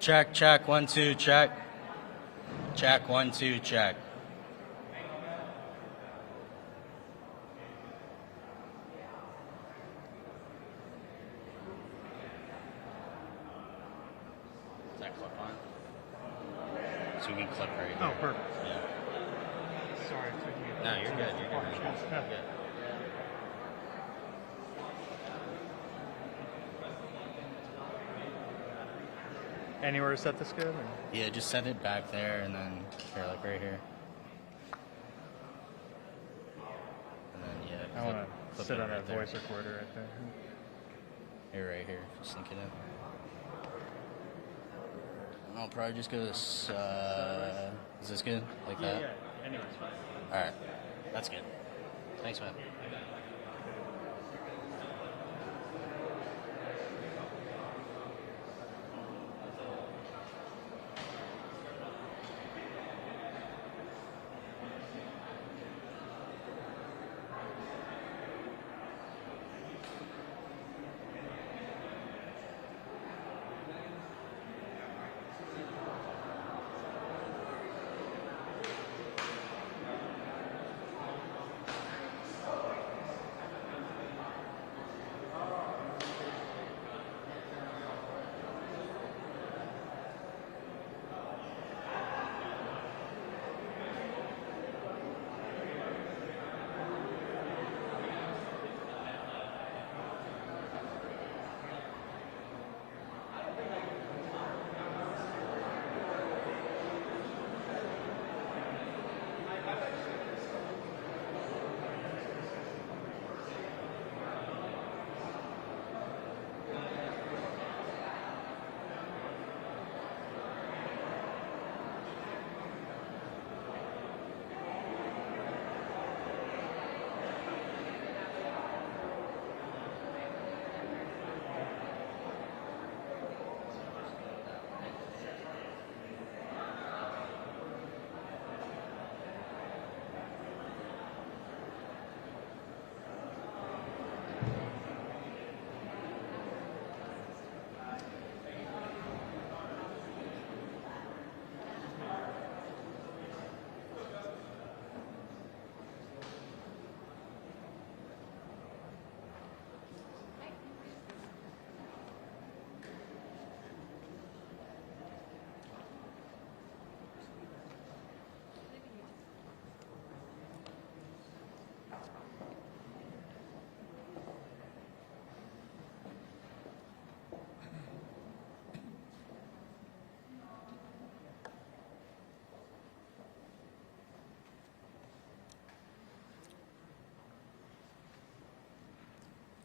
Check, check, 1, 2, check. Check, 1, 2, check. Does that clip on? So we can clip right here. Oh, perfect. Yeah. Sorry. No, you're good. You're good. You're good. Anywhere to set this good? Or? Yeah, just set it back there and then here, like right here. And then, yeah. I want to sit on that voice recorder right there. Here, right here. Just sink it in. And I'll probably just go this, is this good? Like that? Yeah. Anyways, fine. All right. That's good. Thanks, man.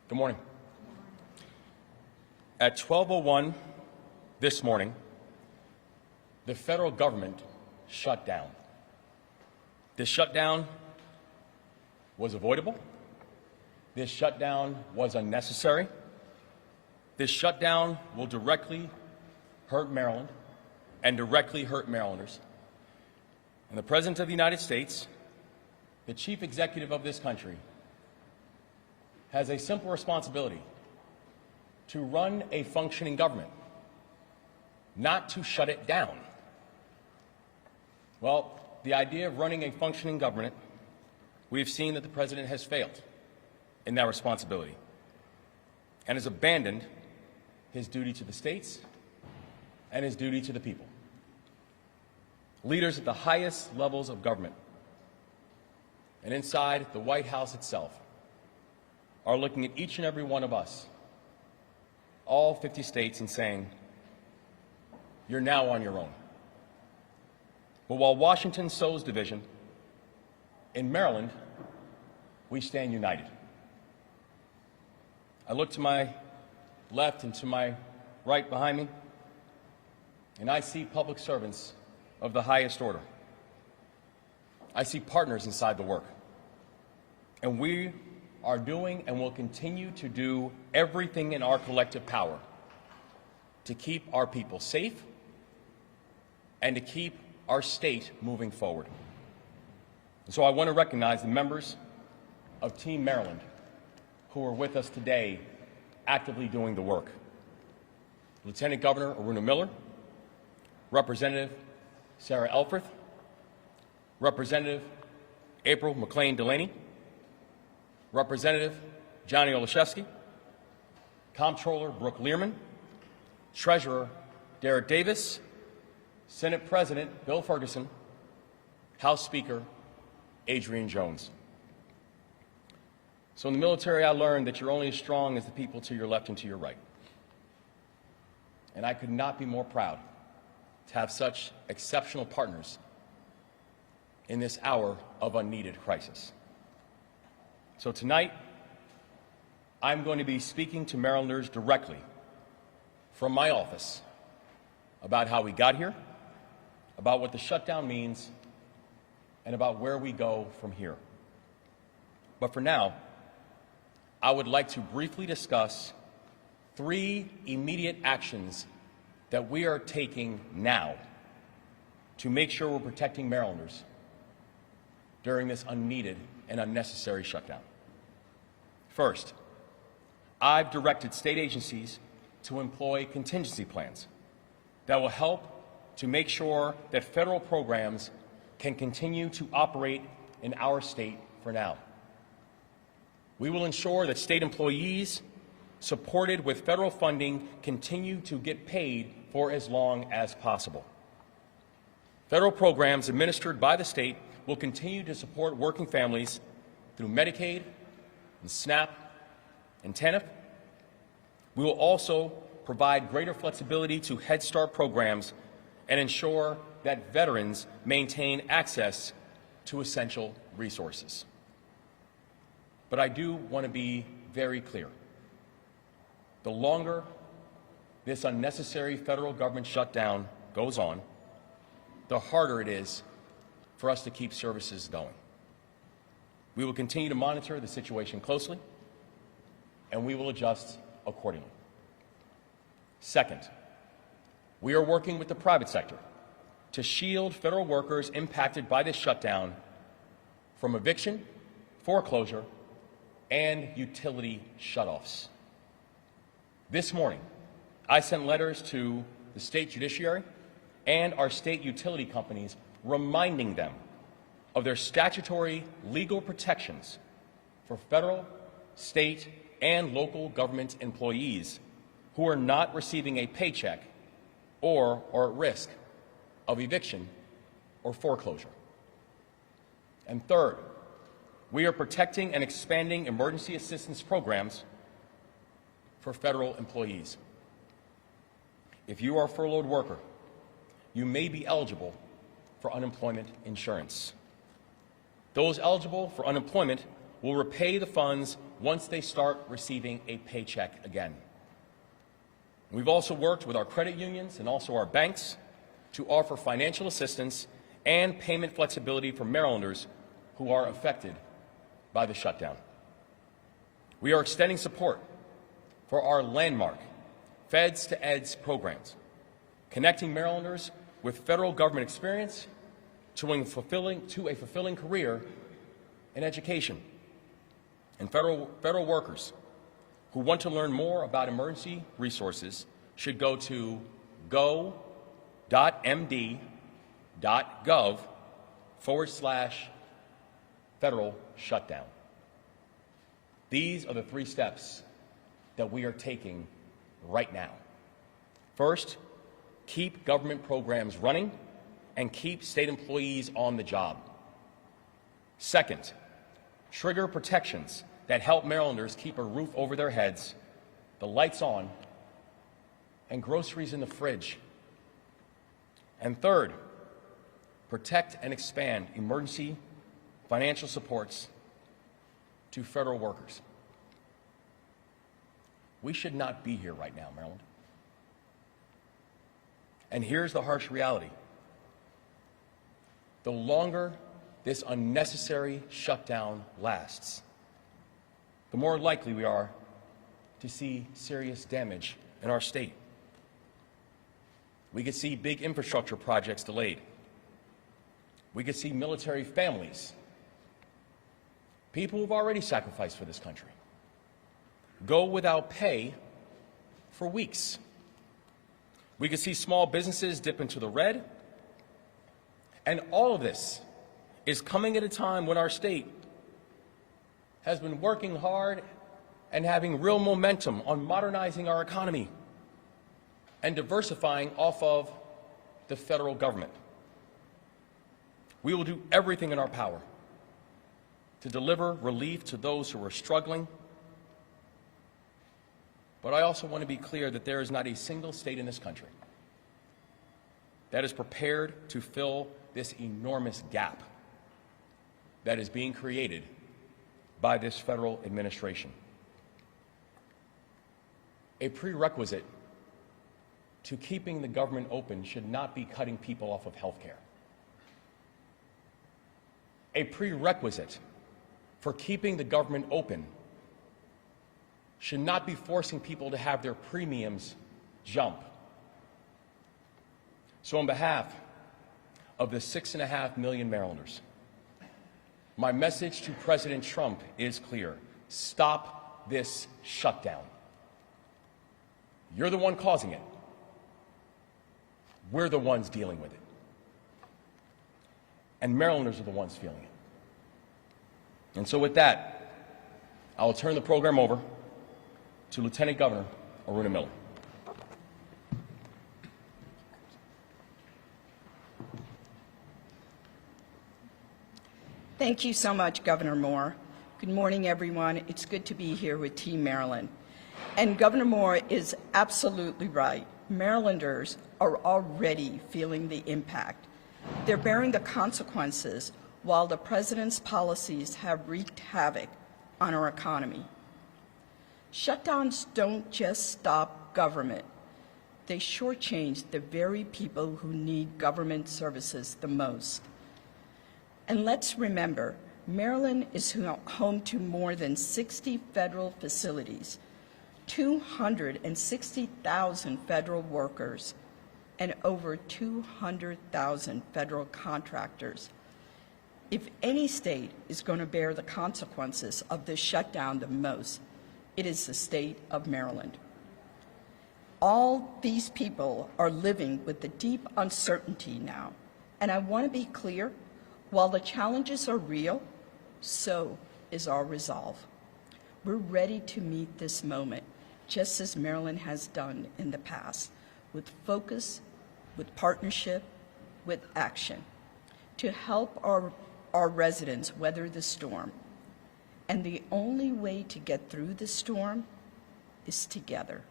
Good morning. At 12:01 this morning, the federal government shut down. This shutdown was avoidable. This shutdown was unnecessary. This shutdown will directly hurt Maryland and directly hurt Marylanders. And the President of the United States, the Chief Executive of this country, has a simple responsibility: to run a functioning government, not to shut it down. Well, the idea of running a functioning government, we've seen that the President has failed in that responsibility and has abandoned his duty to the states and his duty to the people. Leaders at the highest levels of government and inside the White House itself are looking at each and every one of us, all 50 states, and saying, you're now on your own. But while Washington sows division, in Maryland, we stand united. I look to my left and to my right behind me, and I see public servants of the highest order. I see partners inside the work. And we are doing and will continue to do everything in our collective power to keep our people safe and to keep our state moving forward. And so I want to recognize the members of Team Maryland who are with us today actively doing the work. Lieutenant Governor Aruna Miller, Representative Sarah Elfreth, Representative April McLean Delaney, Representative Johnny Olszewski, Comptroller Brooke Learman, Treasurer Derek Davis, Senate President Bill Ferguson, House Speaker Adrian Jones. So in the military, I learned that you're only as strong as the people to your left and to your right. And I could not be more proud to have such exceptional partners in this hour of unneeded crisis. So tonight, I'm going to be speaking to Marylanders directly from my office about how we got here, about what the shutdown means, and about where we go from here. But for now, I would like to briefly discuss 3 immediate actions that we are taking now to make sure we're protecting Marylanders during this unneeded and unnecessary shutdown. First, I've directed state agencies to employ contingency plans that will help to make sure that federal programs can continue to operate in our state for now. We will ensure that state employees supported with federal funding continue to get paid for as long as possible. Federal programs administered by the state will continue to support working families through Medicaid and SNAP and TANF. We will also provide greater flexibility to Head Start programs and ensure that veterans maintain access to essential resources. But I do want to be very clear. The longer this unnecessary federal government shutdown goes on, the harder it is for us to keep services going. We will continue to monitor the situation closely, and we will adjust accordingly. Second, we are working with the private sector to shield federal workers impacted by this shutdown from eviction, foreclosure, and utility shutoffs. This morning, I sent letters to the state judiciary and our state utility companies reminding them of their statutory legal protections for federal, state, and local government employees who are not receiving a paycheck or are at risk of eviction or foreclosure. And third, we are protecting and expanding emergency assistance programs for federal employees. If you are a furloughed worker, you may be eligible for unemployment insurance. Those eligible for unemployment will repay the funds once they start receiving a paycheck again. We've also worked with our credit unions and also our banks to offer financial assistance and payment flexibility for Marylanders who are affected by the shutdown. We are extending support for our landmark Feds to Eds programs, connecting Marylanders with federal government experience to a fulfilling career in education. And federal workers who want to learn more about emergency resources should go to go.md.gov/federal shutdown. These are the 3 steps that we are taking right now. First, keep government programs running and keep state employees on the job. Second, trigger protections that help Marylanders keep a roof over their heads, the lights on, and groceries in the fridge. And third, protect and expand emergency financial supports to federal workers. We should not be here right now, Maryland. And here's the harsh reality. The longer this unnecessary shutdown lasts, the more likely we are to see serious damage in our state. We could see big infrastructure projects delayed. We could see military families, people who've already sacrificed for this country, go without pay for weeks. We could see small businesses dip into the red. And all of this is coming at a time when our state has been working hard and having real momentum on modernizing our economy and diversifying off of the federal government. We will do everything in our power to deliver relief to those who are struggling. But I also want to be clear that there is not a single state in this country that is prepared to fill this enormous gap that is being created by this federal administration. A prerequisite to keeping the government open should not be cutting people off of health care. A prerequisite for keeping the government open should not be forcing people to have their premiums jump. So on behalf of the 6.5 million Marylanders, my message to President Trump is clear. Stop this shutdown. You're the one causing it. We're the ones dealing with it. And Marylanders are the ones feeling it. And so with that, I will turn the program over to Lieutenant Governor Aruna Miller. Thank you so much, Governor Moore. Good morning, everyone. It's good to be here with Team Maryland. And Governor Moore is absolutely right. Marylanders are already feeling the impact. They're bearing the consequences while the president's policies have wreaked havoc on our economy. Shutdowns don't just stop government. They shortchange the very people who need government services the most. And let's remember, Maryland is home to more than 60 federal facilities, 260,000 federal workers, and over 200,000 federal contractors. If any state is going to bear the consequences of this shutdown the most, it is the state of Maryland. All these people are living with the deep uncertainty now. And I want to be clear, while the challenges are real, so is our resolve. We're ready to meet this moment, just as Maryland has done in the past, with focus, with partnership, with action, to help our residents weather the storm. And the only way to get through the storm is together.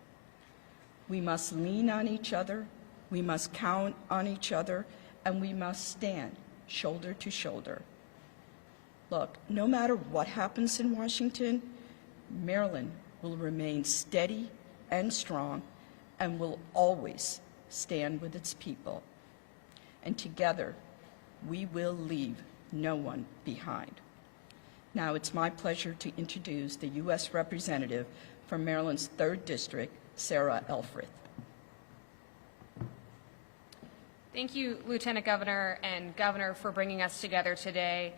We must lean on each other, we must count on each other, and we must stand shoulder to shoulder. Look, no matter what happens in Washington, Maryland will remain steady and strong and will always stand with its people. And together, we will leave no one behind. Now it's my pleasure to introduce the U.S. Representative from Maryland's 3rd District, Sarah Elfreth. Thank you, Lieutenant Governor and Governor, for bringing us together today.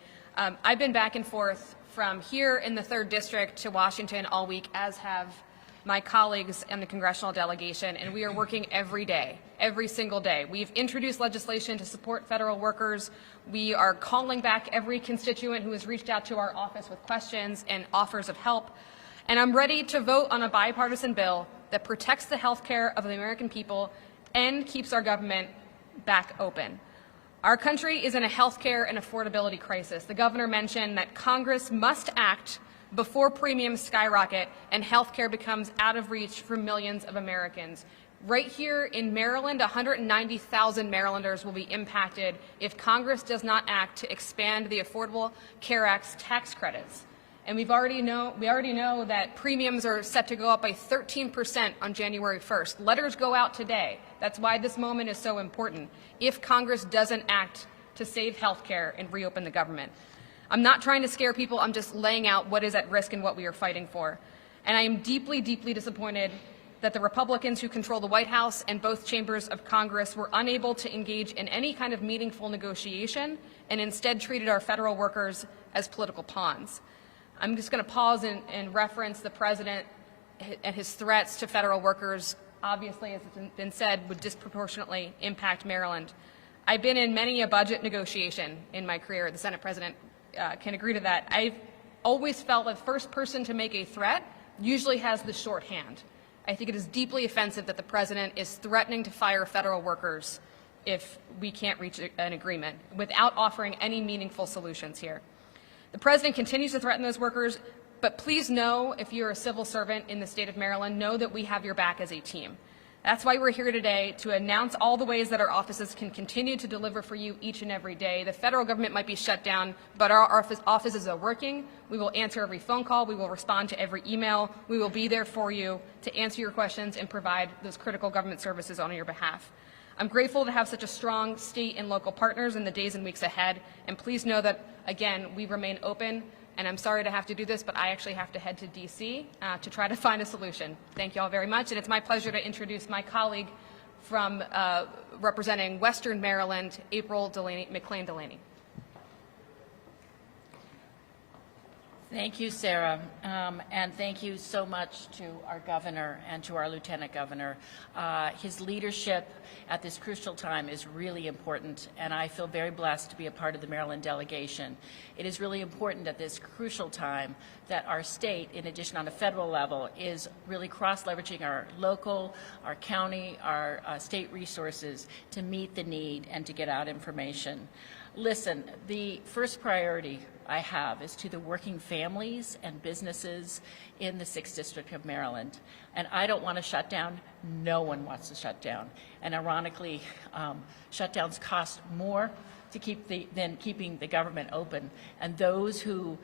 I've been back and forth from here in the 3rd District to Washington all week, as have my colleagues in the congressional delegation, and we are working every day, every single day. We've introduced legislation to support federal workers. We are calling back every constituent who has reached out to our office with questions and offers of help. And I'm ready to vote on a bipartisan bill that protects the health care of the American people and keeps our government back open. Our country is in a health care and affordability crisis. The governor mentioned that Congress must act before premiums skyrocket and health care becomes out of reach for millions of Americans. Right here in Maryland, 190,000 Marylanders will be impacted if Congress does not act to expand the Affordable Care Act's tax credits. And we already know that premiums are set to go up by 13% on January 1st. Letters go out today. That's why this moment is so important. If Congress doesn't act to save health care and reopen the government. I'm not trying to scare people. I'm just laying out what is at risk and what we are fighting for. And I am deeply, deeply disappointed that the Republicans who control the White House and both chambers of Congress were unable to engage in any kind of meaningful negotiation and instead treated our federal workers as political pawns. I'm just going to pause and reference the president and his threats to federal workers obviously, as it's been said, would disproportionately impact Maryland. I've been in many a budget negotiation in my career. The Senate President can agree to that. I've always felt that the first person to make a threat usually has the shorthand. I think it is deeply offensive that the President is threatening to fire federal workers if we can't reach an agreement without offering any meaningful solutions here. The President continues to threaten those workers, but please know, if you're a civil servant in the state of Maryland, know that we have your back as a team. That's why we're here today, to announce all the ways that our offices can continue to deliver for you each and every day. The federal government might be shut down, but our offices are working. We will answer every phone call. We will respond to every email. We will be there for you to answer your questions and provide those critical government services on your behalf. I'm grateful to have such a strong state and local partners in the days and weeks ahead, and please know that, again, we remain open. And I'm sorry to have to do this, but I actually have to head to D.C. To try to find a solution. Thank you all very much, and it's my pleasure to introduce my colleague from representing Western Maryland, April McLean Delaney. Thank you, Sarah, and thank you so much to our governor and to our lieutenant governor. His leadership at this crucial time is really important, and I feel very blessed to be a part of the Maryland delegation. It is really important at this crucial time that our state, in addition on a federal level, is really cross-leveraging our local, our county, our state resources to meet the need and to get out information. Listen, the first priority I have is to the working families and businesses in the 6th District of Maryland. And I don't want to shut down. No one wants to shut down. And ironically, shutdowns cost more to keep than keeping the government open. And those who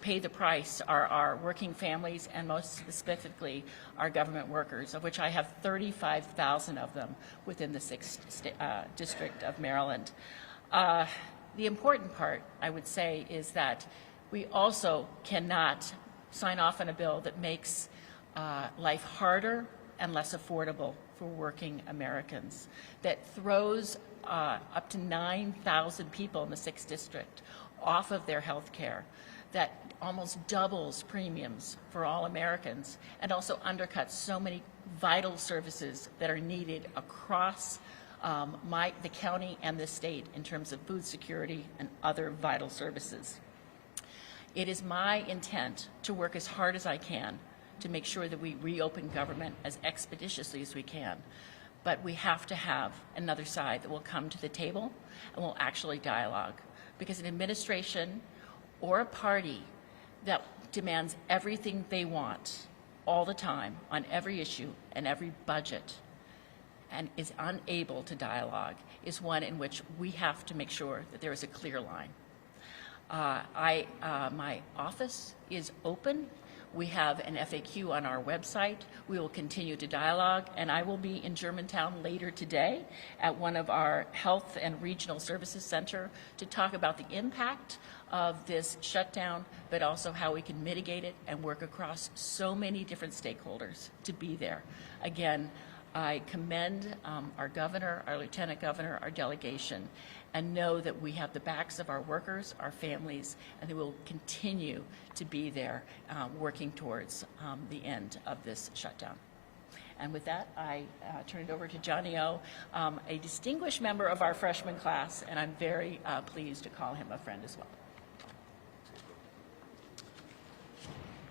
pay the price are our working families, and most specifically our government workers, of which I have 35,000 of them within the 6th District of Maryland. The important part, I would say, is that we also cannot sign off on a bill that makes life harder and less affordable for working Americans, that throws up to 9,000 people in the 6th District off of their health care, that almost doubles premiums for all Americans, and also undercuts so many vital services that are needed across the county and the state in terms of food security and other vital services. It is my intent to work as hard as I can to make sure that we reopen government as expeditiously as we can. But we have to have another side that will come to the table and will actually dialogue. Because an administration or a party that demands everything they want all the time on every issue and every budget and is unable to dialogue is one in which we have to make sure that there is a clear line. My office is open. We have an FAQ on our website. We will continue to dialogue, and I will be in Germantown later today at one of our health and regional services center to talk about the impact of this shutdown, but also how we can mitigate it and work across so many different stakeholders to be there. Again, I commend our governor, our lieutenant governor, our delegation, and know that we have the backs of our workers, our families, and they will continue to be there working towards the end of this shutdown. And with that, I turn it over to Johnny O, a distinguished member of our freshman class, and I'm very pleased to call him a friend as well.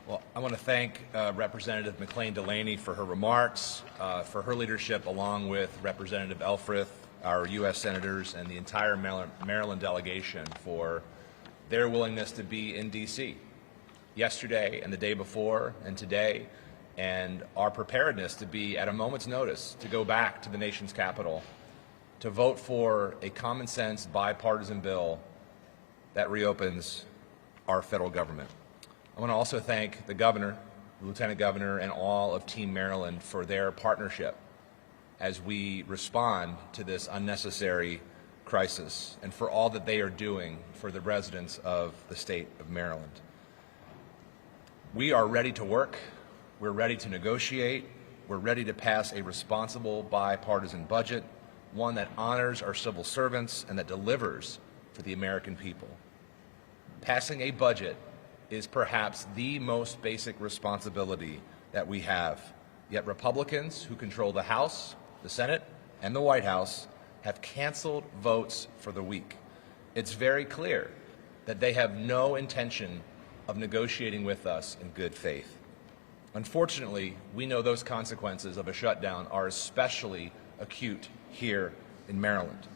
Well, I want to thank Representative McLean Delaney for her remarks, for her leadership, along with Representative Elfrith, our U.S. senators, and the entire Maryland delegation for their willingness to be in D.C. yesterday and the day before and today, and our preparedness to be at a moment's notice to go back to the nation's capital to vote for a common-sense bipartisan bill that reopens our federal government. I want to also thank the governor, the lieutenant governor, and all of Team Maryland for their partnership as we respond to this unnecessary crisis, and for all that they are doing for the residents of the state of Maryland. We are ready to work. We're ready to negotiate. We're ready to pass a responsible bipartisan budget, one that honors our civil servants and that delivers for the American people. Passing a budget is perhaps the most basic responsibility that we have Yet Republicans who control the House, the Senate, and the White House have canceled votes for the week. It's very clear that they have no intention of negotiating with us in good faith. Unfortunately, we know those consequences of a shutdown are especially acute here in Maryland.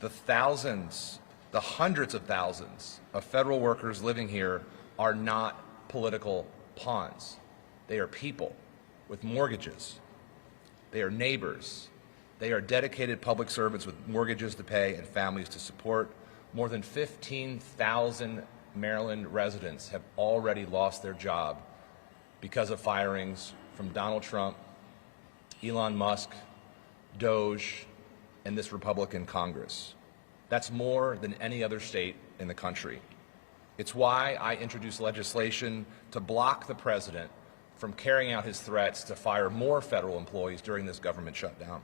The thousands, the hundreds of thousands of federal workers living here are not political pawns. They are people with mortgages. They are neighbors. They are dedicated public servants with mortgages to pay and families to support. More than 15,000 Maryland residents have already lost their job because of firings from Donald Trump, Elon Musk, Doge, and this Republican Congress. That's more than any other state in the country. It's why I introduced legislation to block the president from carrying out his threats to fire more federal employees during this government shutdown.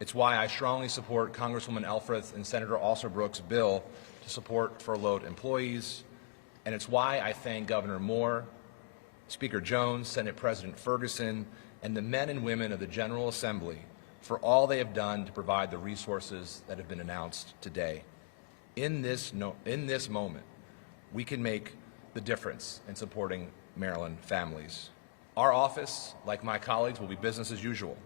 It's why I strongly support Congresswoman Elfreth and Senator Alsobrooks' bill to support furloughed employees. And it's why I thank Governor Moore, Speaker Jones, Senate President Ferguson, and the men and women of the General Assembly for all they have done to provide the resources that have been announced today. In this moment, we can make the difference in supporting Maryland families. Our office, like my colleagues, will be business as usual.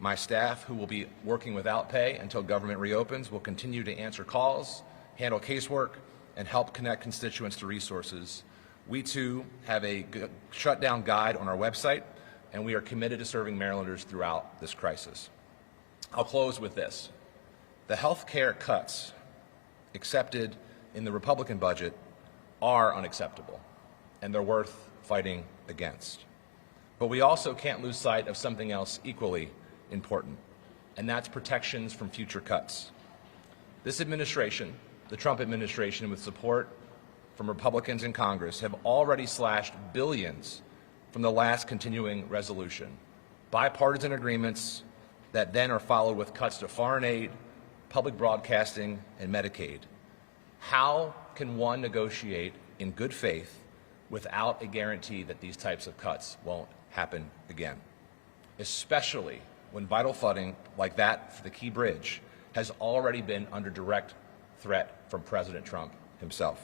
My staff, who will be working without pay until government reopens, will continue to answer calls, handle casework, and help connect constituents to resources. We, too, have a shutdown guide on our website, and we are committed to serving Marylanders throughout this crisis. I'll close with this. The health care cuts accepted in the Republican budget are unacceptable, and they're worth fighting against. But we also can't lose sight of something else equally important, and that's protections from future cuts. This administration, the Trump administration, with support from Republicans in Congress, have already slashed billions from the last continuing resolution, bipartisan agreements that then are followed with cuts to foreign aid, public broadcasting, and Medicaid. How can one negotiate in good faith without a guarantee that these types of cuts won't happen again, especially when vital funding like that for the Key Bridge has already been under direct threat from President Trump himself?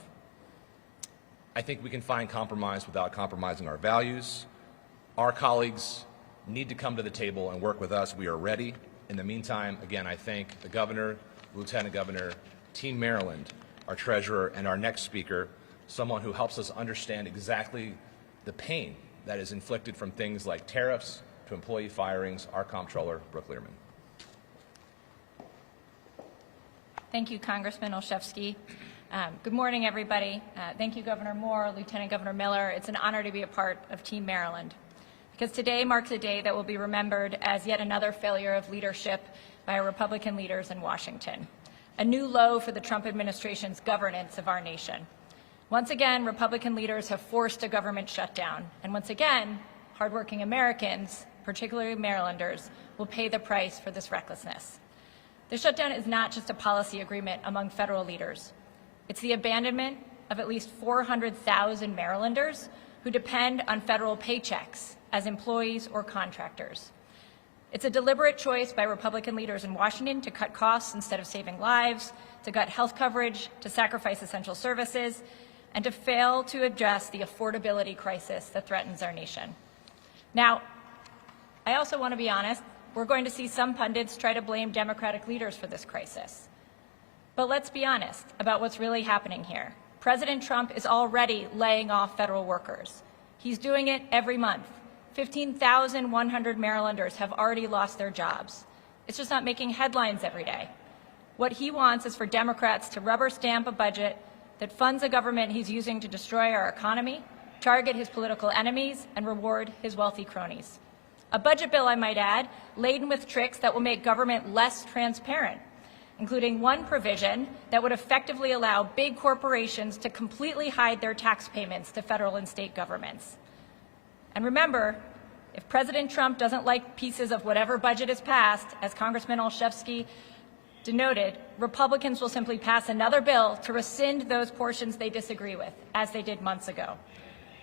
I think we can find compromise without compromising our values. Our colleagues need to come to the table and work with us. We are ready. In the meantime, again, I thank the governor, lieutenant governor, Team Maryland, our treasurer, and our next speaker, someone who helps us understand exactly the pain that is inflicted from things like tariffs to employee firings, our comptroller, Brooke Learman. Thank you, Congressman Olszewski. Good morning, everybody. Thank you, Governor Moore, Lieutenant Governor Miller. It's an honor to be a part of Team Maryland, because today marks a day that will be remembered as yet another failure of leadership by our Republican leaders in Washington, a new low for the Trump administration's governance of our nation. Once again, Republican leaders have forced a government shutdown, and once again, hardworking Americans, particularly Marylanders, will pay the price for this recklessness. The shutdown is not just a policy agreement among federal leaders. It's the abandonment of at least 400,000 Marylanders who depend on federal paychecks as employees or contractors. It's a deliberate choice by Republican leaders in Washington to cut costs instead of saving lives, to gut health coverage, to sacrifice essential services, and to fail to address the affordability crisis that threatens our nation. Now, I also want to be honest, we're going to see some pundits try to blame Democratic leaders for this crisis. But let's be honest about what's really happening here. President Trump is already laying off federal workers. He's doing it every month. 15,100 Marylanders have already lost their jobs. It's just not making headlines every day. What he wants is for Democrats to rubber stamp a budget that funds a government he's using to destroy our economy, target his political enemies, and reward his wealthy cronies. A budget bill, I might add, laden with tricks that will make government less transparent, including one provision that would effectively allow big corporations to completely hide their tax payments to federal and state governments. And remember, if President Trump doesn't like pieces of whatever budget is passed, as Congressman Olszewski denoted, Republicans will simply pass another bill to rescind those portions they disagree with, as they did months ago.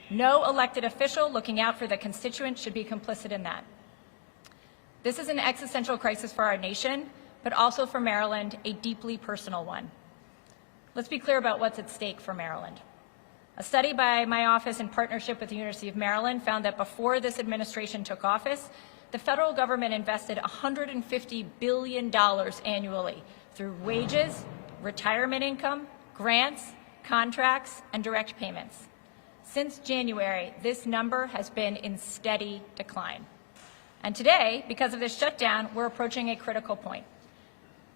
No elected official looking out for the constituents should be complicit in that. This is an existential crisis for our nation, but also for Maryland, a deeply personal one. Let's be clear about what's at stake for Maryland. A study by my office in partnership with the University of Maryland found that before this administration took office, the federal government invested $150 billion annually through wages, retirement income, grants, contracts, and direct payments. Since January, this number has been in steady decline. And today, because of this shutdown, we're approaching a critical point.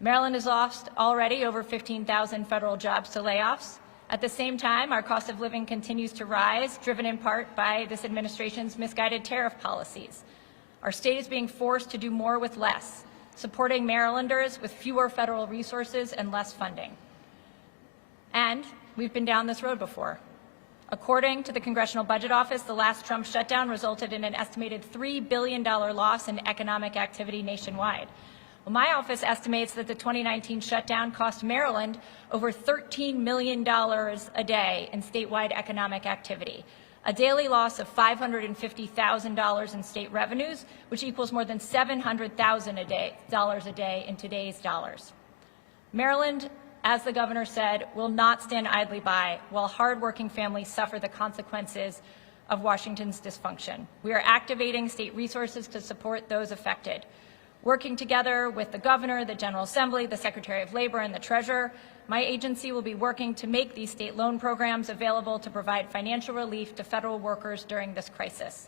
Maryland has lost already over 15,000 federal jobs to layoffs. At the same time, our cost of living continues to rise, driven in part by this administration's misguided tariff policies. Our state is being forced to do more with less, supporting Marylanders with fewer federal resources and less funding. And we've been down this road before. According to the Congressional Budget Office, the last Trump shutdown resulted in an estimated $3 billion loss in economic activity nationwide. Well, my office estimates that the 2019 shutdown cost Maryland over $13 million a day in statewide economic activity, a daily loss of $550,000 in state revenues, which equals more than $700,000 a day in today's dollars. Maryland, as the governor said, will not stand idly by while hardworking families suffer the consequences of Washington's dysfunction. We are activating state resources to support those affected. Working together with the governor, the General Assembly, the Secretary of Labor, and the Treasurer, my agency will be working to make these state loan programs available to provide financial relief to federal workers during this crisis.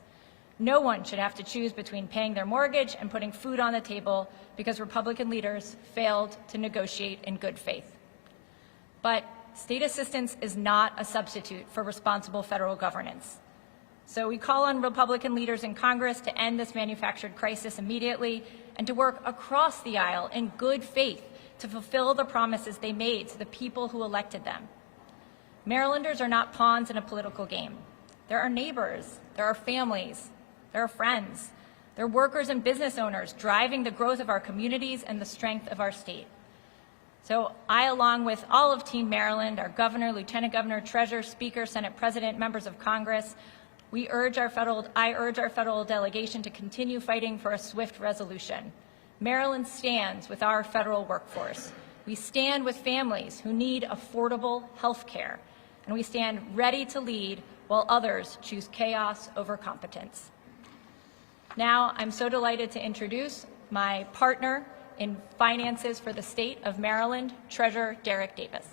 No one should have to choose between paying their mortgage and putting food on the table because Republican leaders failed to negotiate in good faith. But state assistance is not a substitute for responsible federal governance. So we call on Republican leaders in Congress to end this manufactured crisis immediately and to work across the aisle in good faith to fulfill the promises they made to the people who elected them. Marylanders are not pawns in a political game. There are neighbors, there are families, there are friends, there are workers and business owners driving the growth of our communities and the strength of our state. So I, along with all of Team Maryland, our governor, lieutenant governor, treasurer, speaker, Senate president, members of Congress, I urge our federal delegation to continue fighting for a swift resolution. Maryland stands with our federal workforce. We stand with families who need affordable health care, and we stand ready to lead while others choose chaos over competence. Now, I'm so delighted to introduce my partner in finances for the state of Maryland, Treasurer Derek Davis.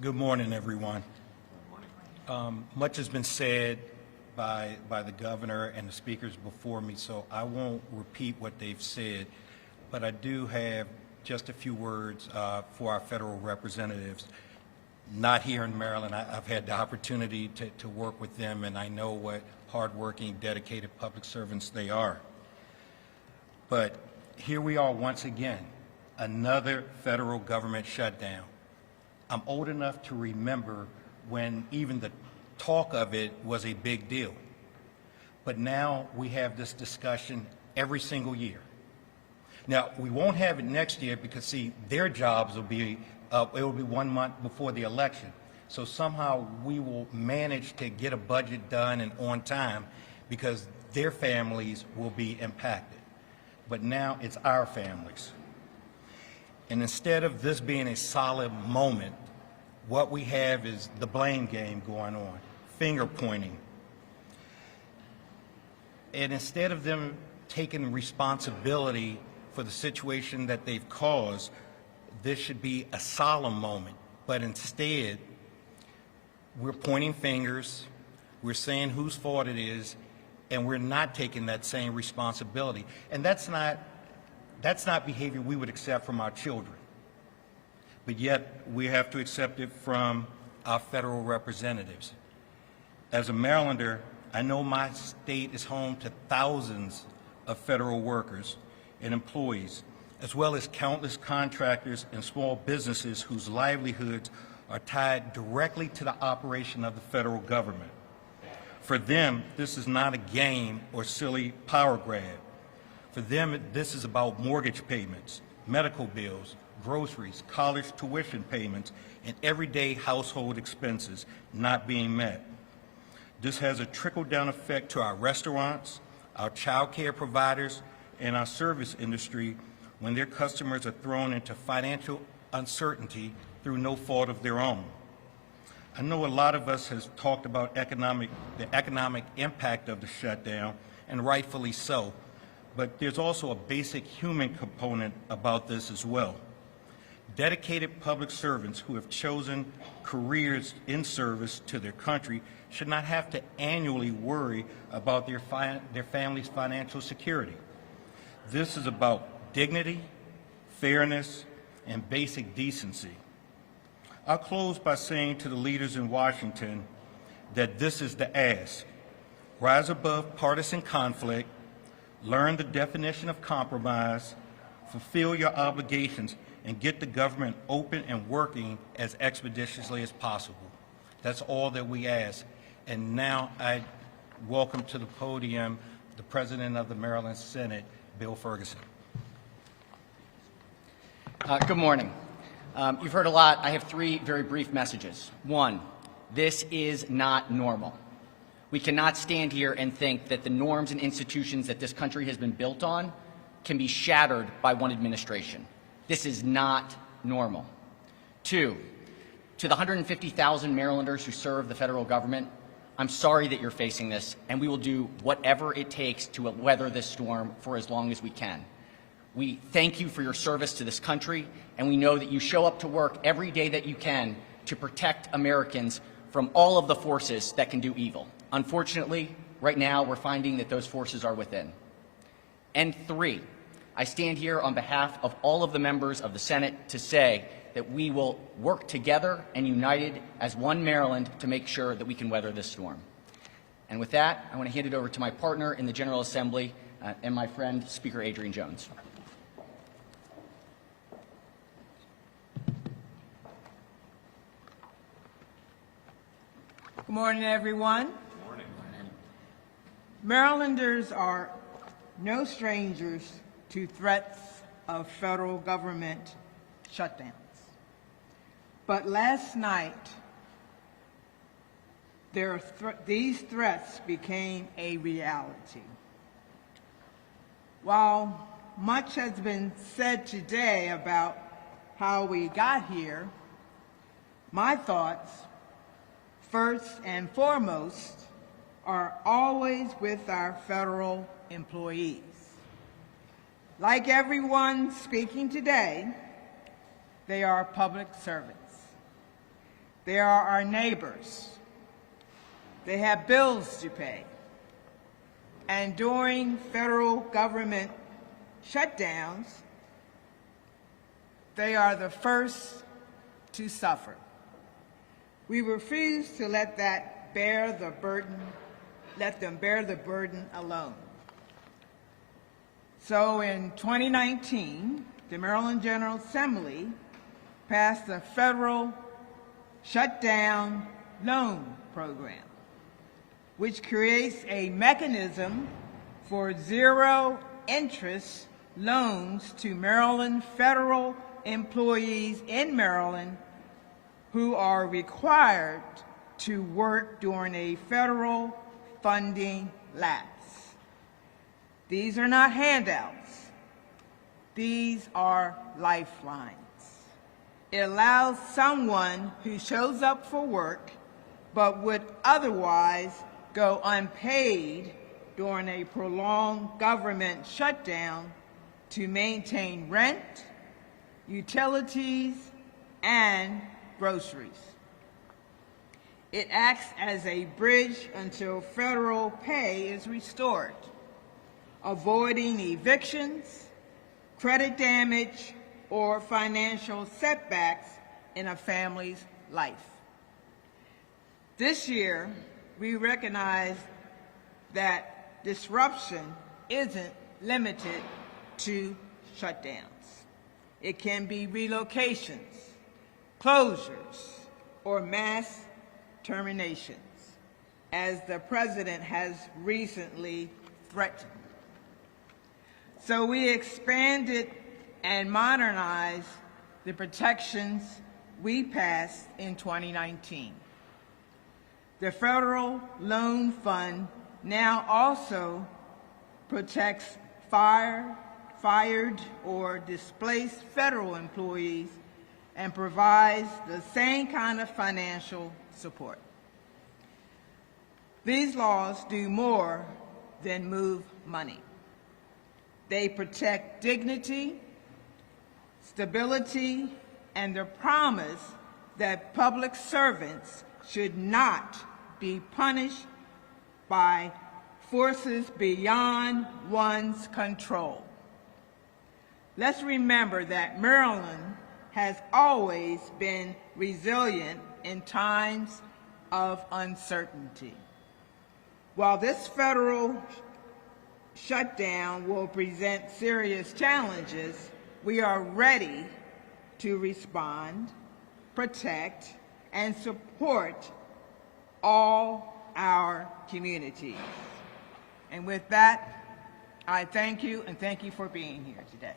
Good morning, everyone. Much has been said by the governor and the speakers before me, so I won't repeat what they've said, but I do have just a few words for our federal representatives. Not here in Maryland. I've had the opportunity to work with them, and I know what hardworking, dedicated public servants they are. But here we are once again, another federal government shutdown. I'm old enough to remember when even the talk of it was a big deal. But now we have this discussion every single year. Now, we won't have it next year because, see, their jobs will be, it will be 1 month before the election. So somehow we will manage to get a budget done and on time because their families will be impacted. But now it's our families. And instead of this being a solid moment, what we have is the blame game going on, finger pointing. And instead of them taking responsibility for the situation that they've caused, this should be a solemn moment. But instead, we're pointing fingers, we're saying whose fault it is, and we're not taking that same responsibility. And that's not behavior we would accept from our children. But yet, we have to accept it from our federal representatives. As a Marylander, I know my state is home to thousands of federal workers and employees, as well as countless contractors and small businesses whose livelihoods are tied directly to the operation of the federal government. For them, this is not a game or silly power grab. For them, this is about mortgage payments, medical bills, groceries, college tuition payments, and everyday household expenses not being met. This has a trickle-down effect to our restaurants, our child care providers, and our service industry when their customers are thrown into financial uncertainty through no fault of their own. I know a lot of us has talked about the economic impact of the shutdown, and rightfully so, but there's also a basic human component about this as well. Dedicated public servants who have chosen careers in service to their country should not have to annually worry about their family's financial security. This is about dignity, fairness, and basic decency. I'll close by saying to the leaders in Washington that this is the ask. Rise above partisan conflict, learn the definition of compromise, fulfill your obligations, and get the government open and working as expeditiously as possible. That's all that we ask. And now I welcome to the podium the President of the Maryland Senate, Bill Ferguson. Good morning. You've heard a lot. I have three very brief messages. One, this is not normal. We cannot stand here and think that the norms and institutions that this country has been built on can be shattered by one administration. This is not normal. Two, to the 150,000 Marylanders who serve the federal government, I'm sorry that you're facing this, and we will do whatever it takes to weather this storm for as long as we can. We thank you for your service to this country, and we know that you show up to work every day that you can to protect Americans from all of the forces that can do evil. Unfortunately, right now, we're finding that those forces are within. And three, I stand here on behalf of all of the members of the Senate to say that we will work together and united as one Maryland to make sure that we can weather this storm. And with that, I want to hand it over to my partner in the General Assembly and my friend, Speaker Adrian Jones. Good morning, everyone. Good morning. Marylanders are no strangers to threats of federal government shutdowns. But last night, these threats became a reality. While much has been said today about how we got here, my thoughts, first and foremost, are always with our federal employees. Like everyone speaking today, they are public servants. They are our neighbors. They have bills to pay. And during federal government shutdowns, they are the first to suffer. We refuse to let them bear the burden alone. So in 2019, the Maryland General Assembly passed the federal shutdown loan program, which creates a mechanism for zero-interest loans to Maryland federal employees in Maryland who are required to work during a federal funding lapse. These are not handouts. These are lifelines. It allows someone who shows up for work but would otherwise go unpaid during a prolonged government shutdown to maintain rent, utilities, and groceries. It acts as a bridge until federal pay is restored, avoiding evictions, credit damage, or financial setbacks in a family's life. This year, we recognize that disruption isn't limited to shutdowns. It can be relocations, closures, or mass terminations, as the President has recently threatened. So we expanded and modernized the protections we passed in 2019. The Federal Loan Fund now also protects fired or displaced federal employees and provides the same kind of financial support. These laws do more than move money. They protect dignity, stability, and the promise that public servants should not be punished by forces beyond one's control. Let's remember that Maryland has always been resilient in times of uncertainty. While this federal shutdown will present serious challenges, we are ready to respond, protect, and support all our communities. And with that, I thank you and thank you for being here today.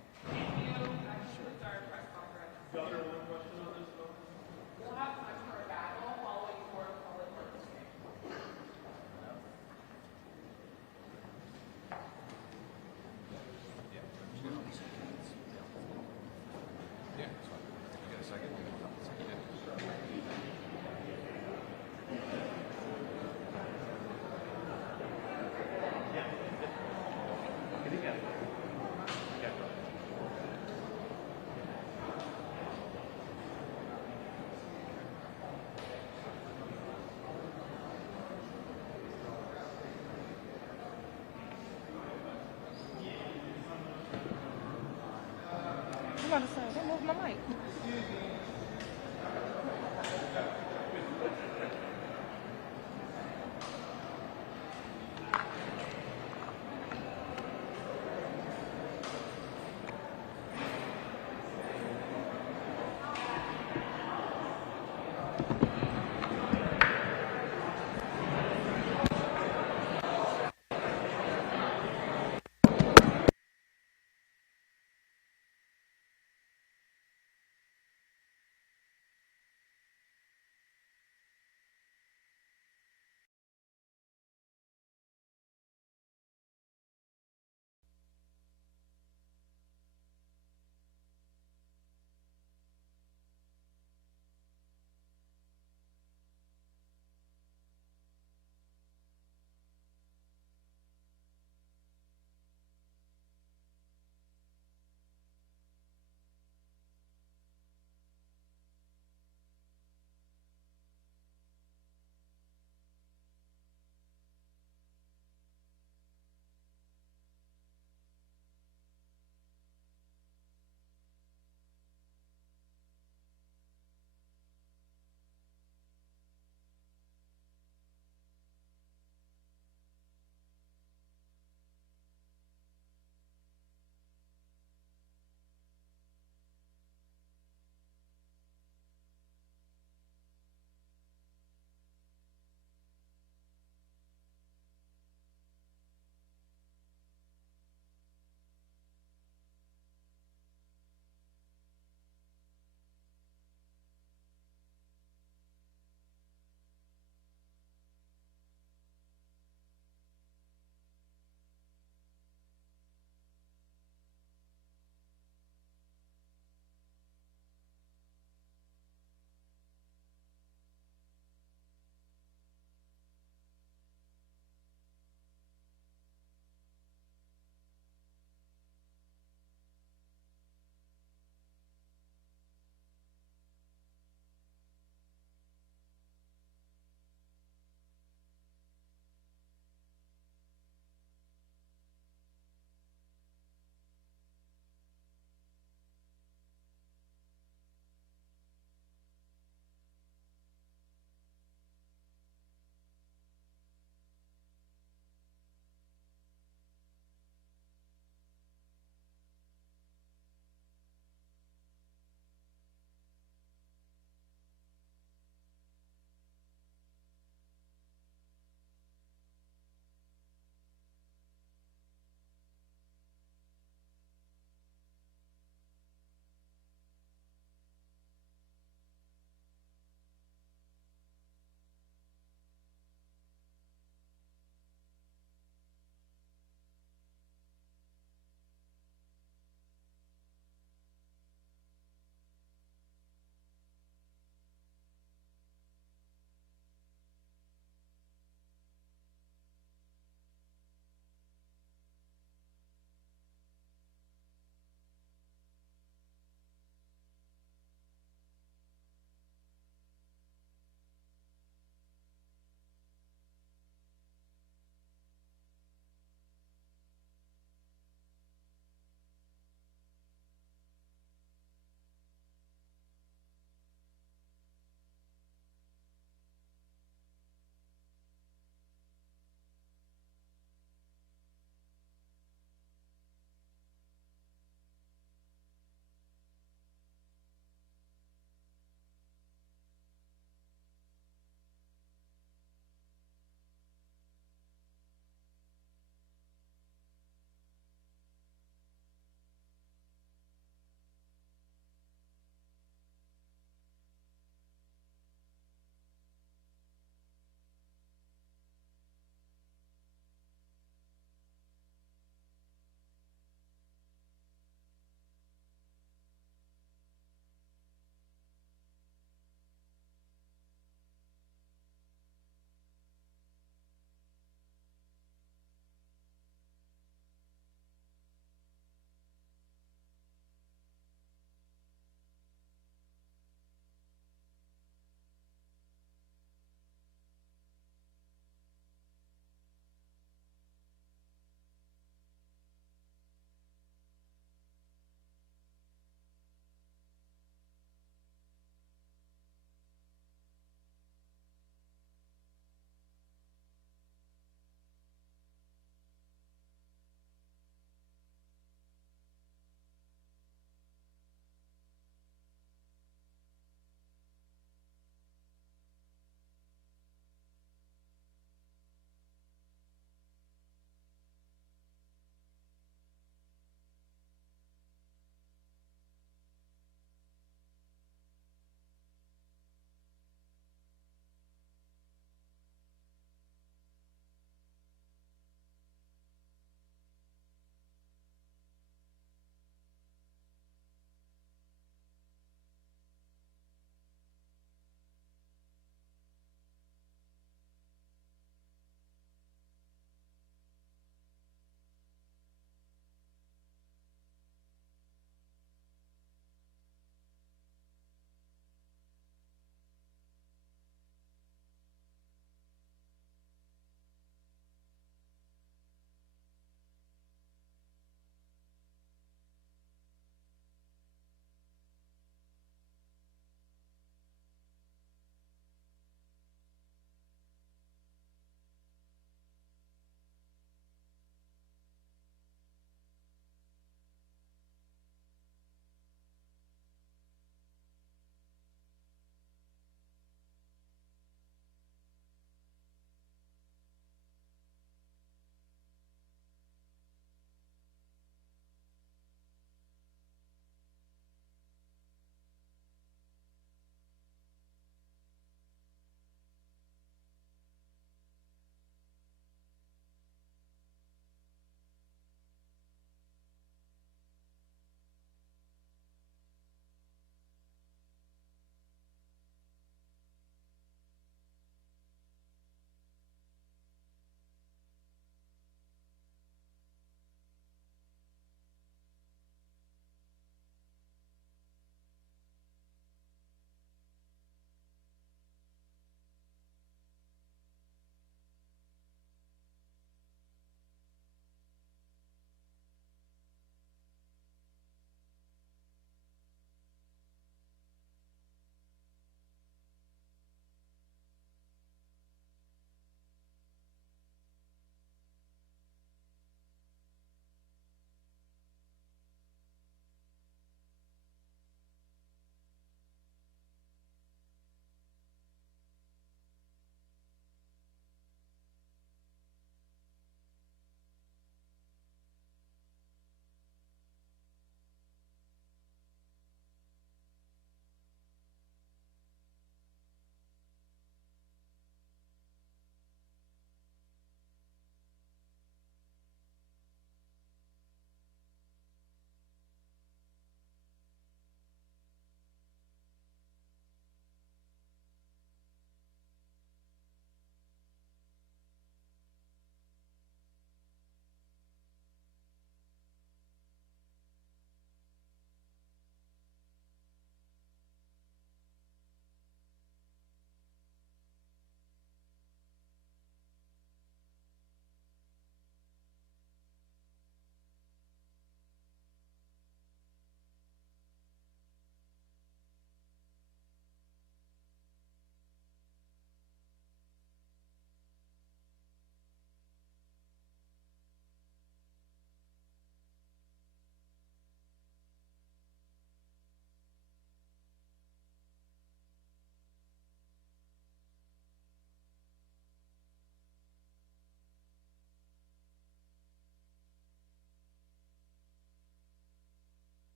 I'm about to say, don't move my mic.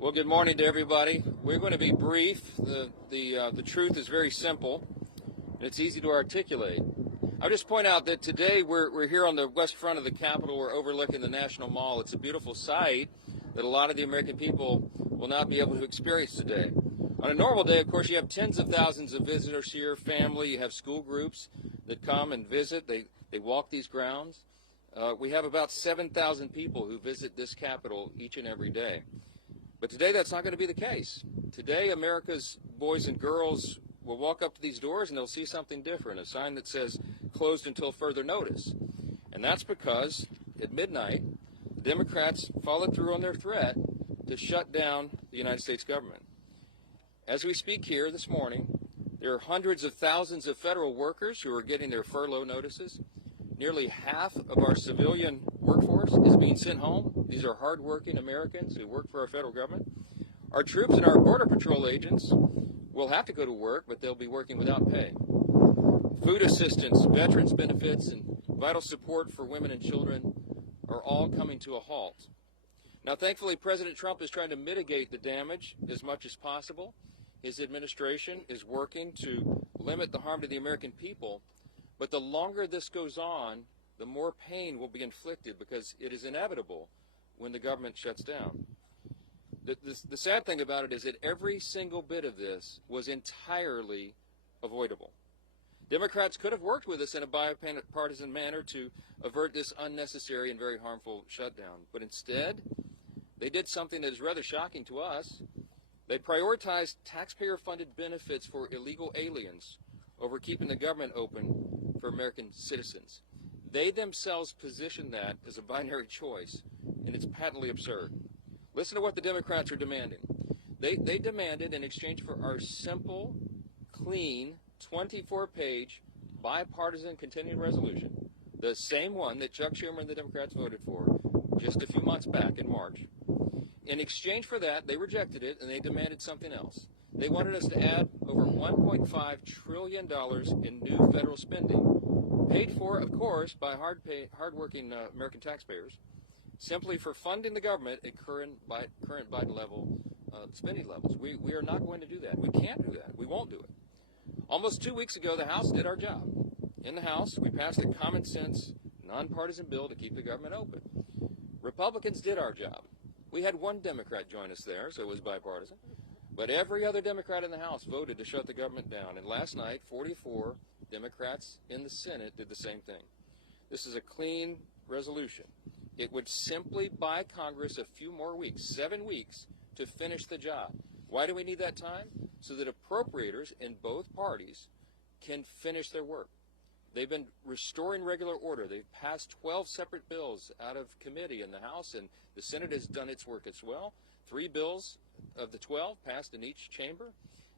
Well, good morning to everybody. We're going to be brief. The truth is very simple, and it's easy to articulate. I'll just point out that today we're here on the west front of the Capitol. We're overlooking the National Mall. It's a beautiful sight that a lot of the American people will not be able to experience today. On a normal day, of course, you have tens of thousands of visitors here, family. You have school groups that come and visit. They walk these grounds. We have about 7,000 people who visit this Capitol each and every day. But today that's not going to be the case. Today America's boys and girls will walk up to these doors and they'll see something different, a sign that says closed until further notice. And that's because at midnight, the Democrats followed through on their threat to shut down the United States government. As we speak here this morning, there are hundreds of thousands of federal workers who are getting their furlough notices. Nearly half of our civilian workforce is being sent home. These are hardworking Americans who work for our federal government. Our troops and our Border Patrol agents will have to go to work, but they'll be working without pay. Food assistance, veterans benefits, and vital support for women and children are all coming to a halt. Now, thankfully, President Trump is trying to mitigate the damage as much as possible. His administration is working to limit the harm to the American people. But the longer this goes on, the more pain will be inflicted because it is inevitable when the government shuts down. The sad thing about it is that every single bit of this was entirely avoidable. Democrats could have worked with us in a bipartisan manner to avert this unnecessary and very harmful shutdown. But instead, they did something that is rather shocking to us. They prioritized taxpayer-funded benefits for illegal aliens over keeping the government open for American citizens. They themselves position that as a binary choice, and it's patently absurd. Listen to what the Democrats are demanding. They demanded, in exchange for our simple, clean, 24-page bipartisan continuing resolution, the same one that Chuck Schumer and the Democrats voted for just a few months back in March. In exchange for that, they rejected it, and they demanded something else. They wanted us to add over $1.5 trillion in new federal spending, paid for, of course, by hardworking American taxpayers, simply for funding the government at current Biden level spending levels. We are not going to do that. We can't do that. We won't do it. Almost 2 weeks ago, the House did our job. In the House, we passed a common sense, nonpartisan bill to keep the government open. Republicans did our job. We had one Democrat join us there, so it was bipartisan. But every other Democrat in the House voted to shut the government down. And last night, 44 Democrats in the Senate did the same thing. This is a clean resolution. It would simply buy Congress a few more weeks, 7 weeks, to finish the job. Why do we need that time? So that appropriators in both parties can finish their work. They've been restoring regular order. They've passed 12 separate bills out of committee in the House, and the Senate has done its work as well. 3 bills of the 12 passed in each chamber.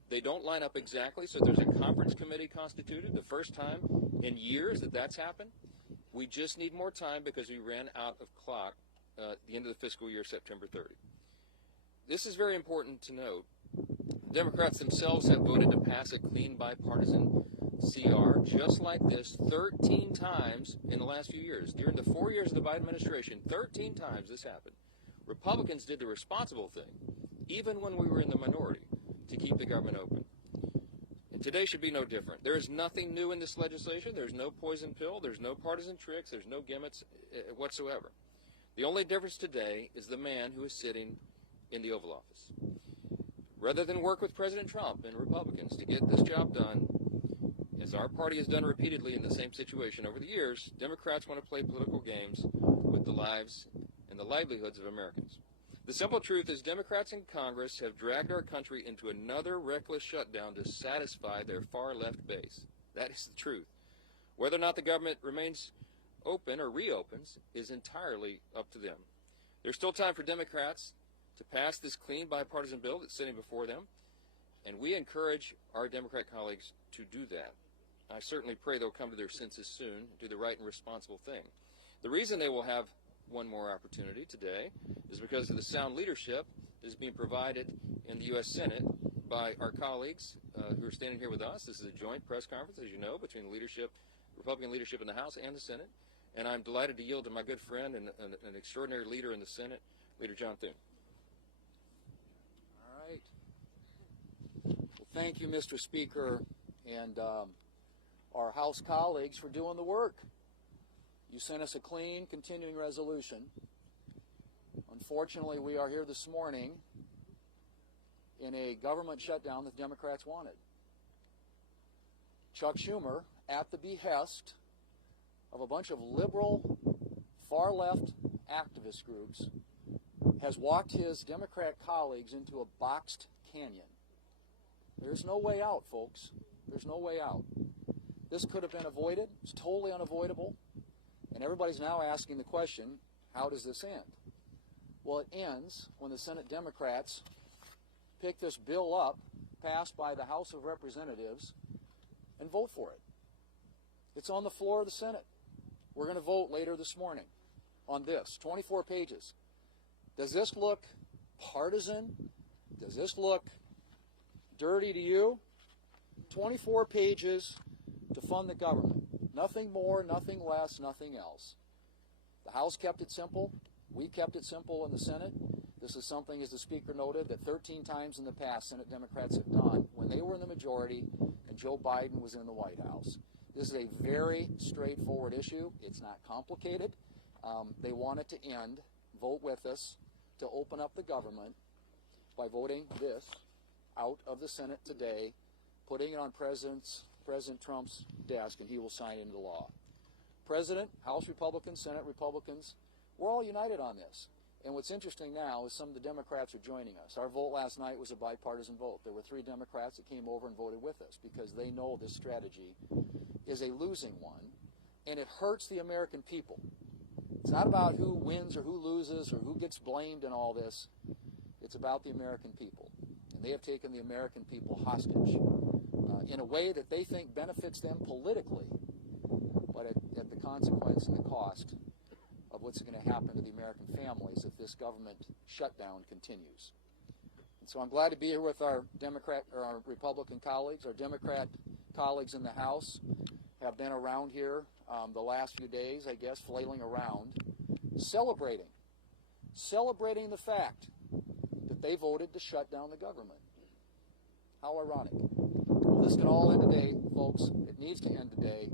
They don't line up exactly, so there's a conference committee constituted, the first time in years that that's happened. We just need more time because we ran out of clock at the end of the fiscal year, September 30. This is very important to note. Democrats themselves have voted to pass a clean bipartisan CR just like this 13 times in the last few years. During the 4 years of the Biden administration, 13 times this happened. Republicans did the responsible thing, even when we were in the minority, to keep the government open. And today should be no different. There is nothing new in this legislation. There's no poison pill. There's no partisan tricks. There's no gimmicks whatsoever. The only difference today is the man who is sitting in the Oval Office. Rather than work with President Trump and Republicans to get this job done, as our party has done repeatedly in the same situation over the years, Democrats want to play political games with the lives and the livelihoods of Americans. The simple truth is Democrats in Congress have dragged our country into another reckless shutdown to satisfy their far-left base. That is the truth. Whether or not the government remains open or reopens is entirely up to them. There's still time for Democrats to pass this clean bipartisan bill that's sitting before them, and we encourage our Democrat colleagues to do that. I certainly pray they'll come to their senses soon and do the right and responsible thing. The reason they will have one more opportunity today is because of the sound leadership that is being provided in the U.S. Senate by our colleagues who are standing here with us. This is a joint press conference, as you know, between the leadership, Republican leadership in the House and the Senate. And I'm delighted to yield to my good friend and an extraordinary leader in the Senate, Leader John Thune. Thank you, Mr. Speaker, and our House colleagues for doing the work. You sent us a clean, continuing resolution. Unfortunately, we are here this morning in a government shutdown that the Democrats wanted. Chuck Schumer, at the behest of a bunch of liberal, far-left activist groups, has walked his Democrat colleagues into a boxed canyon. There's no way out, folks. There's no way out. This could have been avoided. It's totally unavoidable. And everybody's now asking the question, how does this end? Well, it ends when the Senate Democrats pick this bill up, passed by the House of Representatives, and vote for it. It's on the floor of the Senate. We're going to vote later this morning on this, 24 pages. Does this look partisan? Does this look dirty to you? 24 pages to fund the government. Nothing more, nothing less, nothing else. The House kept it simple. We kept it simple in the Senate. This is something, as the Speaker noted, that 13 times in the past Senate Democrats have done when they were in the majority and Joe Biden was in the White House. This is a very straightforward issue. It's not complicated. They want it to end. Vote with us to open up the government by voting this out of the Senate today, putting it on President Trump's desk, and he will sign it into law. President, House Republicans, Senate Republicans, we're all united on this. And what's interesting now is some of the Democrats are joining us. Our vote last night was a bipartisan vote. There were 3 Democrats that came over and voted with us because they know this strategy is a losing one, and it hurts the American people. It's not about who wins or who loses or who gets blamed in all this. It's about the American people. And they have taken the American people hostage in a way that they think benefits them politically, but at the consequence and the cost of what's going to happen to the American families if this government shutdown continues. And so I'm glad to be here with our Republican colleagues. Our Democrat colleagues in the House have been around here the last few days, I guess, flailing around, celebrating the fact that they voted to shut down the government. How ironic. Well, this can all end today, folks. It needs to end today.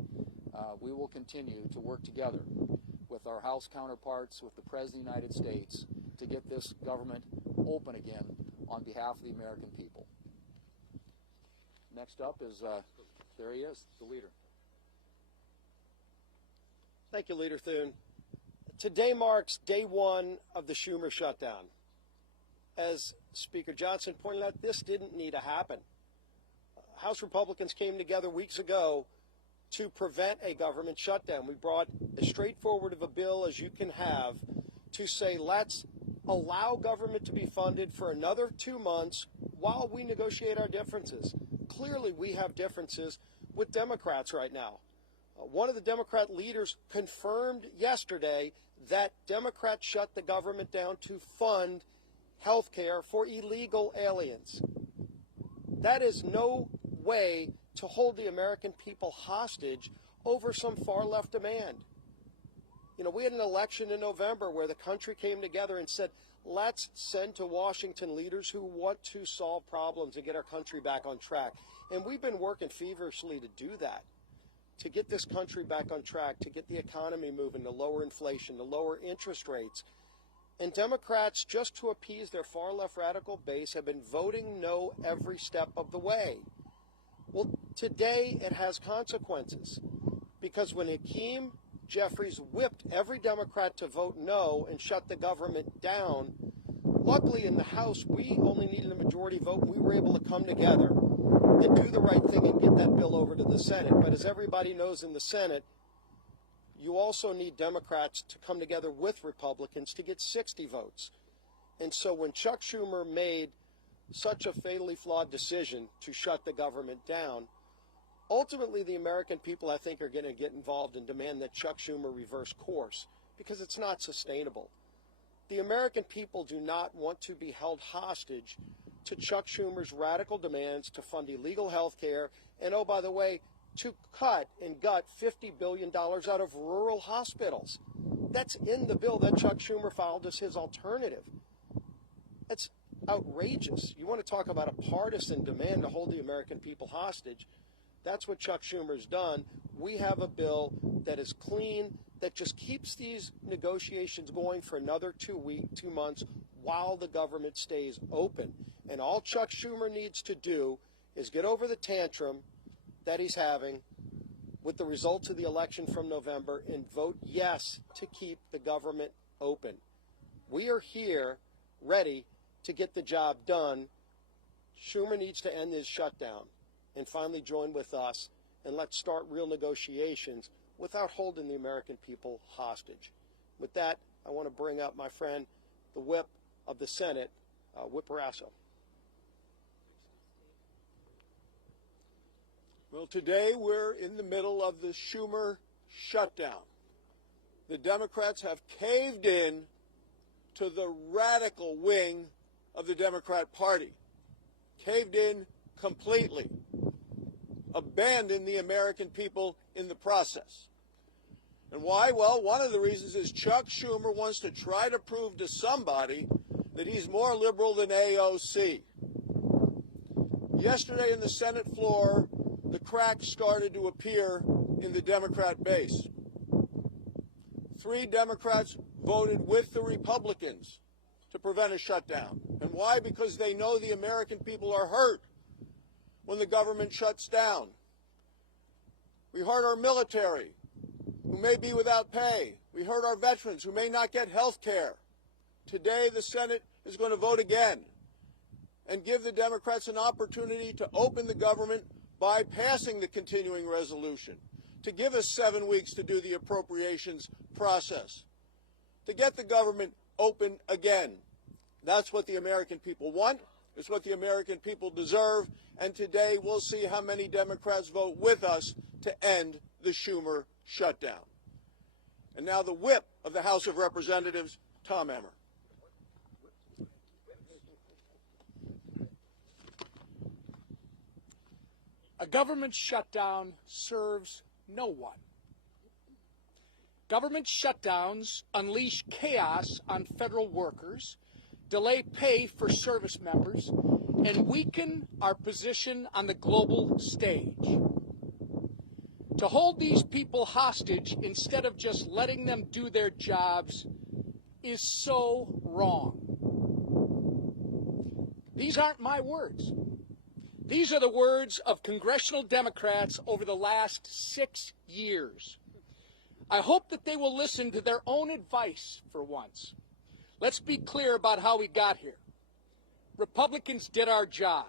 We will continue to work together with our House counterparts, with the President of the United States, to get this government open again on behalf of the American people. Next up is, there he is, the leader. Thank you, Leader Thune. Today marks day 1 of the Schumer shutdown. As Speaker Johnson pointed out, this didn't need to happen. House Republicans came together weeks ago to prevent a government shutdown. We brought as straightforward of a bill as you can have to say, let's allow government to be funded for another 2 months while we negotiate our differences. Clearly, we have differences with Democrats right now. One of the Democrat leaders confirmed yesterday that Democrats shut the government down to fund health care for illegal aliens. That is no way to hold the American people hostage over some far-left demand. You know, we had an election in November where the country came together and said, let's send to Washington leaders who want to solve problems and get our country back on track. And we've been working feverishly to do that, to get this country back on track, to get the economy moving, to lower inflation, to lower interest rates. And Democrats, just to appease their far-left radical base, have been voting no every step of the way. Well, today it has consequences, because when Hakeem Jeffries whipped every Democrat to vote no and shut the government down, luckily in the House we only needed a majority vote, and we were able to come together and do the right thing and get that bill over to the Senate. But as everybody knows in the Senate, you also need Democrats to come together with Republicans to get 60 votes. And so when Chuck Schumer made such a fatally flawed decision to shut the government down, ultimately the American people, I think, are going to get involved and demand that Chuck Schumer reverse course, because it's not sustainable. The American people do not want to be held hostage to Chuck Schumer's radical demands to fund illegal health care and, oh, by the way, to cut and gut $50 billion out of rural hospitals. That's in the bill that Chuck Schumer filed as his alternative. outrageous. You want to talk about a partisan demand to hold the American people hostage? That's what Chuck Schumer's done. We have a bill that is clean, that just keeps these negotiations going for another 2 months while the government stays open. And all Chuck Schumer needs to do is get over the tantrum that he's having with the results of the election from November and vote yes to keep the government open. We are here ready to get the job done. Schumer needs to end his shutdown and finally join with us, and let's start real negotiations without holding the American people hostage. With that, I want to bring up my friend, the whip of the Senate, Whip Barrasso. Well, today we're in the middle of the Schumer shutdown. The Democrats have caved in to the radical wing of the Democrat Party, caved in completely, abandoned the American people in the process. And why? Well, one of the reasons is Chuck Schumer wants to try to prove to somebody that he's more liberal than AOC. Yesterday in the Senate floor, the cracks started to appear in the Democrat base. 3 Democrats voted with the Republicans to prevent a shutdown. And why? Because they know the American people are hurt when the government shuts down. We hurt our military, who may be without pay. We hurt our veterans, who may not get health care. Today, the Senate is going to vote again and give the Democrats an opportunity to open the government by passing the continuing resolution, to give us 7 weeks to do the appropriations process, to get the government open again. That's what the American people want. It's what the American people deserve. And today we'll see how many Democrats vote with us to end the Schumer shutdown. And now the whip of the House of Representatives, Tom Emmer. A government shutdown serves no one. Government shutdowns unleash chaos on federal workers, delay pay for service members, and weaken our position on the global stage. To hold these people hostage instead of just letting them do their jobs is so wrong. These aren't my words. These are the words of congressional Democrats over the last 6 years. I hope that they will listen to their own advice for once. Let's be clear about how we got here. Republicans did our job.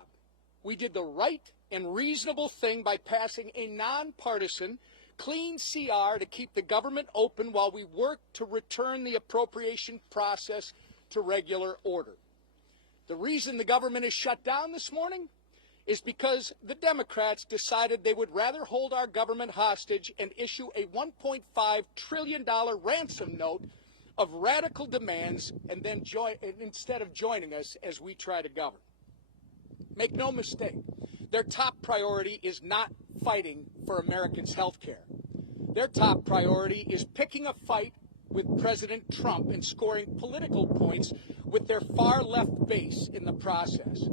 We did the right and reasonable thing by passing a nonpartisan, clean CR to keep the government open while we work to return the appropriation process to regular order. The reason the government is shut down this morning is because the Democrats decided they would rather hold our government hostage and issue a $1.5 trillion ransom note of radical demands and then instead of joining us as we try to govern. Make no mistake, their top priority is not fighting for Americans' health care. Their top priority is picking a fight with President Trump and scoring political points with their far-left base in the process.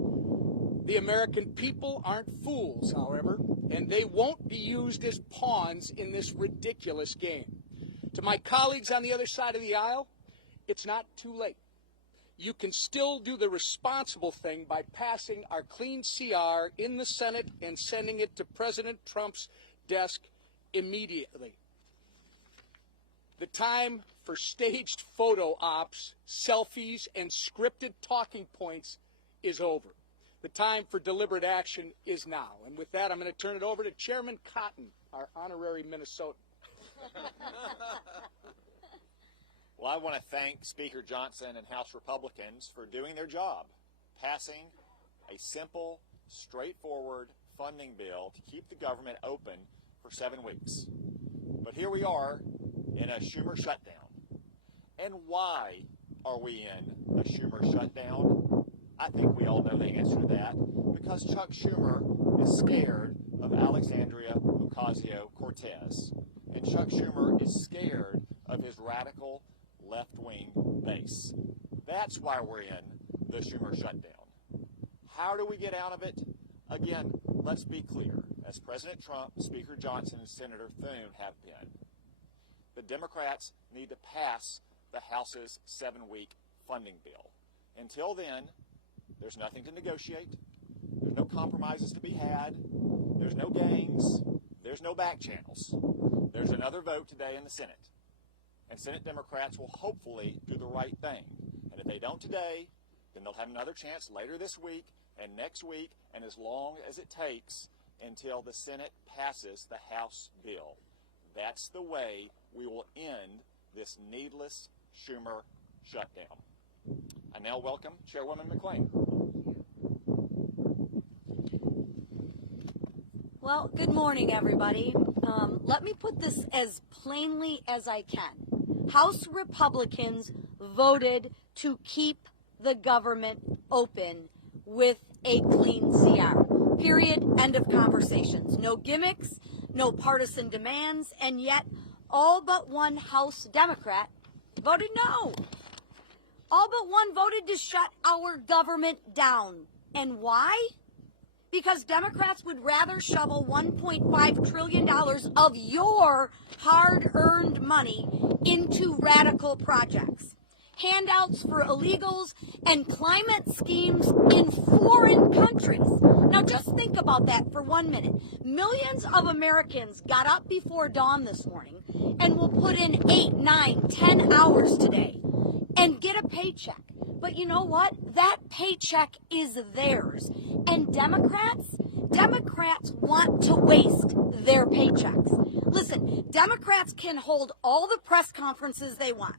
The American people aren't fools, however, and they won't be used as pawns in this ridiculous game. To my colleagues on the other side of the aisle, it's not too late. You can still do the responsible thing by passing our clean CR in the Senate and sending it to President Trump's desk immediately. The time for staged photo ops, selfies, and scripted talking points is over. The time for deliberate action is now. And with that, I'm going to turn it over to Chairman Cotton, our honorary Minnesotan. Well, I want to thank Speaker Johnson and House Republicans for doing their job, passing a simple, straightforward funding bill to keep the government open for 7 weeks. But here we are in a Schumer shutdown. And why are we in a Schumer shutdown? I think we all know the answer to that. Because Chuck Schumer is scared of Alexandria Ocasio-Cortez. And Chuck Schumer is scared of his radical left-wing base. That's why we're in the Schumer shutdown. How do we get out of it? Again, let's be clear. As President Trump, Speaker Johnson, and Senator Thune have been, the Democrats need to pass the House's 7-week funding bill. Until then, there's nothing to negotiate. There's no compromises to be had. There's no games. There's no back channels. There's another vote today in the Senate. And Senate Democrats will hopefully do the right thing. And if they don't today, then they'll have another chance later this week and next week and as long as it takes until the Senate passes the House bill. That's the way we will end this needless Schumer shutdown. I now welcome Chairwoman McClain. Well, good morning, everybody. Let me put this as plainly as I can. House Republicans voted to keep the government open with a clean CR. Period. End of conversations. No gimmicks, no partisan demands, and yet all but one House Democrat voted no. All but one voted to shut our government down. And why? Because Democrats would rather shovel $1.5 trillion of your hard-earned money into radical projects, handouts for illegals, and climate schemes in foreign countries. Now just think about that for 1 minute. Millions of Americans got up before dawn this morning and will put in 8, 9, 10 hours today and get a paycheck. But you know what? That paycheck is theirs. And Democrats want to waste their paychecks. Listen, Democrats can hold all the press conferences they want.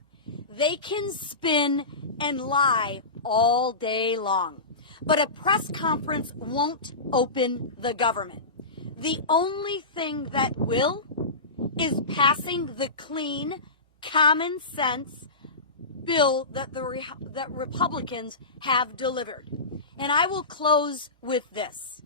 They can spin and lie all day long. But a press conference won't open the government. The only thing that will is passing the clean, common sense bill that that Republicans have delivered. And I will close with this.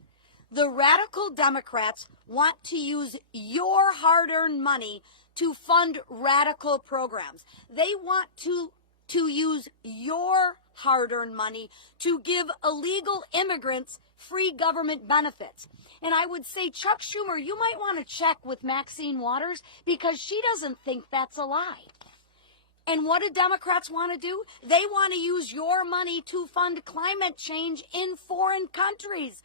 The radical Democrats want to use your hard-earned money to fund radical programs. They want to use your hard-earned money to give illegal immigrants free government benefits. And I would say, Chuck Schumer, you might want to check with Maxine Waters because she doesn't think that's a lie. And what do Democrats want to do? They want to use your money to fund climate change in foreign countries,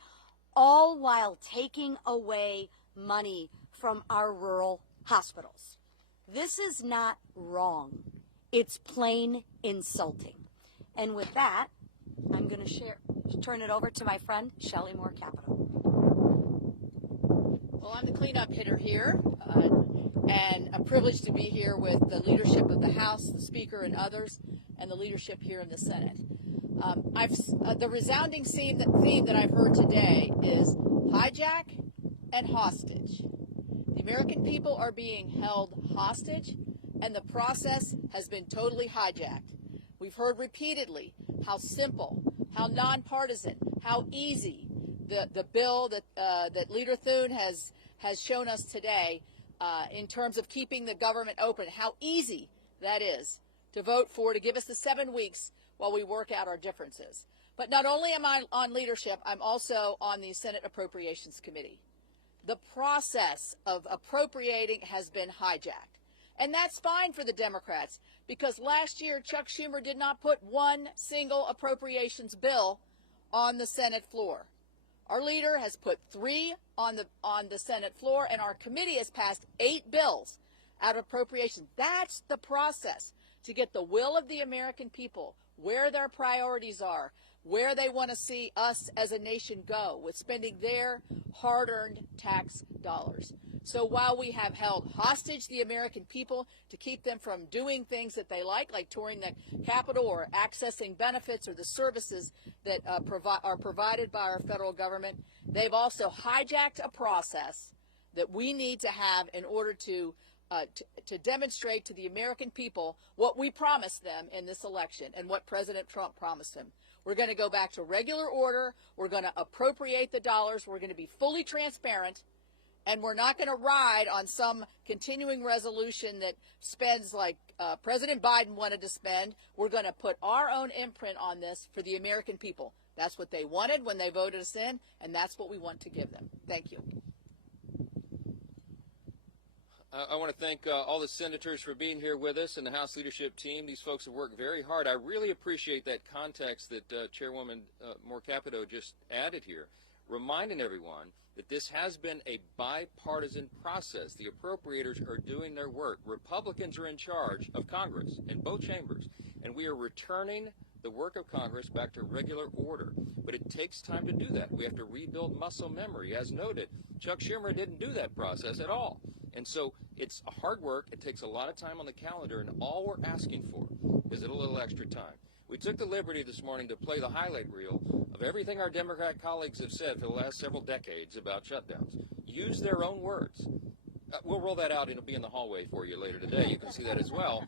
all while taking away money from our rural hospitals. This is not wrong. It's plain insulting. And with that, I'm going to turn it over to my friend, Shelley Moore Capito. Well, I'm the cleanup hitter here, and a privilege to be here with the leadership of the House, the Speaker, and others, and the leadership here in the Senate. The resounding theme that I've heard today is hijack and hostage. The American people are being held hostage, and the process has been totally hijacked. We've heard repeatedly how simple, how nonpartisan, how easy the bill that Leader Thune has shown us today in terms of keeping the government open, how easy that is to vote for, to give us the 7 weeks while we work out our differences. But not only am I on leadership, I'm also on the Senate Appropriations Committee. The process of appropriating has been hijacked. And that's fine for the Democrats, because last year Chuck Schumer did not put one single appropriations bill on the Senate floor. Our leader has put 3 on the Senate floor, and our committee has passed 8 bills out of appropriations. That's the process to get the will of the American people, where their priorities are, where they want to see us as a nation go with spending their hard-earned tax dollars. So while we have held hostage the American people to keep them from doing things that they like touring the Capitol or accessing benefits or the services that are provided by our federal government, they've also hijacked a process that we need to have in order to demonstrate to the American people what we promised them in this election and what President Trump promised them. We're going to go back to regular order. We're going to appropriate the dollars. We're going to be fully transparent. And we're not going to ride on some continuing resolution that spends like President Biden wanted to spend. We're going to put our own imprint on this for the American people. That's what they wanted when they voted us in, and that's what we want to give them. Thank you. I want to thank all the senators for being here with us and the House leadership team. These folks have worked very hard. I really appreciate that context that Chairwoman Moore Capito just added here, reminding everyone that this has been a bipartisan process. The appropriators are doing their work. Republicans are in charge of Congress in both chambers, and we are returning the work of Congress back to regular order. But it takes time to do that. We have to rebuild muscle memory. As noted, Chuck Schumer didn't do that process at all. And so it's hard work. It takes a lot of time on the calendar, and all we're asking for is a little extra time. We took the liberty this morning to play the highlight reel of everything our Democrat colleagues have said for the last several decades about shutdowns. Use their own words. We'll roll that out. It'll be in the hallway for you later today. You can see that as well.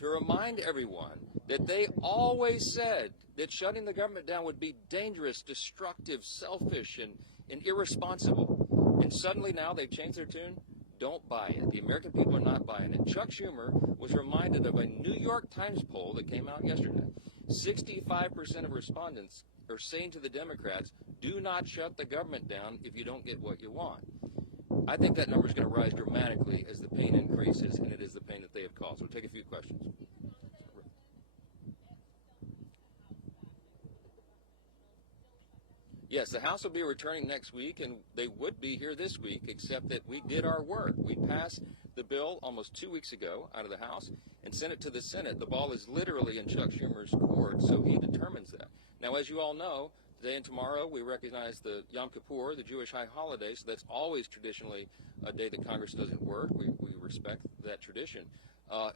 To remind everyone that they always said that shutting the government down would be dangerous, destructive, selfish, and irresponsible. And suddenly now they've changed their tune. Don't buy it. The American people are not buying it. Chuck Schumer was reminded of a New York Times poll that came out yesterday. 65% of respondents are saying to the Democrats, do not shut the government down if you don't get what you want. I think that number is going to rise dramatically as the pain increases, and it is the pain that they have caused. We'll take a few questions. Yes, the House will be returning next week, and they would be here this week, except that we did our work. We passed the bill almost 2 weeks ago out of the House and sent it to the Senate. The ball is literally in Chuck Schumer's court, so he determines that. Now, as you all know, today and tomorrow we recognize the Yom Kippur, the Jewish high holiday, so that's always traditionally a day that Congress doesn't work. We respect that tradition.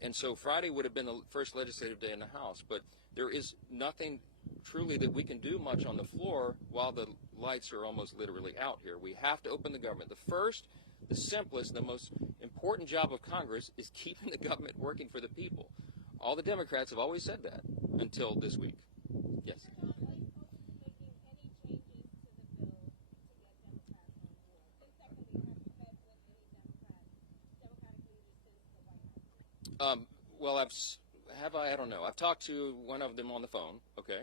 And so Friday would have been the first legislative day in the House, but there is nothing truly that we can do much on the floor while the lights are almost literally out here. We have to open the government. The first, the simplest, the most important job of Congress is keeping the government working for the people. All the Democrats have always said that until this week. Yes. Well, I don't know. I've talked to one of them on the phone, okay?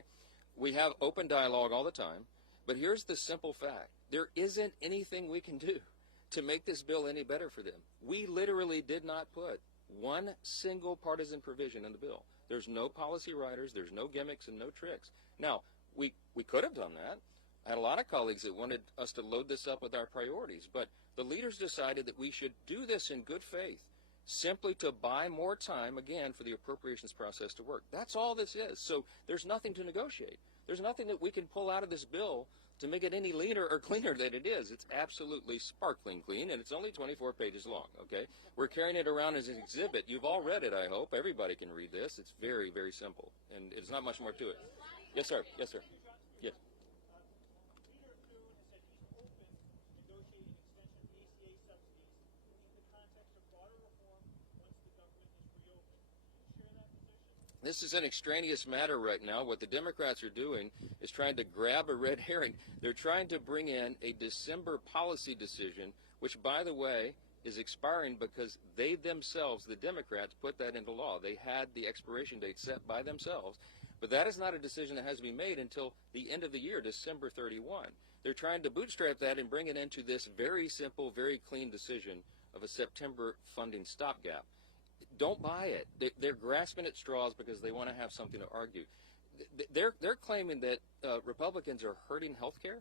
We have open dialogue all the time, but here's the simple fact. There isn't anything we can do to make this bill any better for them. We literally did not put one single partisan provision in the bill. There's no policy writers, there's no gimmicks and no tricks. Now, we could have done that. I had a lot of colleagues that wanted us to load this up with our priorities, but the leaders decided that we should do this in good faith, simply to buy more time, again, for the appropriations process to work. That's all this is. So there's nothing to negotiate. There's nothing that we can pull out of this bill to make it any leaner or cleaner than it is. It's absolutely sparkling clean, and it's only 24 pages long, okay? We're carrying it around as an exhibit. You've all read it, I hope. Everybody can read this. It's very, very simple, and it's not much more to it. Yes, sir. Yes, sir. Yes. This is an extraneous matter right now. What the Democrats are doing is trying to grab a red herring. They're trying to bring in a December policy decision, which, by the way, is expiring because they themselves, the Democrats, put that into law. They had the expiration date set by themselves. But that is not a decision that has to be made until the end of the year, December 31. They're trying to bootstrap that and bring it into this very simple, very clean decision of a September funding stopgap. Don't buy it. They're grasping at straws because they want to have something to argue. They're claiming that Republicans are hurting health care.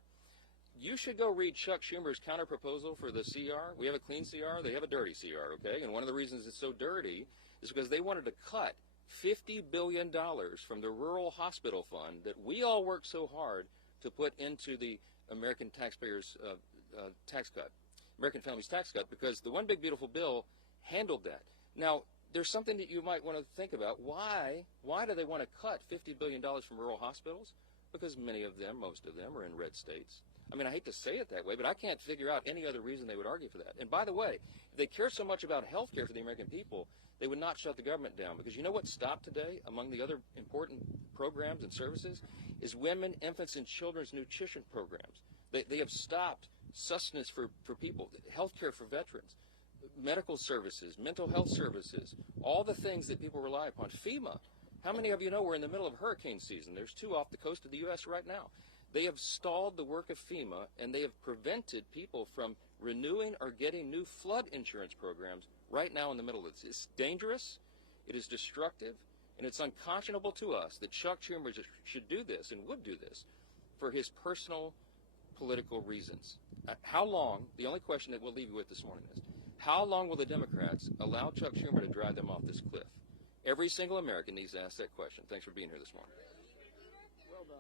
You should go read Chuck Schumer's counterproposal for the CR. We have a clean CR. They have a dirty CR, okay? And one of the reasons it's so dirty is because they wanted to cut $50 billion from the rural hospital fund that we all worked so hard to put into the American taxpayers' tax cut, American families' tax cut, because the One Big Beautiful Bill handled that. Now, there's something that you might want to think about. Why do they want to cut $50 billion from rural hospitals? Because many of them, most of them, are in red states. I mean, I hate to say it that way, but I can't figure out any other reason they would argue for that. And by the way, if they care so much about health care for the American people, they would not shut the government down. Because you know what stopped today, among the other important programs and services, is women, infants, and children's nutrition programs. They have stopped sustenance for people, health care for veterans, medical services, mental health services, all the things that people rely upon. FEMA. How many of you know we're in the middle of hurricane season? There's 2 off the coast of the U.S. right now. They have stalled the work of FEMA, and they have prevented people from renewing or getting new flood insurance programs right now in the middle of this. It's dangerous, it is destructive, and it's unconscionable to us that Chuck Schumer should do this and would do this for his personal political reasons. How long, the only question that we'll leave you with this morning is, how long will the Democrats allow Chuck Schumer to drive them off this cliff? Every single American needs to ask that question. Thanks for being here this morning. Well done.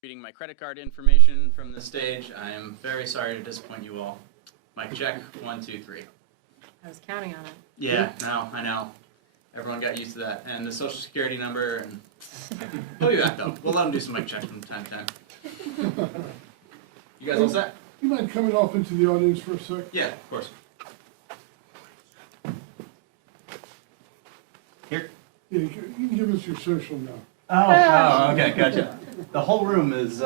Reading my credit card information from the stage. I am very sorry to disappoint you all. Mic check, 1, 2, 3. I was counting on it. Yeah, no, I know. Everyone got used to that. And the social security number, and we'll be back though. We'll let them do some mic checks from time to time. You guys all set? You mind coming off into the audience for a sec? Yeah, of course. Here? Yeah, you can give us your social now. Oh, okay, gotcha. The whole room is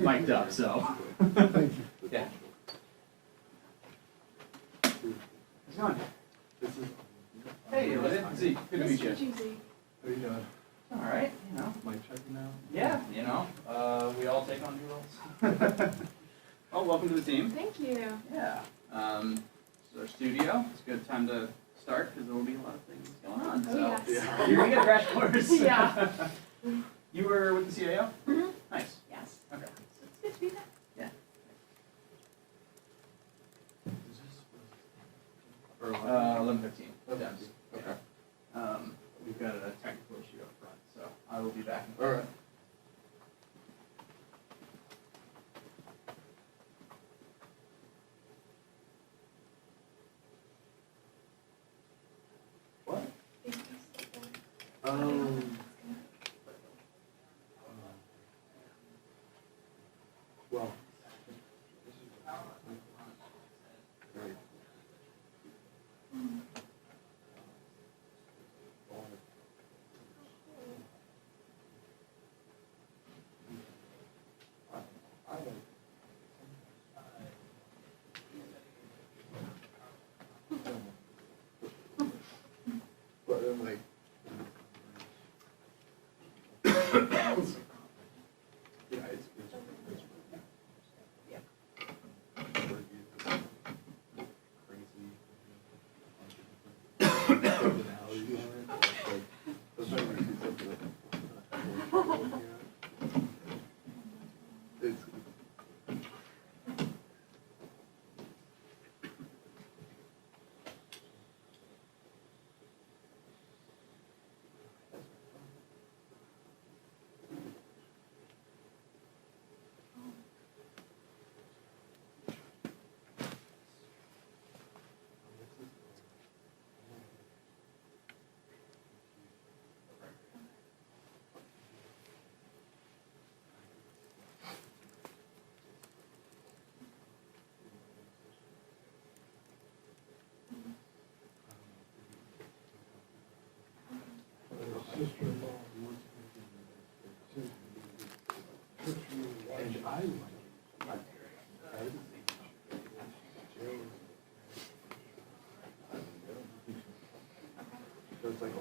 mic'd up, so. Thank you. Yeah. How's it going? Hey, Olivia. Zeke, good to meet you. How are you doing? All right, you know. Mic checking now? Yeah, you know, we all take on new roles. Well, welcome to the team. Thank you. Yeah. This is our studio. It's a good time to start because there will be a lot of things going on. Oh, So yes. you're going to get a crash course. Yeah. You were with the CAO? Mm-hmm. Nice. Yes. Okay. It's good to be back. Yeah. Or 11:15. Okay. Yes. Okay. We've got a technical issue up front, so I will be back. All right. What? Well. But then like yeah, it's sister-in-law wants and I like so it's like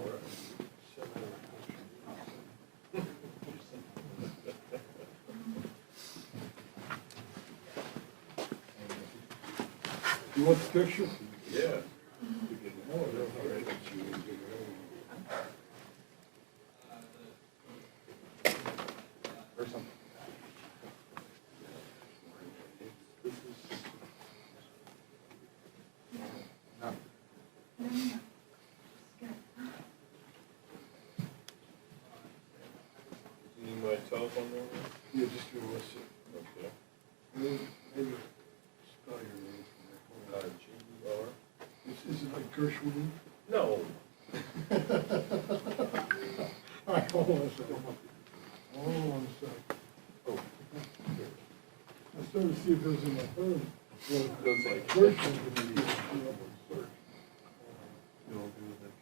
you want the picture? Yeah. Or something. You need my telephone number? Yeah, just give us it. Okay. Maybe spell your name for me. G-E-R? Is it like Gershwin? No. All right, hold on a second. Hold on a second. Oh. I started to see if it was in my phone. Well, That's like Gershwin would be a search. You don't do that.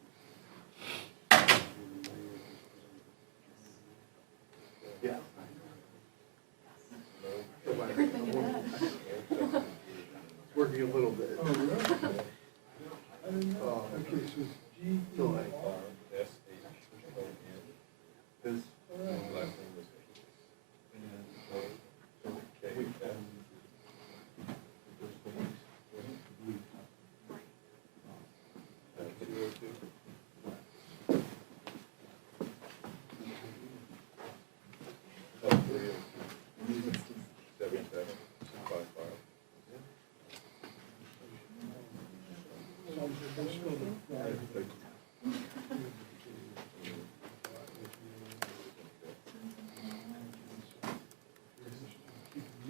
Yeah. Everything in that. It's working a little bit. Oh, really? I didn't know. Okay, so it's G. So like S-H-O-N. His last name was K-M.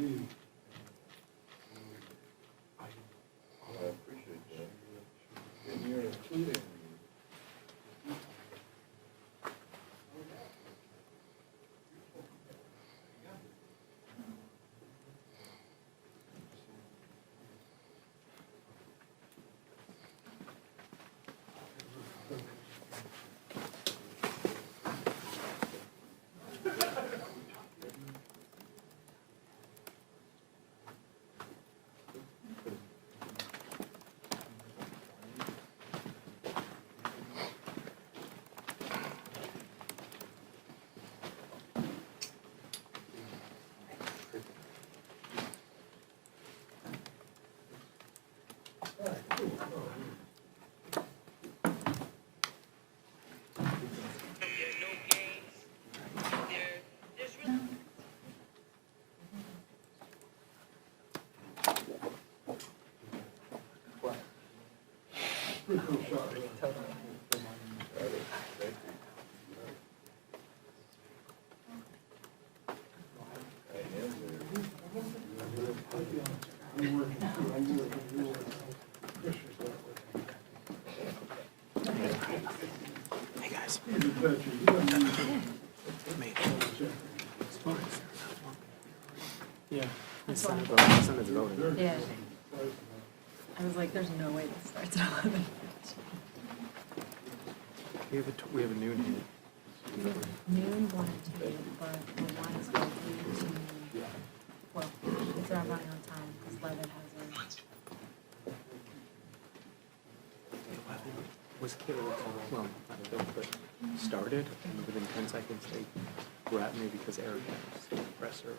indeed. I appreciate that. And you're including pretty cool shot. Hey guys. Yeah. It's voting. Yeah. I was like, there's no way this starts at 11. We have a noon hit. Noon, 1 and 2, but the one is going to, well, it's not running on time because 11 has Was Caleb, well, not killed, but started, and within 10 seconds they grabbed me because Eric was the presser.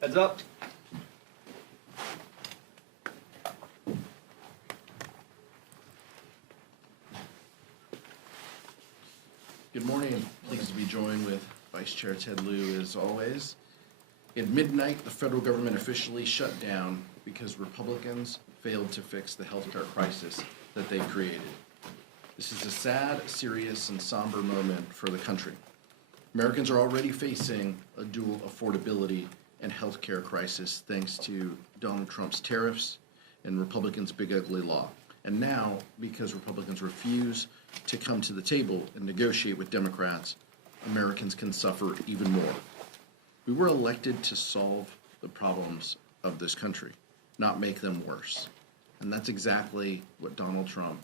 Heads up. Good morning. Pleased to be joined with Vice Chair Ted Lieu as always. At midnight, the federal government officially shut down because Republicans failed to fix the healthcare crisis that they created. This is a sad, serious, and somber moment for the country. Americans are already facing a dual affordability and healthcare crisis thanks to Donald Trump's tariffs and Republicans' big ugly law. And now, because Republicans refuse to come to the table and negotiate with Democrats, Americans can suffer even more. We were elected to solve the problems of this country, not make them worse. And that's exactly what Donald Trump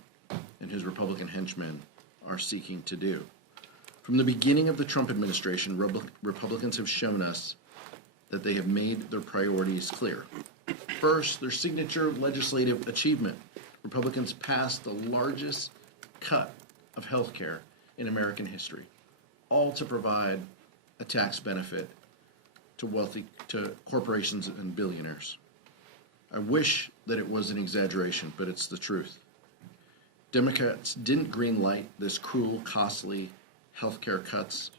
and his Republican henchmen are seeking to do. From the beginning of the Trump administration, Republicans have shown us that they have made their priorities clear. First, their signature legislative achievement. Republicans passed the largest cut of health care in American history, all to provide a tax benefit to corporations and billionaires. I wish that it was an exaggeration, but it's the truth. Democrats didn't greenlight this cruel, costly health care cuts,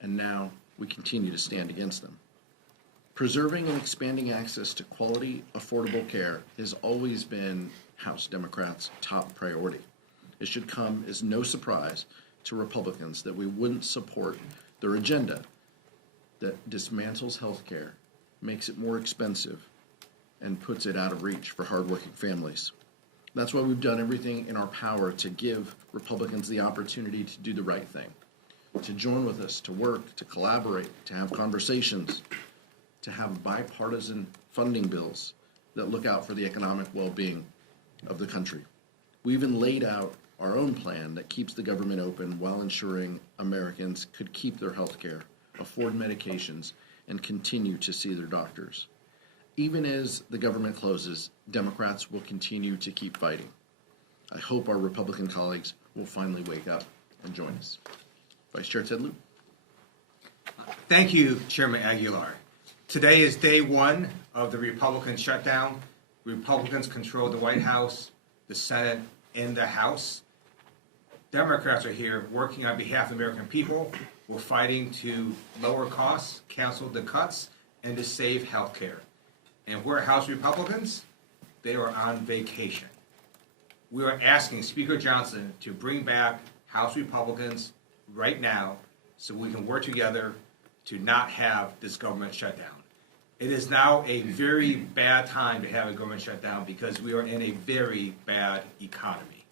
and now we continue to stand against them. Preserving and expanding access to quality, affordable care has always been House Democrats' top priority. It should come as no surprise to Republicans that we wouldn't support their agenda that dismantles health care, makes it more expensive, and puts it out of reach for hardworking families. That's why we've done everything in our power to give Republicans the opportunity to do the right thing, to join with us, to work, to collaborate, to have conversations, to have bipartisan funding bills that look out for the economic well-being of the country. We even laid out our own plan that keeps the government open while ensuring Americans could keep their health care, afford medications, and continue to see their doctors. Even as the government closes, Democrats will continue to keep fighting. I hope our Republican colleagues will finally wake up and join us. Vice Chair Ted Lieu. Thank you, Chairman Aguilar. Today is day one of the Republican shutdown. Republicans control the White House, the Senate, and the House. Democrats are here working on behalf of the American people. We're fighting to lower costs, cancel the cuts, and to save health care. And we're House Republicans, they are on vacation. We are asking Speaker Johnson to bring back House Republicans right now so we can work together to not have this government shutdown. It is now a very bad time to have a government shutdown because we are in a very bad economy.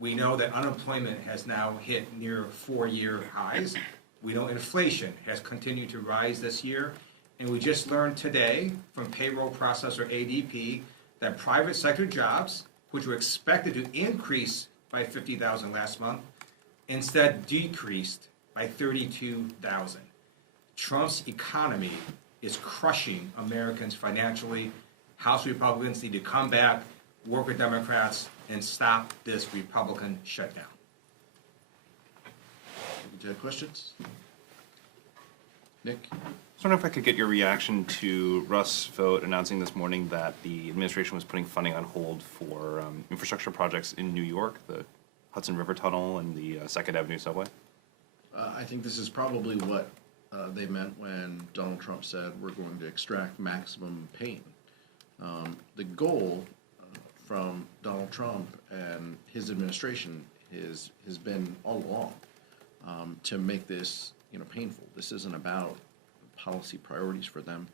We know that unemployment has now hit near 4-year highs. We know inflation has continued to rise this year. And we just learned today from payroll processor ADP that private sector jobs, which were expected to increase by 50,000 last month, instead decreased by 32,000. Trump's economy is crushing Americans financially. House Republicans need to come back, work with Democrats, and stop this Republican shutdown. Do you have questions? Nick? I was wondering if I could get your reaction to Russ' vote announcing this morning that the administration was putting funding on hold for infrastructure projects in New York, the Hudson River Tunnel and the 2nd Avenue subway. I think this is probably what they meant when Donald Trump said we're going to extract maximum pain. The goal from Donald Trump and his administration has been all along to make this painful. This isn't about policy priorities for them.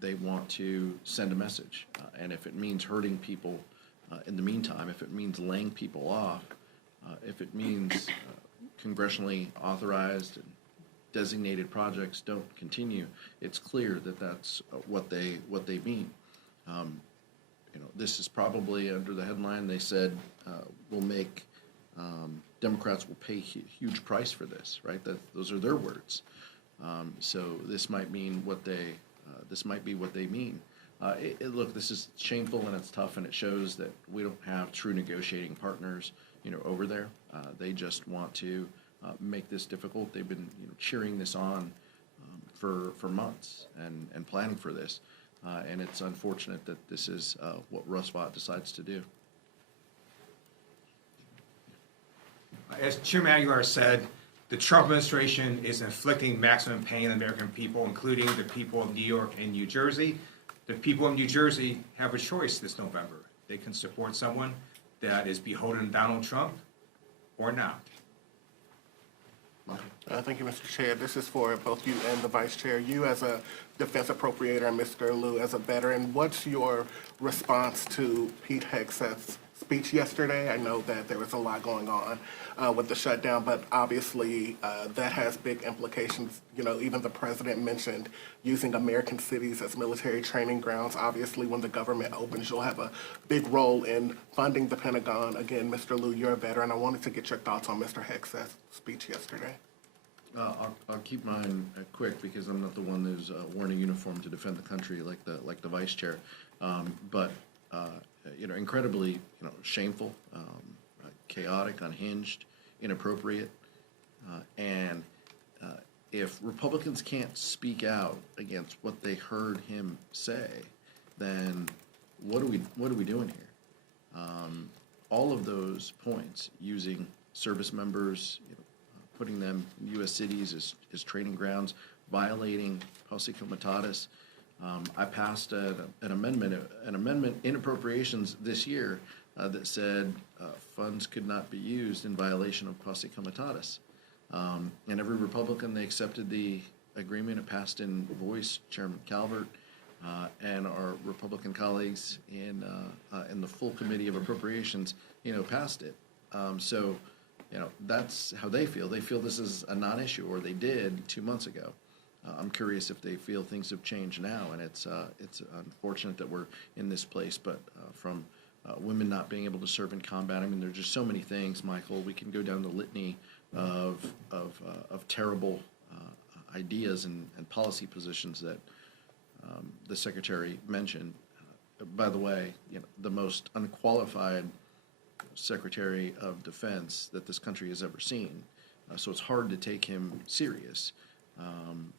They want to send a message, and if it means hurting people in the meantime, if it means laying people off, if it means congressionally authorized and designated projects don't continue, it's clear that that's what they mean. This is probably under the headline they said will make Democrats will pay huge price for this, right? Those are their words. So this might mean what they be what they mean. Look, this is shameful and it's tough, and it shows that we don't have true negotiating partners, over there. They just want to make this difficult. They've been cheering this on for months and planning for this, and it's unfortunate that this is what Russ Vought decides to do. As Chairman Aguilar said, the Trump administration is inflicting maximum pain on American people, including the people of New York and New Jersey. The people of New Jersey have a choice this November. They can support someone that is beholden to Donald Trump or not. Thank you, Mr. Chair. This is for both you and the Vice Chair. You as a defense appropriator and Mr. Lieu as a veteran, what's your response to Pete Hegseth's speech yesterday. I know that there was a lot going on with the shutdown, but obviously that has big implications. You know, even the president mentioned using American cities as military training grounds. Obviously, when the government opens, you'll have a big role in funding the Pentagon. Again, Mr. Liu, you're a veteran. I wanted to get your thoughts on Mr. Hex's speech yesterday. I'll keep mine quick because I'm not the one who's worn a uniform to defend the country like the vice chair. But incredibly, shameful, chaotic, unhinged, inappropriate, and if Republicans can't speak out against what they heard him say, then what are we doing here? All of those points, using service members, putting them in U.S. cities as training grounds, violating posse comitatus. I passed an amendment in appropriations this year that said funds could not be used in violation of posse comitatus. And every Republican, they accepted the agreement. It passed in voice. Chairman Calvert and our Republican colleagues in the full committee of appropriations, passed it. So, that's how they feel. They feel this is a non-issue, or they did 2 months ago. I'm curious if they feel things have changed now, and it's unfortunate that we're in this place. But from women not being able to serve in combat, I mean, there's just so many things, Michael. We can go down the litany of terrible ideas and policy positions that the Secretary mentioned. By the way, the most unqualified Secretary of Defense that this country has ever seen. So it's hard to take him serious.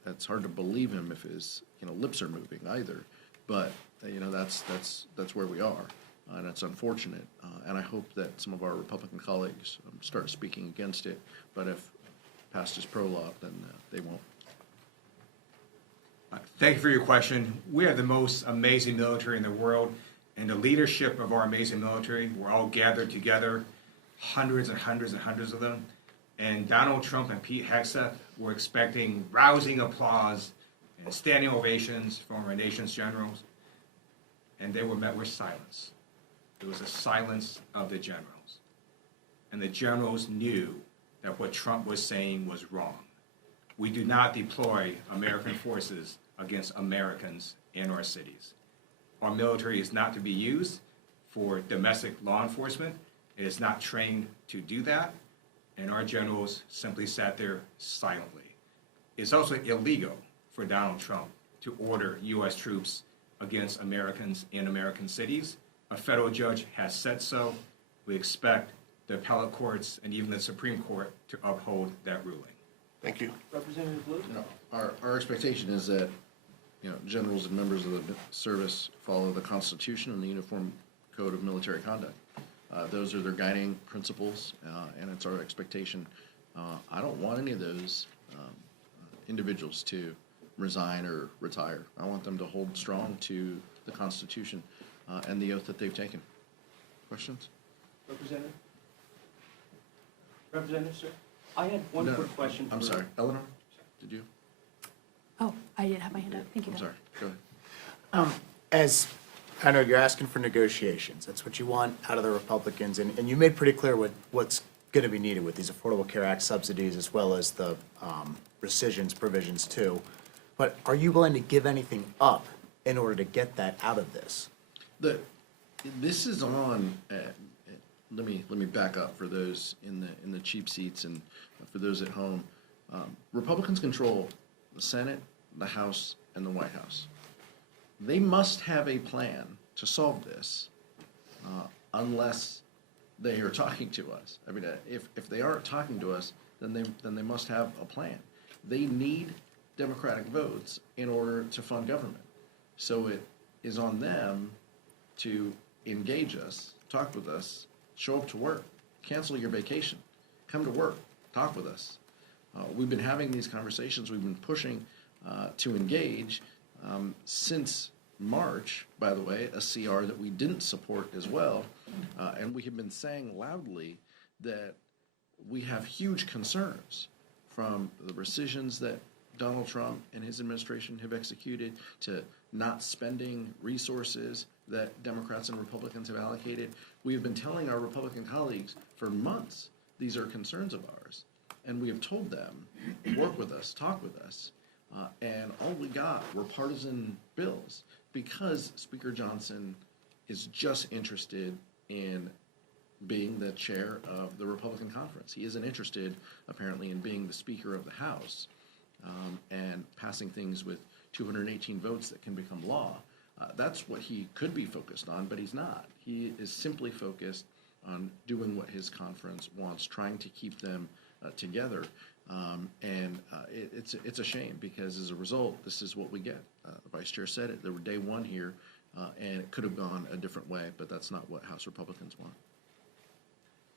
It's hard to believe him if his lips are moving either. But that's where we are, and it's unfortunate. And I hope that some of our Republican colleagues start speaking against it. But if past is prologue, then they won't. Thank you for your question. We are the most amazing military in the world, and the leadership of our amazing military, we're all gathered together, hundreds and hundreds and hundreds of them. And Donald Trump and Pete Hegseth were expecting rousing applause and standing ovations from our nation's generals, and they were met with silence. It was a silence of the generals. And the generals knew that what Trump was saying was wrong. We do not deploy American forces against Americans in our cities. Our military is not to be used for domestic law enforcement. It is not trained to do that, and our generals simply sat there silently. It's also illegal for Donald Trump to order U.S. troops against Americans in American cities. A federal judge has said so. We expect the appellate courts and even the Supreme Court to uphold that ruling. Thank you. Representative Blue? Our expectation is that generals and members of the service follow the Constitution and the Uniform Code of Military Conduct. Those are their guiding principles, and it's our expectation. I don't want any of those individuals to resign or retire. I want them to hold strong to the Constitution and the oath that they've taken. Questions? Representative, sir, I had one quick question. I'm sorry. Eleanor, did you? Oh, I didn't have my hand up. Thank you. I'm sorry. Go ahead. As I know you're asking for negotiations. That's what you want out of the Republicans. And you made pretty clear what's going to be needed with these Affordable Care Act subsidies as well as the rescissions provisions too. But are you willing to give anything up in order to get that out of this? This is on. Let me back up for those in the cheap seats and for those at home. Republicans control the Senate, the House, and the White House. They must have a plan to solve this, unless they are talking to us. I mean, if they aren't talking to us, then they must have a plan. They need Democratic votes in order to fund government. So it is on them to engage us, talk with us, show up to work, cancel your vacation, come to work, talk with us. We've been having these conversations. We've been pushing to engage since March, by the way, a CR that we didn't support as well. And we have been saying loudly that we have huge concerns from the rescissions that Donald Trump and his administration have executed to not spending resources, that Democrats and Republicans have allocated. We have been telling our Republican colleagues for months these are concerns of ours, and we have told them, work with us, talk with us, and all we got were partisan bills because Speaker Johnson is just interested in being the chair of the Republican conference. He isn't interested, apparently, in being the Speaker of the House and passing things with 218 votes that can become law. That's what he could be focused on, but he's not. He is simply focused on doing what his conference wants, trying to keep them together. It's a shame because as a result, this is what we get. The Vice Chair said it. There were day one here, and it could have gone a different way, but that's not what House Republicans want.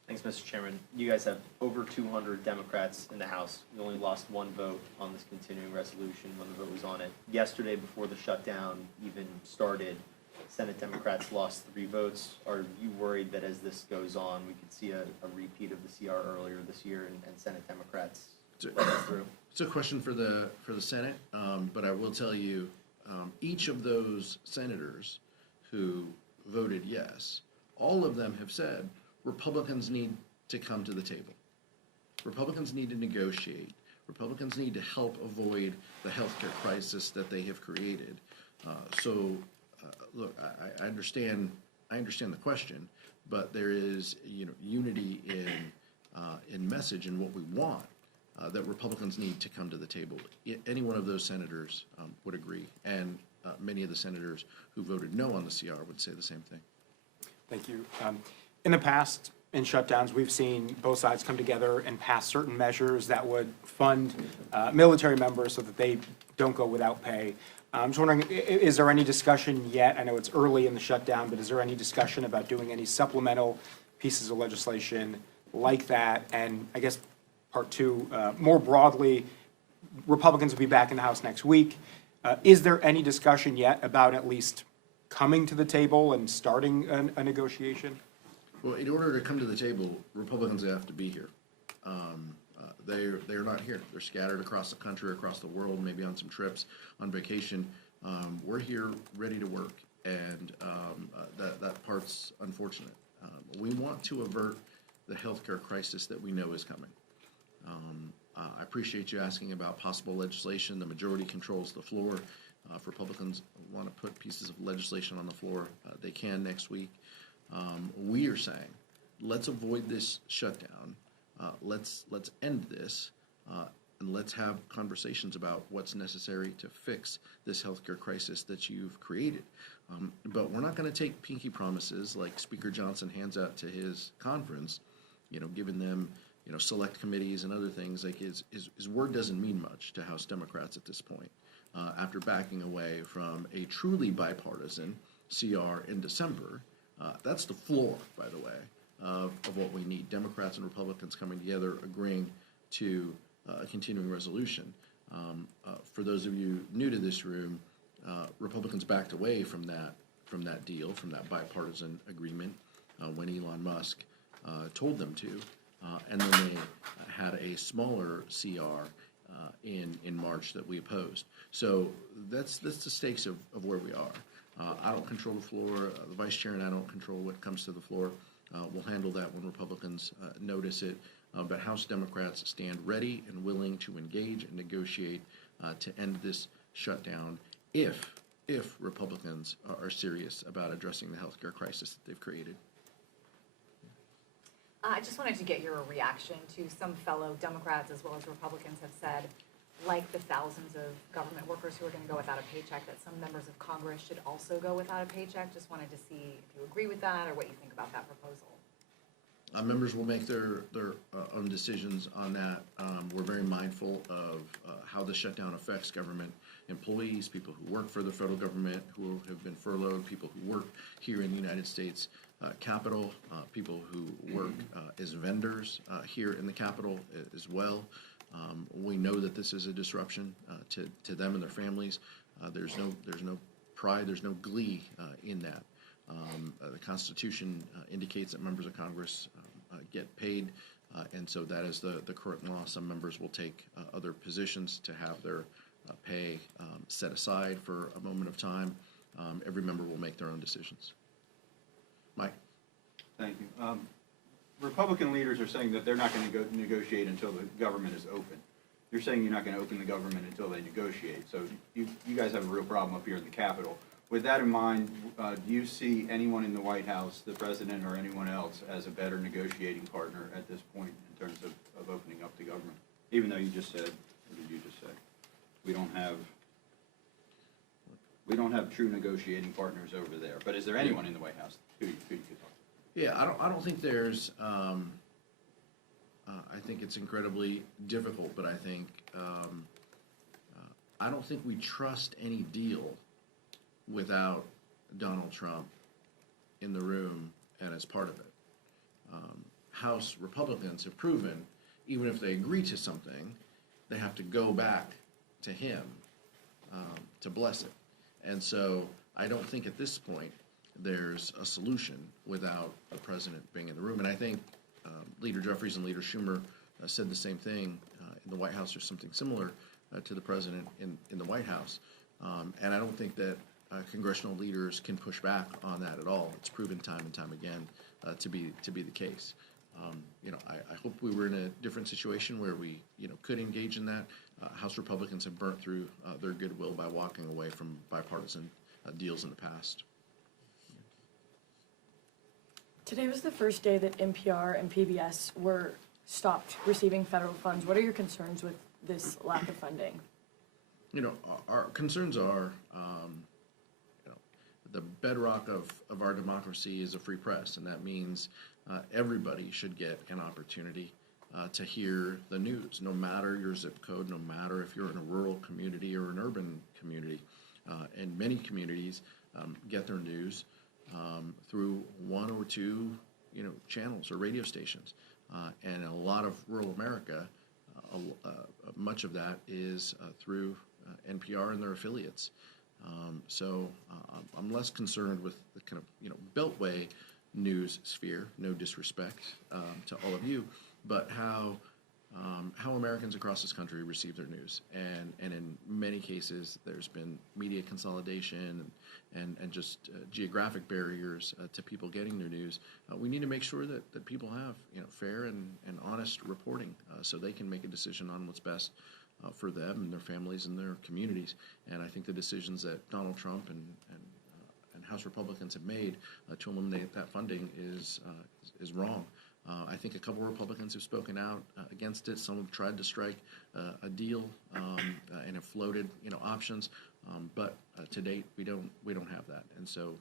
Thanks, Mr. Chairman. You guys have over 200 Democrats in the House. You only lost one vote on this continuing resolution when the vote was on it. Yesterday, before the shutdown even started, Senate Democrats lost 3 votes. Are you worried that as this goes on, we could see a repeat of the CR earlier this year and Senate Democrats let us through? It's a question for the Senate, but I will tell you, each of those senators who voted yes, all of them have said Republicans need to come to the table. Republicans need to negotiate. Republicans need to help avoid the healthcare crisis that they have created. Look, I understand the question, but there is unity in message and what we want that Republicans need to come to the table. Any one of those senators would agree, and many of the senators who voted no on the CR would say the same thing. Thank you. In the past, in shutdowns, we've seen both sides come together and pass certain measures that would fund military members so that they don't go without pay. I'm just wondering, is there any discussion yet? I know it's early in the shutdown, but is there any discussion about doing any supplemental pieces of legislation like that? And I guess part two, more broadly, Republicans will be back in the House next week. Is there any discussion yet about at least coming to the table and starting a negotiation? Well, in order to come to the table, Republicans have to be here. They're not here. They're scattered across the country, across the world, maybe on some trips, on vacation. We're here ready to work, and that part's unfortunate. We want to avert the healthcare crisis that we know is coming. I appreciate you asking about possible legislation. The majority controls the floor. If Republicans want to put pieces of legislation on the floor, they can next week. We are saying, let's avoid this shutdown. Let's end this, and let's have conversations about what's necessary to fix this healthcare crisis that you've created. But we're not going to take pinky promises like Speaker Johnson hands out to his conference, giving them, select committees and other things. Like his word doesn't mean much to House Democrats at this point. After backing away from a truly bipartisan CR in December. That's the floor, by the way, of what we need. Democrats and Republicans coming together, agreeing to a continuing resolution. For those of you new to this room, Republicans backed away from that deal, from that bipartisan agreement, when Elon Musk told them to, and then they had a smaller CR in March that we opposed. So that's the stakes of where we are. I don't control the floor. The Vice Chair and I don't control what comes to the floor. We'll handle that when Republicans notice it. But House Democrats stand ready and willing to engage and negotiate to end this shutdown if Republicans are serious about addressing the healthcare crisis that they've created. I just wanted to get your reaction to some fellow Democrats as well as Republicans have said, like the thousands of government workers who are going to go without a paycheck, that some members of Congress should also go without a paycheck. Just wanted to see if you agree with that or what you think about that proposal. Members will make their own decisions on that. We're very mindful of how the shutdown affects government employees, people who work for the federal government, who have been furloughed, people who work here in the United States Capitol, people who work as vendors here in the Capitol as well. We know that this is a disruption to them and their families. There's no pride, there's no glee in that. The Constitution indicates that members of Congress get paid, and so that is the current law. Some members will take other positions to have their pay set aside for a moment of time. every member will make their own decisions. Mike? Thank you. Republican leaders are saying that they're not going to negotiate until the government is open. You're saying you're not going to open the government until they negotiate. So you guys have a real problem up here in the Capitol. With that in mind, do you see anyone in the White House, the president or anyone else, as a better negotiating partner at this point in terms of opening up the government? Even though you just said, what did you just say? We don't have true negotiating partners over there. But is there anyone in the White House who you could talk to? Yeah, I don't think there's, I think it's incredibly difficult, but I think, I don't think we trust any deal without Donald Trump in the room and as part of it. House Republicans have proven, even if they agree to something, they have to go back to him to bless it. And so I don't think at this point there's a solution without the president being in the room. And I think Leader Jeffries and Leader Schumer said the same thing in the White House, or something similar to the president in the White House. And I don't think that congressional leaders can push back on that at all. It's proven time and time again to be the case. I hope we were in a different situation where we could engage in that. House Republicans have burnt through their goodwill by walking away from bipartisan deals in the past. Today was the first day that NPR and PBS were stopped receiving federal funds. What are your concerns with this lack of funding? Our concerns are, the bedrock of our democracy is a free press, and that means everybody should get an opportunity to hear the news, no matter your zip code, no matter if you're in a rural community or an urban community. And many communities get their news through one or two, channels or radio stations. And in a lot of rural America, much of that is through NPR and their affiliates. So I'm less concerned with the kind of, Beltway news sphere, no disrespect to all of you, but how Americans across this country receive their news. And in many cases, there's been media consolidation and just geographic barriers to people getting their news. We need to make sure that people have fair and honest reporting so they can make a decision on what's best for them and their families and their communities. And I think the decisions that Donald Trump and House Republicans have made to eliminate that funding is wrong. I think a couple of Republicans have spoken out against it. Some have tried to strike a deal and have floated options, but to date we don't have that. And so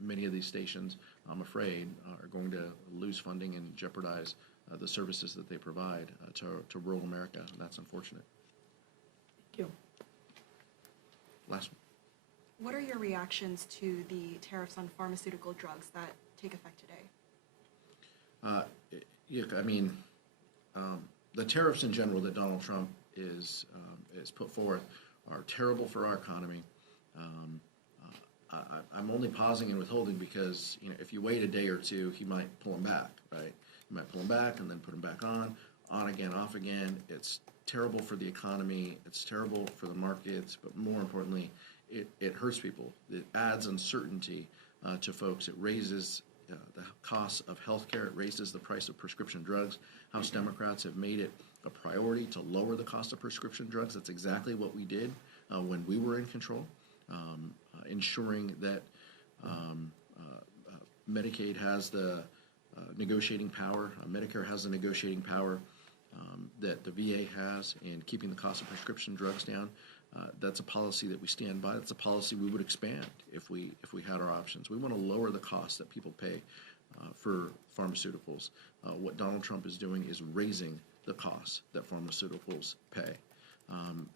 many of these stations, I'm afraid, are going to lose funding and jeopardize the services that they provide to rural America, and that's unfortunate. Thank you. Last one. What are your reactions to the tariffs on pharmaceutical drugs that take effect today? The tariffs in general that Donald Trump is put forth are terrible for our economy. I'm only pausing and withholding because if you wait a day or two, he might pull them back, right? He might pull them back and then put them back on again, off again. It's terrible for the economy. It's terrible for the markets, but more importantly, it hurts people. It adds uncertainty to folks. It raises the costs of health care. It raises the price of prescription drugs. House Democrats have made it a priority to lower the cost of prescription drugs. That's exactly what we did when we were in control, ensuring that Medicaid has the negotiating power, Medicare has the negotiating power that the VA has in keeping the cost of prescription drugs down. That's a policy that we stand by. That's a policy we would expand if we had our options. We want to lower the cost that people pay for pharmaceuticals. What Donald Trump is doing is raising the cost that pharmaceuticals pay.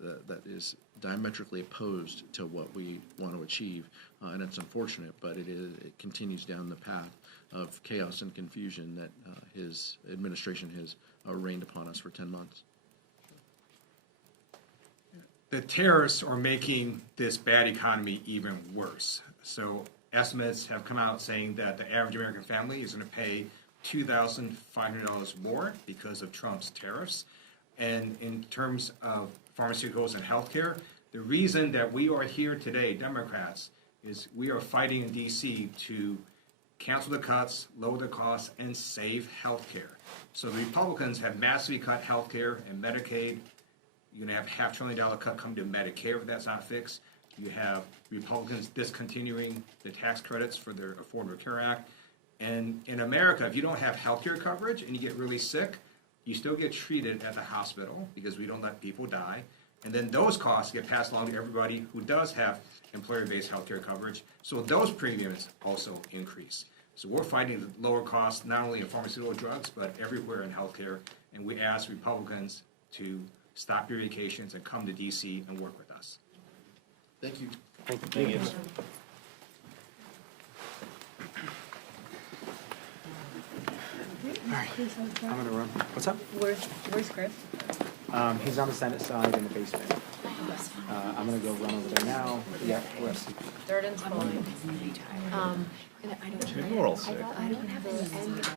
That is diametrically opposed to what we want to achieve, and it's unfortunate, but it continues down the path of chaos and confusion that his administration has rained upon us for 10 months. The tariffs are making this bad economy even worse. So estimates have come out saying that the average American family is going to pay $2,500 more because of Trump's tariffs. And in terms of pharmaceuticals and healthcare, the reason that we are here today, Democrats, is we are fighting in DC to cancel the cuts, lower the costs, and save healthcare. So the Republicans have massively cut healthcare and Medicaid. You're gonna have $500 billion cut come to Medicare if that's not fixed. You have Republicans discontinuing the tax credits for their Affordable Care Act. And in America, if you don't have healthcare coverage and you get really sick, you still get treated at the hospital because we don't let people die. And then those costs get passed along to everybody who does have employer-based healthcare coverage. So those premiums also increase. So we're fighting the lower costs, not only in pharmaceutical drugs, but everywhere in healthcare. And we ask Republicans to stop your vacations and come to DC and work with us. Thank you. Thank you. All right, I'm gonna run. What's up? Where's Chris? He's on the Senate side in the basement. I'm gonna go run over there now. Yeah, where's? Durden's calling. And I don't. Maybe we're all sick. I don't have the end.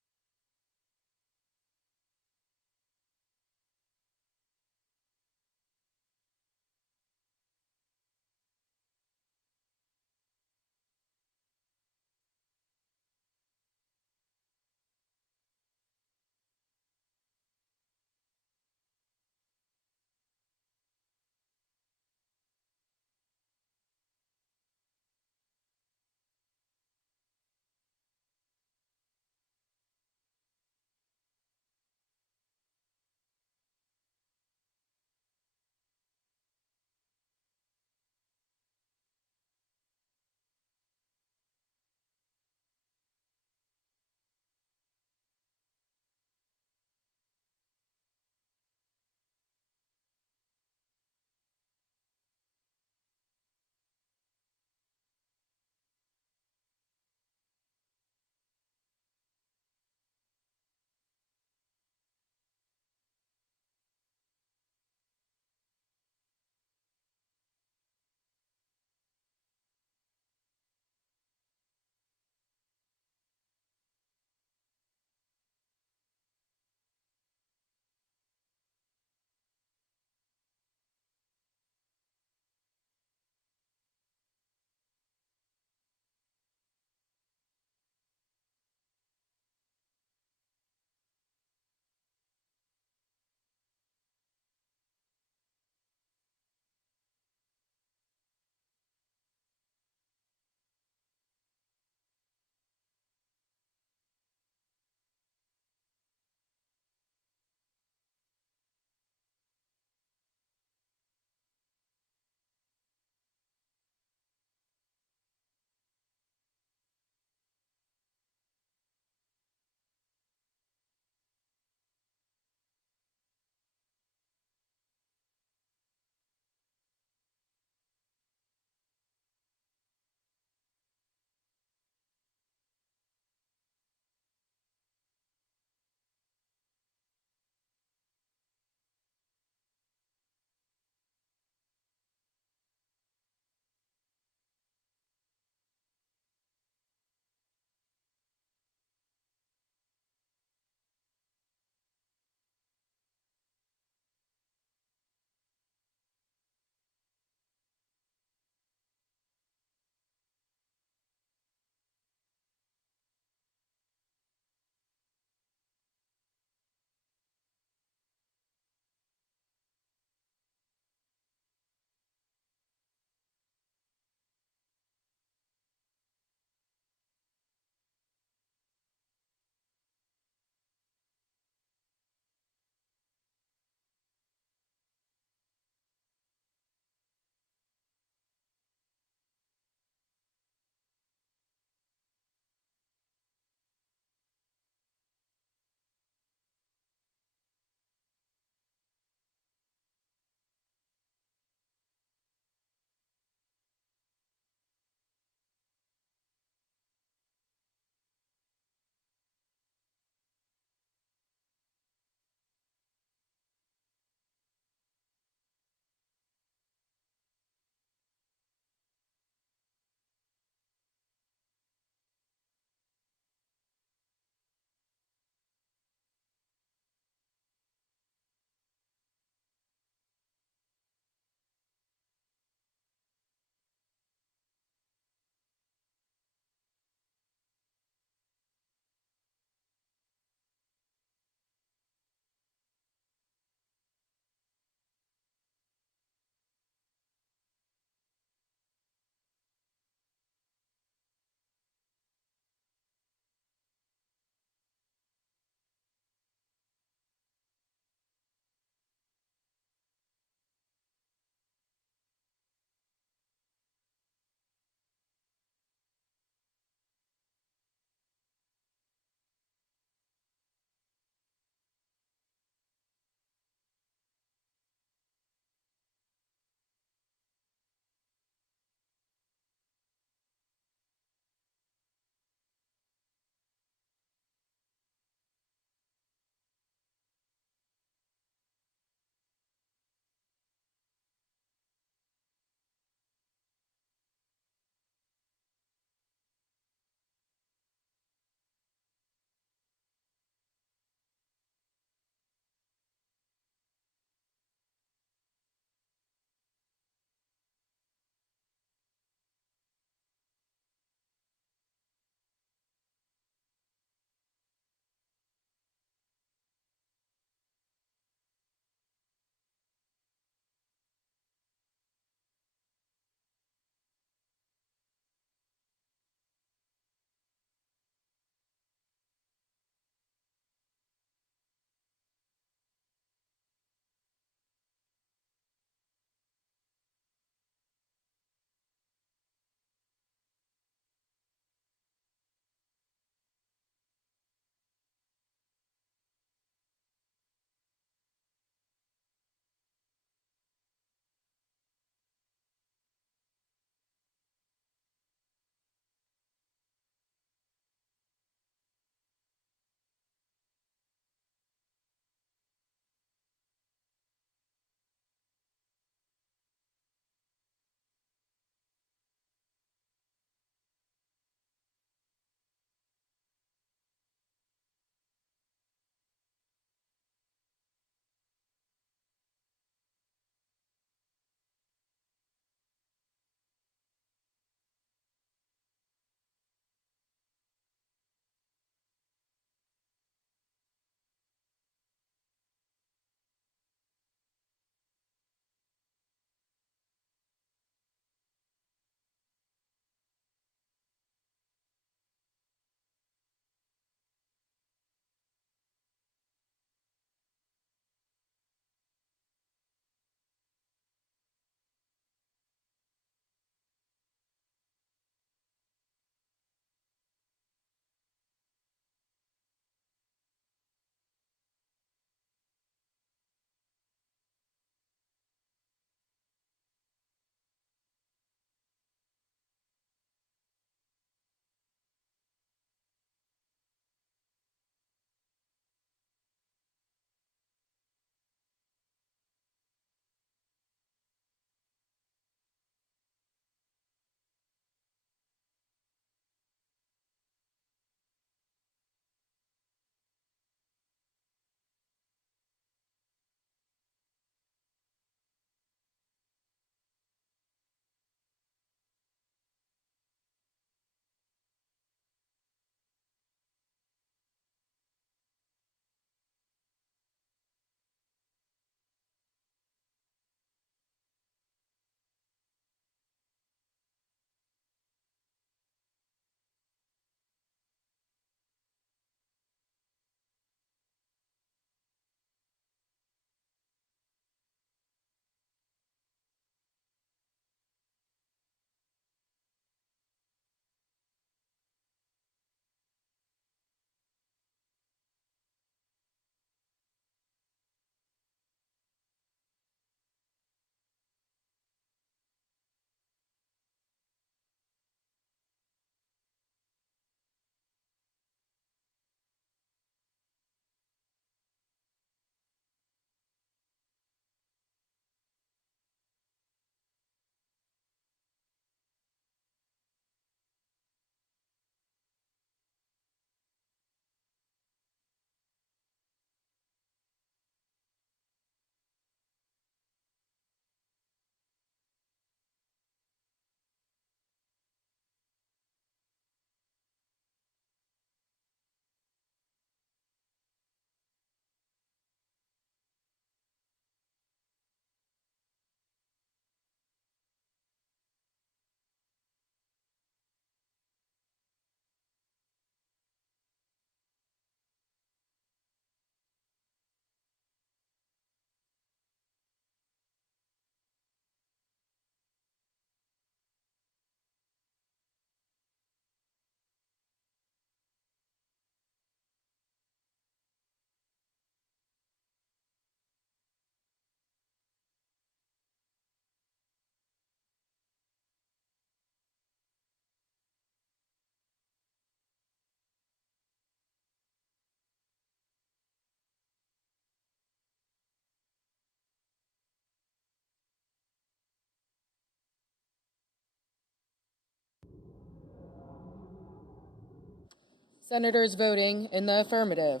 Senators voting in the affirmative: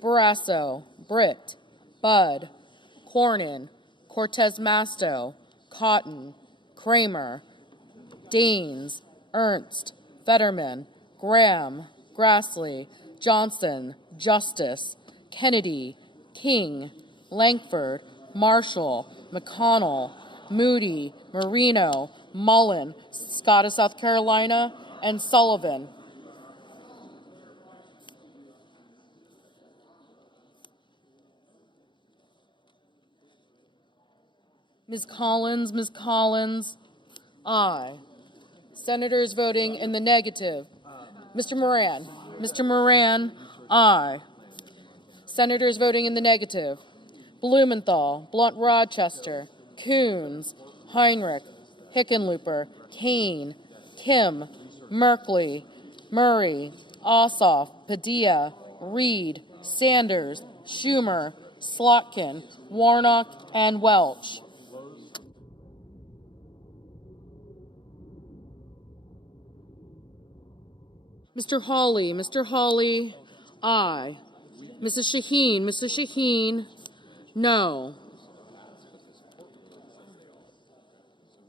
Barrasso, Britt, Budd, Cornyn, Cortez Masto, Cotton, Kramer, Daines, Ernst, Fetterman, Graham, Grassley, Johnson, Justice, Kennedy, King, Langford, Marshall, McConnell, Moody, Marino, Mullen, Scott of South Carolina, and Sullivan. Ms. Collins, aye. Senators voting in the negative: Mr. Moran, aye. Senators voting in the negative: Blumenthal, Blunt Rochester, Coons, Heinrich, Hickenlooper, Kane, Kim, Merkley, Murray, Ossoff, Padilla, Reed, Sanders, Schumer, Slotkin, Warnock, and Welch. Mr. Hawley, aye. Mrs. Shaheen, no.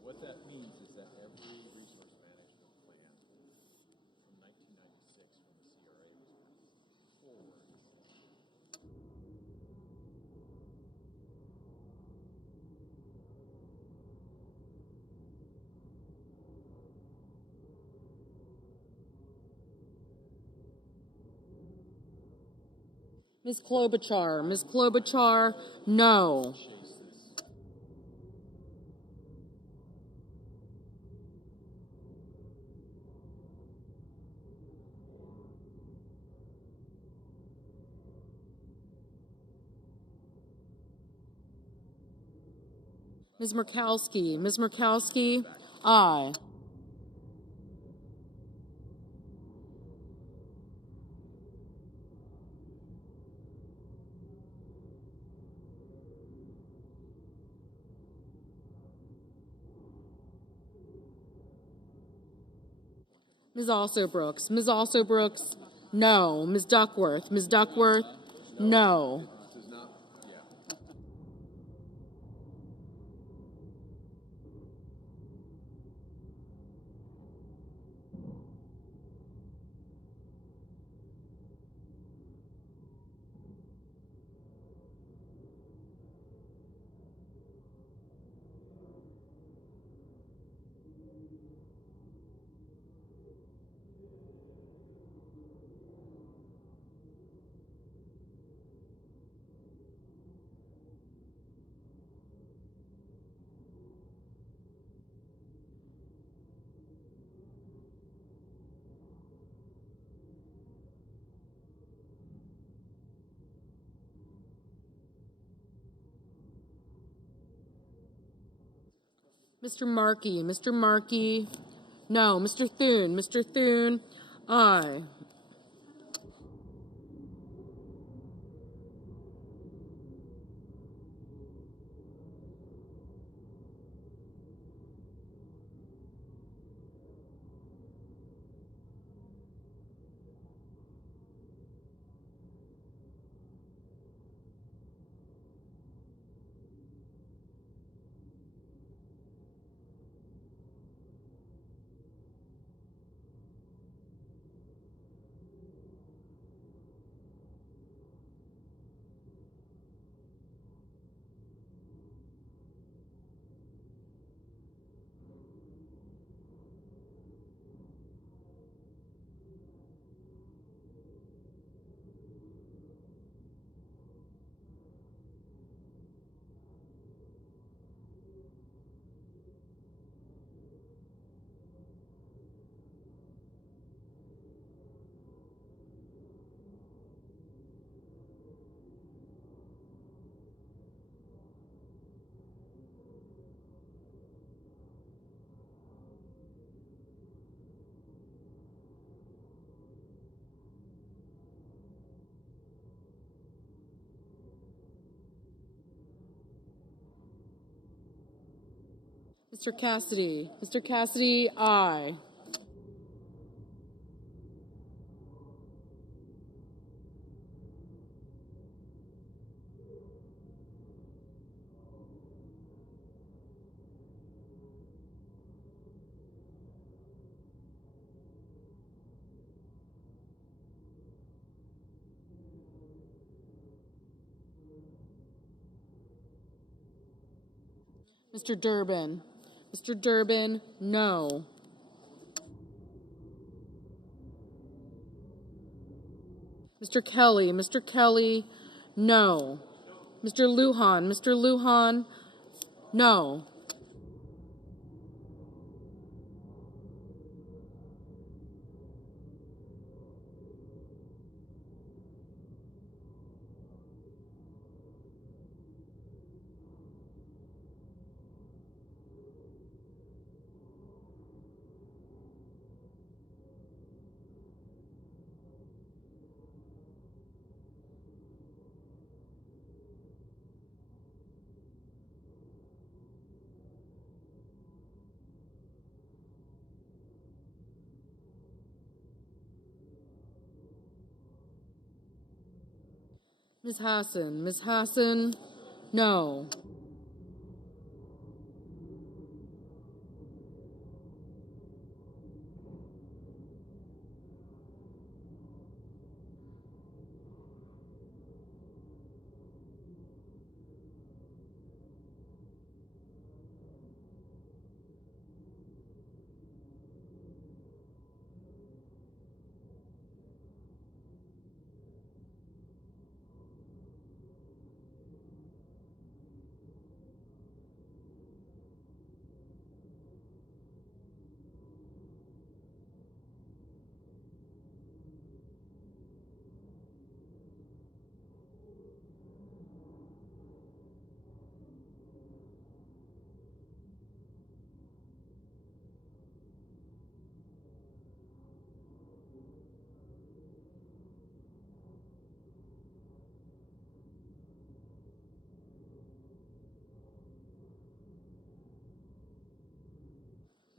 What that means is that every resource management plan from 1996 when the CRA was forward. Ms. Klobuchar, no. Ms. Murkowski, aye. Ms. Alsobrooks, no. Ms. Duckworth, no. Mr. Markey, no. Mr. Thune, aye. Mr. Cassidy, aye. Mr. Durbin. Mr. Durbin, no. Mr. Kelly. Mr. Kelly, no. Mr. Lujan. Mr. Lujan, no. Ms. Hassan. Ms. Hassan, no.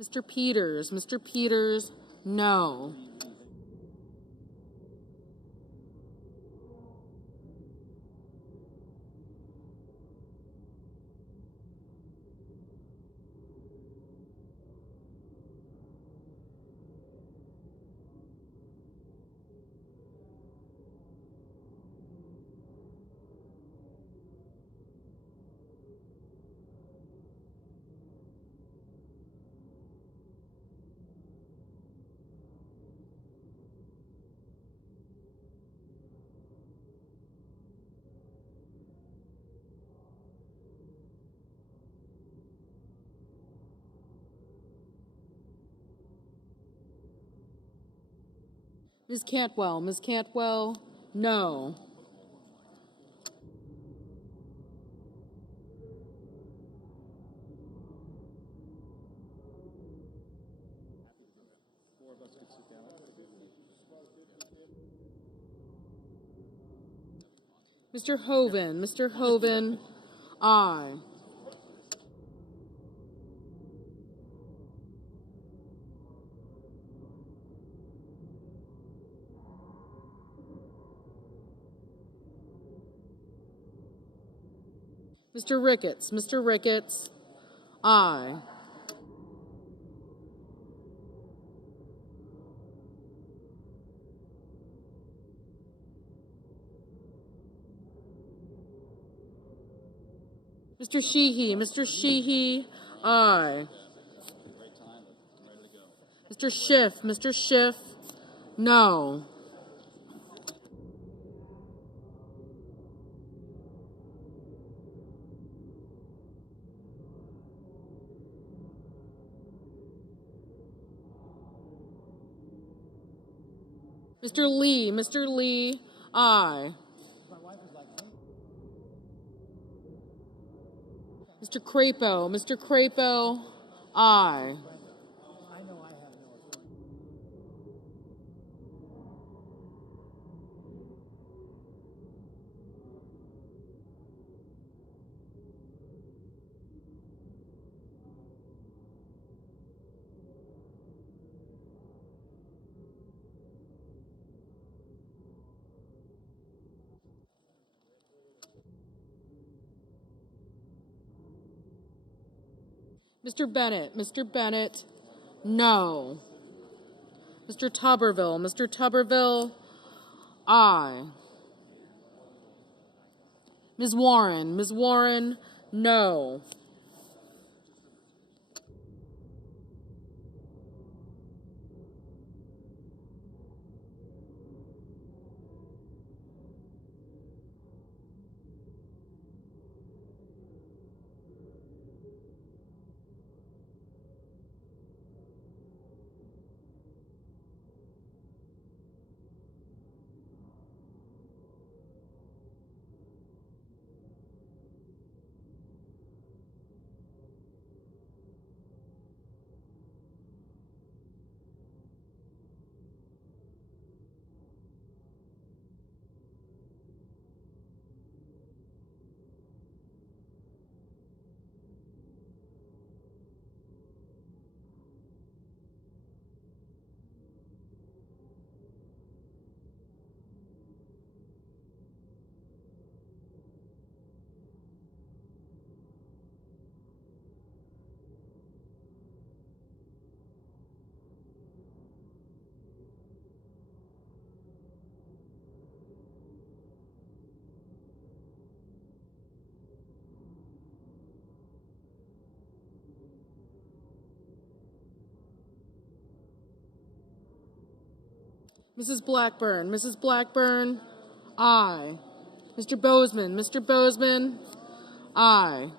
Mr. Peters. Mr. Peters, no. Ms. Cantwell. Ms. Cantwell, no. Mr. Hoven. Mr. Hoven, aye. Mr. Ricketts. Mr. Ricketts, aye. Mr. Sheehy. Mr. Sheehy, aye. Mr. Schiff. Mr. Schiff, no. Mr. Lee. Mr. Lee, aye. Mr. Crapo. Mr. Crapo, aye. Mr. Bennett. Mr. Bennett, no. Mr. Tuberville. Mr. Tuberville, aye. Ms. Warren. Ms. Warren, no. Mrs. Blackburn, Mrs. Blackburn, aye. Mr. Bozeman, Mr. Bozeman, aye.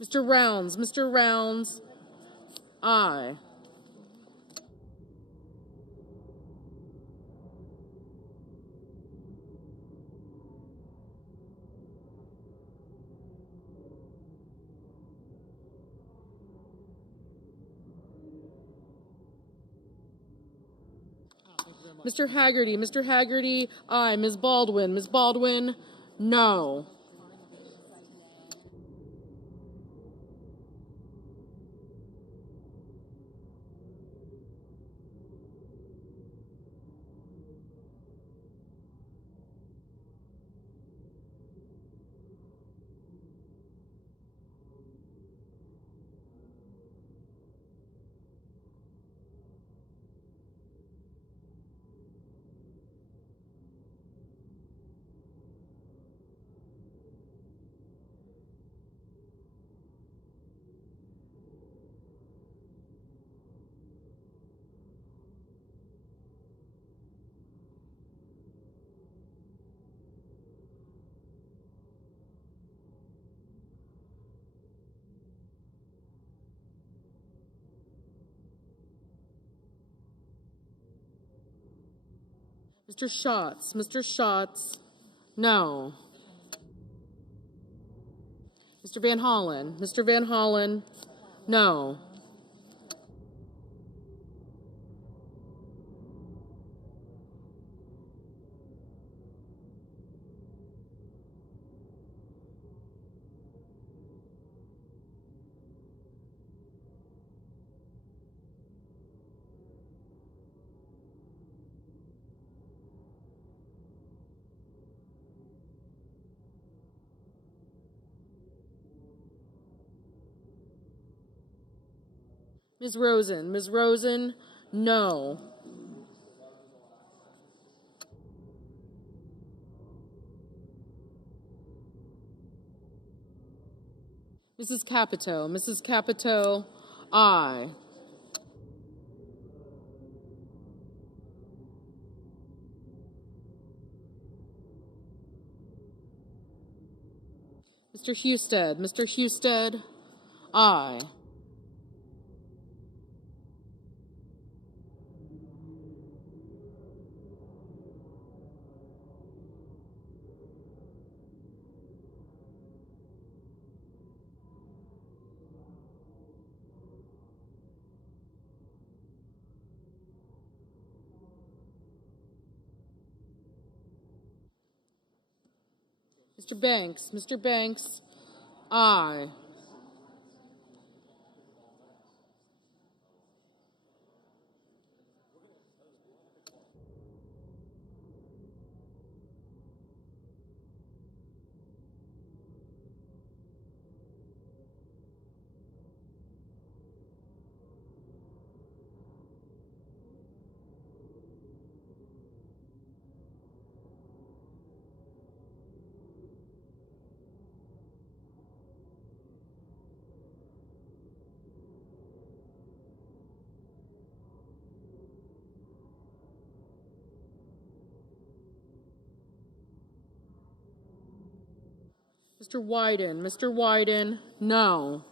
Mr. Rounds, aye. Mr. Haggerty, aye. Ms. Baldwin, no. Mr. Schatz, no. Mr. Van Hollen, no. Ms. Rosen, no. Mrs. Capito, aye. Mr. Husted, aye. Mr. Banks, aye. Mr. Wyden, no.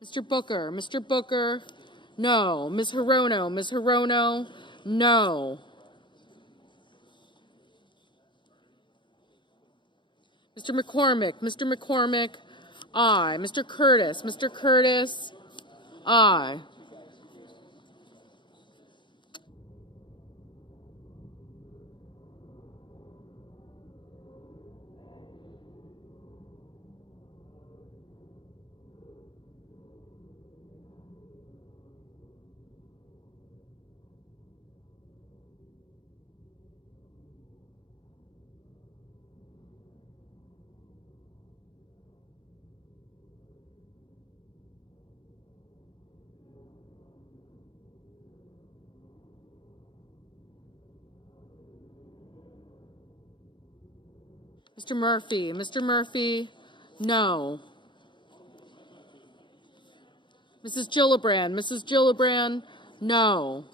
Mr. Booker, no. Ms. Hirono, no. Mr. McCormick, aye. Mr. Curtis, aye. Mr. Murphy, Mr. Murphy, no. Mrs. Gillibrand, Mrs. Gillibrand, no.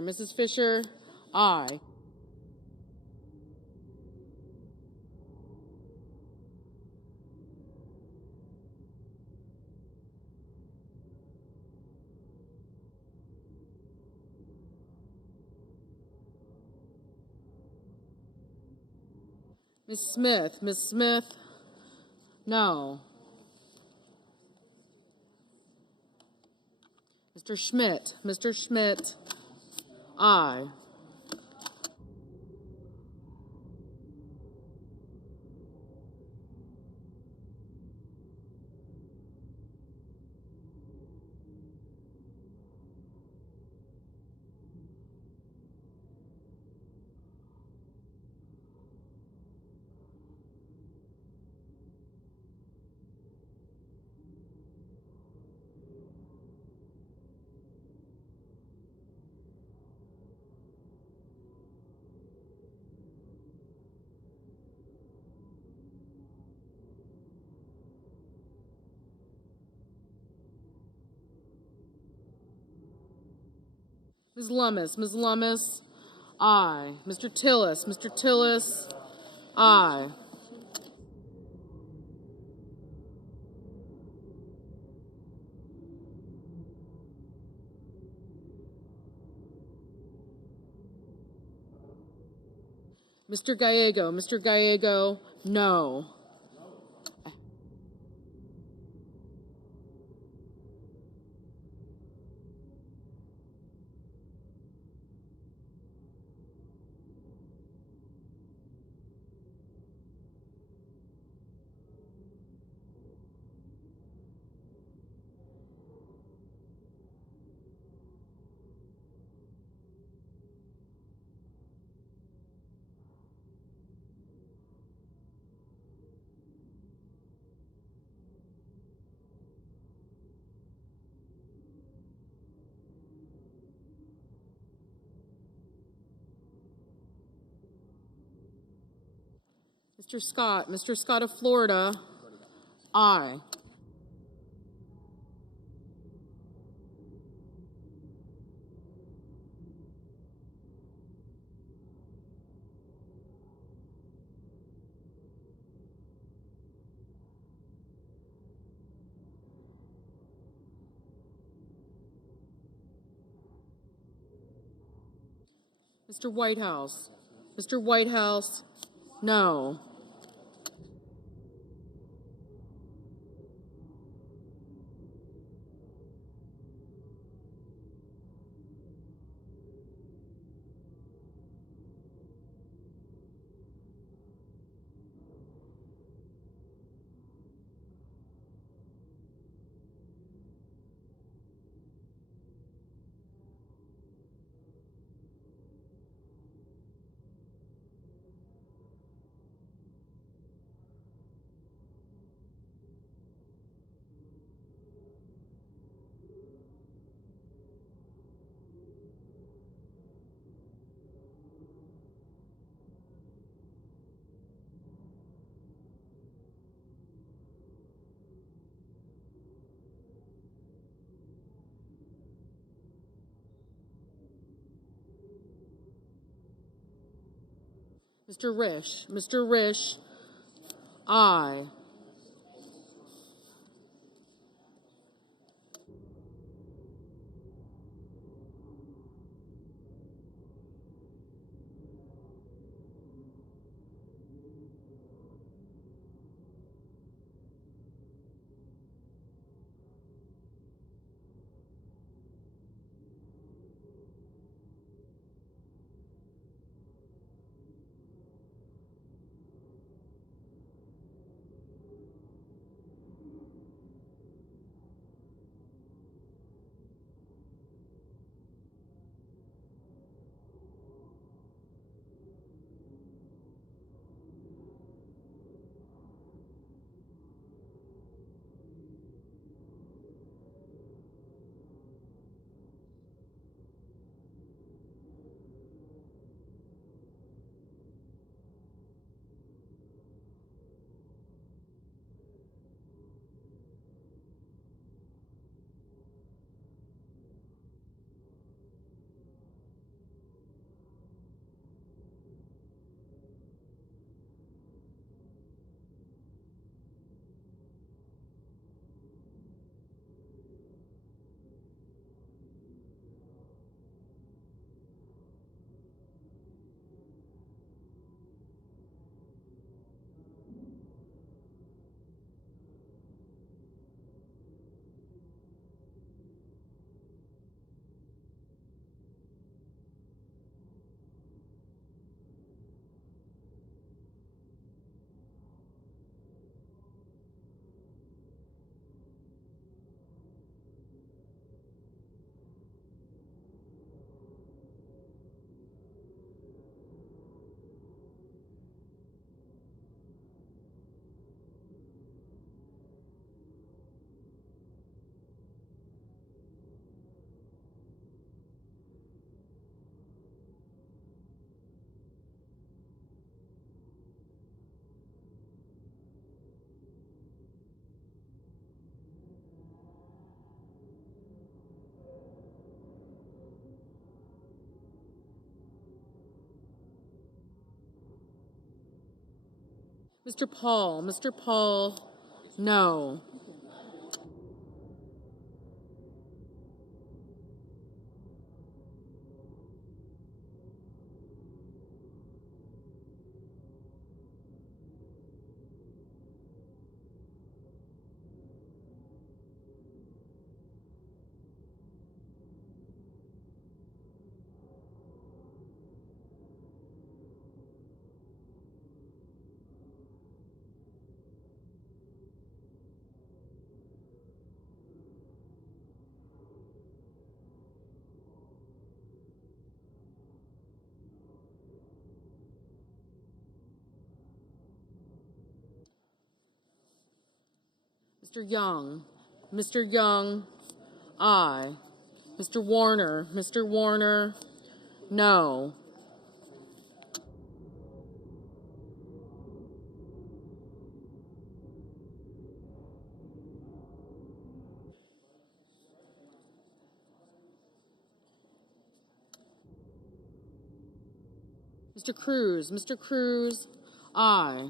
Mrs. Fisher, aye. Ms. Smith, no. Mr. Schmidt, aye. Ms. Lummis, aye. Mr. Tillis, aye. Mr. Gallego, no. Mr. Scott of Florida, aye. Mr. Whitehouse, no. Mr. Risch. Mr. Risch, aye. Mr. Paul. Mr. Paul, no. Mr. Young. Mr. Young, aye. Mr. Warner. Mr. Warner, no. Mr. Cruz. Mr. Cruz, aye.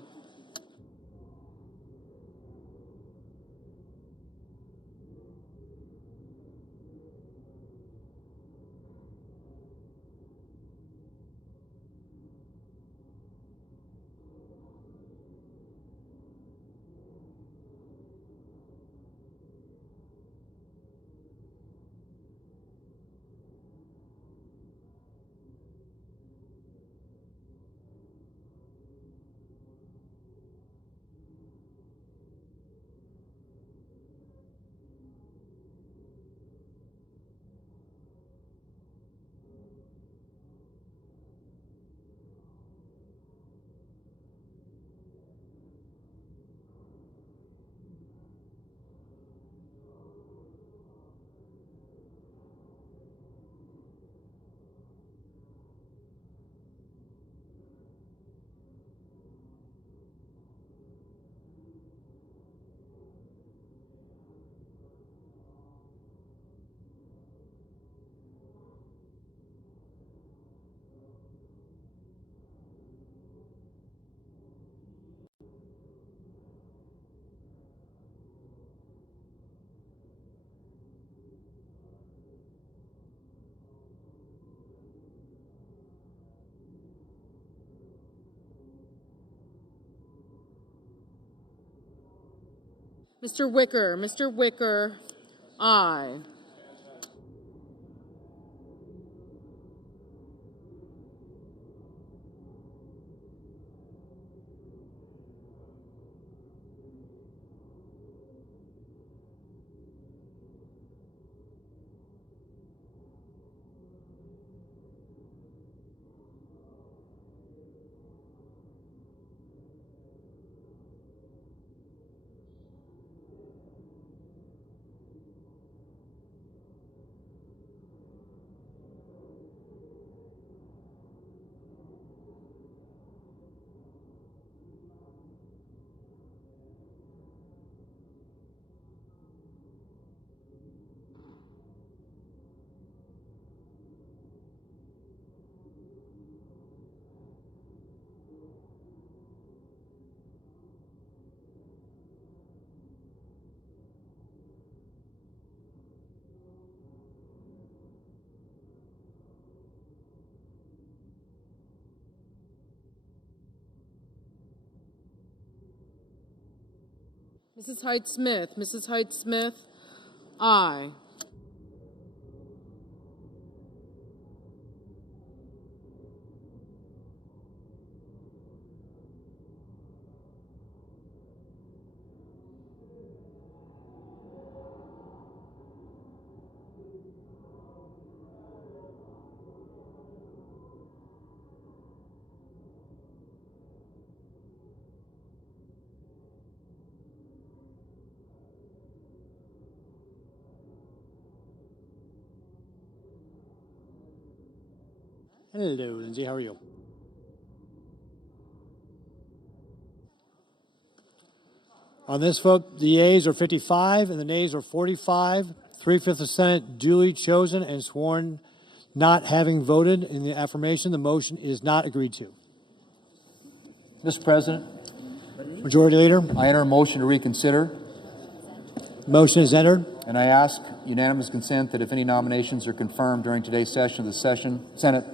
Mr. Wicker, aye. Mrs. Hyde Smith, aye. Hello, Lindsay. How are you? On this vote, the yeas are 55 and the nays are 45. 3/5 of the Senate duly chosen and sworn not having voted in the affirmation. The motion is not agreed to. Mr. President, Majority Leader, I enter a motion to reconsider, motion is entered. and I ask unanimous consent that if any nominations are confirmed during today's session of the Senate,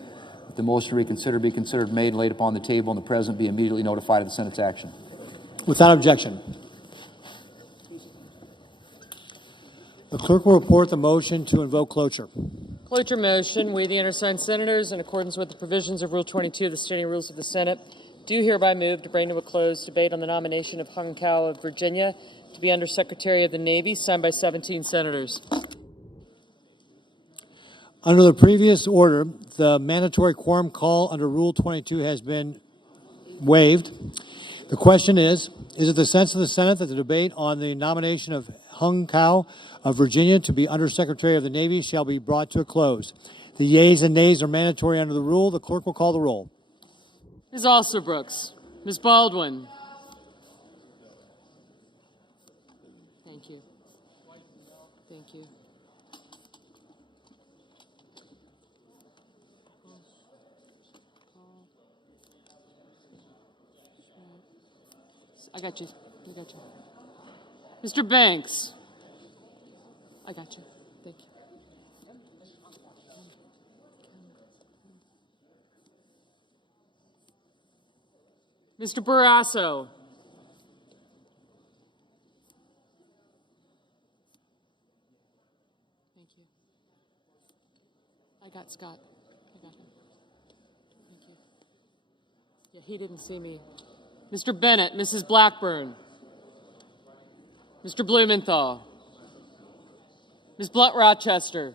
that the motion to reconsider be considered made and laid upon the table, and the President be immediately notified of the Senate's action. Without objection. The clerk will report the motion to invoke cloture. Cloture motion. We, the undersigned senators, in accordance with the provisions of Rule 22 of the Standing Rules of the Senate, do hereby move to bring to a close debate on the nomination of Hung Cao of Virginia to be Undersecretary of the Navy, signed by 17 senators. Under the previous order, the mandatory quorum call under Rule 22 has been waived. The question is it the sense of the Senate that the debate on the nomination of Hung Cao of Virginia to be Undersecretary of the Navy shall be brought to a close? The yeas and nays are mandatory under the rule. The clerk will call the roll. Ms. Alsterbrooks. Ms. Baldwin. Thank you. Thank you. I got you. I got you. Mr. Banks. I got you. Thank you. Mr. Barrasso. Thank you. I got Scott. I got him. Thank you. Yeah, he didn't see me. Mr. Bennett, Mrs. Blackburn. Mr. Blumenthal. Ms. Blunt Rochester.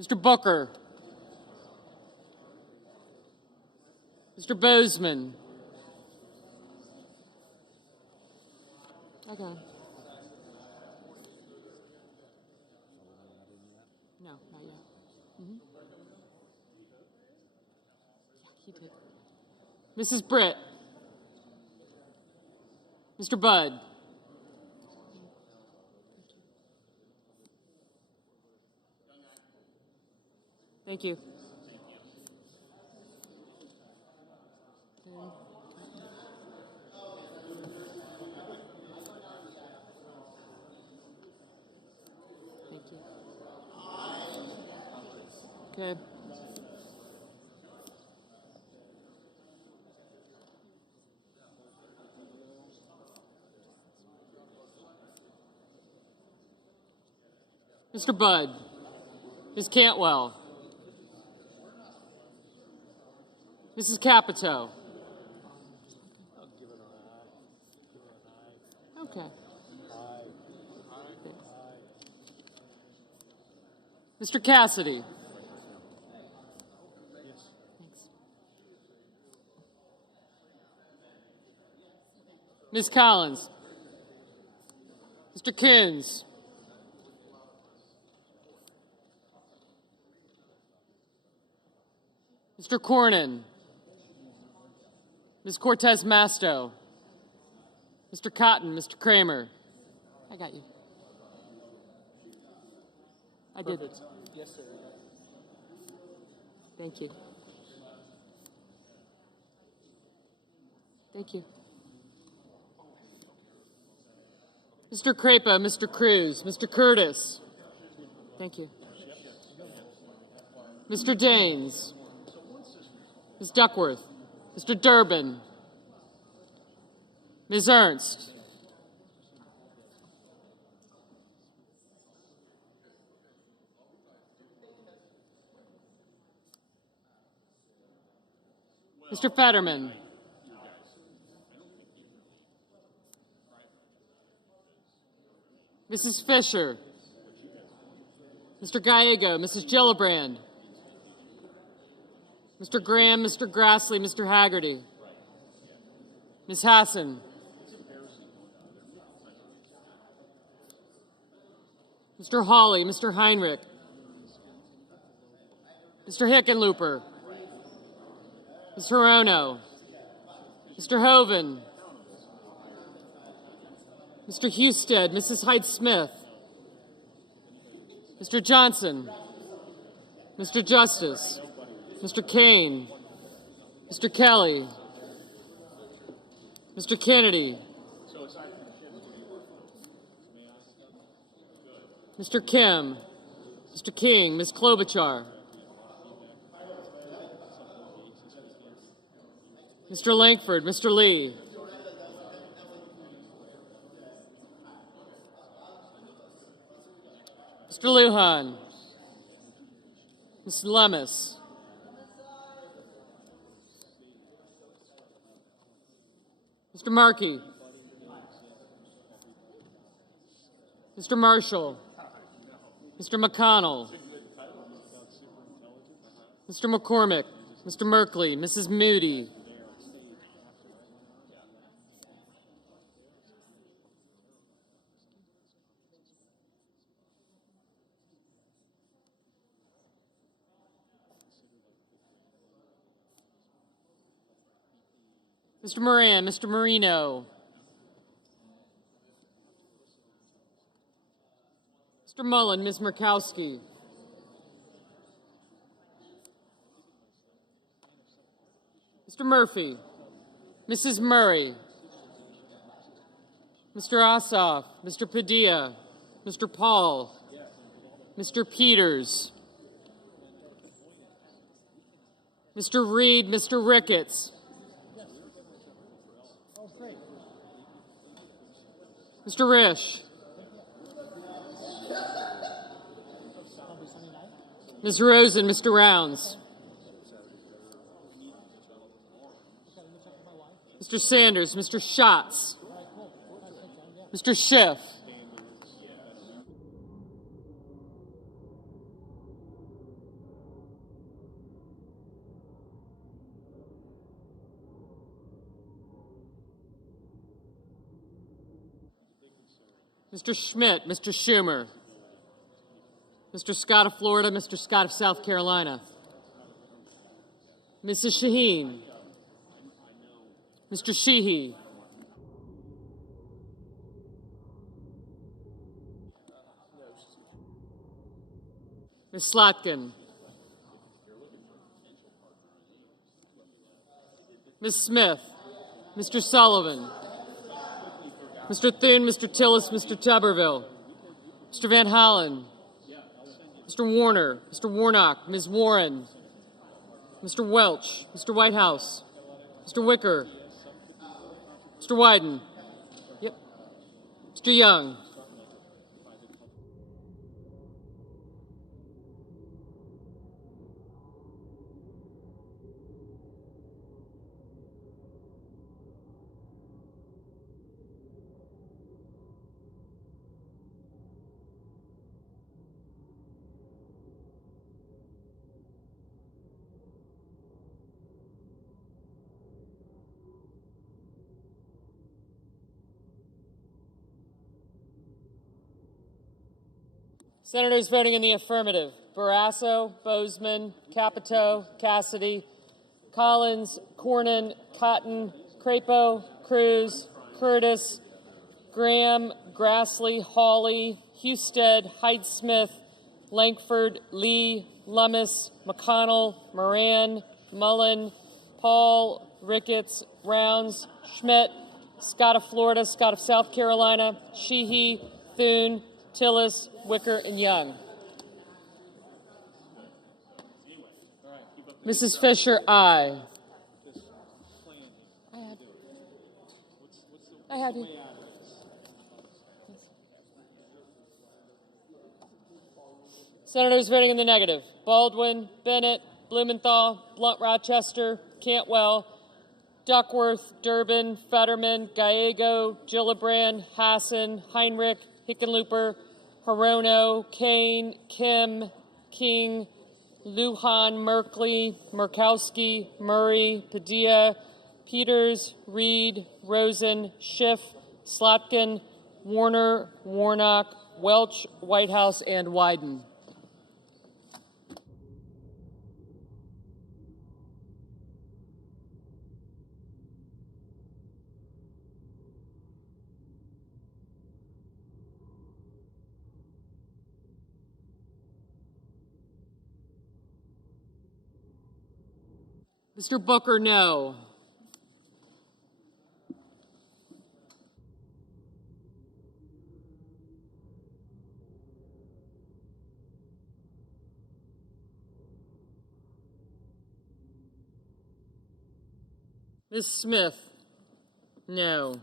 Mr. Booker. Mr. Bozeman. I got him. No, not yet. Mm-hmm. Yeah, he did. Mrs. Britt. Mr. Budd. Thank you. Thank you. Okay. Mr. Budd. Ms. Cantwell. Mrs. Capito. Okay. Mr. Cassidy. Ms. Collins. Mr. Kins. Mr. Cornyn. Ms. Cortez Masto. Mr. Cotton, Mr. Kramer. I got you. I did. Yes, sir. Thank you. Thank you. Mr. Crapo, Mr. Cruz, Mr. Curtis. Thank you. Mr. Daines. Ms. Duckworth. Mr. Durbin. Ms. Ernst. Mr. Fetterman. Mrs. Fisher. Mr. Gallego, Mrs. Gillibrand. Mr. Graham, Mr. Grassley, Mr. Haggerty. Ms. Hassan. Mr. Hawley, Mr. Heinrich. Mr. Hickenlooper. Ms. Hirono. Mr. Hoven. Mr. Husted, Mrs. Hyde-Smith. Mr. Johnson. Mr. Justice. Mr. Kane. Mr. Kelly. Mr. Kennedy. Mr. Kim. Mr. King. Ms. Klobuchar. Mr. Langford. Mr. Lee. Mr. Lujan. Ms. Lemus. Mr. Markey. Mr. Marshall. Mr. McConnell. Mr. McCormick. Mr. Merkley. Mrs. Moody. Mr. Moran, Mr. Marino. Mr. Mullen, Ms. Murkowski. Mr. Murphy. Mrs. Murray. Mr. Ossoff. Mr. Padilla. Mr. Paul. Mr. Peters. Mr. Reed, Mr. Ricketts. Mr. Risch. Ms. Rosen, Mr. Rounds. Mr. Sanders, Mr. Schatz. Mr. Schiff. Mr. Schmidt, Mr. Schumer. Mr. Scott of Florida, Mr. Scott of South Carolina. Mrs. Shaheen. Mr. Sheehy. Ms. Slotkin. Ms. Smith. Mr. Sullivan. Mr. Thune, Mr. Tillis, Mr. Tuberville. Mr. Van Hollen. Mr. Warner. Mr. Warnock. Ms. Warren. Mr. Welch. Mr. Whitehouse. Mr. Wicker. Mr. Wyden. Yep. Mr. Young. Senators voting in the affirmative: Barrasso, Bozeman, Capito, Cassidy, Collins, Cornyn, Cotton, Crapo, Cruz, Curtis, Graham, Grassley, Hawley, Husted, Hyde-Smith, Lankford, Lee, Lummis, McConnell, Moran, Mullen, Paul, Ricketts, Rounds, Schmidt, Scott of Florida, Scott of South Carolina, Sheehy, Thune, Tillis, Wicker, and Young. Mrs. Fisher, aye. I have you. Senators voting in the negative: Baldwin, Bennett, Blumenthal, Blunt Rochester, Cantwell, Duckworth, Durbin, Fetterman, Gallego, Gillibrand, Hassan, Heinrich, Hickenlooper, Hirono, Kane, Kim, King, Lujan, Merkley, Murkowski, Murray, Padilla, Peters, Reed, Rosen, Schiff, Slotkin, Warner, Warnock, Welch, Whitehouse, and Wyden. Mr. Booker, no. Ms. Smith, no.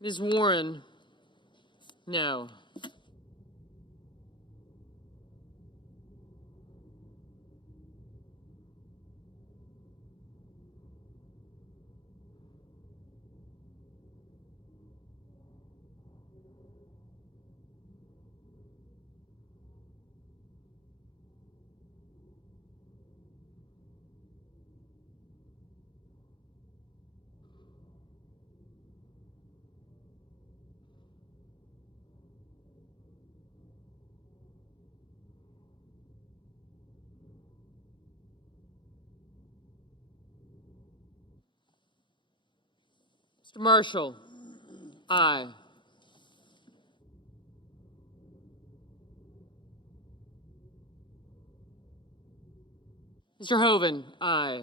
Ms. Warren, no. Mr. Marshall, aye. Mr. Hoven, aye.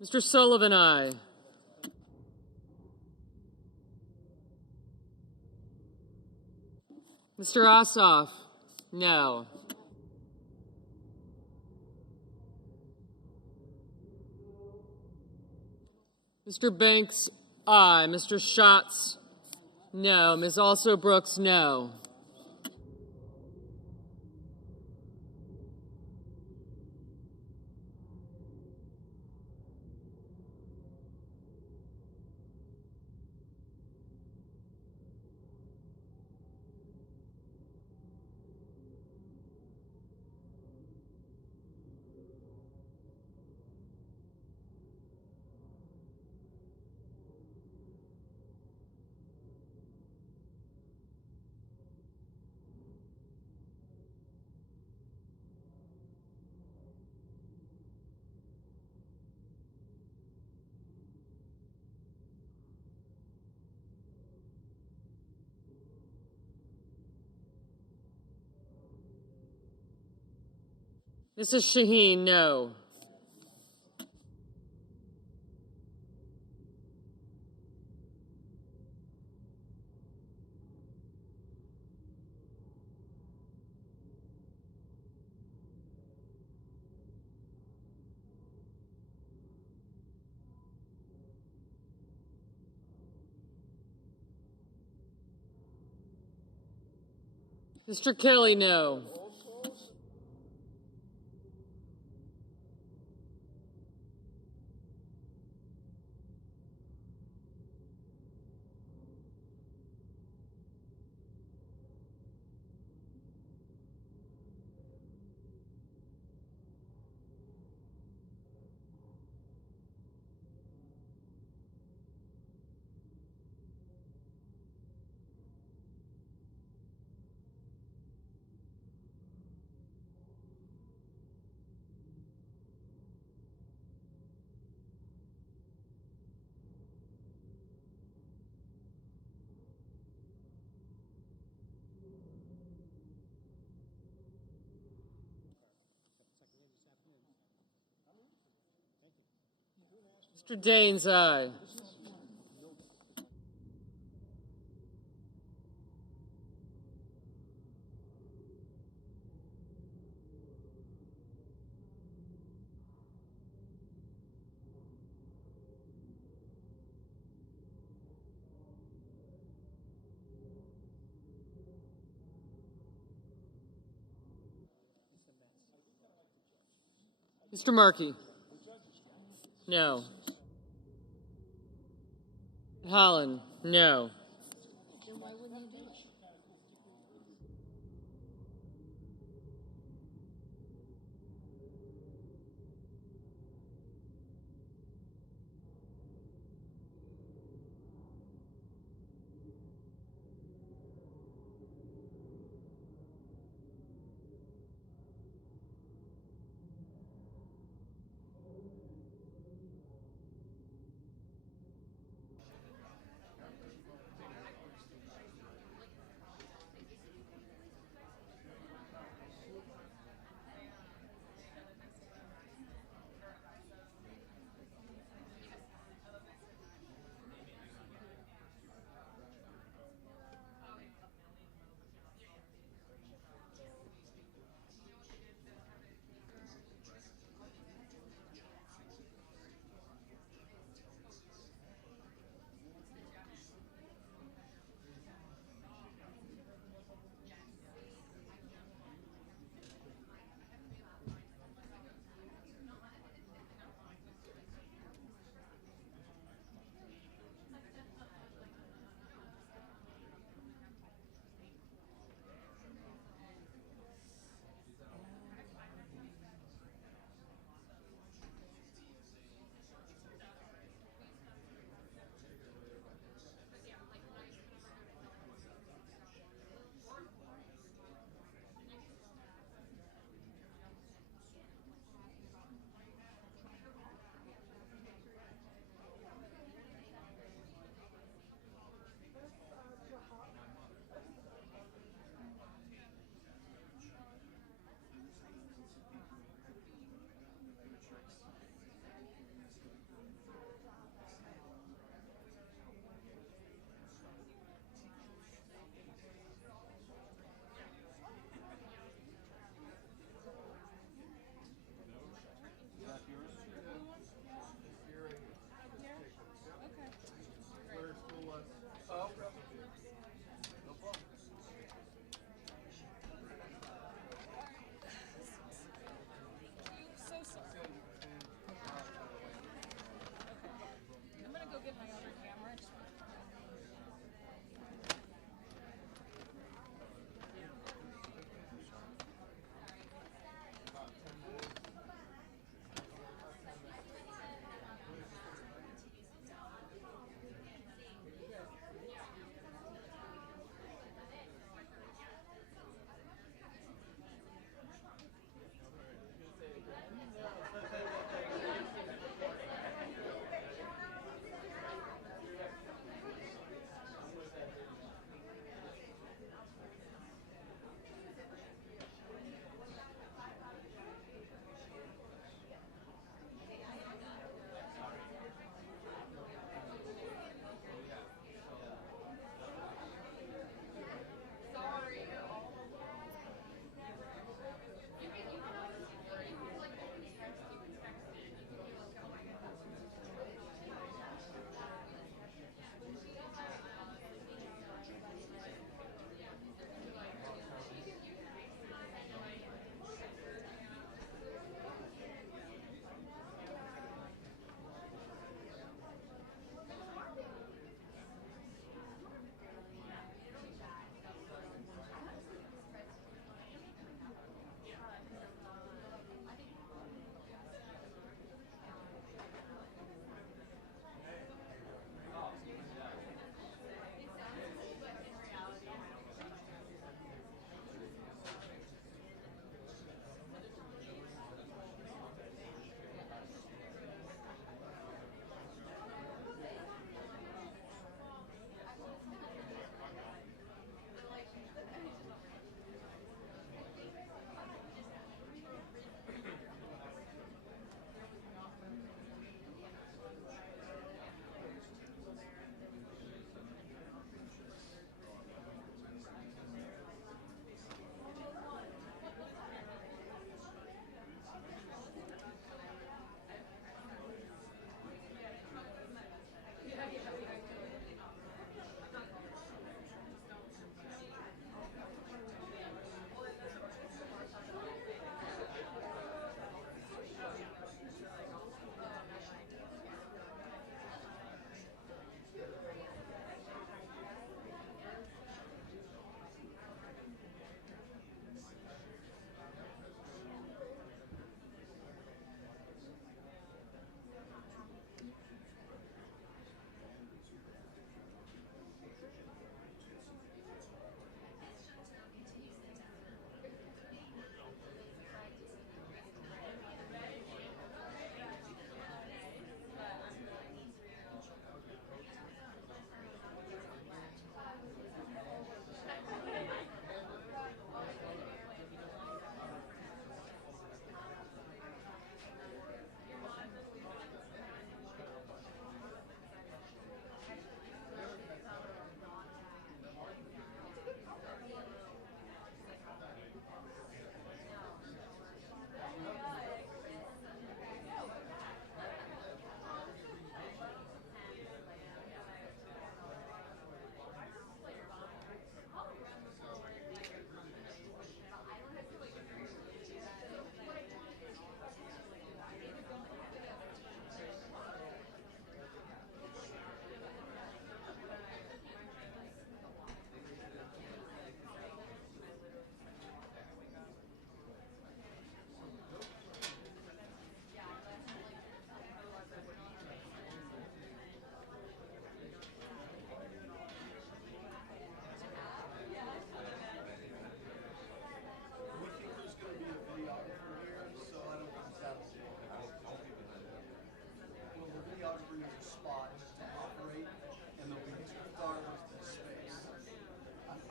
Mr. Sullivan, aye. Mr. Ossoff, no. Mr. Banks, aye. Mr. Schatz, no. Ms. Also Brooks, no. Mrs. Shaheen, no. Mr. Kelly, no. Mr. Daines, aye. Mr. Markey? No. Holland? No.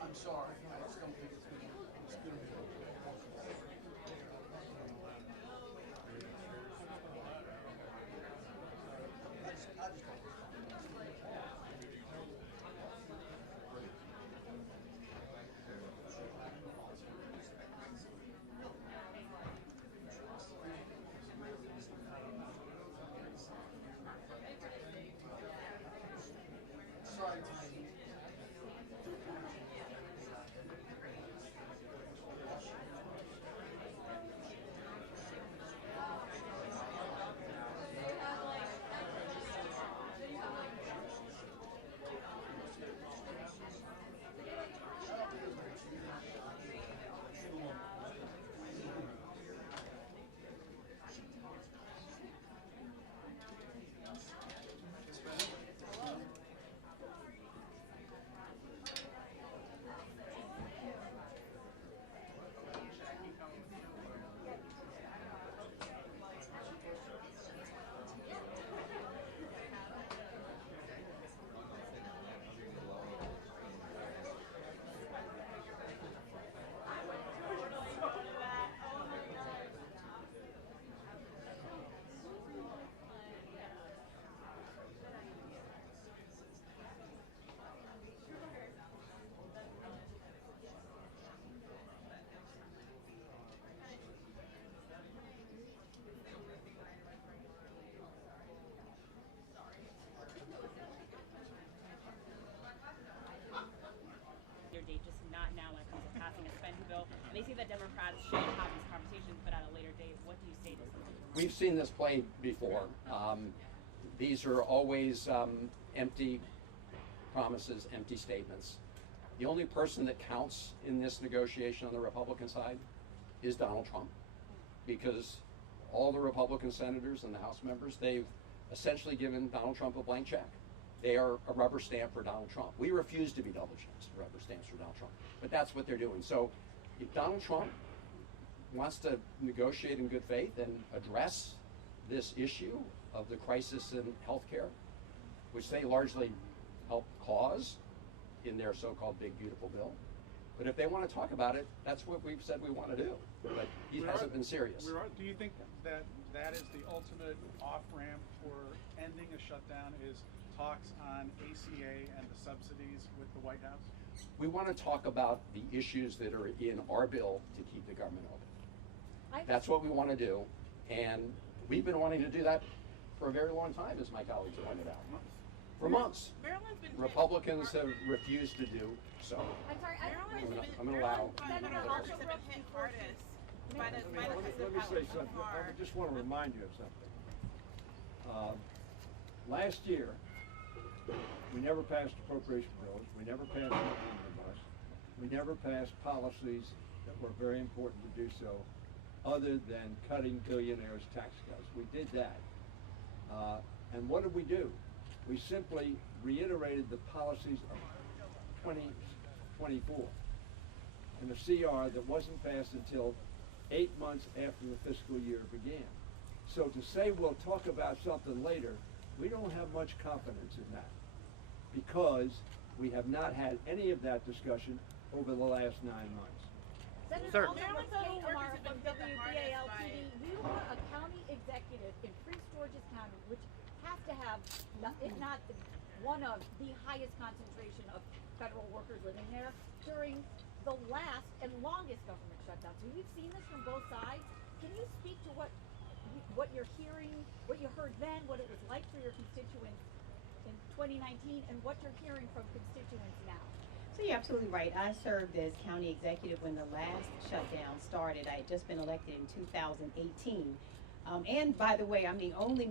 I'm sorry, I just don't think it's gonna be. Sorry, Tiny. Their date, just not now when it comes to passing a spending bill. And they say that Democrats should have these conversations, but at a later date. What do you say to something? We've seen this played before. These are always empty promises, empty statements. The only person that counts in this negotiation on the Republican side is Donald Trump, because all the Republican senators and the House members, they've essentially given Donald Trump a blank check. They are a rubber stamp for Donald Trump. We refuse to be double champs, rubber stamps for Donald Trump. But that's what they're doing. So if Donald Trump wants to negotiate in good faith and address this issue of the crisis in healthcare, which they largely helped cause in their so-called big beautiful bill. But if they want to talk about it, that's what we've said we want to do. But he hasn't been serious. Do you think that that is the ultimate off-ramp for ending a shutdown, is talks on ACA and the subsidies with the White House? We want to talk about the issues that are in our bill to keep the government open. That's what we want to do. And we've been wanting to do that for a very long time, as my colleagues pointed out. For months. Republicans have refused to do so. I'm sorry, I'm going to allow. Let me say something. I just want to remind you of something. Last year, we never passed appropriation bills. We never passed omnibus. We never passed policies that were very important to do so, other than cutting billionaires' tax cuts. We did that. And what did we do? We simply reiterated the policies of 2024 and a CR that wasn't passed until 8 months after the fiscal year began. So to say we'll talk about something later, we don't have much confidence in that, because we have not had any of that discussion over the last 9 months. Senator Omar from WBAL-TV, you are a county executive in Prince George's County, which has to have, if not one of the highest concentration of federal workers living there during the last and longest government shutdown. So you've seen this from both sides. Can you speak to what you're hearing, what you heard then, what it was like for your constituents in 2019, and what you're hearing from constituents now? So you're absolutely right. I served as county executive when the last shutdown started. I had just been elected in 2018. And by the way, I'm the only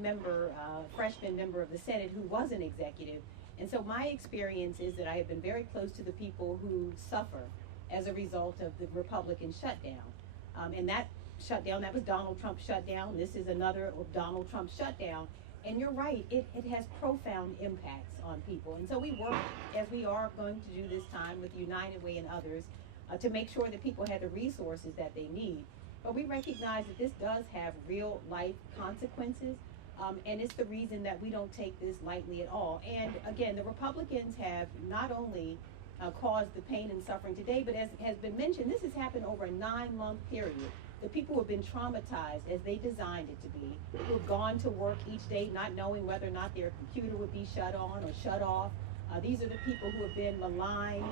freshman member of the Senate who was an executive. And so my experience is that I have been very close to the people who suffer as a result of the Republican shutdown. And that shutdown, that was Donald Trump's shutdown. This is another of Donald Trump's shutdown. And you're right, it has profound impacts on people. And so we work, as we are going to do this time with United Way and others, to make sure that people have the resources that they need. But we recognize that this does have real life consequences. And it's the reason that we don't take this lightly at all. And again, the Republicans have not only caused the pain and suffering today. But as has been mentioned, this has happened over a 9-month period. The people who have been traumatized as they designed it to be, who have gone to work each day not knowing whether or not their computer would be shut on or shut off. These are the people who have been maligned,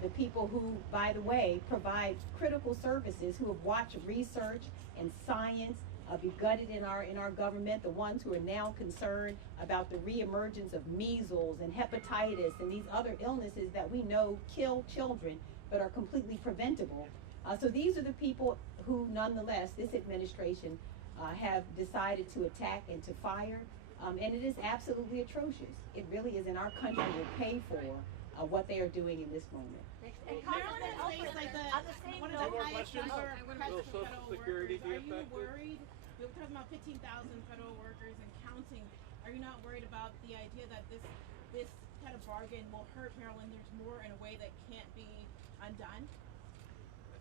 the people who, by the way, provide critical services, who have watched research and science be gutted in our government, the ones who are now concerned about the reemergence of measles and hepatitis and these other illnesses that we know kill children but are completely preventable. So these are the people who, nonetheless, this administration have decided to attack and to fire, and it is absolutely atrocious. It really is, and our country will pay for what they are doing in this moment. Maryland has faced like one of the highest number of requests for federal workers. Are you worried? We're talking about 15,000 federal workers and counting. Are you not worried about the idea that this kind of bargain will hurt Marylanders more in a way that can't be undone?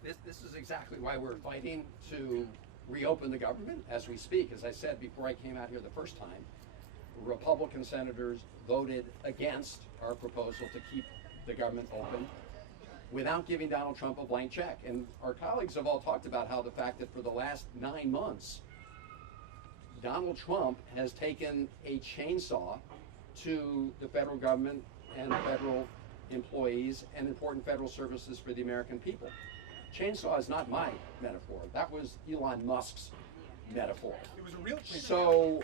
This is exactly why we're fighting to reopen the government as we speak. As I said before I came out here the first time, Republican senators voted against our proposal to keep the government open without giving Donald Trump a blank check. And our colleagues have all talked about how the fact that for the last 9 months, Donald Trump has taken a chainsaw to the federal government and federal employees and important federal services for the American people. Chainsaw is not my metaphor. That was Elon Musk's metaphor. It was a real chainsaw. So,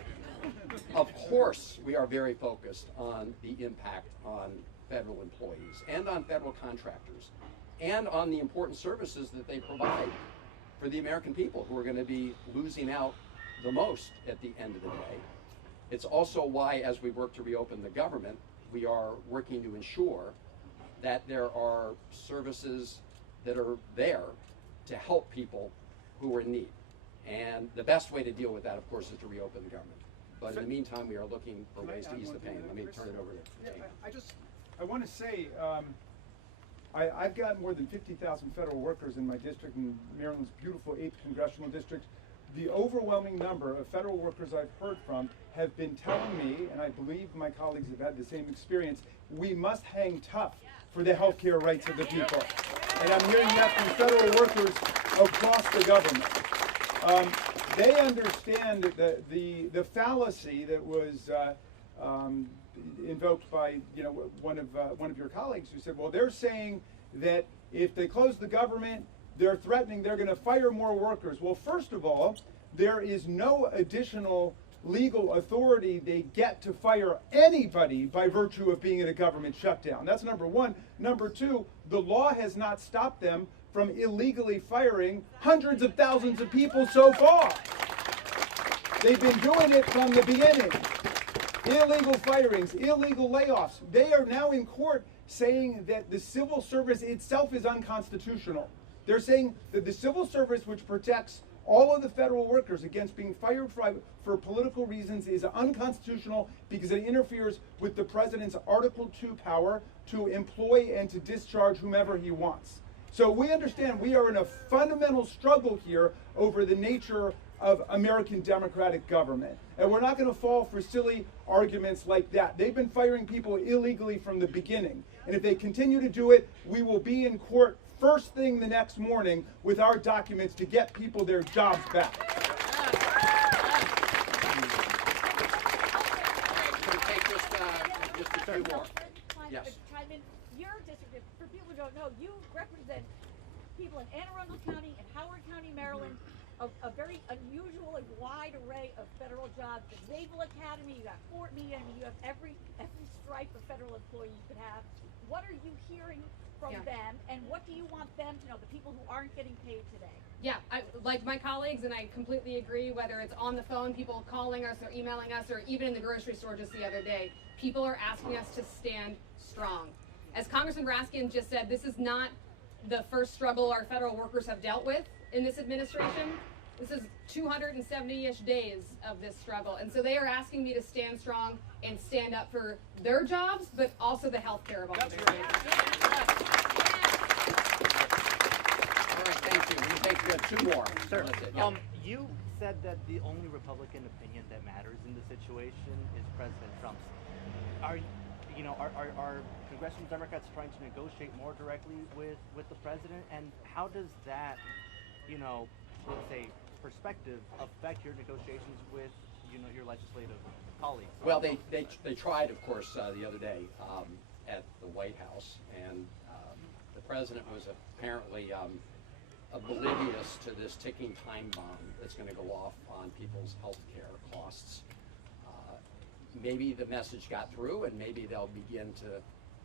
of course, we are very focused on the impact on federal employees and on federal contractors and on the important services that they provide for the American people who are going to be losing out the most at the end of the day. It's also why, as we work to reopen the government, we are working to ensure that there are services that are there to help people who are in need. And the best way to deal with that, of course, is to reopen the government. But in the meantime, we are looking for ways to ease the pain. Let me turn it over to Jane. I want to say, I've got more than 50,000 federal workers in my district, in Maryland's beautiful 8th congressional district. The overwhelming number of federal workers I've heard from have been telling me, and I believe my colleagues have had the same experience, we must hang tough for the health care rights of the people. And I'm hearing that from federal workers across the government. They understand the fallacy that was invoked by one of your colleagues who said, well, they're saying that if they close the government, they're threatening they're going to fire more workers. Well, first of all, there is no additional legal authority they get to fire anybody by virtue of being in a government shutdown. That's number one. Number two, the law has not stopped them from illegally firing hundreds of thousands of people so far. They've been doing it from the beginning. Illegal firings, illegal layoffs. They are now in court saying that the civil service itself is unconstitutional. They're saying that the civil service, which protects all of the federal workers against being fired for political reasons, is unconstitutional because it interferes with the president's Article 2 power to employ and to discharge whomever he wants. So we understand we are in a fundamental struggle here over the nature of American democratic government. And we're not going to fall for silly arguments like that. They've been firing people illegally from the beginning. And if they continue to do it, we will be in court first thing the next morning with our documents to get people their jobs back. Can we take just a few more? Yes. Your district, for people who don't know, you represent people in Anne Arundel County and Howard County, Maryland, a very unusual and wide array of federal jobs. The Naval Academy, you got Fort Meade, I mean, you have every stripe of federal employee you could have. What are you hearing from them, and what do you want them to know, the people who aren't getting paid today? Yeah, like my colleagues, and I completely agree, whether it's on the phone, people calling us or emailing us, or even in the grocery store just the other day, people are asking us to stand strong. As Congressman Raskin just said, this is not the first struggle our federal workers have dealt with in this administration. This is 270-ish days of this struggle. And so they are asking me to stand strong and stand up for their jobs, but also the health care of all of All right, thank you. We take two more. Certainly. Yeah. You said that the only Republican opinion that matters in the situation is President Trump's. you know, are congressional Democrats trying to negotiate more directly with the president? And how does that, you know, let's say, perspective affect your negotiations with, you know, your legislative colleagues? Well, they tried, of course, the other day at the White House, and the president was apparently oblivious to this ticking time bomb that's going to go off on people's health care costs. Maybe the message got through, and maybe they'll begin to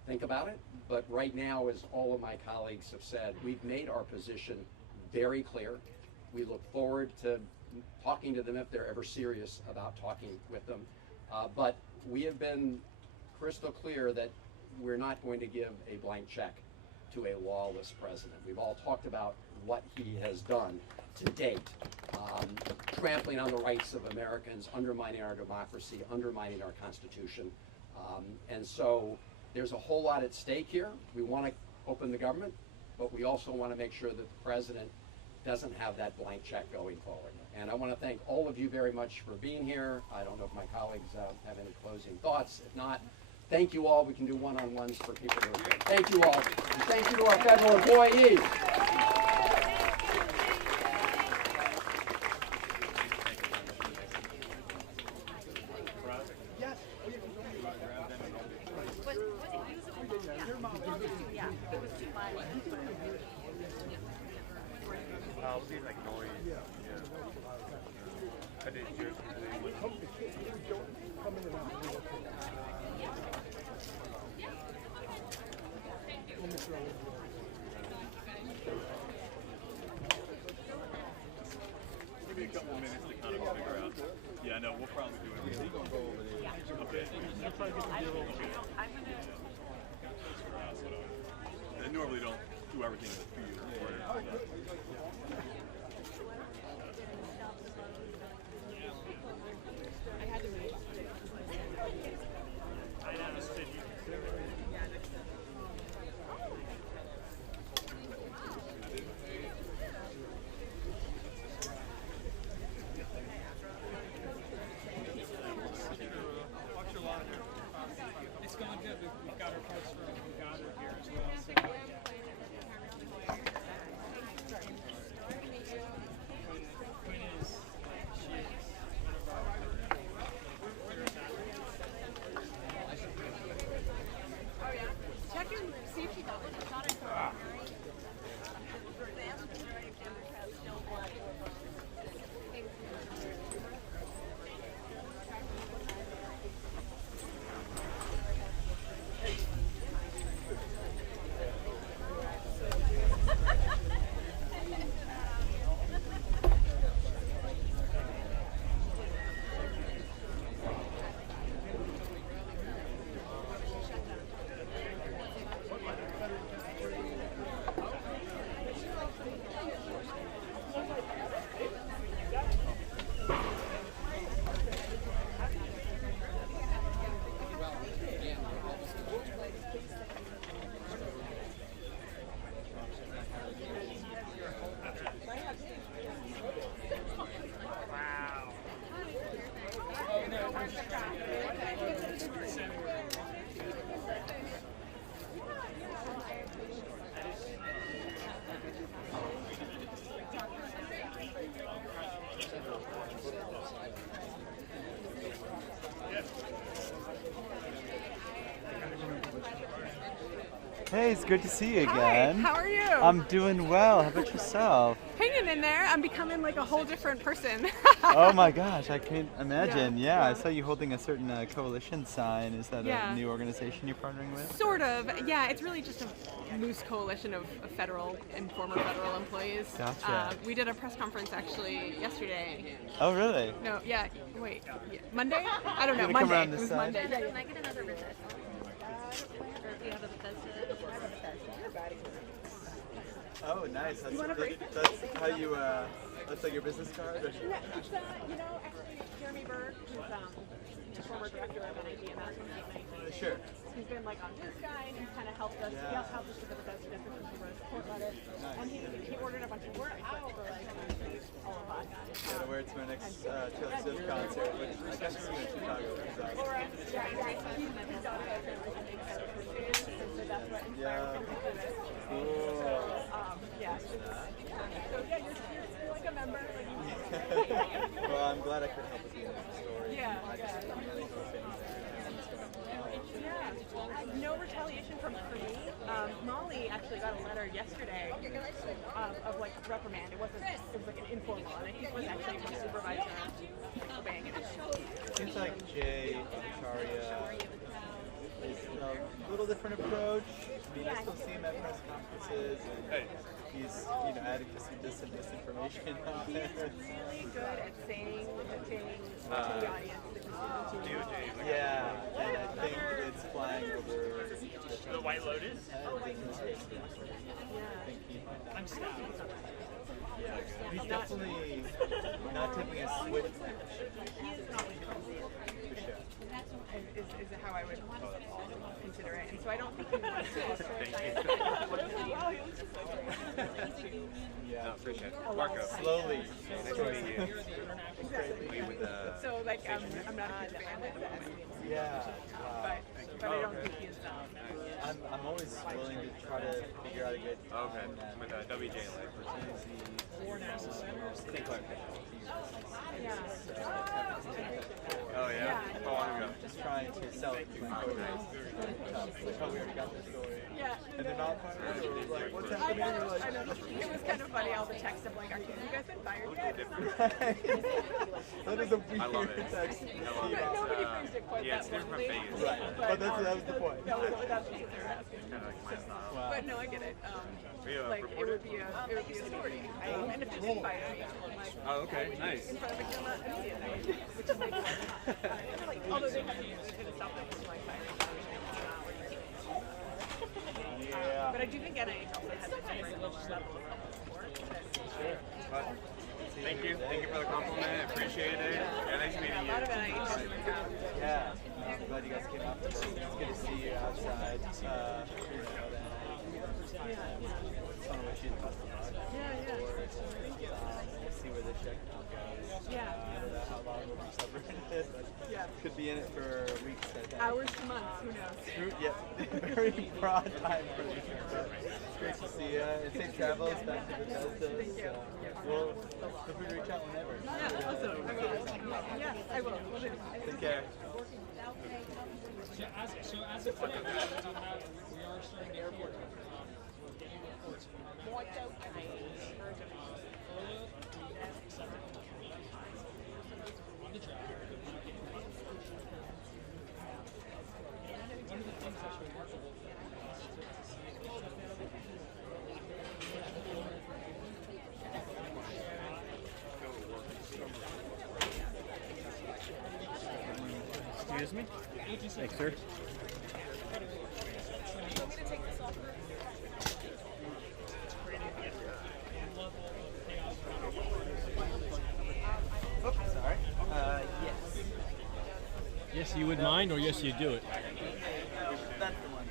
think about it. But right now, as all of my colleagues have said, we've made our position very clear. We look forward to talking to them if they're ever serious about talking with them. But we have been crystal clear that we're not going to give a blank check to a lawless president. We've all talked about what he has done to date, trampling on the rights of Americans, undermining our democracy, undermining our Constitution. And so there's a whole lot at stake here. We want to open the government, but we also want to make sure that the president doesn't have that blank check going forward. And I want to thank all of you very much for being here. I don't know if my colleagues have any closing thoughts. If not, thank you all. We can do one-on-ones for people who are here. Thank you all. And thank you to our federal employees. Maybe a couple of minutes to kind of figure out. Yeah, I know. We'll probably do everything. He's gonna go over there. Yeah. Okay. They normally don't do everything in the field. I had to move. I know. It's going good. We've got our folks from Goddard here as well. Quinn is, she is one of our Oh yeah. Check and see if she got one. It's not in her. Hey, it's good to see you Hi, again. how are you? I'm doing well. How about yourself? Hanging in there. I'm becoming like a whole different person. Oh my gosh, I can imagine. Yeah, I saw you holding a certain coalition sign. Is that Yeah. a new organization you're partnering with? Sort of. Yeah, it's really just a loose coalition of federal and former federal employees. Gotcha. We did a press conference actually yesterday. Oh, really? No, yeah, wait. Yeah. Monday? I don't know. You wanna come Monday. around It this was side? Monday. Yeah, yeah. Can I get another visit? Or if you have a Bethesda? Oh, nice. You want a bracelet? That's how you, that's like your business card? Or? Yeah, it's, you know, actually, Jeremy Berg, who's former director of NIGMS, Sure. he's been like on this guide and kind of helped us. He also helped us with the Bethesda District Consumer Support Letter. And he ordered a bunch of work out for like all of us. forward to our next Taylor Swift concert, which I got to see in Chicago. Yeah. Cool. Yeah. So yeah, you're like a member. Well, I'm glad I could help with the story. Yeah. I'm really hoping No retaliation from me. Molly actually got a letter yesterday of like reprimand. It was like an informal, and I think it was actually from supervisor obeying it. Seems like Jay Acharya is a little different approach. I mean, I still see him at press conferences, and he's advocacy disinformation out there. Really good at saying things to the audience. Yeah, and I think it's flying over The White Lotus? I'm he's definitely not taking a swift match. He is not is how I would consider it. And so I don't think he wants to Yeah, no, appreciate it. Marco. Slowly. Nice to meet you. We with so like I'm not a huge fan of that. Yeah. But I don't think he's I'm always willing to try to figure out a good time. Okay. With WJ like. St. Clair. Oh yeah? How long ago? Just trying to sell it to my co-workers. Like, oh, we already got this story. Yeah. And they're not fired, or like, what's I happening? know. Like, I know. It was kind of funny, all the texts of like, have you guys been fired yet? That is a weird I love it. text. Nobody phrased it quite yeah, that it's different from bluntly. Vegas. Right. But that was the point. That's what they were asking. Kind of like my style. Wow. But no, I get it. Like it would be a story. And if they did fire me, like, Oh, okay, nice. in front of a camera immediately, which is like, although they could have stopped them from like firing. Yeah. But I do think NIH also has a different level of support. But, thank you for the compliment. I appreciate it. Yeah, nice meeting you. A lot of NIH is in the crowd. Yeah. I'm glad you guys came out. It's good to see you outside. It's fun to wish you the best of luck. Yeah. Thank you. We'll see where this check goes. Yeah. I don't know how long we'll be separated, but could be in it for weeks, I think. Hours to months, who knows? Yeah, very broad time for me. But it's great to see you. And safe travels back to Bethesda. Thank you. We'll feel free to reach out whenever. Yeah, awesome. I will. Yeah, I will. Take care. So as of today, we are starting to hear we're getting reports from our members on the job. One of the things that's remarkable for us Excuse me? Thanks, sir. Oh, sorry. Yes. Yes, you would mind, or yes, you do it? That's the one.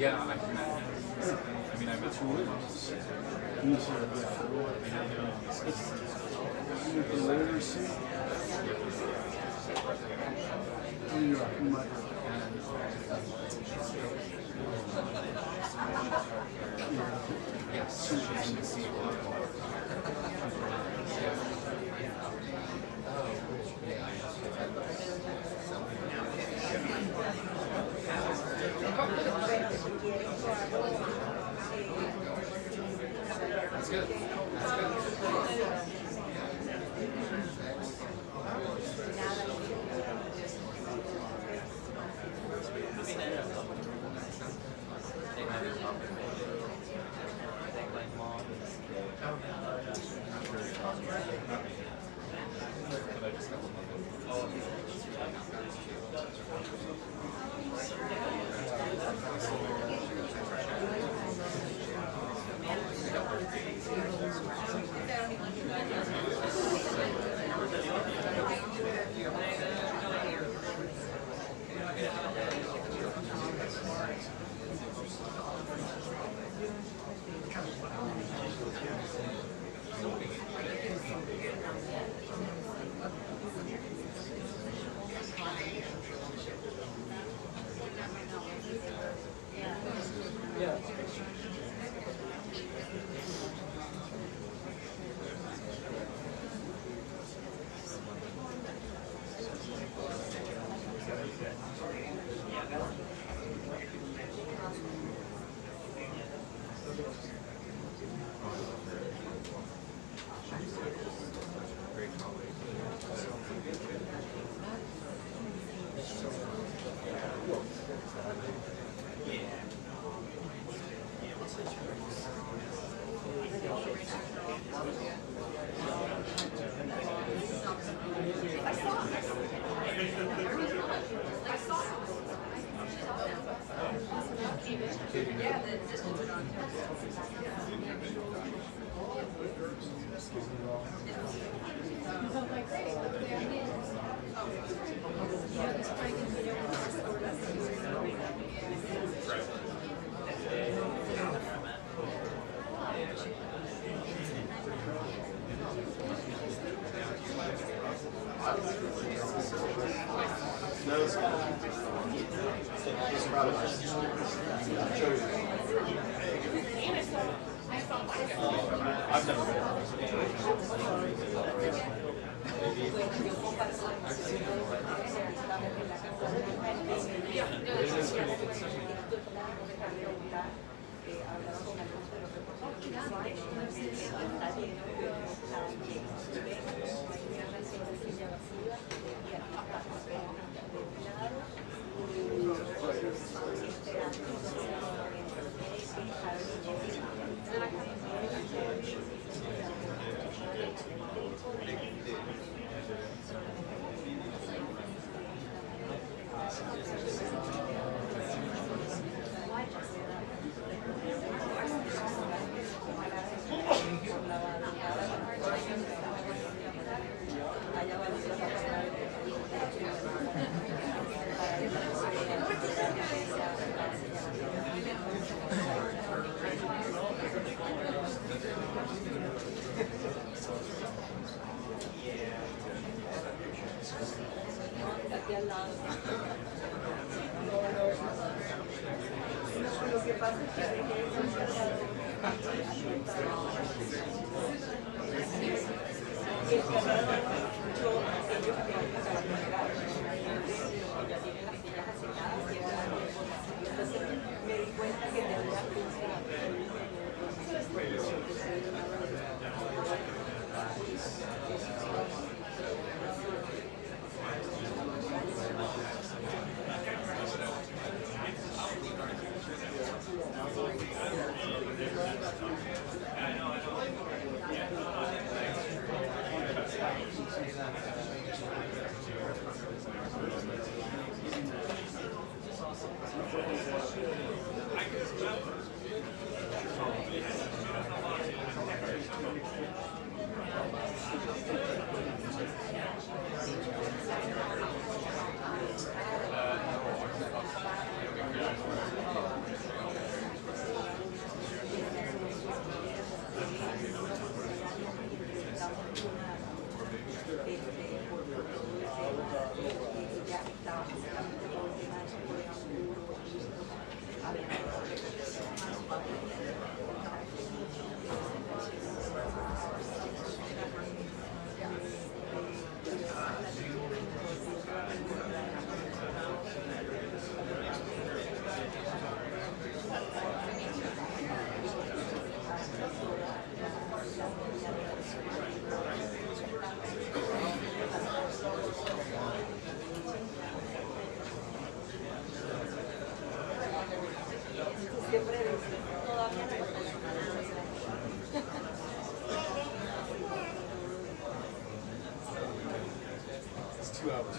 Yeah, I mean, I met two of them. That's good. I've never been. It's 2 hours.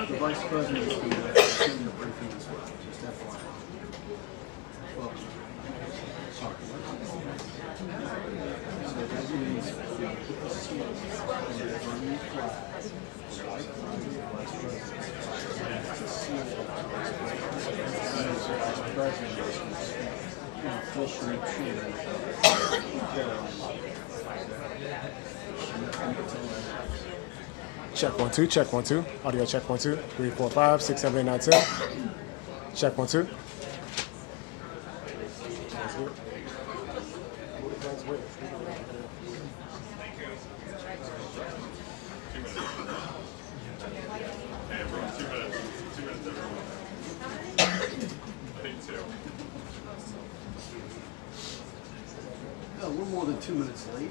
The Vice President will be giving a briefing as well, just FYI. Well, sorry. So that means put the seal on the green flag, the white flag of the Vice President, and the seal of the Vice President. And the Vice President is officially to Check 1 2, check 1 2. Audio check 1 2. 3 4 5 6 7 8 9 10. Check 1 2. No, we're more than 2 minutes late.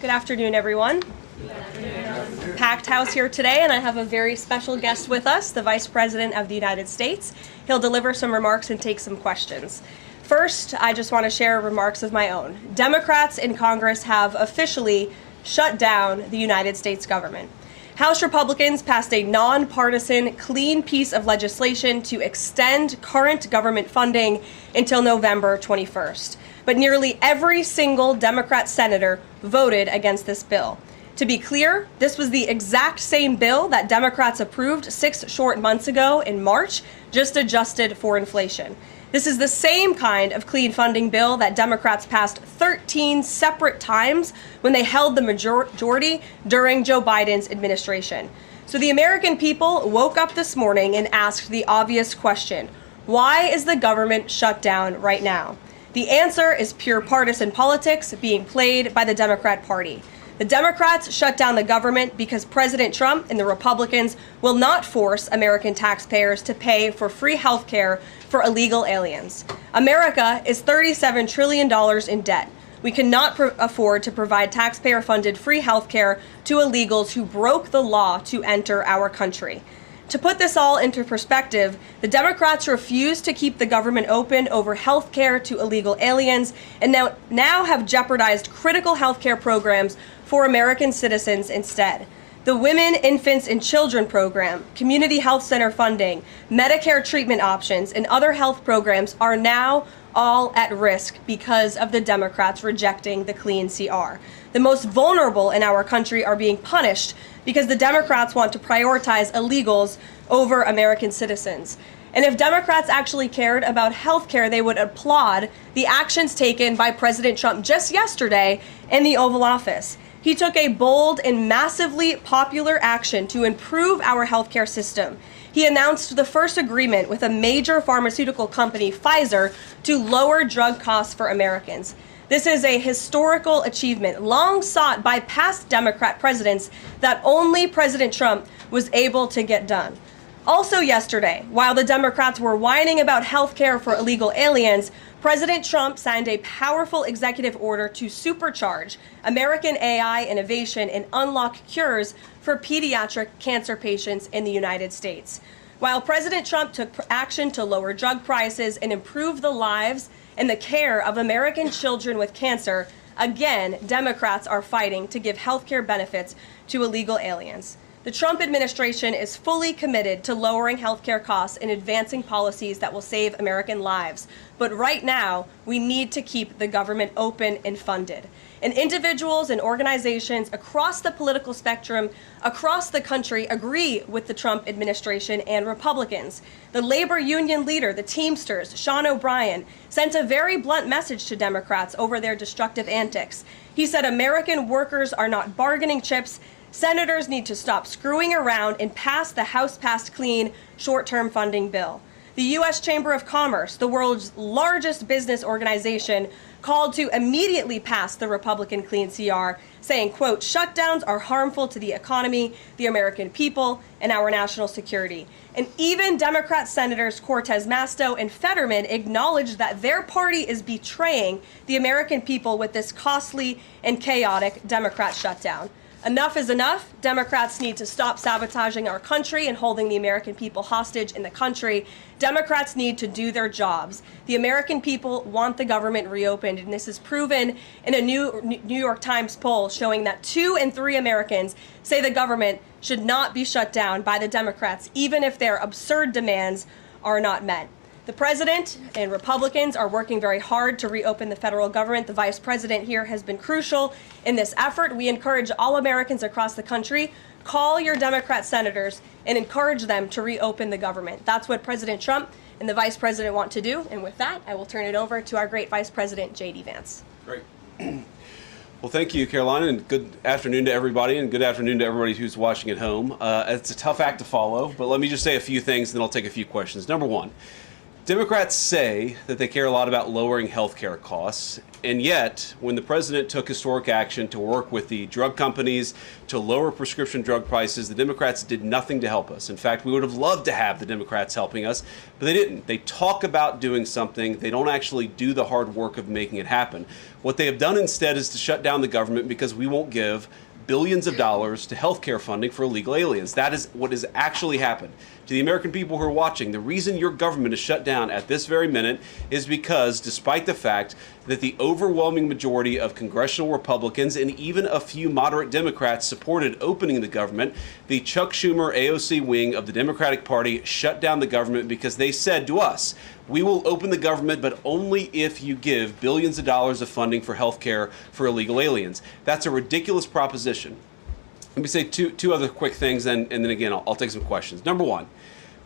Good afternoon, everyone. Packed house here today, and I have a very special guest with us, the Vice President of the United States. He'll deliver some remarks and take some questions. First, I just want to share remarks of my own. Democrats in Congress have officially shut down the United States government. House Republicans passed a nonpartisan, clean piece of legislation to extend current government funding until November 21st. But nearly every single Democrat senator voted against this bill. To be clear, this was the exact same bill that Democrats approved 6 short months ago in March, just adjusted for inflation. This is the same kind of clean funding bill that Democrats passed 13 separate times when they held the majority during Joe Biden's administration. So the American people woke up this morning and asked the obvious question: why is the government shut down right now? The answer is pure partisan politics being played by the Democrat Party. The Democrats shut down the government because President Trump and the Republicans will not force American taxpayers to pay for free health care for illegal aliens. America is $37 trillion in debt. We cannot afford to provide taxpayer-funded free health care to illegals who broke the law to enter our country. To put this all into perspective, the Democrats refused to keep the government open over health care to illegal aliens and now have jeopardized critical health care programs for American citizens instead. The Women, Infants, and Children program, community health center funding, Medicare treatment options, and other health programs are now all at risk because of the Democrats rejecting the clean CR. The most vulnerable in our country are being punished because the Democrats want to prioritize illegals over American citizens. And if Democrats actually cared about health care, they would applaud the actions taken by President Trump just yesterday in the Oval Office. He took a bold and massively popular action to improve our healthcare system. He announced the first agreement with a major pharmaceutical company, Pfizer, to lower drug costs for Americans. This is a historical achievement long sought by past Democrat presidents that only President Trump was able to get done. Also yesterday, while the Democrats were whining about health care for illegal aliens, President Trump signed a powerful executive order to supercharge American AI innovation and unlock cures for pediatric cancer patients in the United States. While President Trump took action to lower drug prices and improve the lives and the care of American children with cancer, again, Democrats are fighting to give health care benefits to illegal aliens. The Trump administration is fully committed to lowering healthcare costs and advancing policies that will save American lives. But right now, we need to keep the government open and funded. And individuals and organizations across the political spectrum, across the country, agree with the Trump administration and Republicans. The labor union leader, the Teamsters, Sean O'Brien, sent a very blunt message to Democrats over their destructive antics. He said American workers are not bargaining chips. Senators need to stop screwing around and pass the House-passed clean short-term funding bill. The U.S. Chamber of Commerce, the world's largest business organization, called to immediately pass the Republican clean CR, saying, quote, shutdowns are harmful to the economy, the American people, and our national security. And even Democrat Senators Cortez Masto and Fetterman acknowledged that their party is betraying the American people with this costly and chaotic Democrat shutdown. Enough is enough. Democrats need to stop sabotaging our country and holding the American people hostage in the country. Democrats need to do their jobs. The American people want the government reopened, and this is proven in a New York Times poll showing that 2 in 3 Americans say the government should not be shut down by the Democrats, even if their absurd demands are not met. The president and Republicans are working very hard to reopen the federal government. The vice president here has been crucial in this effort. We encourage all Americans across the country, call your Democrat senators and encourage them to reopen the government. That's what President Trump and the vice president want to do. And with that, I will turn it over to our great vice president, J.D. Vance. Great. Well, thank you, Carolina, and good afternoon to everybody, and good afternoon to everybody who's watching at home. It's a tough act to follow, but let me just say a few things, and then I'll take a few questions. Number one, Democrats say that they care a lot about lowering health care costs, and yet, when the president took historic action to work with the drug companies to lower prescription drug prices, the Democrats did nothing to help us. In fact, we would have loved to have the Democrats helping us, but they didn't. They talk about doing something. They don't actually do the hard work of making it happen. What they have done instead is to shut down the government because we won't give billions of dollars to healthcare funding for illegal aliens. That is what has actually happened. To the American people who are watching, the reason your government is shut down at this very minute is because, despite the fact that the overwhelming majority of congressional Republicans and even a few moderate Democrats supported opening the government, the Chuck Schumer AOC wing of the Democratic Party shut down the government because they said to us, we will open the government, but only if you give billions of dollars of funding for health care for illegal aliens. That's a ridiculous proposition. Let me say two other quick things, and then again, I'll take some questions. Number one,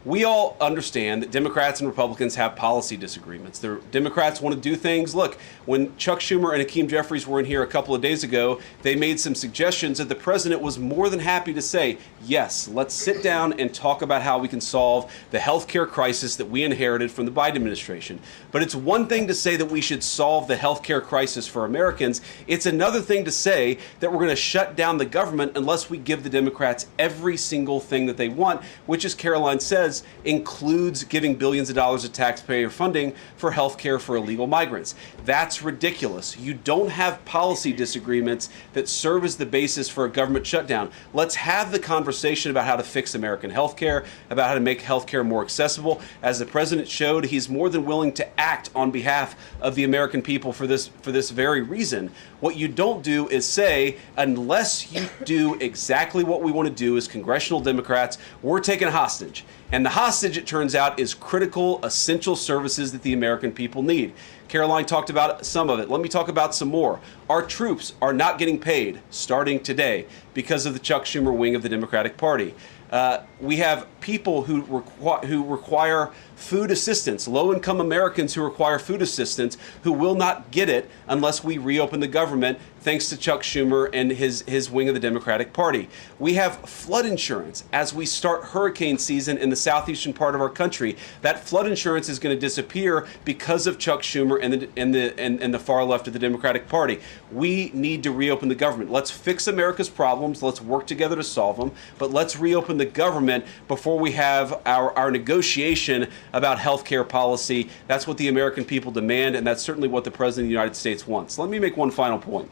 we all understand that Democrats and Republicans have policy disagreements. The Democrats want to do things. Look, when Chuck Schumer and Hakeem Jeffries were in here a couple of days ago, they made some suggestions that the president was more than happy to say, yes, let's sit down and talk about how we can solve the health care crisis that we inherited from the Biden administration. But it's one thing to say that we should solve the health care crisis for Americans. It's another thing to say that we're going to shut down the government unless we give the Democrats every single thing that they want, which, as Caroline says, includes giving billions of dollars of taxpayer funding for health care for illegal migrants. That's ridiculous. You don't have policy disagreements that serve as the basis for a government shutdown. Let's have the conversation about how to fix American health care, about how to make health care more accessible. As the president showed, he's more than willing to act on behalf of the American people for this very reason. What you don't do is say, unless you do exactly what we want to do as congressional Democrats, we're taken hostage. And the hostage, it turns out, is critical, essential services that the American people need. Caroline talked about some of it. Let me talk about some more. Our troops are not getting paid starting today because of the Chuck Schumer wing of the Democratic Party. We have people who require food assistance, low-income Americans who require food assistance, who will not get it unless we reopen the government, thanks to Chuck Schumer and his wing of the Democratic Party. We have flood insurance as we start hurricane season in the southeastern part of our country. That flood insurance is going to disappear because of Chuck Schumer and the far left of the Democratic Party. We need to reopen the government. Let's fix America's problems. Let's work together to solve them. But let's reopen the government before we have our negotiation about health care policy. That's what the American people demand, and that's certainly what the President of the United States wants. Let me make one final point.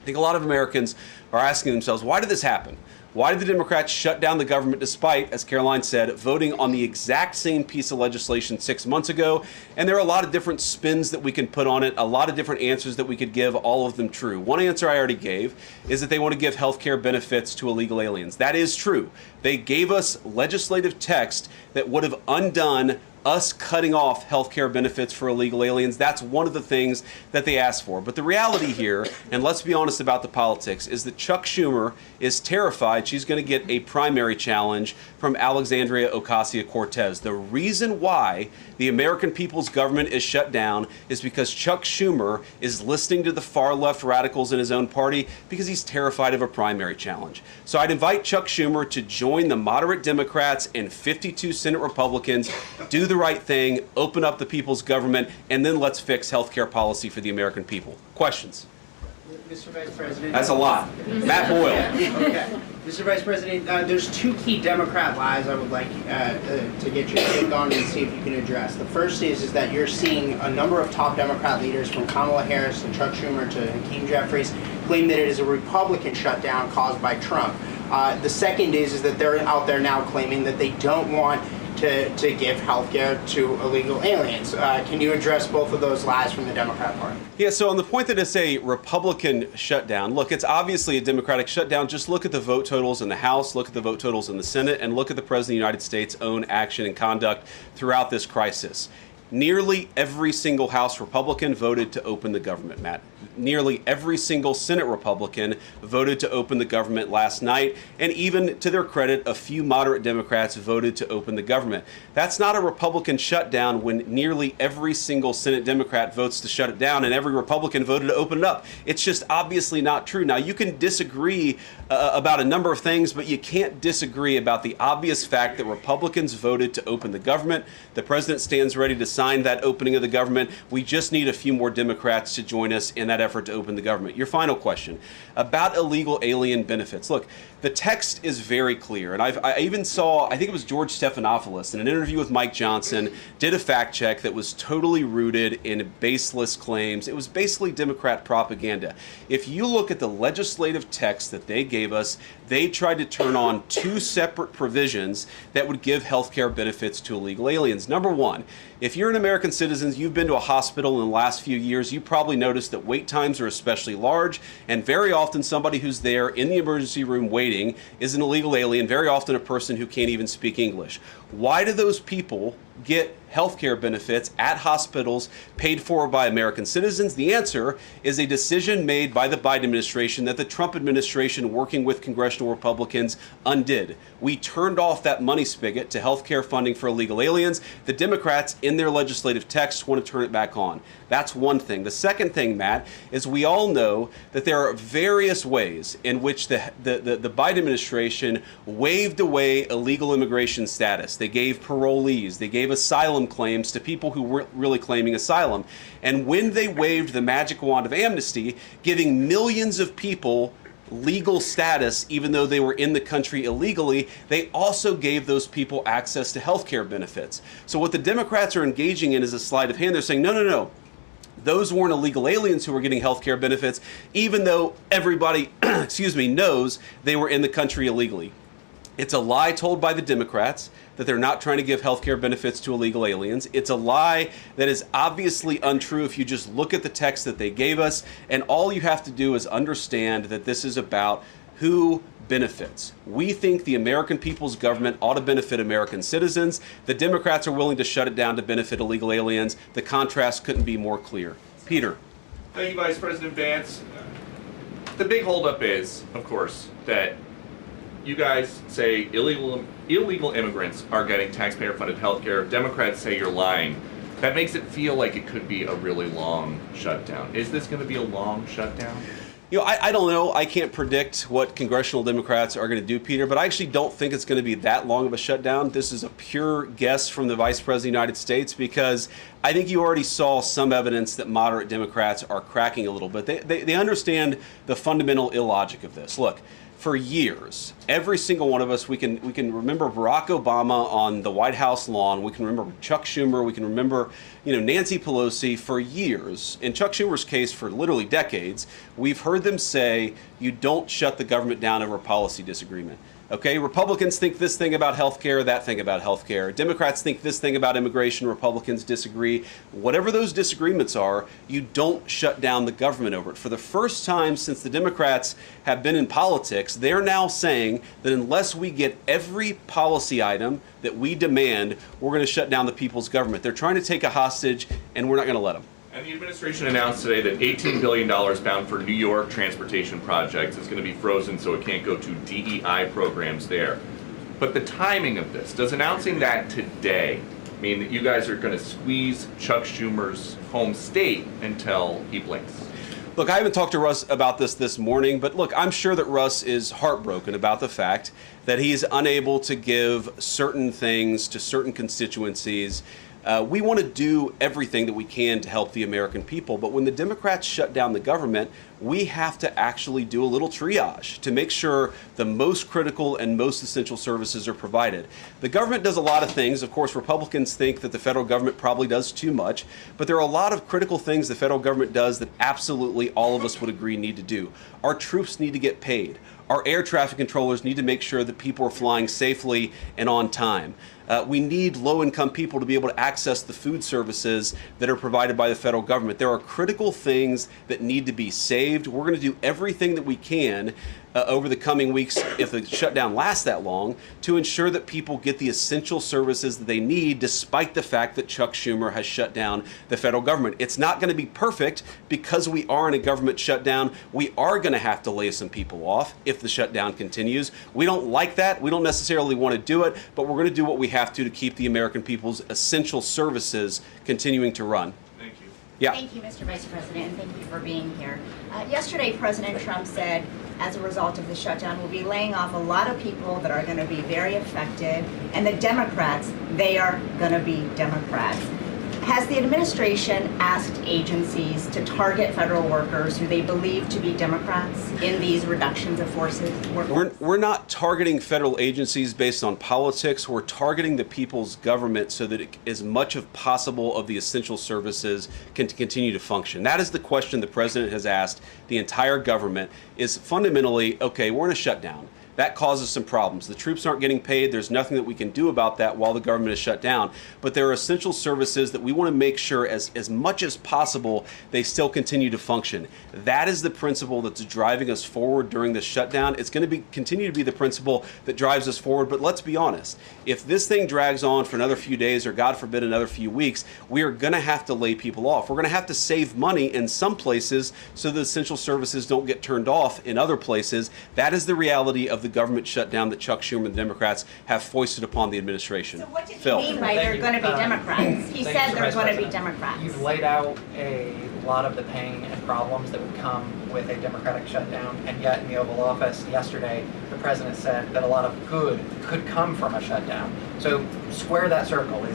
I think a lot of Americans are asking themselves, why did this happen? Why did the Democrats shut down the government despite, as Caroline said, voting on the exact same piece of legislation 6 months ago? And there are a lot of different spins that we can put on it, a lot of different answers that we could give, all of them true. One answer I already gave is that they want to give health care benefits to illegal aliens. That is true. They gave us legislative text that would have undone us cutting off health care benefits for illegal aliens. That's one of the things that they asked for. But the reality here, and let's be honest about the politics, is that Chuck Schumer is terrified she's going to get a primary challenge from Alexandria Ocasio-Cortez. The reason why the American people's government is shut down is because Chuck Schumer is listening to the far left radicals in his own party because he's terrified of a primary challenge. So I'd invite Chuck Schumer to join the moderate Democrats and 52 Senate Republicans, do the right thing, open up the people's government, and then let's fix health care policy for the American people. Questions? Mr. Vice President. That's a lot. Matt Boyle. Okay. Mr. Vice President, there's two key Democrat lies I would like to get your take on and see if you can address. The first is that you're seeing a number of top Democrat leaders, from Kamala Harris and Chuck Schumer to Hakeem Jeffries, claim that it is a Republican shutdown caused by Trump. The second is that they're out there now claiming that they don't want to give health care to illegal aliens. Can you address both of those lies from the Democrat Party? Yeah, so on the point that it's a Republican shutdown, look, it's obviously a Democratic shutdown. Just look at the vote totals in the House, look at the vote totals in the Senate, and look at the President of the United States' own action and conduct throughout this crisis. Nearly every single House Republican voted to open the government, Matt. nearly every single Senate Republican voted to open the government last night, and even to their credit, a few moderate Democrats voted to open the government. That's not a Republican shutdown when nearly every single Senate Democrat votes to shut it down and every Republican voted to open it up. It's just obviously not true. Now, you can disagree about a number of things, but you can't disagree about the obvious fact that Republicans voted to open the government. The president stands ready to sign that opening of the government. We just need a few more Democrats to join us in that effort to open the government. Your final question about illegal alien benefits. Look, the text is very clear, and I even saw, I think it was George Stephanopoulos in an interview with Mike Johnson, did a fact check that was totally rooted in baseless claims. It was basically Democrat propaganda. If you look at the legislative text that they gave us, they tried to turn on two separate provisions that would give health care benefits to illegal aliens. Number one, if you're an American citizen, you've been to a hospital in the last few years, you probably noticed that wait times are especially large, and very often somebody who's there in the emergency room waiting is an illegal alien, very often a person who can't even speak English. Why do those people get health care benefits at hospitals paid for by American citizens? The answer is a decision made by the Biden administration that the Trump administration, working with congressional Republicans, undid. We turned off that money spigot to health care funding for illegal aliens. The Democrats, in their legislative text, want to turn it back on. That's one thing. The second thing, Matt, is we all know that there are various ways in which the Biden administration waved away illegal immigration status. They gave parolees, they gave asylum claims to people who weren't really claiming asylum. And when they waved the magic wand of amnesty, giving millions of people legal status even though they were in the country illegally, they also gave those people access to health care benefits. So what the Democrats are engaging in is a sleight of hand. They're saying, no, no, no. Those weren't illegal aliens who were getting health care benefits, even though everybody, knows they were in the country illegally. It's a lie told by the Democrats that they're not trying to give health care benefits to illegal aliens. It's a lie that is obviously untrue if you just look at the text that they gave us, and all you have to do is understand that this is about who benefits. We think the American people's government ought to benefit American citizens. The Democrats are willing to shut it down to benefit illegal aliens. The contrast couldn't be more clear. Peter. Thank you, Vice President Vance. The big holdup is, of course, that you guys say illegal immigrants are getting taxpayer-funded health care. Democrats say you're lying. That makes it feel like it could be a really long shutdown. Is this going to be a long shutdown? You know, I don't know. I can't predict what congressional Democrats are going to do, Peter, but I actually don't think it's going to be that long of a shutdown. This is a pure guess from the Vice President of the United States because I think you already saw some evidence that moderate Democrats are cracking a little bit. They understand the fundamental illogic of this. Look, for years, every single one of us, we can remember Barack Obama on the White House lawn. We can remember Chuck Schumer. We can remember, Nancy Pelosi for years. In Chuck Schumer's case, for literally decades, we've heard them say, you don't shut the government down over a policy disagreement. Okay, Republicans think this thing about health care, that thing about health care. Democrats think this thing about immigration, Republicans disagree. Whatever those disagreements are, you don't shut down the government over it. For the first time since the Democrats have been in politics, they're now saying that unless we get every policy item that we demand, we're going to shut down the people's government. They're trying to take a hostage, and we're not going to let them. And the administration announced today that $18 billion bound for New York transportation projects is going to be frozen so it can't go to DEI programs there. But the timing of this, does announcing that today mean that you guys are going to squeeze Chuck Schumer's home state until he blinks? Look, I haven't talked to Russ about this morning, but look, I'm sure that Russ is heartbroken about the fact that he's unable to give certain things to certain constituencies. We want to do everything that we can to help the American people, but when the Democrats shut down the government, we have to actually do a little triage to make sure the most critical and most essential services are provided. The government does a lot of things. Of course, Republicans think that the federal government probably does too much, but there are a lot of critical things the federal government does that absolutely all of us would agree need to do. Our troops need to get paid. Our air traffic controllers need to make sure that people are flying safely and on time. We need low-income people to be able to access the food services that are provided by the federal government. There are critical things that need to be saved. We're going to do everything that we can over the coming weeks, if the shutdown lasts that long, to ensure that people get the essential services that they need, despite the fact that Chuck Schumer has shut down the federal government. It's not going to be perfect because we are in a government shutdown. We are going to have to lay some people off if the shutdown continues. We don't like that. We don't necessarily want to do it, but we're going to do what we have to keep the American people's essential services continuing to run. Thank you. Yeah. Thank you, Mr. Vice President, and thank you for being here. Yesterday, President Trump said, as a result of the shutdown, we'll be laying off a lot of people that are going to be very affected, and the Democrats, they are going to be Democrats. Has the administration asked agencies to target federal workers who they believe to be Democrats in these reductions of forces? We're not targeting federal agencies based on politics. We're targeting the people's government so that as much as possible of the essential services can continue to function. That is the question the president has asked the entire government, is fundamentally, okay, we're in a shutdown. That causes some problems. The troops aren't getting paid. There's nothing that we can do about that while the government is shut down. But there are essential services that we want to make sure as much as possible they still continue to function. That is the principle that's driving us forward during this shutdown. It's going to continue to be the principle that drives us forward. But let's be honest. If this thing drags on for another few days or, God forbid, another few weeks, we are going to have to lay people off. We're going to have to save money in some places so the essential services don't get turned off in other places. That is the reality of the government shutdown that Chuck Schumer and the Democrats have foisted upon the administration. So what did Phil. he mean by they're going to be Democrats? He said they're going to be Democrats. You've laid out a lot of the pain and problems that would come with a Democratic shutdown, and yet in the Oval Office yesterday, the president said that a lot of good could come from a shutdown. So square that circle.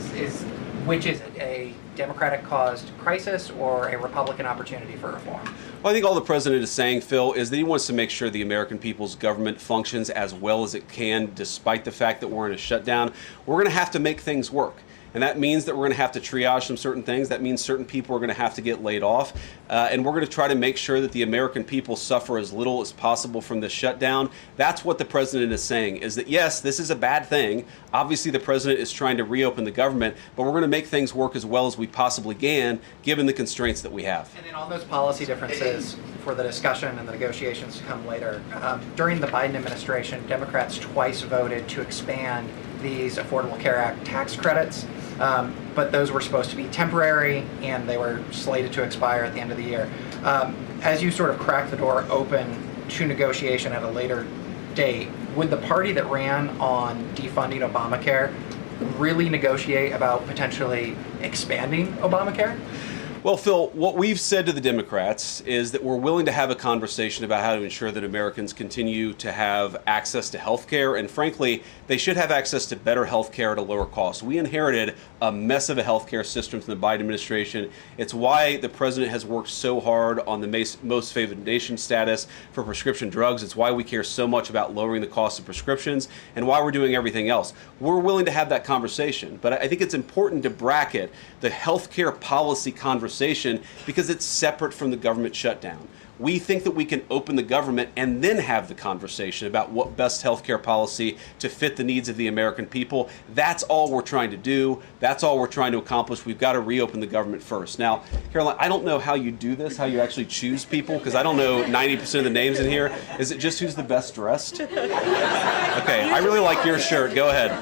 Which is it, a Democratic-caused crisis or a Republican opportunity for reform? Well, I think all the president is saying, Phil, is that he wants to make sure the American people's government functions as well as it can, despite the fact that we're in a shutdown. We're going to have to make things work. And that means that we're going to have to triage some certain things. That means certain people are going to have to get laid off. And we're going to try to make sure that the American people suffer as little as possible from this shutdown. That's what the president is saying, is that, yes, this is a bad thing. Obviously, the president is trying to reopen the government, but we're going to make things work as well as we possibly can, given the constraints that we have. And then on those policy differences for the discussion and the negotiations to come later, during the Biden administration, Democrats twice voted to expand these Affordable Care Act tax credits, but those were supposed to be temporary and they were slated to expire at the end of the year. As you sort of crack the door open to negotiation at a later date, would the party that ran on defunding Obamacare really negotiate about potentially expanding Obamacare? Well, Phil, what we've said to the Democrats is that we're willing to have a conversation about how to ensure that Americans continue to have access to health care, and frankly, they should have access to better health care at a lower cost. We inherited a mess of a health care system from the Biden administration. It's why the president has worked so hard on the most favored nation status for prescription drugs. It's why we care so much about lowering the cost of prescriptions and why we're doing everything else. We're willing to have that conversation, but I think it's important to bracket the health care policy conversation because it's separate from the government shutdown. We think that we can open the government and then have the conversation about what best healthcare policy to fit the needs of the American people. That's all we're trying to do. That's all we're trying to accomplish. We've got to reopen the government first. Now, Caroline, I don't know how you do this, how you actually choose people, because I don't know 90% of the names in here. Is it just who's the best dressed? Okay, I really like your shirt. Go ahead.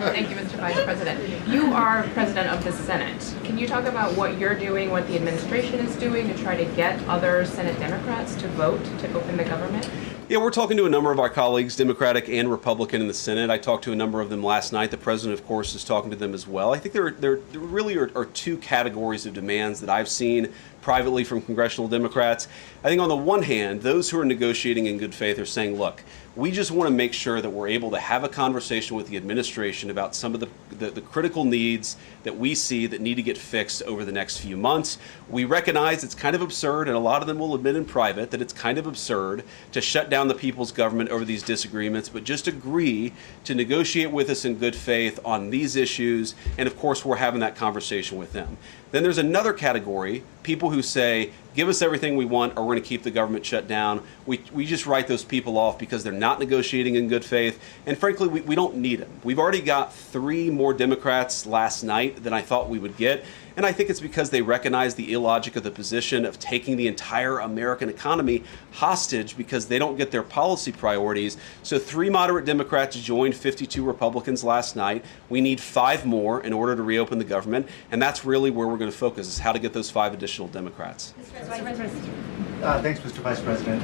Thank you, Mr. Vice President. You are president of the Senate. Can you talk about what you're doing, what the administration is doing to try to get other Senate Democrats to vote to open the government? Yeah, we're talking to a number of our colleagues, Democratic and Republican, in the Senate. I talked to a number of them last night. The president, of course, is talking to them as well. I think there really are two categories of demands that I've seen privately from congressional Democrats. I think on the one hand, those who are negotiating in good faith are saying, look, we just want to make sure that we're able to have a conversation with the administration about some of the critical needs that we see that need to get fixed over the next few months. We recognize it's kind of absurd, and a lot of them will admit in private that it's kind of absurd to shut down the people's government over these disagreements, but just agree to negotiate with us in good faith on these issues, and of course we're having that conversation with them. Then there's another category, people who say, give us everything we want or we're going to keep the government shut down. We just write those people off because they're not negotiating in good faith. And frankly, we don't need them. We've already got 3 more Democrats last night than I thought we would get. And I think it's because they recognize the illogic of the position of taking the entire American economy hostage because they don't get their policy priorities. So 3 moderate Democrats joined 52 Republicans last night. We need 5 more in order to reopen the government. And that's really where we're going to focus, is how to get those 5 additional Democrats. Thanks, Mr. Vice President.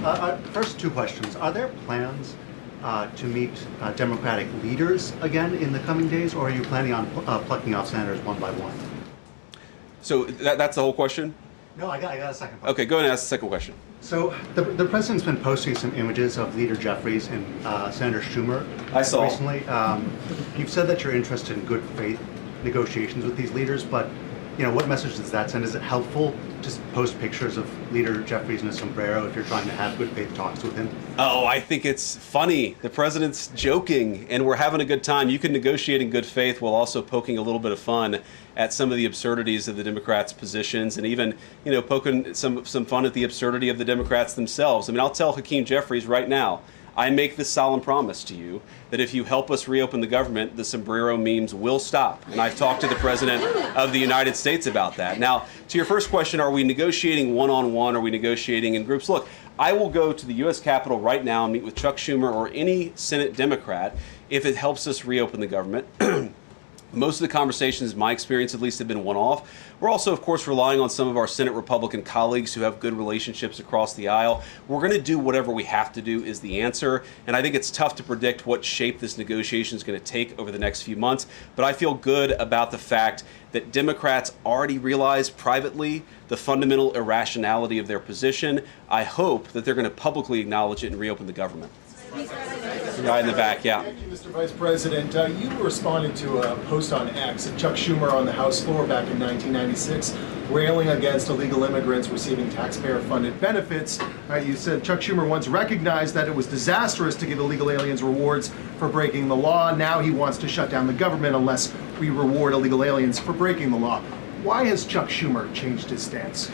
First 2 questions. Are there plans to meet Democratic leaders again in the coming days, or are you planning on plucking off senators one by one? So that's the whole question? No, I got a second part. Okay, go ahead and ask the second question. So the president's been posting some images of Leader Jeffries and Senator Schumer. I saw. Recently. You've said that you're interested in good faith negotiations with these leaders, but what message does that send? Is it helpful to post pictures of Leader Jeffries in a sombrero if you're trying to have good faith talks with him? Oh, I think it's funny. The president's joking, and we're having a good time. You can negotiate in good faith while also poking a little bit of fun at some of the absurdities of the Democrats' positions, and even, poking some fun at the absurdity of the Democrats themselves. I mean, I'll tell Hakeem Jeffries right now, I make this solemn promise to you that if you help us reopen the government, the sombrero memes will stop. And I've talked to the President of the United States about that. Now, to your first question, are we negotiating one-on-one? Are we negotiating in groups? Look, I will go to the U.S. Capitol right now and meet with Chuck Schumer or any Senate Democrat if it helps us reopen the government. Most of the conversations, in my experience at least, have been one-off. We're also, of course, relying on some of our Senate Republican colleagues who have good relationships across the aisle. We're going to do whatever we have to do is the answer. And I think it's tough to predict what shape this negotiation is going to take over the next few months. But I feel good about the fact that Democrats already realize privately the fundamental irrationality of their position. I hope that they're going to publicly acknowledge it and reopen the government. The guy in the back, yeah. Thank you, Mr. Vice President. You responded to a post on X of Chuck Schumer on the House floor back in 1996, railing against illegal immigrants receiving taxpayer-funded benefits. You said Chuck Schumer once recognized that it was disastrous to give illegal aliens rewards for breaking the law. Now he wants to shut down the government unless we reward illegal aliens for breaking the law. Why has Chuck Schumer changed his stance?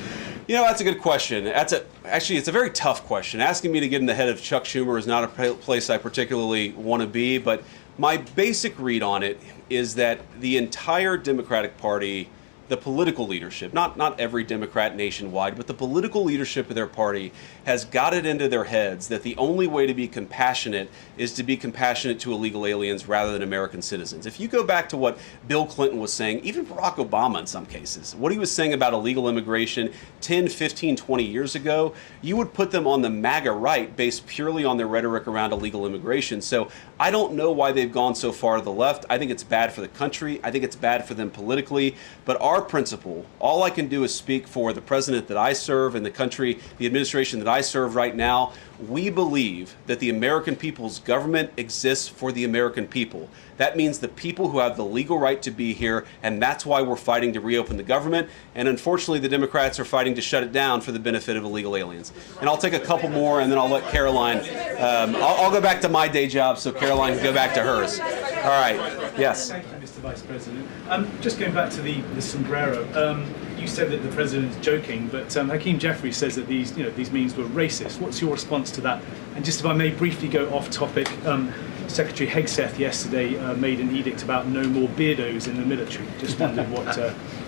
That's a good question. Actually, it's a very tough question. Asking me to get in the head of Chuck Schumer is not a place I particularly want to be, but my basic read on it is that the entire Democratic Party, the political leadership, not every Democrat nationwide, but the political leadership of their party has got it into their heads that the only way to be compassionate is to be compassionate to illegal aliens rather than American citizens. If you go back to what Bill Clinton was saying, even Barack Obama in some cases, what he was saying about illegal immigration 10, 15, 20 years ago, you would put them on the MAGA right based purely on their rhetoric around illegal immigration. So I don't know why they've gone so far to the left. I think it's bad for the country. I think it's bad for them politically. But our principle, all I can do is speak for the president that I serve and the country, the administration that I serve right now. We believe that the American people's government exists for the American people. That means the people who have the legal right to be here, and that's why we're fighting to reopen the government. And unfortunately, the Democrats are fighting to shut it down for the benefit of illegal aliens. And I'll take a couple more, and then I'll let Caroline. I'll go back to my day job so Caroline can go back to hers. All right. Yes. Thank you, Mr. Vice President. Just going back to the sombrero. You said that the president is joking, but Hakeem Jeffries says that these memes were racist. What's your response to that? And just if I may briefly go off topic, Secretary Hegseth yesterday made an edict about no more beardos in the military. Just wondered what.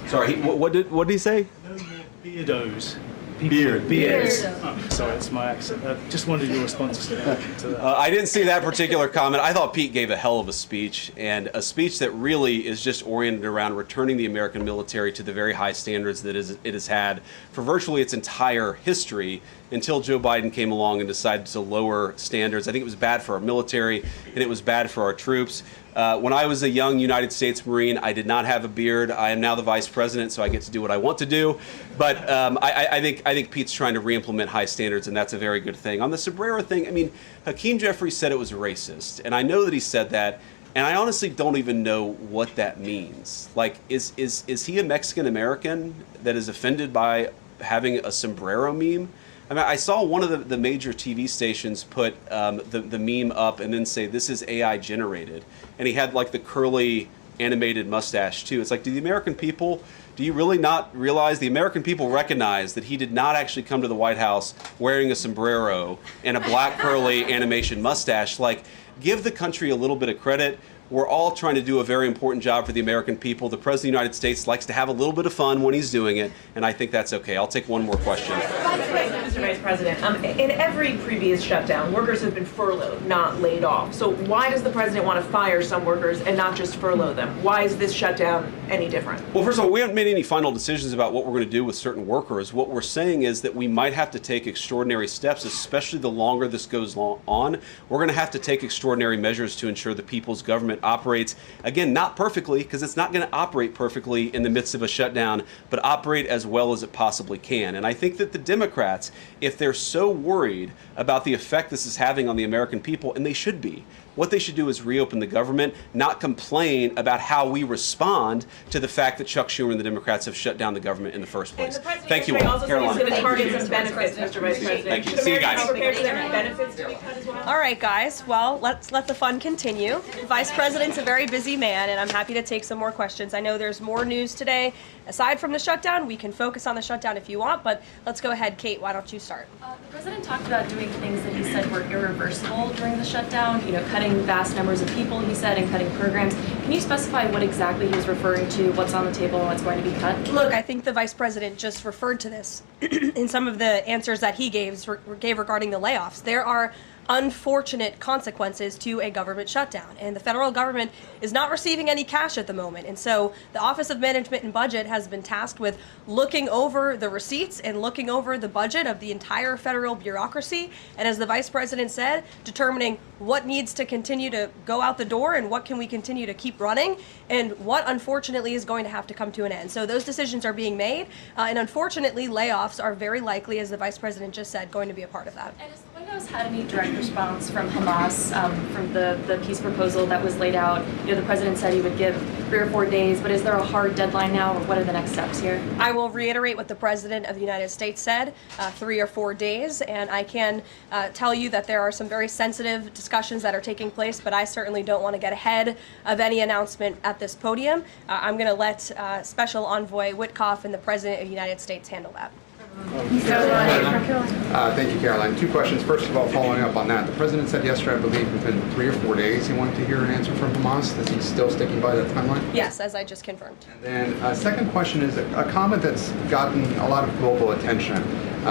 Sorry, what did he say? No more beardos. Beards. Oh, sorry, it's my accent. Just wondered your response to that. I didn't see that particular comment. I thought Pete gave a hell of a speech, and a speech that really is just oriented around returning the American military to the very high standards that it has had for virtually its entire history until Joe Biden came along and decided to lower standards. I think it was bad for our military, and it was bad for our troops. When I was a young United States Marine, I did not have a beard. I am now the vice president, so I get to do what I want to do. But I think Pete's trying to re-implement high standards, and that's a very good thing. On the sombrero thing, I mean, Hakeem Jeffries said it was racist, and I know that he said that, and I honestly don't even know what that means. Like, is he a Mexican American that is offended by having a sombrero meme? I mean, I saw one of the major TV stations put the meme up and then say, this is AI generated. And he had like the curly animated mustache too. It's like, do you really not realize the American people recognize that he did not actually come to the White House wearing a sombrero and a black curly animation mustache? Like, give the country a little bit of credit. We're all trying to do a very important job for the American people. The President of the United States likes to have a little bit of fun when he's doing it, and I think that's okay. I'll take one more question. Mr. Vice President, in every previous shutdown, workers have been furloughed, not laid off. So why does the president want to fire some workers and not just furlough them? Why is this shutdown any different? Well, first of all, we haven't made any final decisions about what we're going to do with certain workers. What we're saying is that we might have to take extraordinary steps, especially the longer this goes on. We're going to have to take extraordinary measures to ensure the people's government operates, again, not perfectly, because it's not going to operate perfectly in the midst of a shutdown, but operate as well as it possibly can. And I think that the Democrats, if they're so worried about the effect this is having on the American people, and they should be, what they should do is reopen the government, not complain about how we respond to the fact that Chuck Schumer and the Democrats have shut down the government in the first place. Thank you all. Also Caroline. he's going to target some benefits, Mr. Vice President. Thank you. Should See you Americans guys. be prepared for their benefits to be cut as well? All right, guys. Well, let's let the fun continue. The Vice President's a very busy man, and I'm happy to take some more questions. I know there's more news today. Aside from the shutdown, we can focus on the shutdown if you want, but let's go ahead. Kate, why don't you start? The president talked about doing things that he said were irreversible during the shutdown, cutting vast numbers of people, he said, and cutting programs. Can you specify what exactly he was referring to, what's on the table, and what's going to be cut? Look, I think the Vice President just referred to this in some of the answers that he gave regarding the layoffs. There are unfortunate consequences to a government shutdown, and the federal government is not receiving any cash at the moment, and so the Office of Management and Budget has been tasked with looking over the receipts and looking over the budget of the entire federal bureaucracy, and as the Vice President said, determining what needs to continue to go out the door and what can we continue to keep running and what unfortunately is going to have to come to an end. So those decisions are being made, and unfortunately layoffs are very likely, as the Vice President just said, going to be a part of that. And has the White House had any direct response from Hamas from the peace proposal that was laid out? The president said he would give 3 or 4 days, but is there a hard deadline now, or what are the next steps here? I will reiterate what the President of the United States said, 3 or 4 days, and I can tell you that there are some very sensitive discussions that are taking place, but I certainly don't want to get ahead of any announcement at this podium. I'm going to let Special Envoy Witkoff and the President of the United States handle that. Thank you, Caroline. 2 questions. First of all, following up on that, the president said yesterday, I believe, within 3 or 4 days he wanted to hear an answer from Hamas. Is he still sticking by that timeline? Yes, as I just confirmed. And second question is a comment that's gotten a lot of global attention.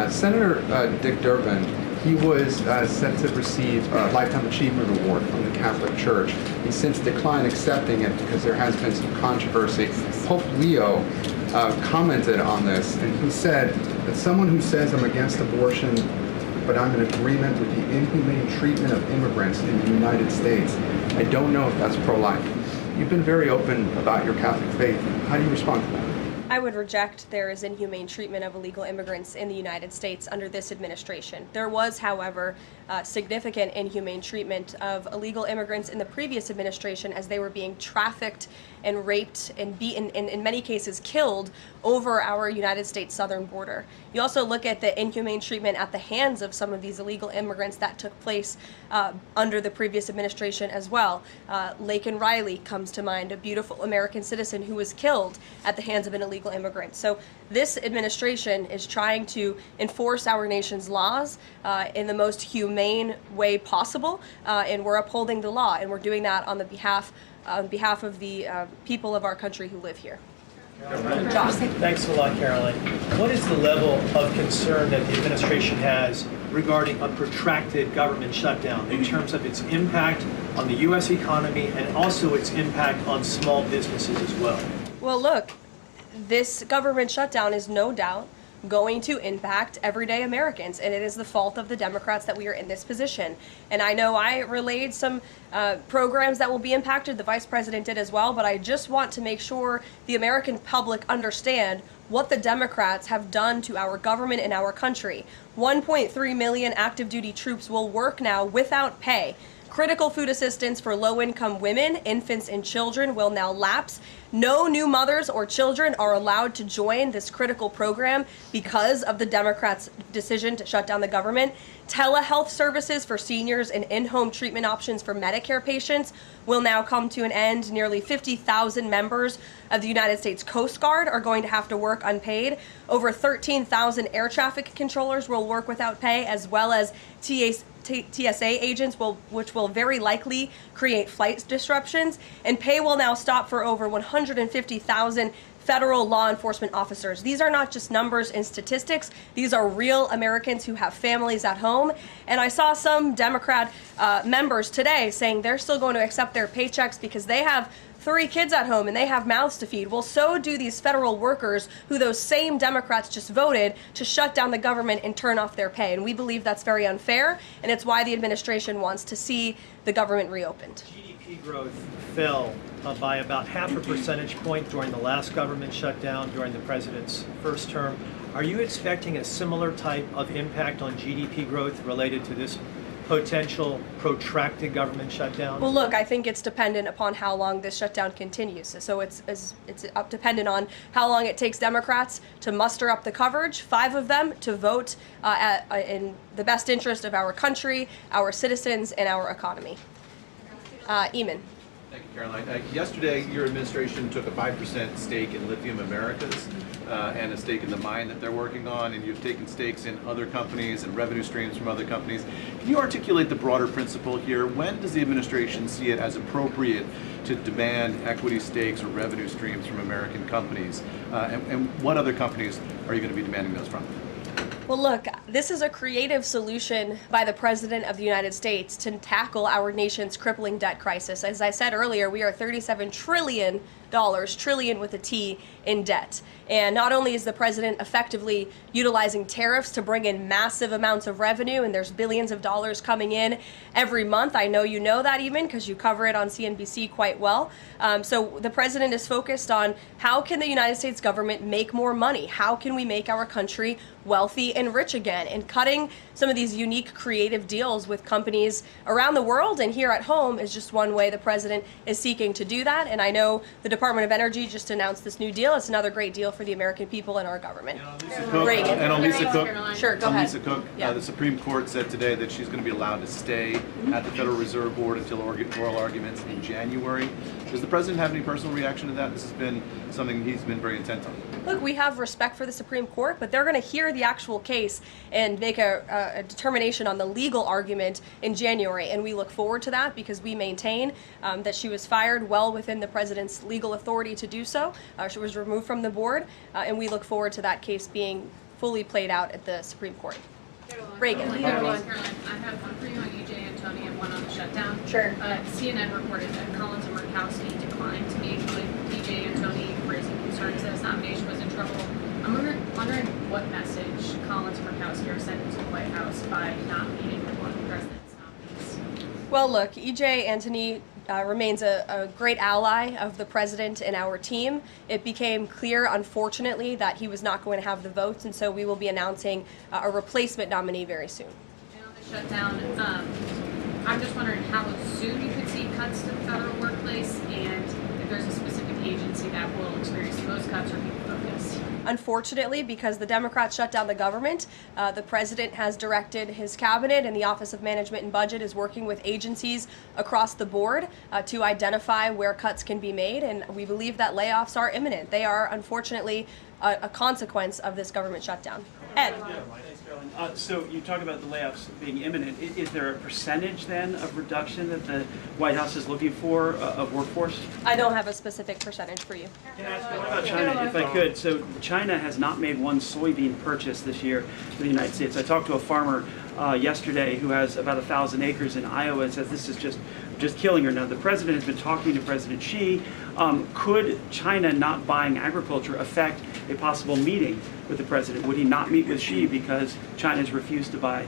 Senator Dick Durbin, he was set to receive a Lifetime Achievement Award from the Catholic Church. He's since declined accepting it because there has been some controversy. Pope Leo commented on this, and he said that someone who says I'm against abortion, but I'm in agreement with the inhumane treatment of immigrants in the United States, I don't know if that's pro-life. You've been very open about your Catholic faith. How do you respond to that? I would reject there is inhumane treatment of illegal immigrants in the United States under this administration. There was, however, significant inhumane treatment of illegal immigrants in the previous administration as they were being trafficked and raped and beaten, and in many cases killed, over our United States southern border. You also look at the inhumane treatment at the hands of some of these illegal immigrants that took place under the previous administration as well. Laken Riley comes to mind, a beautiful American citizen who was killed at the hands of an illegal immigrant. So this administration is trying to enforce our nation's laws in the most humane way possible, and we're upholding the law, and we're doing that on behalf of the people of our country who live here. Josh. Thanks a lot, Caroline. What is the level of concern that the administration has regarding a protracted government shutdown in terms of its impact on the U.S. economy and also its impact on small businesses as well? Well, look, this government shutdown is no doubt going to impact everyday Americans, and it is the fault of the Democrats that we are in this position. And I know I relayed some programs that will be impacted, the Vice President did as well, but I just want to make sure the American public understand what the Democrats have done to our government and our country. 1.3 million active duty troops will work now without pay. Critical food assistance for low-income women, infants, and children will now lapse. No new mothers or children are allowed to join this critical program because of the Democrats' decision to shut down the government. Telehealth services for seniors and in-home treatment options for Medicare patients will now come to an end. Nearly 50,000 members of the United States Coast Guard are going to have to work unpaid. Over 13,000 air traffic controllers will work without pay, as well as TSA agents, which will very likely create flight disruptions, and pay will now stop for over 150,000 federal law enforcement officers. These are not just numbers and statistics. These are real Americans who have families at home. And I saw some Democrat members today saying they're still going to accept their paychecks because they have 3 kids at home and they have mouths to feed. Well, so do these federal workers who those same Democrats just voted to shut down the government and turn off their pay. And we believe that's very unfair, and it's why the administration wants to see the government reopened. GDP growth fell by about 0.5 percentage point during the last government shutdown during the president's first term. Are you expecting a similar type of impact on GDP growth related to this potential protracted government shutdown? Well, look, I think it's dependent upon how long this shutdown continues. So it's dependent on how long it takes Democrats to muster up the coverage, 5 of them, to vote in the best interest of our country, our citizens, and our economy. Eamon. Thank you, Caroline. Yesterday, your administration took a 5% stake in Lithium Americas and a stake in the mine that they're working on, and you've taken stakes in other companies and revenue streams from other companies. Can you articulate the broader principle here? When does the administration see it as appropriate to demand equity stakes or revenue streams from American companies? And what other companies are you going to be demanding those from? Well, look, this is a creative solution by the President of the United States to tackle our nation's crippling debt crisis. As I said earlier, we are $37 trillion, trillion with a T, in debt. And not only is the president effectively utilizing tariffs to bring in massive amounts of revenue, and there's billions of dollars coming in every month. I know you know that, even because you cover it on CNBC quite well. So the president is focused on how can the United States government make more money? How can we make our country wealthy and rich again? And cutting some of these unique creative deals with companies around the world and here at home is just one way the president is seeking to do that. And I know the Department of Energy just announced this new deal. It's another great deal for the American people and our government. Reagan. And on Lisa Cook, Sure, go ahead. Lisa Cook, Yeah. the Supreme Court said today that she's going to be allowed to stay at the Federal Reserve Board until oral arguments in January. Does the president have any personal reaction to that? This has been something he's been very intent on. Look, we have respect for the Supreme Court, but they're going to hear the actual case and make a determination on the legal argument in January. And we look forward to that because we maintain that she was fired well within the president's legal authority to do so. She was removed from the board, and we look forward to that case being fully played out at the Supreme Court. Reagan. Caroline, I have one for you on E.J. and Tony and one on the shutdown. Sure. CNN reported that Collins and Murkowski declined to meet with E.J. and Tony, raising concerns that his nomination was in trouble. I'm wondering what message Collins and Murkowski are sending to the White House by not meeting with one of the president's nominees. Well, look, E.J. Antony remains a great ally of the president and our team. It became clear, unfortunately, that he was not going to have the votes, and so we will be announcing a replacement nominee very soon. And on the shutdown, I'm just wondering how soon you could see cuts to the federal workplace, and if there's a specific agency that will experience the most cuts or be focused. Unfortunately, because the Democrats shut down the government, the president has directed his cabinet, and the Office of Management and Budget is working with agencies across the board to identify where cuts can be made, and we believe that layoffs are imminent. They are, unfortunately, a consequence of this government shutdown. Ed. So you talk about the layoffs being imminent. Is there a percentage then of reduction that the White House is looking for of workforce? I don't have a specific percentage for you. What about China, if I could? So China has not made one soybean purchase this year in the United States. I talked to a farmer yesterday who has about 1,000 acres in Iowa and says this is just killing her. Now, the president has been talking to President Xi. Could China not buying agriculture affect a possible meeting with the president? Would he not meet with Xi because China has refused to buy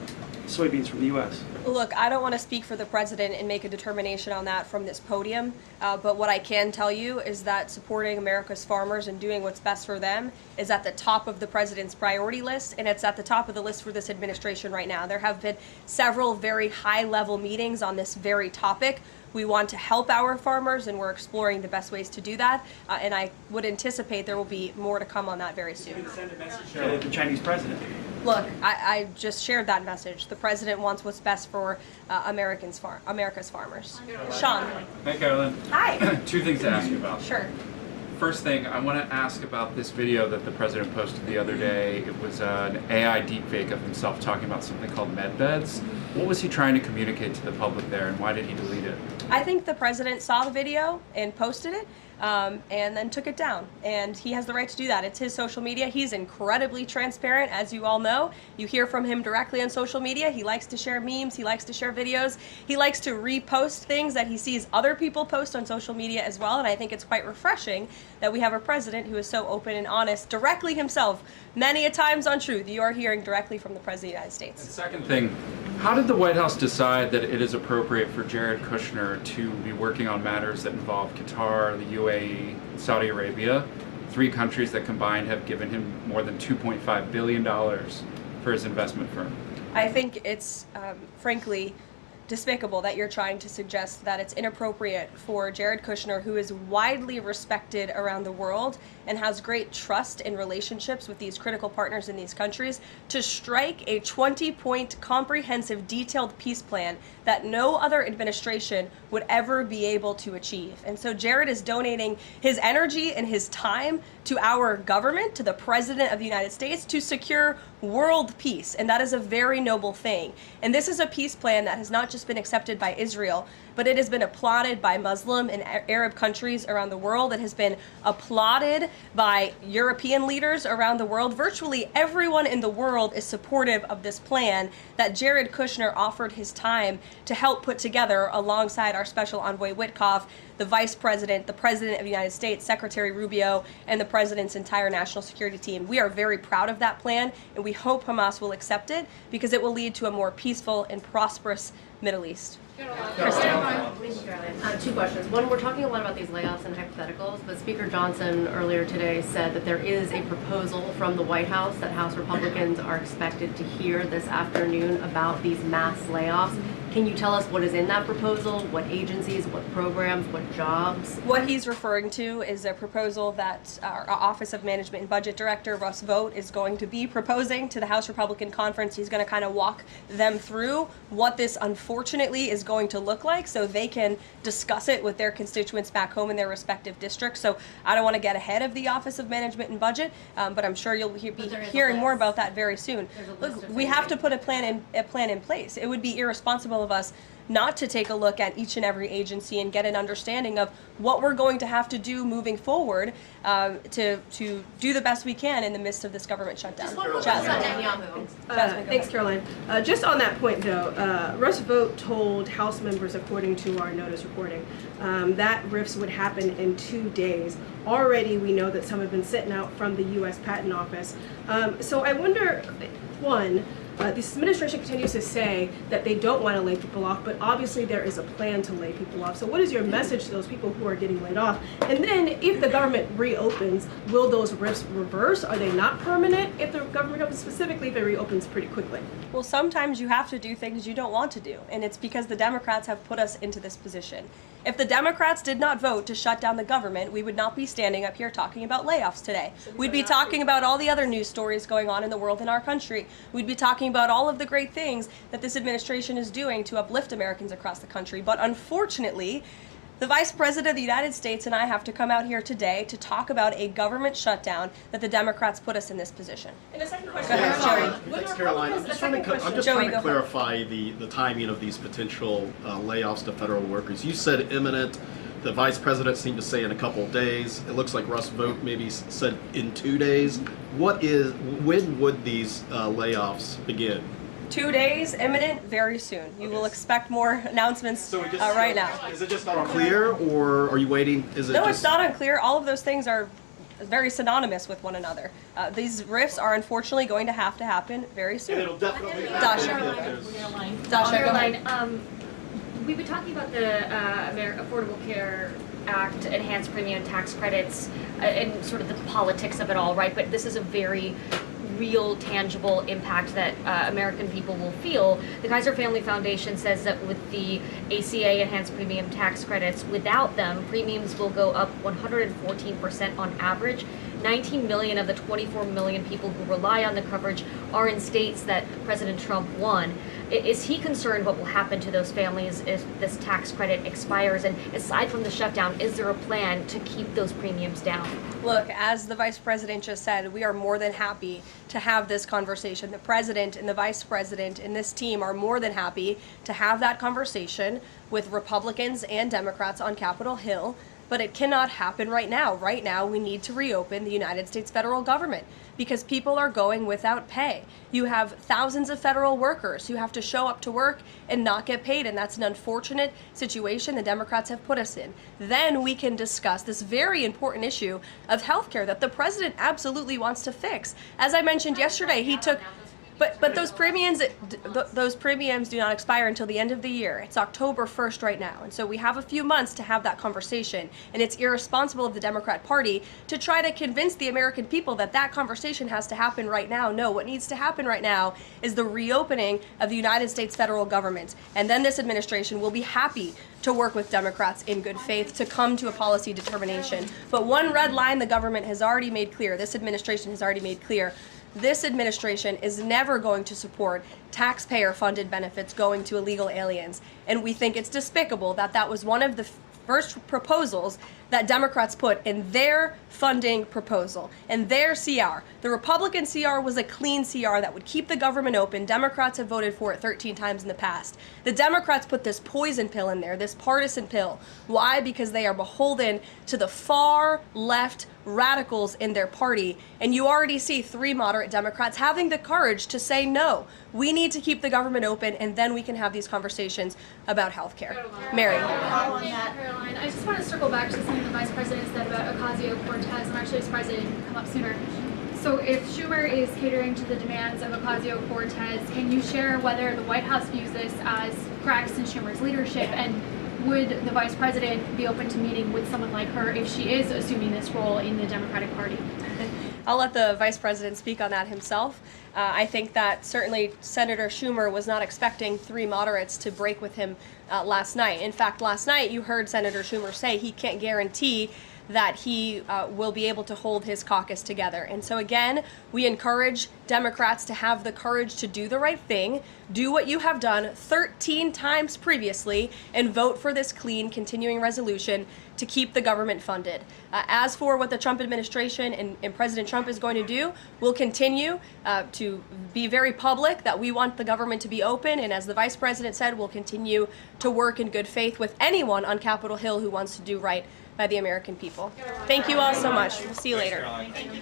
soybeans from the U.S.? Look, I don't want to speak for the president and make a determination on that from this podium, but what I can tell you is that supporting America's farmers and doing what's best for them is at the top of the president's priority list, and it's at the top of the list for this administration right now. There have been several very high-level meetings on this very topic. We want to help our farmers, and we're exploring the best ways to do that, and I would anticipate there will be more to come on that very soon. Send a message to the Chinese president. Look, I just shared that message. The president wants what's best for America's farmers. Sean. Hey, Carolyn. Hi. 2 things to ask you about. Sure. first thing, I want to ask about this video that the president posted the other day. It was an AI deepfake of himself talking about something called med beds. What was he trying to communicate to the public there, and why did he delete it? I think the president saw the video and posted it. And then took it down. And he has the right to do that. It's his social media. He's incredibly transparent, as you all know. You hear from him directly on social media. He likes to share memes. He likes to share videos. He likes to repost things that he sees other people post on social media as well. And I think it's quite refreshing that we have a president who is so open and honest, directly himself, many a times on Truth. You are hearing directly from the President of the United States. And second thing, how did the White House decide that it is appropriate for Jared Kushner to be working on matters that involve Qatar, the UAE, Saudi Arabia, 3 countries that combined have given him more than $2.5 billion for his investment firm? I think it's, frankly, despicable that you're trying to suggest that it's inappropriate for Jared Kushner, who is widely respected around the world and has great trust in relationships with these critical partners in these countries, to strike a 20-point comprehensive detailed peace plan that no other administration would ever be able to achieve. And so Jared is donating his energy and his time to our government, to the President of the United States, to secure world peace. And that is a very noble thing. And this is a peace plan that has not just been accepted by Israel, but it has been applauded by Muslim and Arab countries around the world. It has been applauded by European leaders around the world. Virtually everyone in the world is supportive of this plan that Jared Kushner offered his time to help put together alongside our Special Envoy Witkoff, the Vice President, the President of the United States, Secretary Rubio, and the President's entire national security team. We are very proud of that plan, and we hope Hamas will accept it because it will lead to a more peaceful and prosperous Middle East. Kristen. 2 questions. One, we're talking a lot about these layoffs and hypotheticals, but Speaker Johnson earlier today said that there is a proposal from the White House that House Republicans are expected to hear this afternoon about these mass layoffs. Can you tell us what is in that proposal? What agencies, what programs, what jobs? What he's referring to is a proposal that our Office of Management and Budget Director, Russ Vought, is going to be proposing to the House Republican Conference. He's going to kind of walk them through what this unfortunately is going to look like so they can discuss it with their constituents back home in their respective districts. So I don't want to get ahead of the Office of Management and Budget, but I'm sure you'll be hearing more about that very soon. Look, we have to put a plan in place. It would be irresponsible of us not to take a look at each and every agency and get an understanding of what we're going to have to do moving forward to do the best we can in the midst of this government shutdown. Thanks, Caroline. Just on that point, though, Russ Vought told House members, according to our notice reporting, that RIFs would happen in 2 days. Already, we know that some have been sitting out from the U.S. Patent Office. So I wonder, one, this administration continues to say that they don't want to lay people off, but obviously there is a plan to lay people off. So what is your message to those people who are getting laid off? And then if the government reopens, will those RIFs reverse? Are they not permanent if the government reopens, specifically if it reopens pretty quickly? Well, sometimes you have to do things you don't want to do, and it's because the Democrats have put us into this position. If the Democrats did not vote to shut down the government, we would not be standing up here talking about layoffs today. We'd be talking about all the other news stories going on in the world in our country. We'd be talking about all of the great things that this administration is doing to uplift Americans across the country. But unfortunately, the Vice President of the United States and I have to come out here today to talk about a government shutdown that the Democrats put us in this position. And a second question. Go ahead, Joey. Thanks, Caroline. I'm just trying to clarify the timing of these potential layoffs to federal workers. You said imminent. The Vice President seemed to say in a couple of days. It looks like Russ Vought maybe said in 2 days. When would these layoffs begin? 2 days, imminent, very soon. You will expect more announcements right now. Is it just unclear, or are you waiting? No, it's not unclear. All of those things are very synonymous with one another. These RIFs are unfortunately going to happen very soon. And it'll definitely Dasha, Caroline, we've been talking about the Affordable Care Act, enhanced premium tax credits, and sort of the politics of it all, right? But this is a very real tangible impact that American people will feel. The Kaiser Family Foundation says that with the ACA enhanced premium tax credits, without them, premiums will go up 114% on average. 19 million of the 24 million people who rely on the coverage are in states that President Trump won. Is he concerned what will happen to those families if this tax credit expires? And aside from the shutdown, is there a plan to keep those premiums down? Look, as the Vice President just said, we are more than happy to have this conversation. The President and the Vice President and this team are more than happy to have that conversation with Republicans and Democrats on Capitol Hill. But it cannot happen right now. Right now, we need to reopen the United States federal government because people are going without pay. You have thousands of federal workers who have to show up to work and not get paid, and that's an unfortunate situation the Democrats have put us in. Then we can discuss this very important issue of healthcare that the president absolutely wants to fix. As I mentioned yesterday, he took... But those premiums do not expire until the end of the year. It's October 1st right now. And so we have a few months to have that conversation. And it's irresponsible of the Democrat Party to try to convince the American people that that conversation has to happen right now. No, what needs to happen right now is the reopening of the United States federal government. And then this administration will be happy to work with Democrats in good faith to come to a policy determination. But one red line the government has already made clear, this administration has already made clear, this administration is never going to support taxpayer-funded benefits going to illegal aliens. And we think it's despicable that that was one of the first proposals that Democrats put in their funding proposal, in their CR. The Republican CR was a clean CR that would keep the government open. Democrats have voted for it 13 times in the past. The Democrats put this poison pill in there, this partisan pill. Why? Because they are beholden to the far left radicals in their party. And you already see 3 moderate Democrats having the courage to say no. We need to keep the government open, and then we can have these conversations about health care. Mary. Caroline, I just want to circle back to something the Vice President said about Ocasio-Cortez. I'm actually surprised it didn't come up sooner. So if Schumer is catering to the demands of Ocasio-Cortez, can you share whether the White House views this as cracks in Schumer's leadership, and would the Vice President be open to meeting with someone like her if she is assuming this role in the Democratic Party? I'll let the Vice President speak on that himself. I think that certainly Senator Schumer was not expecting 3 moderates to break with him last night. In fact, last night you heard Senator Schumer say he can't guarantee that he will be able to hold his caucus together. And so again, we encourage Democrats to have the courage to do the right thing, do what you have done 13 times previously, and vote for this clean continuing resolution to keep the government funded. As for what the Trump administration and President Trump is going to do, we'll continue to be very public that we want the government to be open, and as the Vice President said, we'll continue to work in good faith with anyone on Capitol Hill who wants to do right by the American people. Thank you all so much. We'll see you later. Thank you.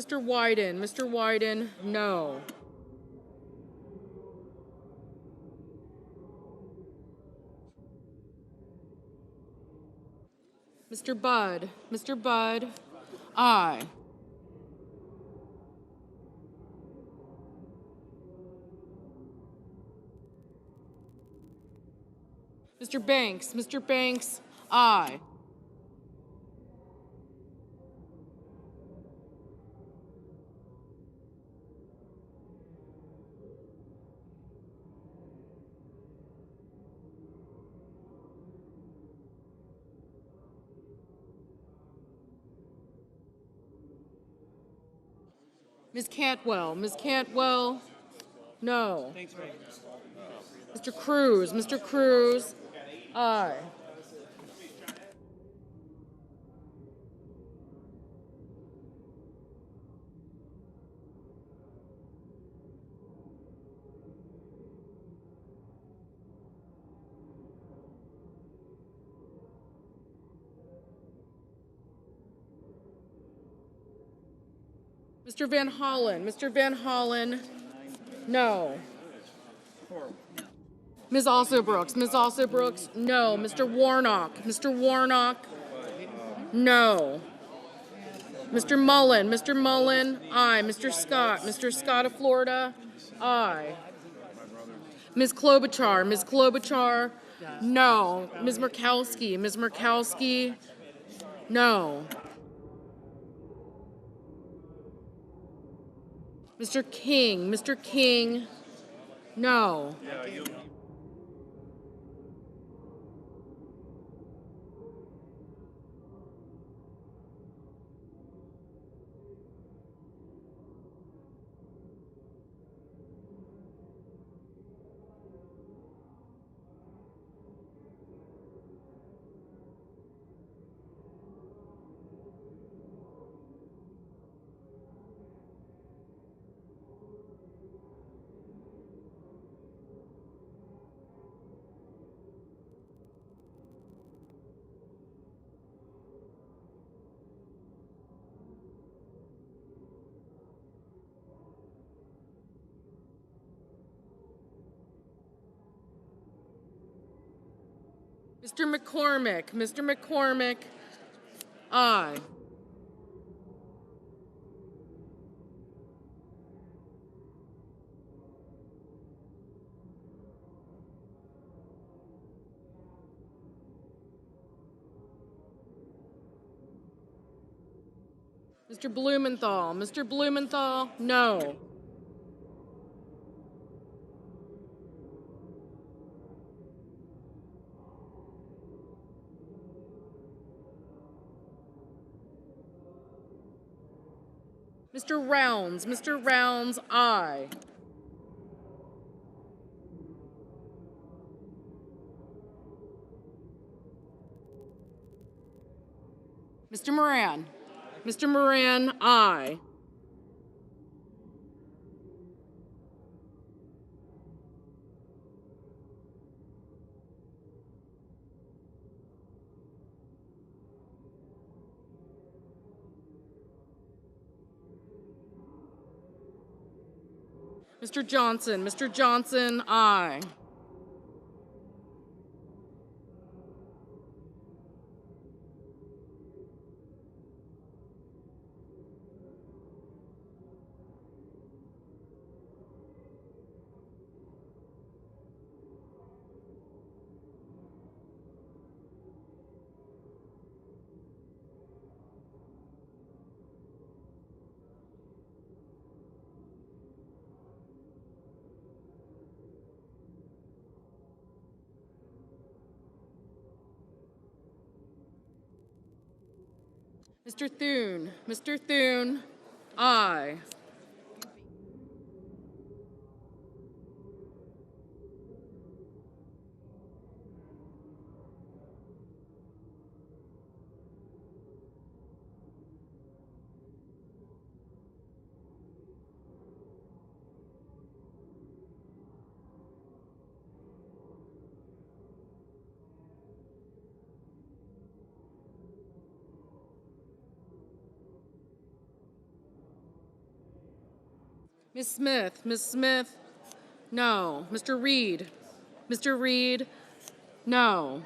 Mr. Wyden, no. Mr. Budd, aye. Mr. Banks, aye. Ms. Cantwell, no. Thanks, Ray. Mr. Cruz, aye. Mr. Van Hollen, no. Ms. Alsobrooks, no. Mr. Warnock, no. Mr. Mullen, aye. Mr. Scott of Florida, aye. Ms. Klobuchar, no. Ms. Murkowski, no. Mr. King, no. Mr. McCormick, aye. Mr. Blumenthal, no. Mr. Rounds, aye. Mr. Moran, aye. Mr. Johnson, aye. Mr. Thune, aye. Ms. Smith, Ms. Smith, no. Mr. Reed, Mr. Reed, no.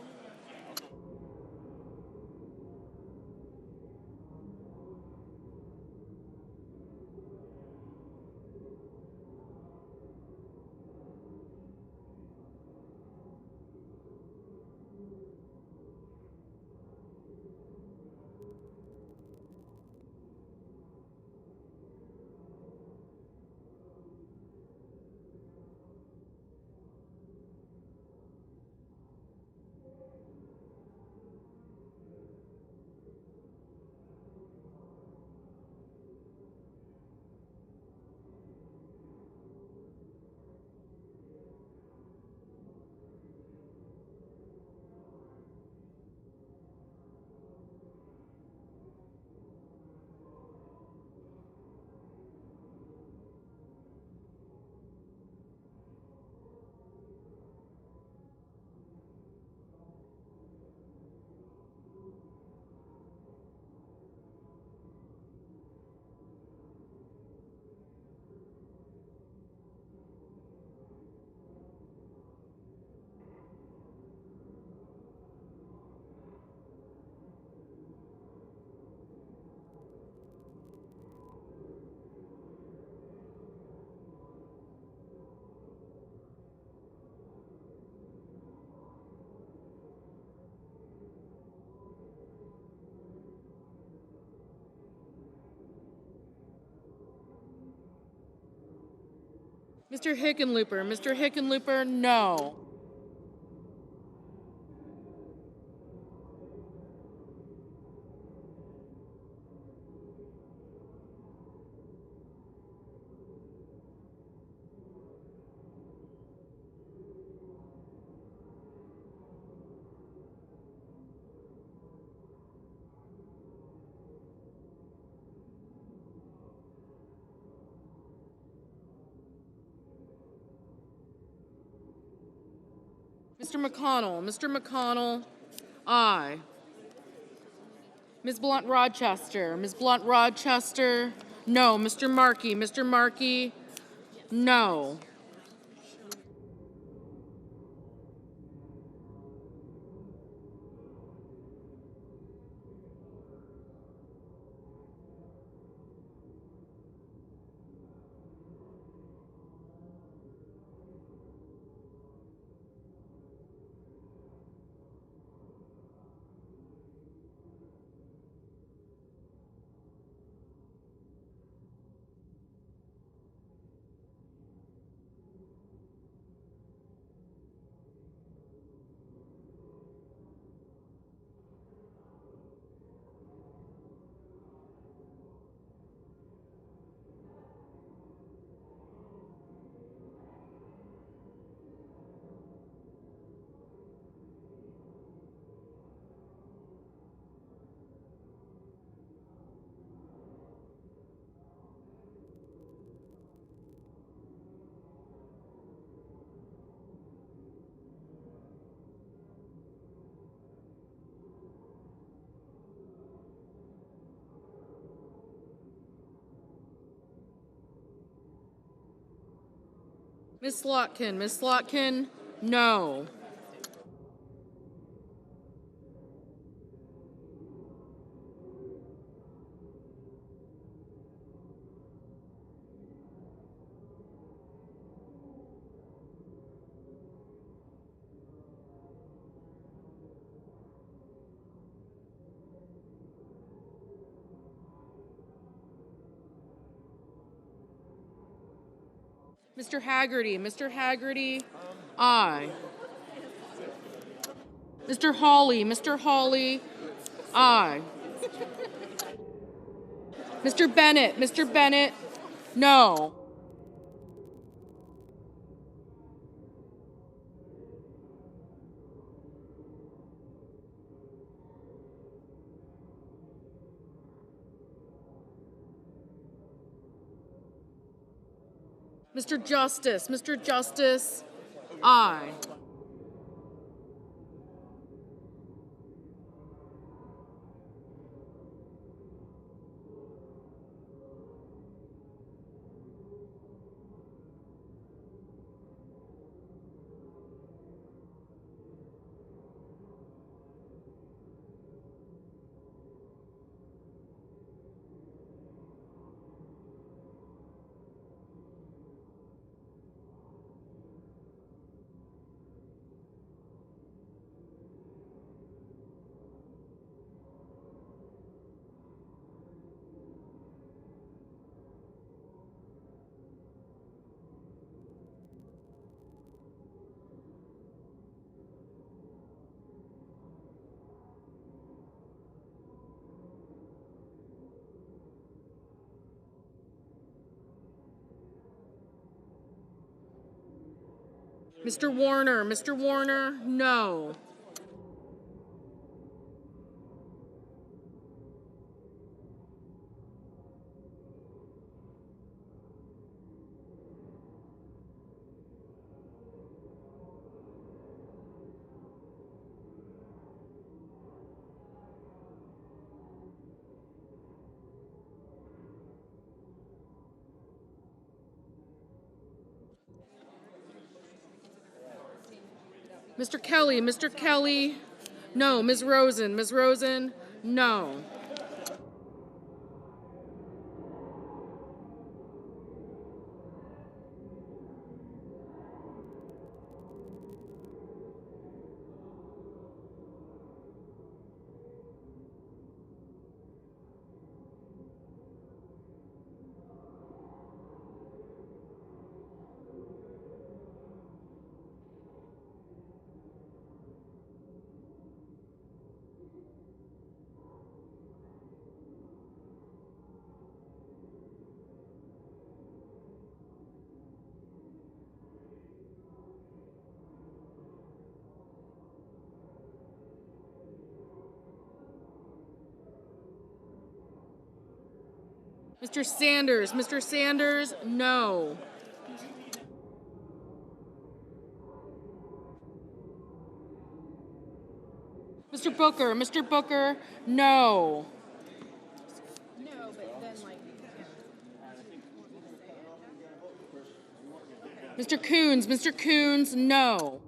Mr. Hickenlooper, no. Mr. McConnell, aye. Ms. Blunt Rochester, no. Mr. Markey, no. Ms. Slotkin, no. Mr. Haggerty, aye. Mr. Hawley, aye. Mr. Bennett, no. Mr. Justice, aye. Mr. Warner, no. Mr. Kelly, no. Ms. Rosen, no. Mr. Sanders, no. Mr. Booker, no. No, but then Mr. Coons, no.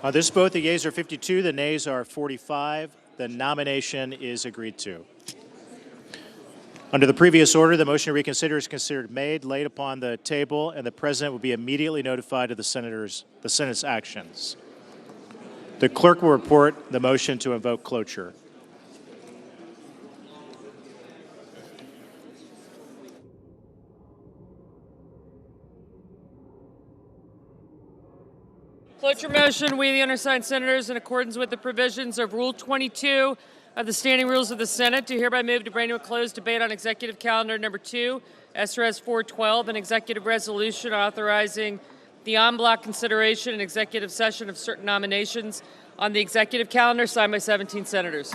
On this vote, the yeas are 52, the nays are 45. The nomination is agreed to. Under the previous order, the motion to reconsider is considered made, laid upon the table, and the President will be immediately notified of the Senate's actions. The clerk will report the motion to invoke cloture. Cloture motion, we the undersigned senators, in accordance with the provisions of Rule 22 of the Standing Rules of the Senate, do hereby move to bring to a close debate on Executive Calendar Number 2, SRES 412, an executive resolution authorizing the en bloc consideration and executive session of certain nominations on the executive calendar, signed by 17 senators.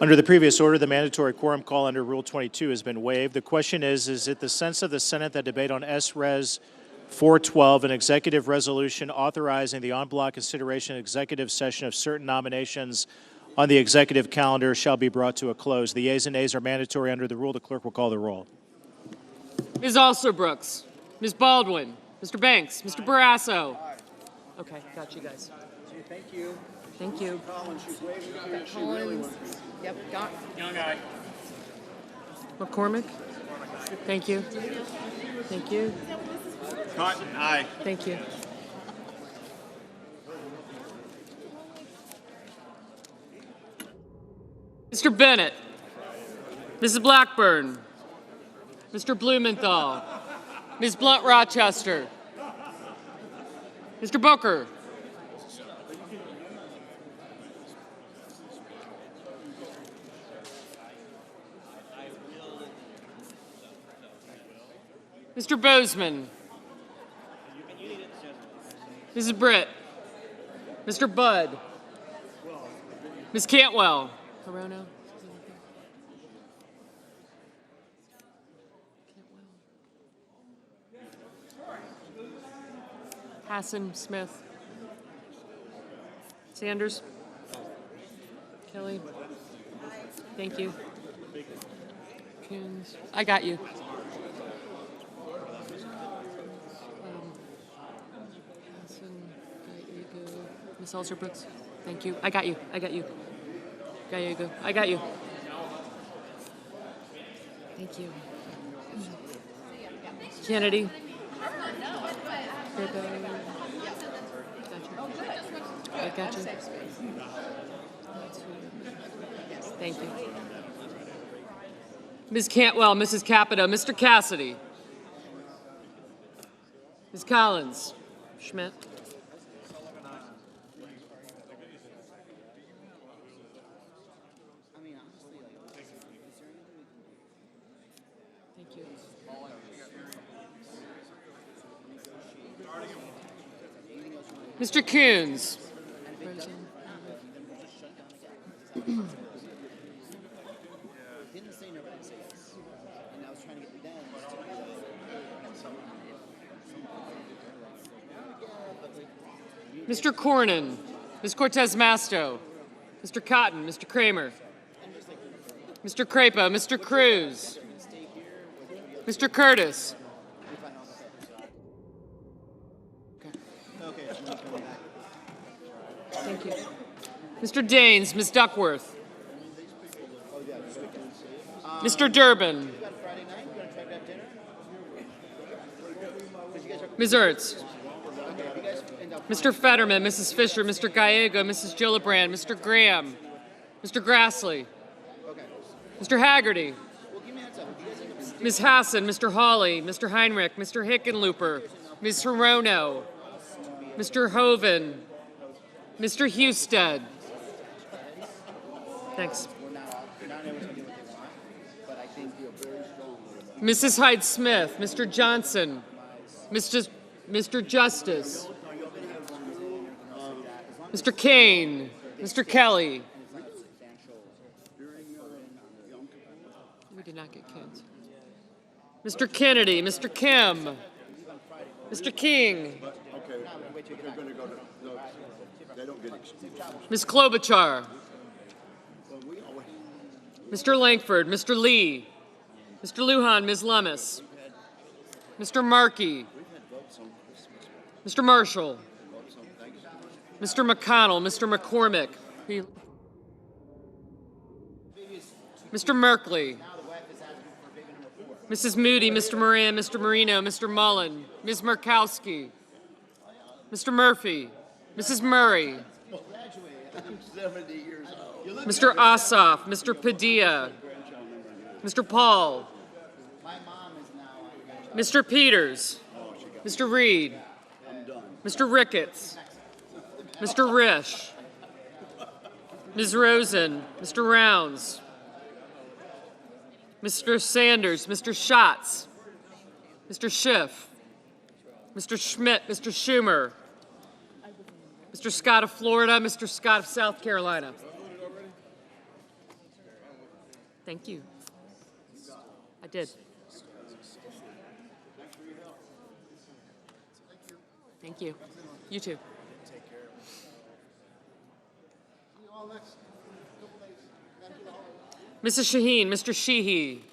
Under the previous order, the mandatory quorum call under Rule 22 has been waived. The question is it the sense of the Senate that debate on SRES 412, an executive resolution authorizing the en bloc consideration and executive session of certain nominations on the executive calendar shall be brought to a close. The yeas and nays are mandatory under the rule. The clerk will call the roll. Ms. Alsobrooks, Ms. Baldwin, Mr. Banks, Mr. Barrasso. Okay, got you guys. Thank you. Thank you. Collins, she's waving to you. She really wants to. Yep, got. Young guy. McCormick. Thank you. Thank you. Cotton, aye. Thank you. Mr. Bennett. Mrs. Blackburn. Mr. Blumenthal. Ms. Blunt Rochester. Mr. Booker. Mr. Bozeman. Mrs. Britt. Mr. Budd. Ms. Cantwell. Corono. Hassan, Smith. Sanders. Kelly. Thank you. Coons. I got you. Ms. Alter-Brooks, thank you. I got you. I got you. Gallego, I got you. Thank you. Kennedy. I got you. Thank you. Ms. Cantwell, Mrs. Capito, Mr. Cassidy. Ms. Collins. Schmidt. Mr. Coons. Mr. Cornyn. Ms. Cortez Masto. Mr. Cotton. Mr. Kramer. Mr. Crapo. Mr. Cruz. Mr. Curtis. Thank you. Mr. Daines, Ms. Duckworth. Mr. Durbin. Ms. Ertz. Mr. Fetterman, Mrs. Fisher, Mr. Gallego, Mrs. Gillibrand, Mr. Graham, Mr. Grassley, Mr. Haggerty, Ms. Hassan, Mr. Hawley, Mr. Heinrich, Mr. Hickenlooper, Ms. Hirono, Mr. Hoven, Mr. Husted. Thanks. Mrs. Hyde-Smith, Mr. Johnson, Mr. Justice, Mr. Kane, Mr. Kelly. We did not get kids. Mr. Kennedy, Mr. Kim, Mr. King, Ms. Klobuchar, Mr. Langford, Mr. Lee, Mr. Lujan, Ms. Lummis, Mr. Markey, Mr. Marshall, Mr. McConnell, Mr. McCormick, Mr. Merkley, Mrs. Moody, Mr. Moran, Mr. Marino, Mr. Mullen, Ms. Murkowski, Mr. Murphy, Mrs. Murray, Mr. Ossoff, Mr. Padilla, Mr. Paul, Mr. Peters, Mr. Reed, Mr. Ricketts, Mr. Risch, Ms. Rosen, Mr. Rounds, Mr. Sanders, Mr. Schatz, Mr. Schiff, Mr. Schmidt, Mr. Schumer, Mr. Scott of Florida, Mr. Scott of South Carolina. Thank you. I did. Thank you. You too. Mrs. Shaheen, Mr. Sheehy,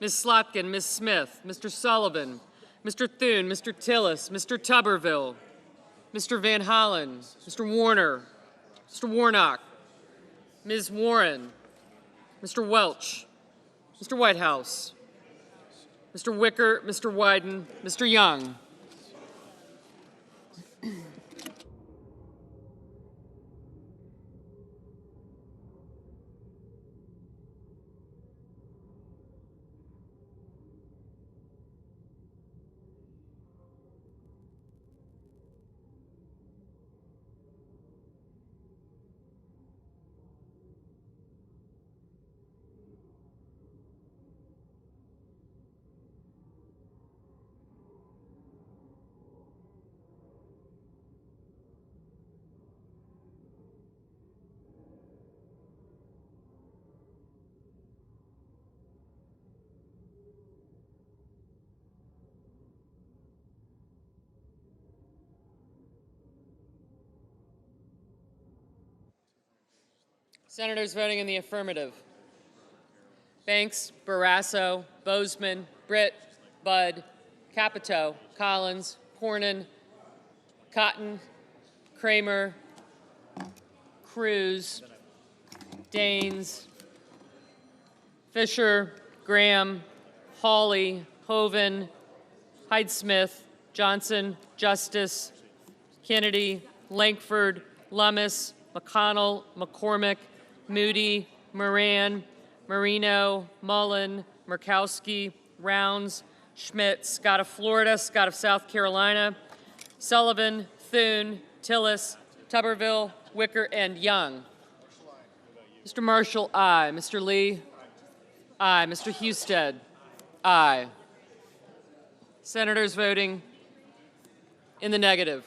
Ms. Slotkin, Ms. Smith, Mr. Sullivan, Mr. Thune, Mr. Tillis, Mr. Tuberville, Mr. Van Hollen, Mr. Warner, Mr. Warnock, Ms. Warren, Mr. Welch, Mr. Whitehouse, Mr. Wicker, Mr. Wyden, Mr. Young. Senators voting in the affirmative: Banks, Barrasso, Bozeman, Britt, Budd, Capito, Collins, Cornyn, Cotton, Kramer, Cruz, Daines, Fisher, Graham, Hawley, Hoeven, Hyde-Smith, Johnson, Justice, Kennedy, Lankford, Lummis, McConnell, McCormick, Moody, Moran, Marino, Mullen, Murkowski, Rounds, Schmidt, Scott of Florida, Scott of South Carolina, Sullivan, Thune, Tillis, Tuberville, Wicker, and Young. Mr. Marshall, aye. Mr. Lee, aye. Mr. Husted, aye. Senators voting in the negative: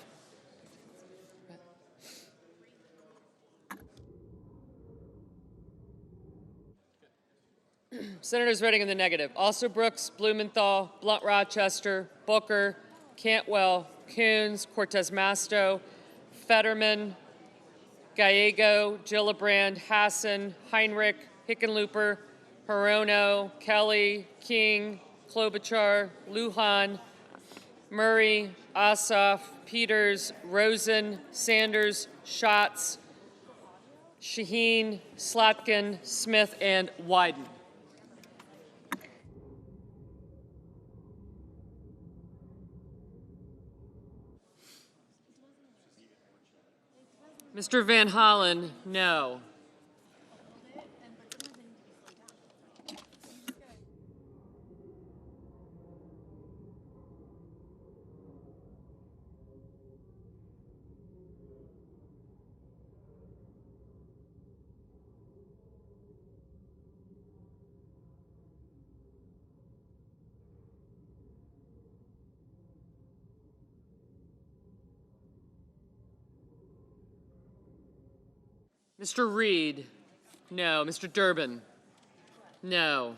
Senators voting in the negative: also Brooks, Blumenthal, Blunt Rochester, Booker, Cantwell, Coons, Cortez Masto, Fetterman, Gallego, Gillibrand, Hassan, Heinrich, Hickenlooper, Hirono, Kelly, King, Klobuchar, Lujan, Murray, Ossoff, Peters, Rosen, Sanders, Schatz, Shaheen, Slotkin, Smith, and Wyden. Mr. Van Hollen, no. Mr. Reed, no. Mr. Durbin, no.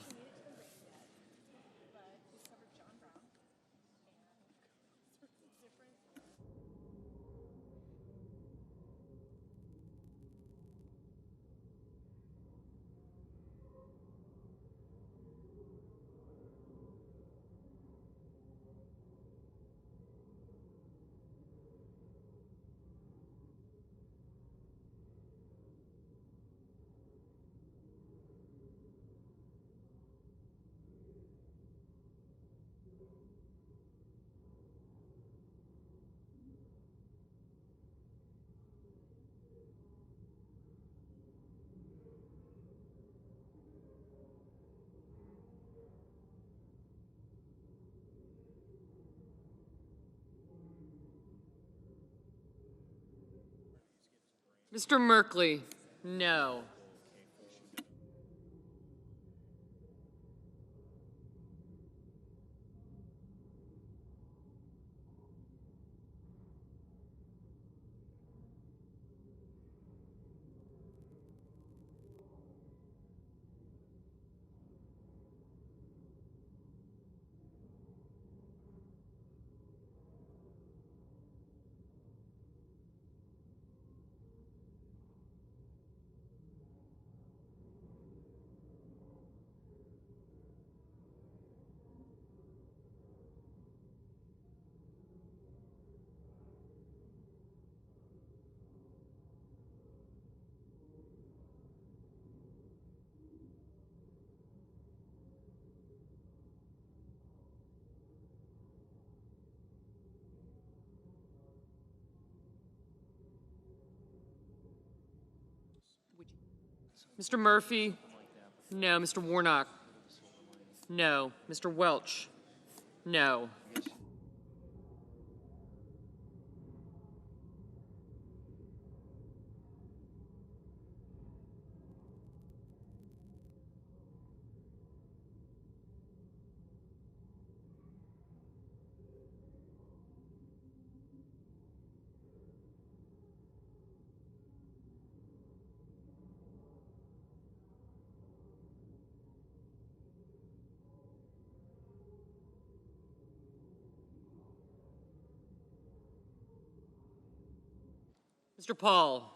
Mr. Merkley, no. Mr. Murphy, no. Mr. Warnock, no. Mr. Welch, no. Mr. Paul,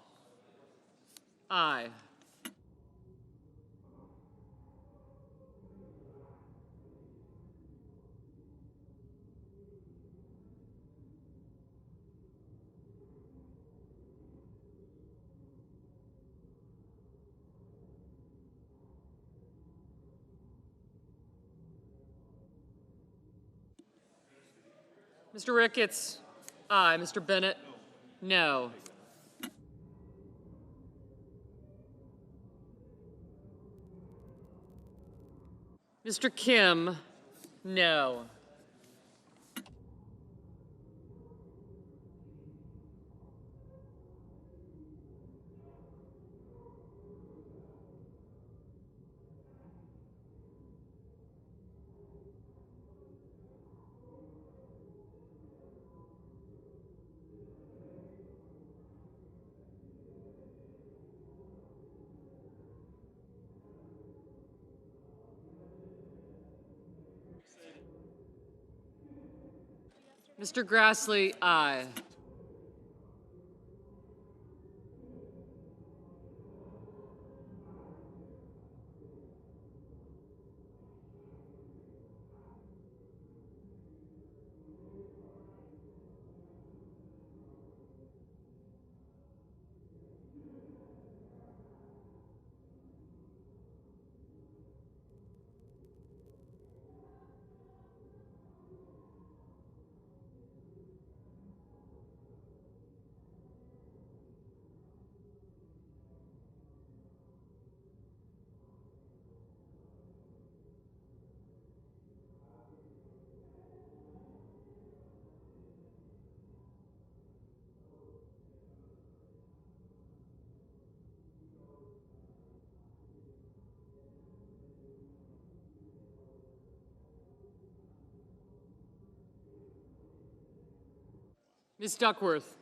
aye. Mr. Ricketts? Aye. Mr. Bennett? No. Mr. Kim? No. Mr. Grassley? Aye. Ms. Duckworth?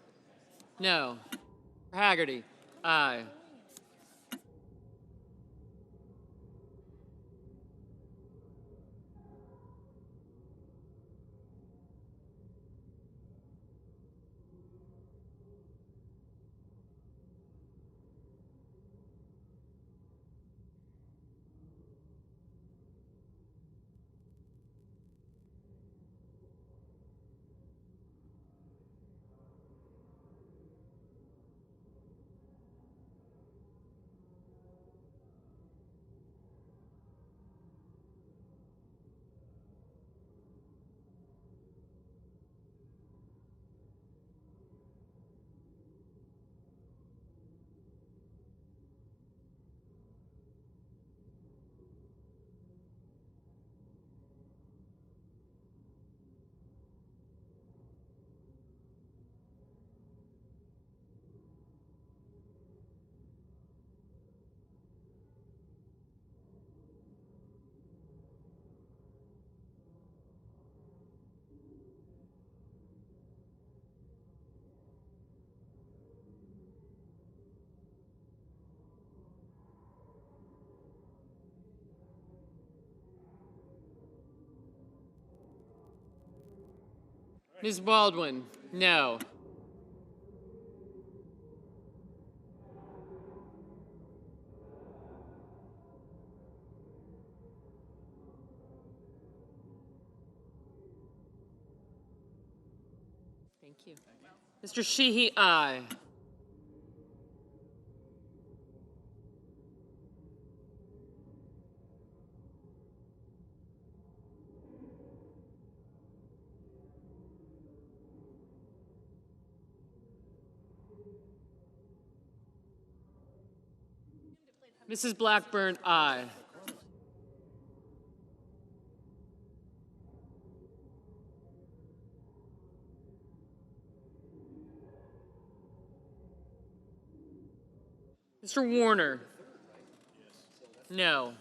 No. Haggerty? Aye. Ms. Baldwin? No. Thank you. Mr. Sheehy? Aye. Mrs. Blackburn? Aye. Mr. Warner? No.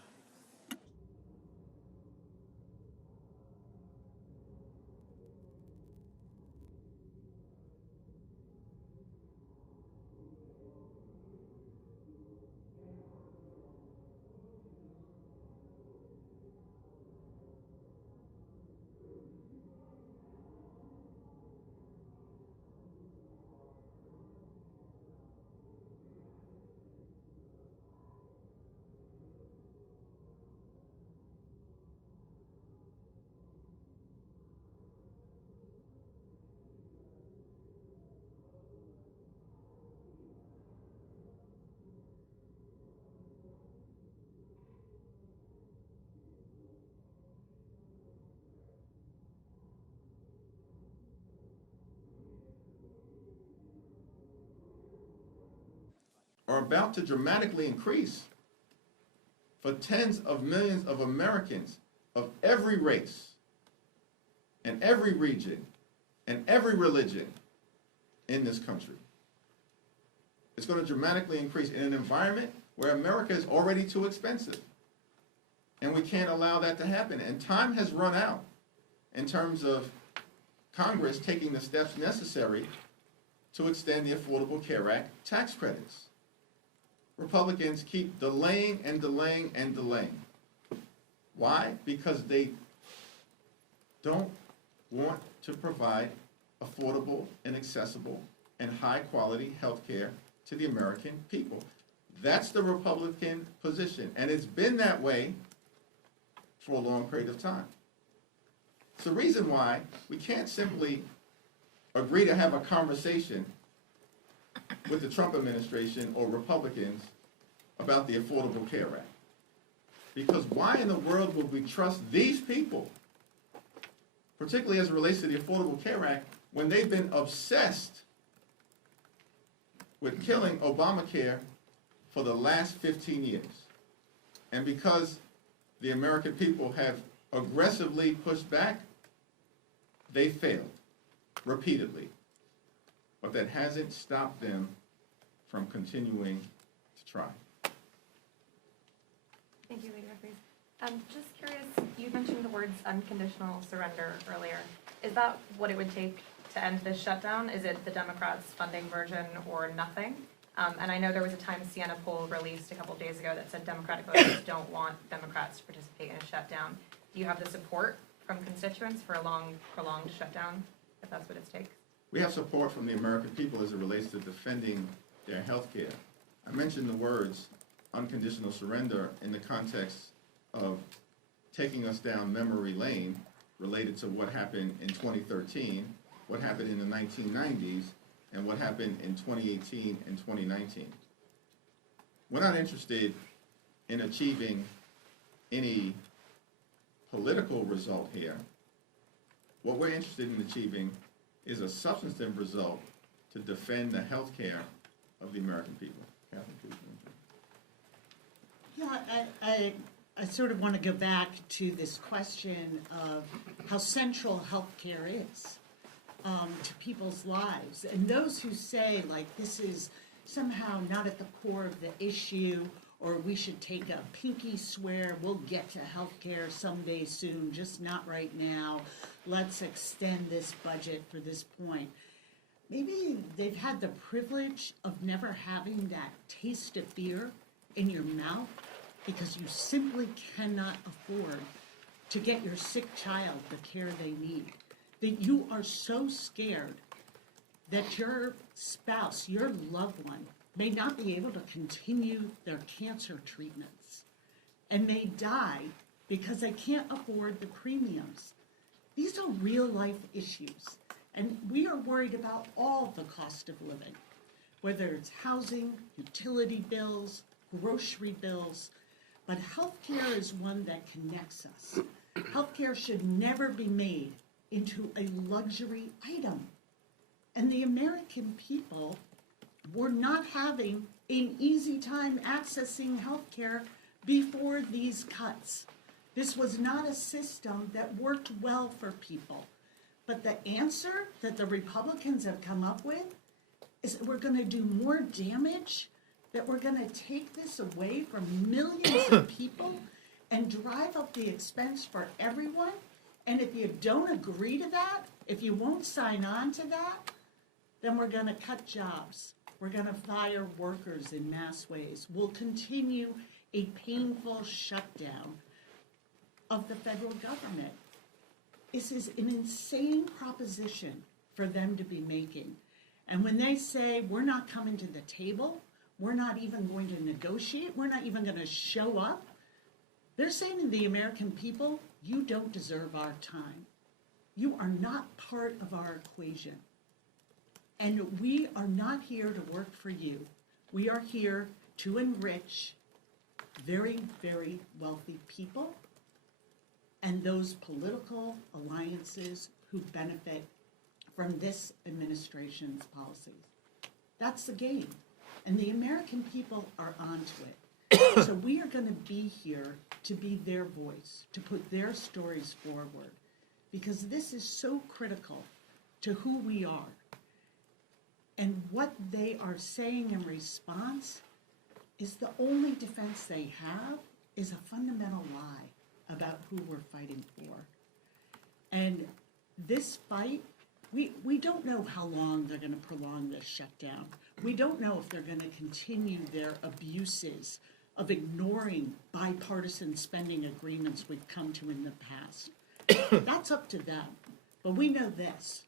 are about to dramatically increase for tens of millions of Americans of every race and every region and every religion in this country. It's going to dramatically increase in an environment where America is already too expensive. And we can't allow that to happen. And time has run out in terms of Congress taking the steps necessary to extend the Affordable Care Act tax credits. Republicans keep delaying and delaying and delaying. Why? Because they don't want to provide affordable and accessible and high-quality health care to the American people. That's the Republican position, and it's been that way for a long period of time. It's the reason why we can't simply agree to have a conversation with the Trump administration or Republicans about the Affordable Care Act. Because why in the world would we trust these people, particularly as it relates to the Affordable Care Act, when they've been obsessed with killing Obamacare for the last 15 years? And because the American people have aggressively pushed back, they failed repeatedly. But that hasn't stopped them from continuing to try. Thank you, Leader Jeffries. Just curious, you mentioned the words unconditional surrender earlier. Is that what it would take to end this shutdown? Is it the Democrats' funding version or nothing? And I know there was a Times Siena poll released a couple of days ago that said Democratic voters don't want Democrats to participate in a shutdown. Do you have the support from constituents for a long, prolonged shutdown, if that's what it takes? We have support from the American people as it relates to defending their health care. I mentioned the words unconditional surrender in the context of taking us down memory lane related to what happened in 2013, what happened in the 1990s, and what happened in 2018 and 2019. We're not interested in achieving any political result here. What we're interested in achieving is a substantive result to defend the health care of the American people. Catherine, please. Yeah, I sort of want to go back to this question of how central healthcare is to people's lives. And those who say, like, this is somehow not at the core of the issue, or we should take a pinky swear we'll get to healthcare someday soon, just not right now. Let's extend this budget for this point. Maybe they've had the privilege of never having that taste of fear in your mouth because you simply cannot afford to get your sick child the care they need. That you are so scared that your spouse, your loved one, may not be able to continue their cancer treatments and may die because they can't afford the premiums. These are real life issues, and we are worried about all the cost of living, whether it's housing, utility bills, grocery bills, but healthcare is one that connects us. Healthcare should never be made into a luxury item. And the American people were not having an easy time accessing healthcare before these cuts. This was not a system that worked well for people. But the answer that the Republicans have come up with is that we're going to do more damage, that we're going to take this away from millions of people and drive up the expense for everyone. And if you don't agree to that, if you won't sign on to that, then we're going to cut jobs. We're going to fire workers in mass ways. We'll continue a painful shutdown of the federal government. This is an insane proposition for them to be making. And when they say, we're not coming to the table, we're not even going to negotiate, we're not even going to show up, they're saying to the American people, you don't deserve our time. You are not part of our equation. And we are not here to work for you. We are here to enrich very, very wealthy people and those political alliances who benefit from this administration's policies. That's the game. And the American people are onto it. So we are going to be here to be their voice, to put their stories forward, because this is so critical to who we are. And what they are saying in response is the only defense they have is a fundamental lie about who we're fighting for. And this fight, we don't know how long they're going to prolong this shutdown. We don't know if they're going to continue their abuses of ignoring bipartisan spending agreements we've come to in the past. That's up to them. But we know this.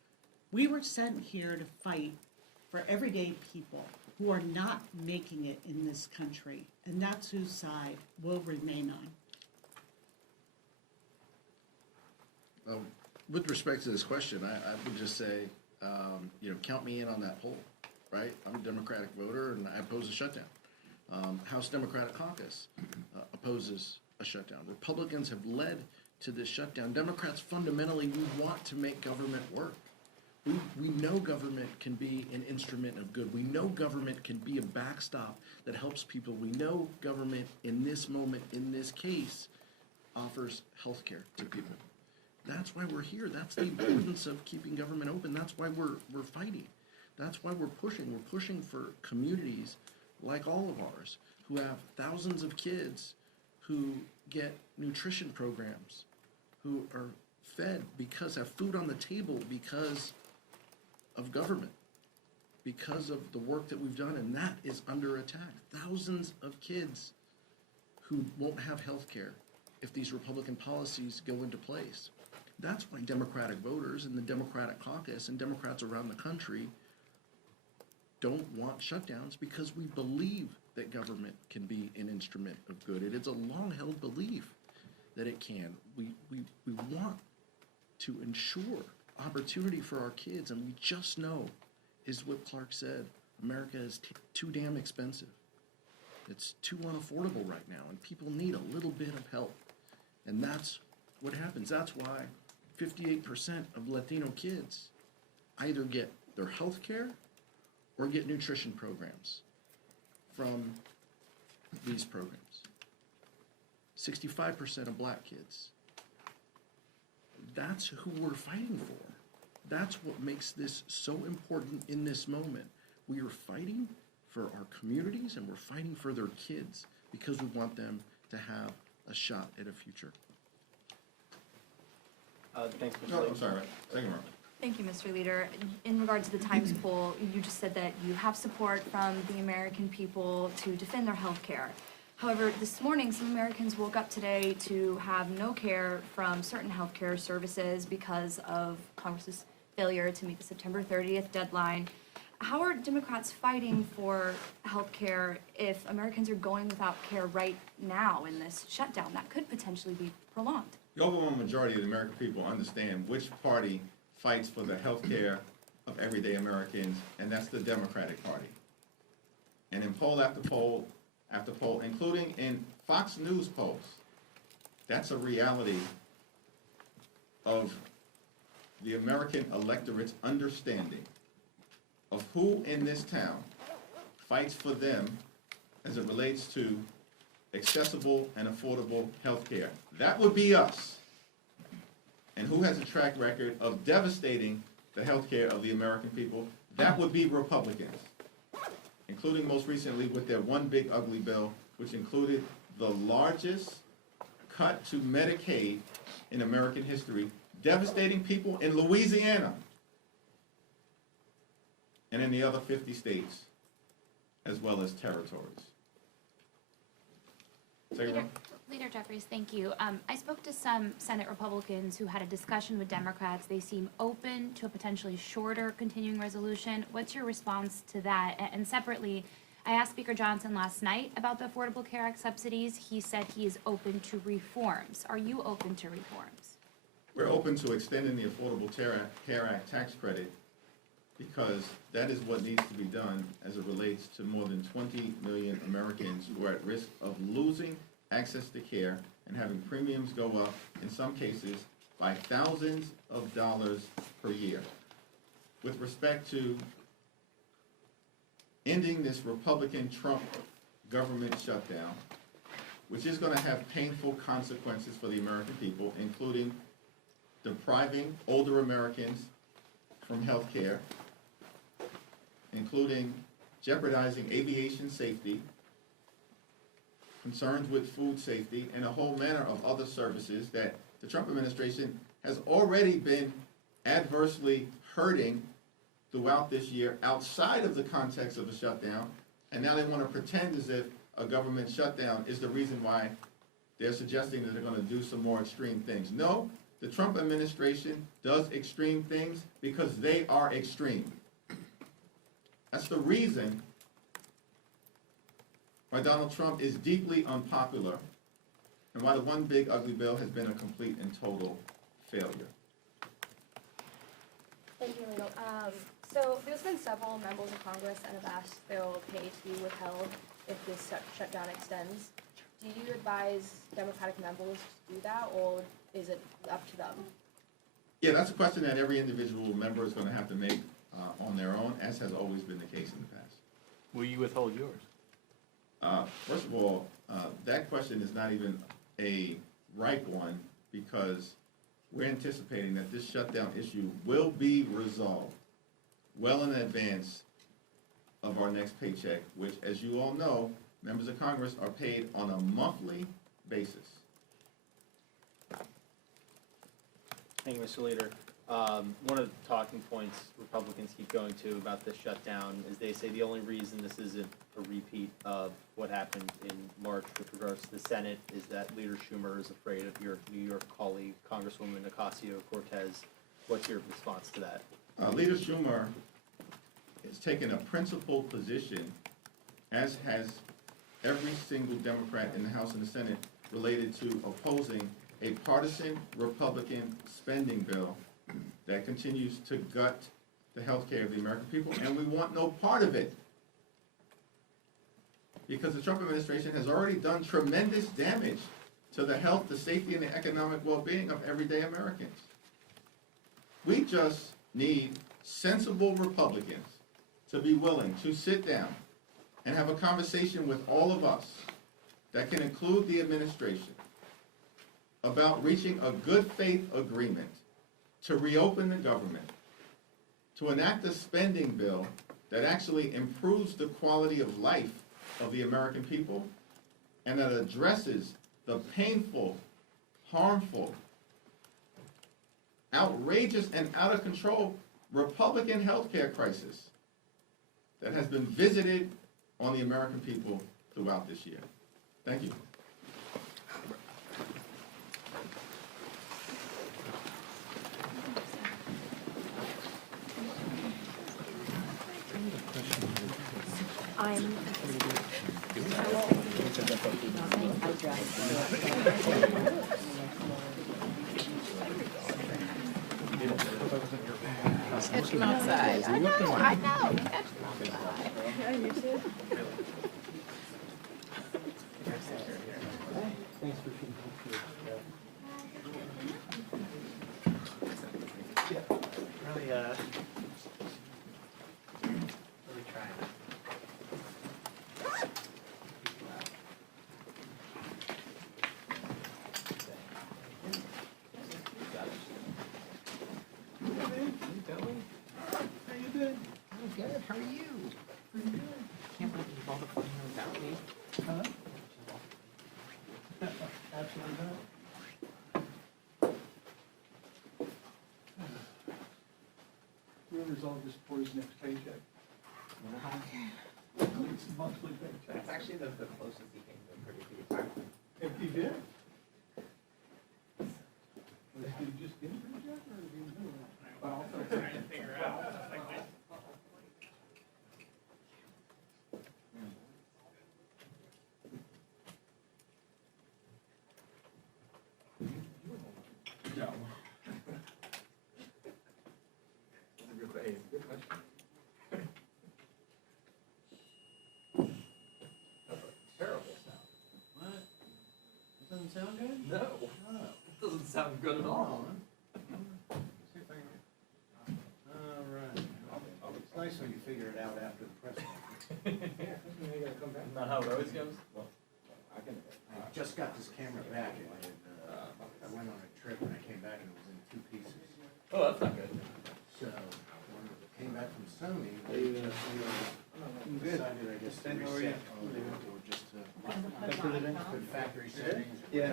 We were sent here to fight for everyday people who are not making it in this country, and that's whose side we'll remain on. With respect to this question, I would just say, count me in on that poll, right? I'm a Democratic voter, and I oppose a shutdown. House Democratic Caucus opposes a shutdown. Republicans have led to this shutdown. Democrats fundamentally, we want to make government work. We know government can be an instrument of good. We know government can be a backstop that helps people. We know government in this moment, in this case, offers health care to people. That's why we're here. That's the importance of keeping government open. That's why we're fighting. That's why we're pushing. We're pushing for communities like all of ours who have thousands of kids who get nutrition programs, who are fed have food on the table because of government, because of the work that we've done, and that is under attack. Thousands of kids who won't have health care if these Republican policies go into place. That's why Democratic voters and the Democratic caucus and Democrats around the country don't want shutdowns, because we believe that government can be an instrument of good. It is a long-held belief that it can. We want to ensure opportunity for our kids, and we just know, is what Clark said, America is too damn expensive. It's too unaffordable right now, and people need a little bit of help. And that's what happens. That's why 58% of Latino kids either get their health care or get nutrition programs from these programs. 65% of black kids. That's who we're fighting for. That's what makes this so important in this moment. We are fighting for our communities, and we're fighting for their kids because we want them to have a shot at a future. Thanks, Mr. No, I'm sorry. Second round. Thank you, Mr. Leader. In regard to the Times poll, you just said that you have support from the American people to defend their health care. However, this morning, some Americans woke up today to have no care from certain health care services because of Congress's failure to meet the September 30th deadline. How are Democrats fighting for health care if Americans are going without care right now in this shutdown that could potentially be prolonged? The overwhelming majority of the American people understand which party fights for the health care of everyday Americans, and that's the Democratic Party. And in poll after poll after poll, including in Fox News polls, that's a reality of the American electorate's understanding of who in this town fights for them as it relates to accessible and affordable health care. That would be us. And who has a track record of devastating the health care of the American people? That would be Republicans, including most recently with their one big ugly bill, which included the largest cut to Medicaid in American history, devastating people in Louisiana and in the other 50 states, as well as territories. Leader Jeffries, thank you. I spoke to some Senate Republicans who had a discussion with Democrats. They seem open to a potentially shorter continuing resolution. What's your response to that? And separately, I asked Speaker Johnson last night about the Affordable Care Act subsidies. He said he is open to reforms. Are you open to reforms? We're open to extending the Affordable Care Act tax credit because that is what needs to be done as it relates to more than 20 million Americans who are at risk of losing access to care and having premiums go up, in some cases, by thousands of dollars per year. With respect to ending this Republican Trump government shutdown, which is going to have painful consequences for the American people, including depriving older Americans from health care, including jeopardizing aviation safety, concerns with food safety, and a whole manner of other services that the Trump administration has already been adversely hurting throughout this year outside of the context of a shutdown, and now they want to pretend as if a government shutdown is the reason why they're suggesting that they're going to do some more extreme things. No, the Trump administration does extreme things because they are extreme. That's the reason why Donald Trump is deeply unpopular and why the one big ugly bill has been a complete and total failure. Thank you, Lino. So there's been several members of Congress that have asked their pay to be withheld if this shutdown extends. Do you advise Democratic members to do that, or is it up to them? Yeah, that's a question that every individual member is going to have to make on their own, as has always been the case in the past. Will you withhold yours? First of all, that question is not even a right one because we're anticipating that this shutdown issue will be resolved well in advance of our next paycheck, which, as you all know, members of Congress are paid on a monthly basis. Thank you, Mr. Leader. One of the talking points Republicans keep going to about this shutdown is they say the only reason this isn't a repeat of what happened in March with regards to the Senate is that Leader Schumer is afraid of your New York colleague, Congresswoman Ocasio-Cortez. What's your response to that? Leader Schumer has taken a principled position, as has every single Democrat in the House and the Senate, related to opposing a partisan Republican spending bill that continues to gut the health care of the American people, and we want no part of it. Because the Trump administration has already done tremendous damage to the health, the safety, and the economic well-being of everyday Americans. We just need sensible Republicans to be willing to sit down and have a conversation with all of us that can include the administration about reaching a good faith agreement to reopen the government, to enact a spending bill that actually improves the quality of life of the American people and that addresses the painful, harmful, outrageous, and out of control Republican health care crisis that has been visited on the American people throughout this year. Thank you. Catch him outside. I know. Catch him outside. Yeah, you too. Thanks for being Really, really trying. Good. How are you? Pretty good. Can't believe you all the fun without me. Huh? Absolutely not. We'll resolve this for his next paycheck. Okay. It's a monthly paycheck. That's actually the closest he came to a pretty good time. If he did. Did he just get a paycheck or did he do it? But also trying to figure out. No. Hey, good question. That's a terrible sound. What? That doesn't sound good? No. It doesn't sound good at all. See if I can. All right. It's nice when you figure it out after the press conference. Not how it always goes? I just got this camera back and I went on a trip and I came back and it was in 2 pieces. Oh, that's not good. So when it came back from Sony, they just decided, I guess, to reset all of it or just to put factory settings. Yeah.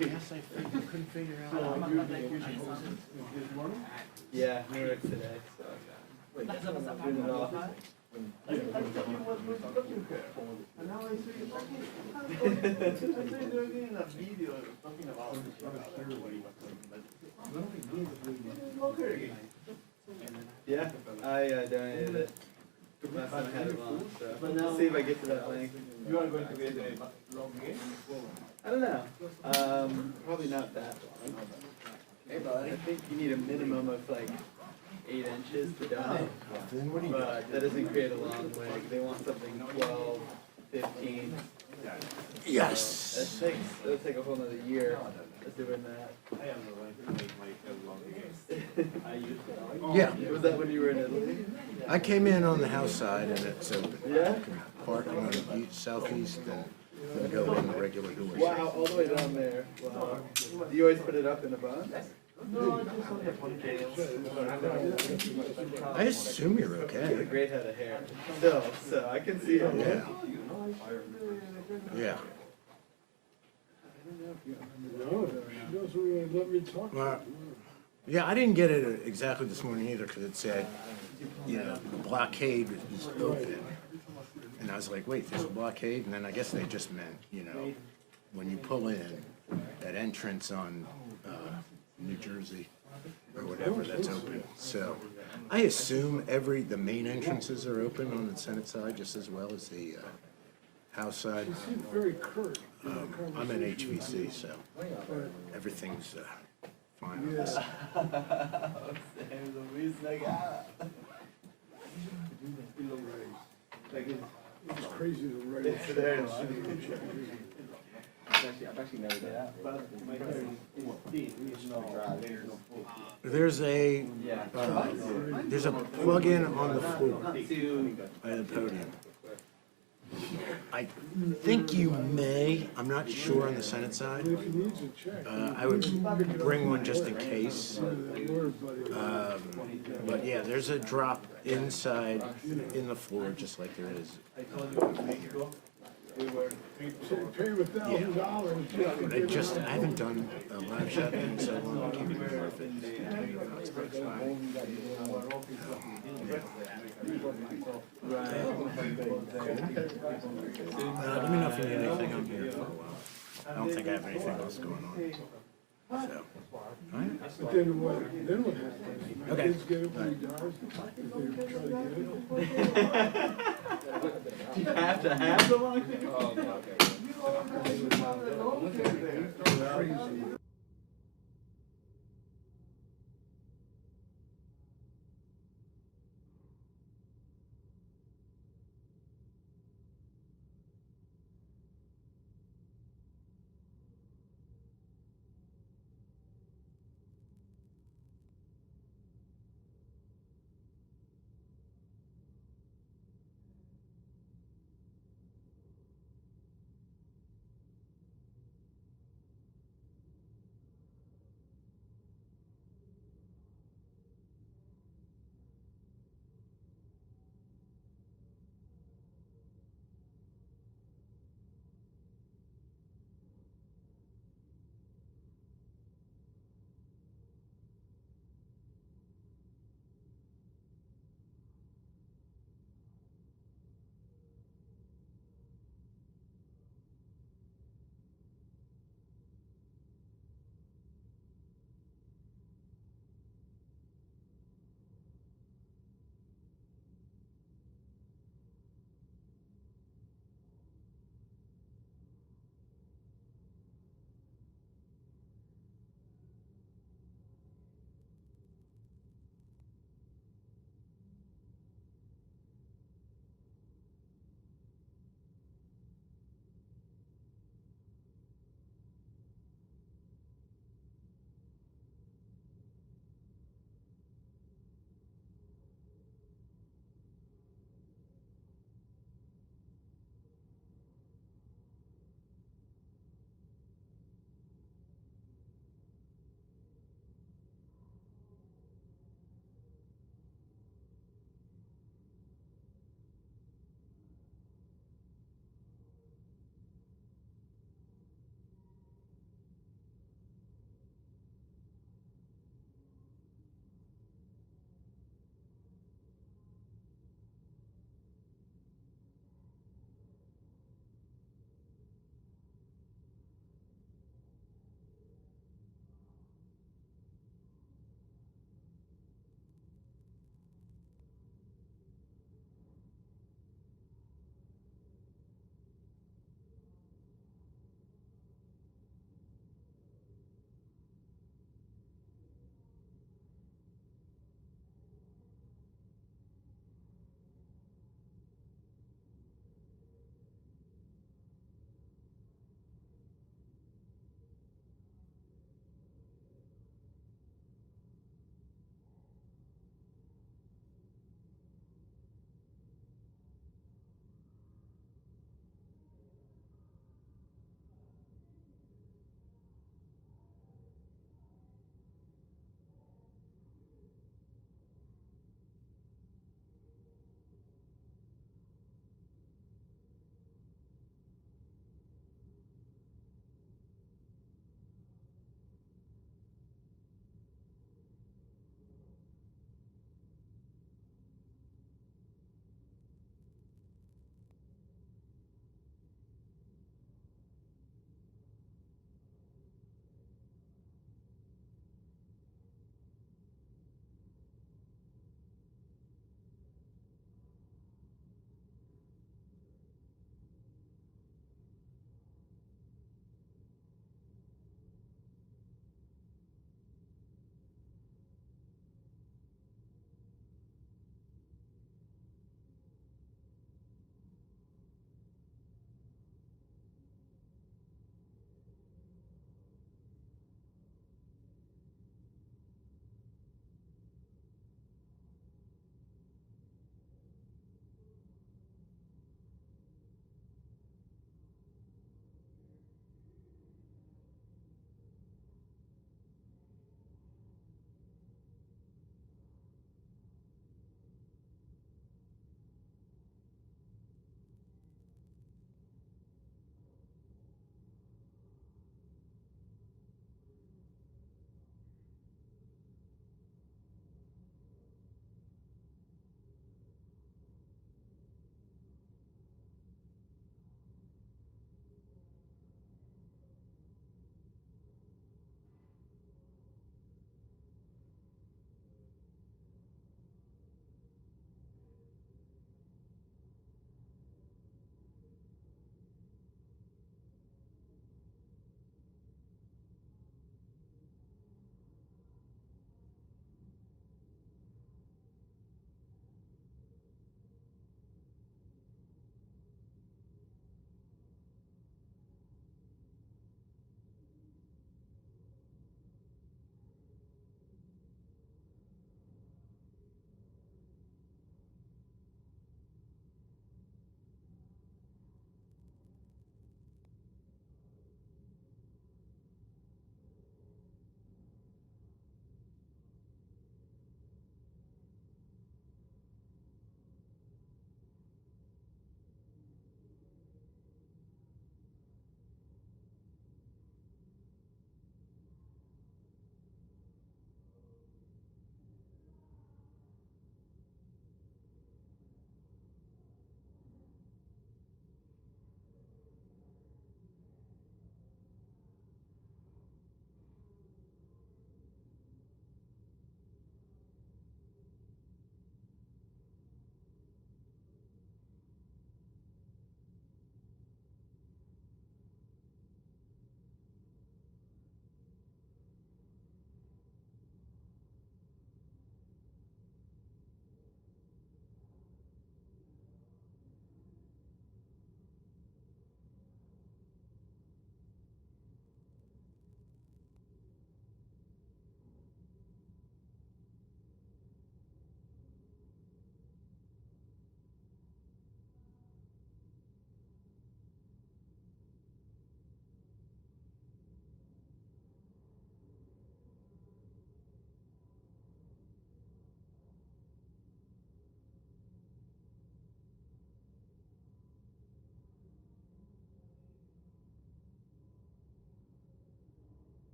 Yes, I couldn't figure out. Yeah, New York today, so. Wait, that's doing it all. Yeah, I donated it. Last time I had it on, so let's see if I get to that link. You are going to get a long game? I don't know. Probably not that long. I think you need a minimum of like 8 inches to donate. But that doesn't create a long leg. They want something 12, 15. Yes. That'll take a whole nother year of doing that. Yeah. Was that when you were in Italy? I came in on the house side and it's open. Yeah? Parking on the east, southeast and go in the regular doors. Wow, all the way down there. Wow. Do you always put it up in a bun? I assume you're You have a okay. great head of hair. Still, so I can see it. Yeah. Yeah. Well, yeah, I didn't get it exactly this morning either because it said, you know, the blockade is open. And I was like, wait, there's a blockade? And then I guess they just meant, you know, when you pull in, that entrance on New Jersey or whatever, that's open. So I assume the main entrances are open on the Senate side just as well as the House side. I'm in HVC, so everything's fine with this. It's crazy to write. It's very long. I've actually never done that. There's a plug-in on the floor by the podium. I think you may, I'm not sure on the Senate side. I would bring one just in case. But yeah, there's a drop inside in the floor, just like there is over here. Pay him $1,000. I haven't done a live shot in so long, I can't remember if it's fine. Let me know if you need anything. I'm here for a while. I don't think I have anything else going on. So, all right. But then what happens? Okay. Kids get it when he dies, they try to get it. Do you have to have the long thing? Crazy.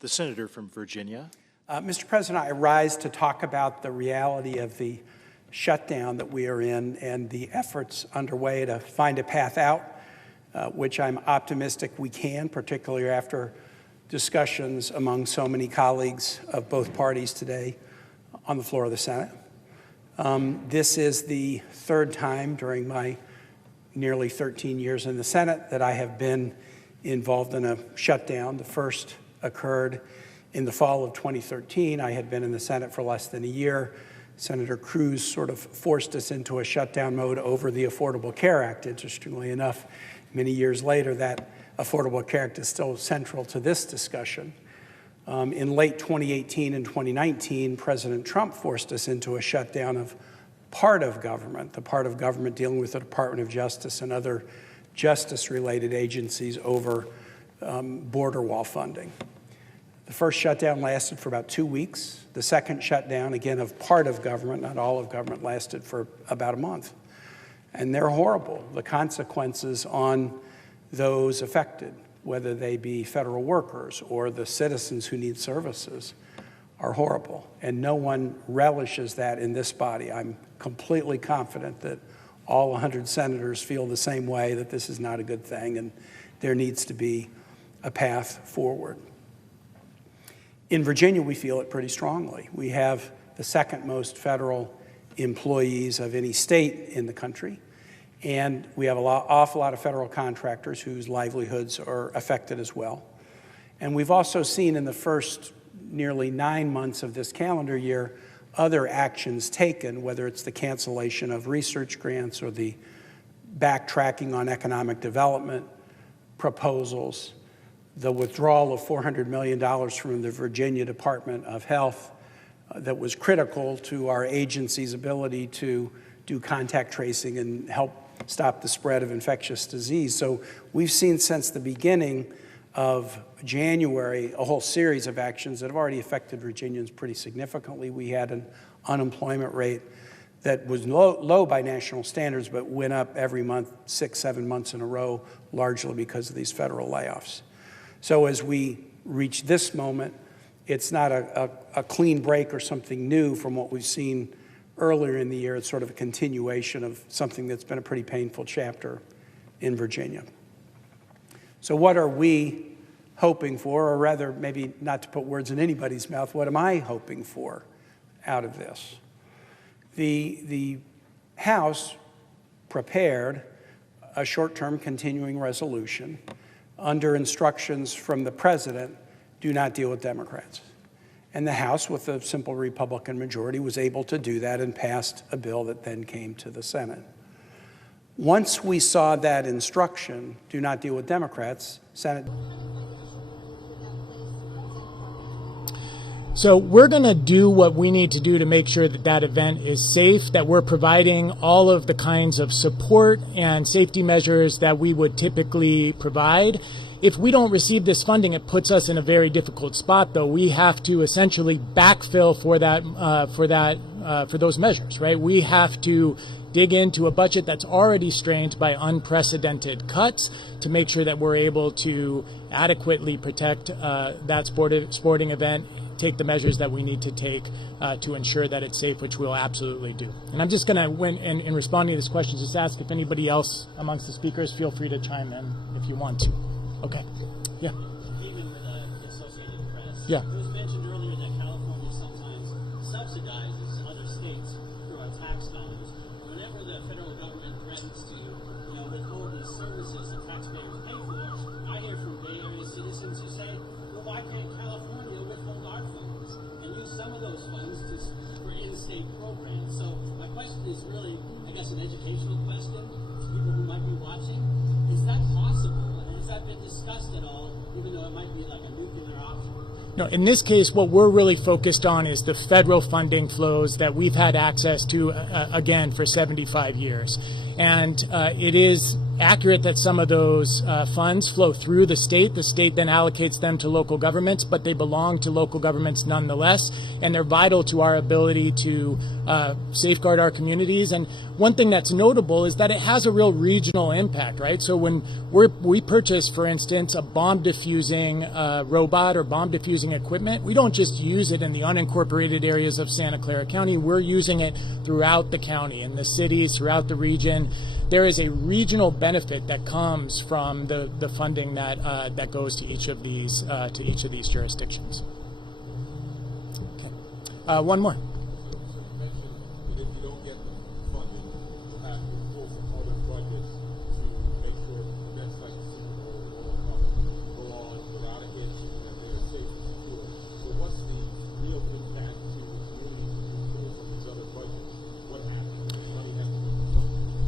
The senator from Virginia. Mr. President, I rise to talk about the reality of the shutdown that we are in and the efforts underway to find a path out, which I'm optimistic we can, particularly after discussions among so many colleagues of both parties today on the floor of the Senate. This is the third time during my nearly 13 years in the Senate that I have been involved in a shutdown. The first occurred in the fall of 2013. I had been in the Senate for less than a year. Senator Cruz sort of forced us into a shutdown mode over the Affordable Care Act. Interestingly enough, many years later, that Affordable Care Act is still central to this discussion. In late 2018 and 2019, President Trump forced us into a shutdown of part of government, the part of government dealing with the Department of Justice and other justice-related agencies over border wall funding. The first shutdown lasted for about 2 weeks. The second shutdown, again, of part of government, not all of government, lasted for about a month. And they're horrible. The consequences on those affected, whether they be federal workers or the citizens who need services, are horrible. And no one relishes that in this body. I'm completely confident that all 100 senators feel the same way, that this is not a good thing and there needs to be a path forward. In Virginia, we feel it pretty strongly. We have the second most federal employees of any state in the country, and we have an awful lot of federal contractors whose livelihoods are affected as well. And we've also seen in the first nearly 9 months of this calendar year other actions taken, whether it's the cancellation of research grants or the backtracking on economic development proposals, the withdrawal of $400 million from the Virginia Department of Health that was critical to our agency's ability to do contact tracing and help stop the spread of infectious disease. So we've seen since the beginning of January a whole series of actions that have already affected Virginians pretty significantly. We had an unemployment rate that was low by national standards, but went up every month, 6-7 months in a row, largely because of these federal layoffs. So as we reach this moment, it's not a clean break or something new from what we've seen earlier in the year. It's sort of a continuation of something that's been a pretty painful chapter in Virginia. So what are we hoping for, or rather, maybe not to put words in anybody's mouth, what am I hoping for out of this? The House prepared a short-term continuing resolution under instructions from the president, do not deal with Democrats. And the House, with a simple Republican majority, was able to do that and passed a bill that then came to the Senate. Once we saw that instruction, do not deal with Democrats, Senate. So we're going to do what we need to do to make sure that that event is safe, that we're providing all of the kinds of support and safety measures that we would typically provide. If we don't receive this funding, it puts us in a very difficult spot, though. We have to essentially backfill for those measures, right? We have to dig into a budget that's already strained by unprecedented cuts to make sure that we're able to adequately protect that sporting event, take the measures that we need to take to ensure that it's safe, which we'll absolutely do. And I'm just going to, in responding to this question, just ask if anybody else amongst the speakers, feel free to chime in if you want to. Okay. Yeah. Even with the Associated Press. Yeah. It was mentioned earlier that California sometimes subsidizes other states through our tax dollars. Whenever the federal government threatens to, withhold these services that taxpayers pay for, I hear from Bay Area citizens who say, well, why can't California withhold our funds and use some of those funds for in-state programs? So my question is really, I guess, an educational question to people who might be watching. Is that possible? Has that been discussed at all, even though it might be like a nuclear option? No, in this case, what we're really focused on is the federal funding flows that we've had access to, again, for 75 years. And it is accurate that some of those funds flow through the state. The state then allocates them to local governments, but they belong to local governments nonetheless, and they're vital to our ability to safeguard our communities. And one thing that's notable is that it has a real regional impact, right? So when we purchase, for instance, a bomb diffusing robot or bomb diffusing equipment, we don't just use it in the unincorporated areas of Santa Clara County. We're using it throughout the county, in the cities, throughout the region. There is a regional benefit that comes from the funding that goes to each of these jurisdictions. Okay. One more.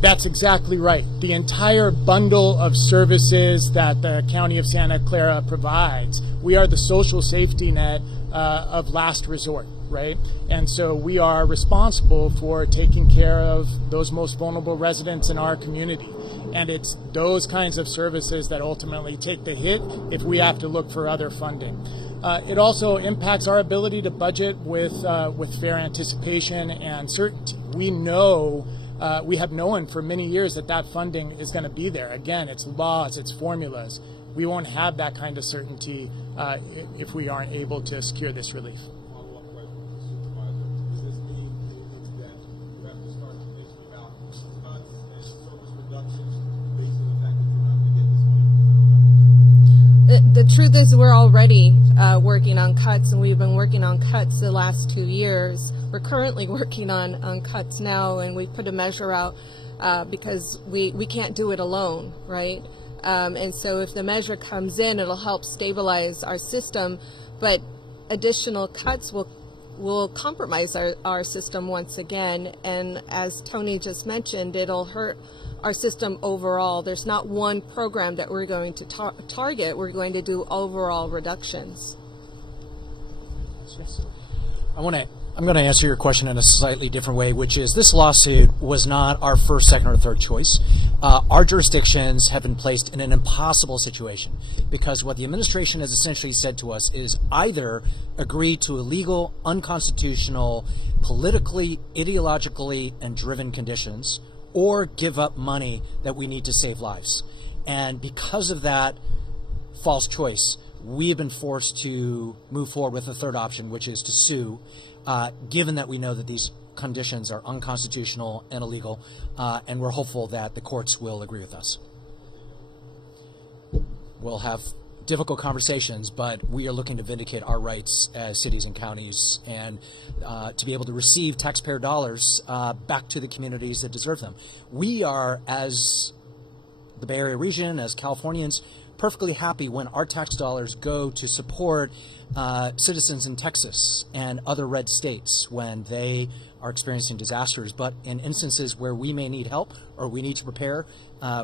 That's exactly right. The entire bundle of services that the County of Santa Clara provides, we are the social safety net of last resort, right? And so we are responsible for taking care of those most vulnerable residents in our community. And it's those kinds of services that ultimately take the hit if we have to look for other funding. It also impacts our ability to budget with fair anticipation and certainty. We have known for many years that funding is going to be there. Again, it's laws, it's formulas. We won't have that kind of certainty if we aren't able to secure this relief. The truth is we're already working on cuts, and we've been working on cuts the last 2 years. We're currently working on cuts now, and we put a measure out because we can't do it alone, right? And so if the measure comes in, it'll help stabilize our system, but additional cuts will compromise our system once again. And as Tony just mentioned, it'll hurt our system overall. There's not one program that we're going to target. We're going to do overall reductions. I'm going to answer your question in a slightly different way, which is this lawsuit was not our first, second, or third choice. Our jurisdictions have been placed in an impossible situation because what the administration has essentially said to us is either agree to illegal, unconstitutional, politically, ideologically, and driven conditions, or give up money that we need to save lives. And because of that false choice, we have been forced to move forward with a third option, which is to sue, given that we know that these conditions are unconstitutional and illegal, and we're hopeful that the courts will agree with us. We'll have difficult conversations, but we are looking to vindicate our rights as cities and counties and to be able to receive taxpayer dollars back to the communities that deserve them. We are, as the Bay Area region, as Californians, perfectly happy when our tax dollars go to support citizens in Texas and other red states when they are experiencing disasters. But in instances where we may need help or we need to prepare,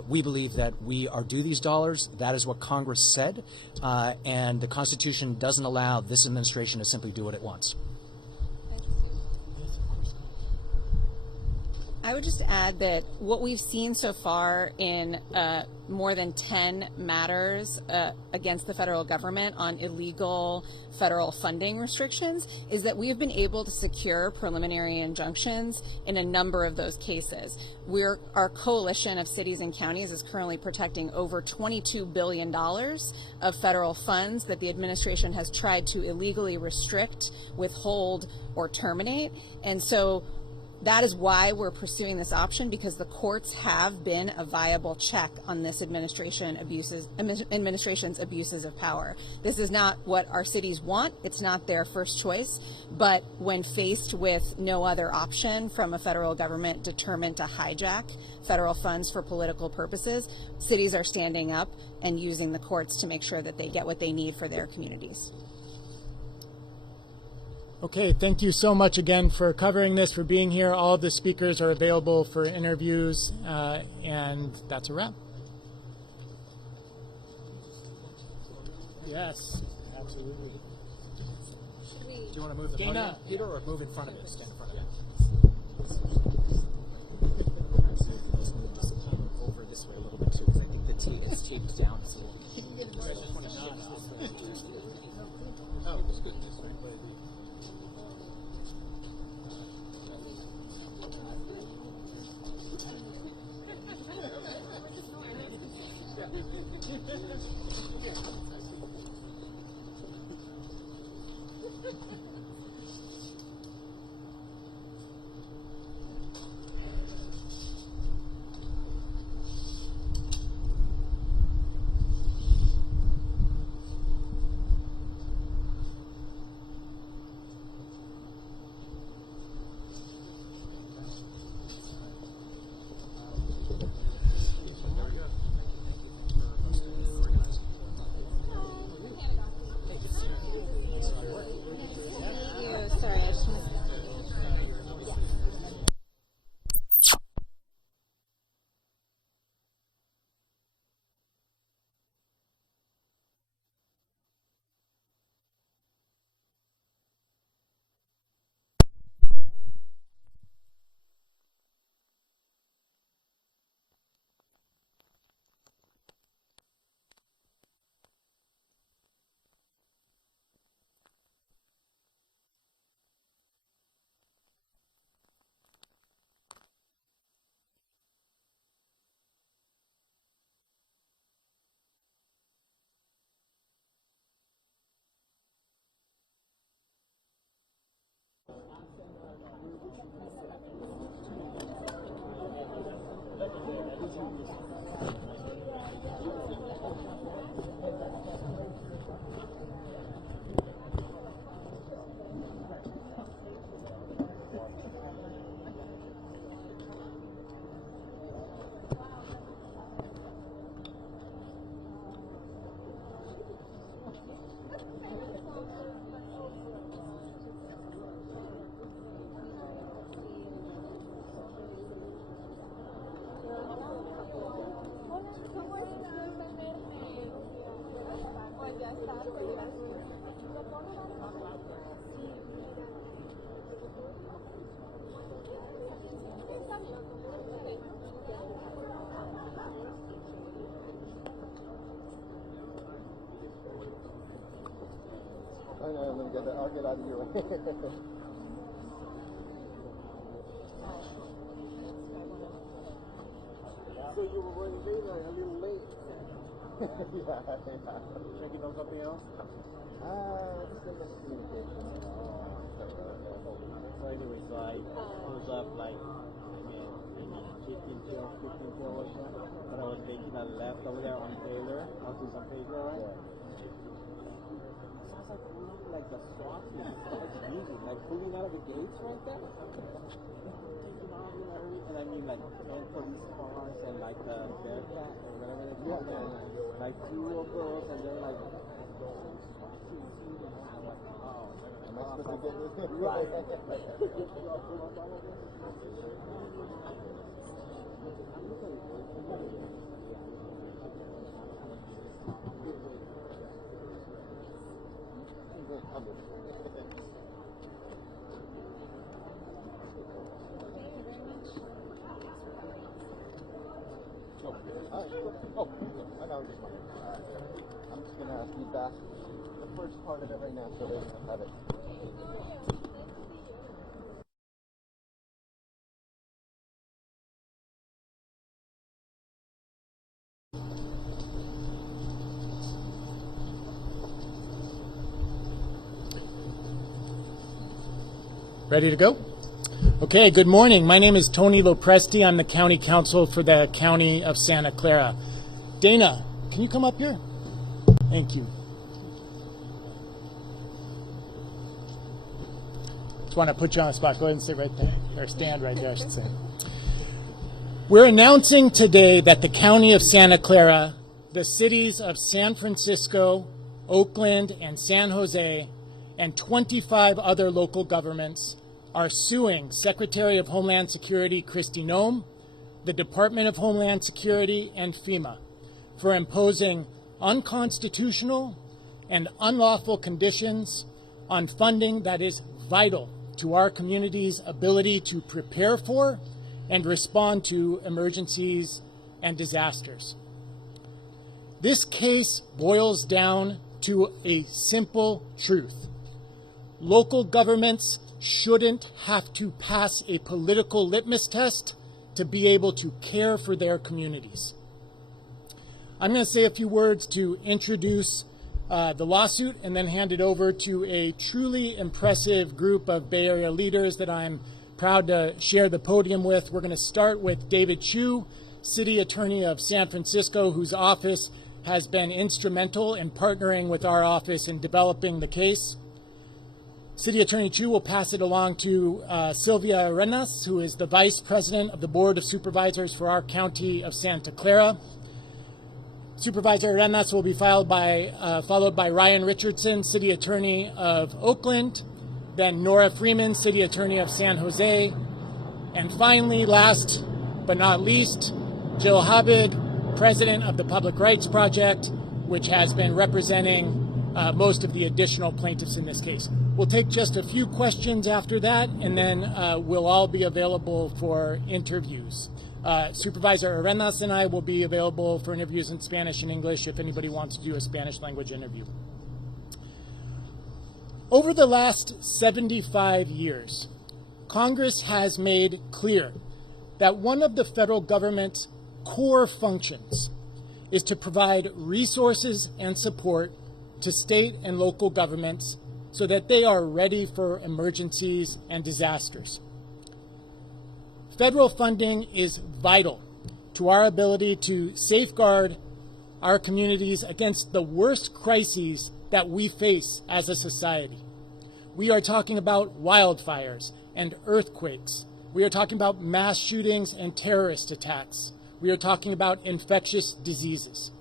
we believe that we are due these dollars. That is what Congress said, and the Constitution doesn't allow this administration to simply do what it wants. I would just add that what we've seen so far in more than 10 matters against the federal government on illegal federal funding restrictions is that we have been able to secure preliminary injunctions in a number of those cases. Our coalition of cities and counties is currently protecting over $22 billion of federal funds that the administration has tried to illegally restrict, withhold, or terminate. And so that is why we're pursuing this option, because the courts have been a viable check on this administration's abuses of power. This is not what our cities want. It's not their first choice. But when faced with no other option from a federal government determined to hijack federal funds for political purposes, cities are standing up and using the courts to make sure that they get what they need for their communities. Okay, thank you so much again for covering this, for being here. All of the speakers are available for interviews, and that's a wrap. Yes, absolutely. Do you want to move the podium, Peter, or move in front of it? Stand in front of it. I'll get out of your way. So you were running late, or a little late? yeah. Checking on something else? Just a miscommunication. So anyway, so I was up like, maybe 15 till or so. But I was taking a left over there on Taylor, onto some paper, right? Yeah. Sounds like the SWAT team. It's easy, like pulling out of the gates right there. Taking off in a hurry, and I mean like 10 police cars and like the Bearcat or whatever they call them, like 2 of those, and they're like. Am I supposed to get this? Right. Oh, I know. I'm just gonna feed back the first part of it right now, so they have it. Ready to go? Okay, good morning. My name is Tony Lopresti. I'm the County Counsel for the County of Santa Clara. Dana, can you come up here? Thank you. Just want to put you on the spot. Go ahead and sit right there, or stand right there, I should say. We're announcing today that the County of Santa Clara, the cities of San Francisco, Oakland, and San Jose, and 25 other local governments are suing Secretary of Homeland Security Kristi Noem, the Department of Homeland Security, and FEMA for imposing unconstitutional and unlawful conditions on funding that is vital to our community's ability to prepare for and respond to emergencies and disasters. This case boils down to a simple truth. Local governments shouldn't have to pass a political litmus test to be able to care for their communities. I'm going to say a few words to introduce the lawsuit and then hand it over to a truly impressive group of Bay Area leaders that I'm proud to share the podium with. We're going to start with David Chu, City Attorney of San Francisco, whose office has been instrumental in partnering with our office in developing the case. City Attorney Chu will pass it along to Sylvia Arenas, who is the Vice President of the Board of Supervisors for our County of Santa Clara. Supervisor Arenas will be followed by Ryan Richardson, City Attorney of Oakland, then Nora Freeman, City Attorney of San Jose, and finally, last but not least, Jill Habib, President of the Public Rights Project, which has been representing most of the additional plaintiffs in this case. We'll take just a few questions after that, and then we'll all be available for interviews. Supervisor Arenas and I will be available for interviews in Spanish and English if anybody wants to do a Spanish language interview. Over the last 75 years, Congress has made clear that one of the federal government's core functions is to provide resources and support to state and local governments so that they are ready for emergencies and disasters. Federal funding is vital to our ability to safeguard our communities against the worst crises that we face as a society. We are talking about wildfires and earthquakes. We are talking about mass shootings and terrorist attacks. We are talking about infectious diseases.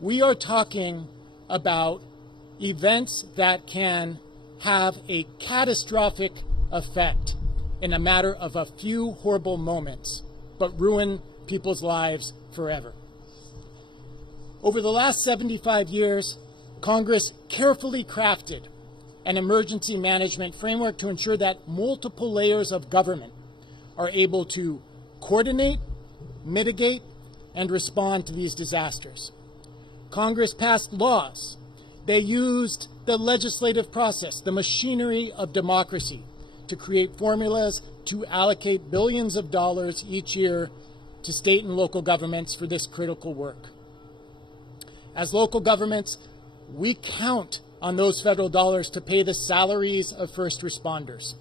We are talking about events that can have a catastrophic effect in a matter of a few horrible moments, but ruin people's lives forever. Over the last 75 years, Congress carefully crafted an emergency management framework to ensure that multiple layers of government are able to coordinate, mitigate, and respond to these disasters. Congress passed laws. They used the legislative process, the machinery of democracy, to create formulas to allocate billions of dollars each year to state and local governments for this critical work. As local governments, we count on those federal dollars to pay the salaries of first responders,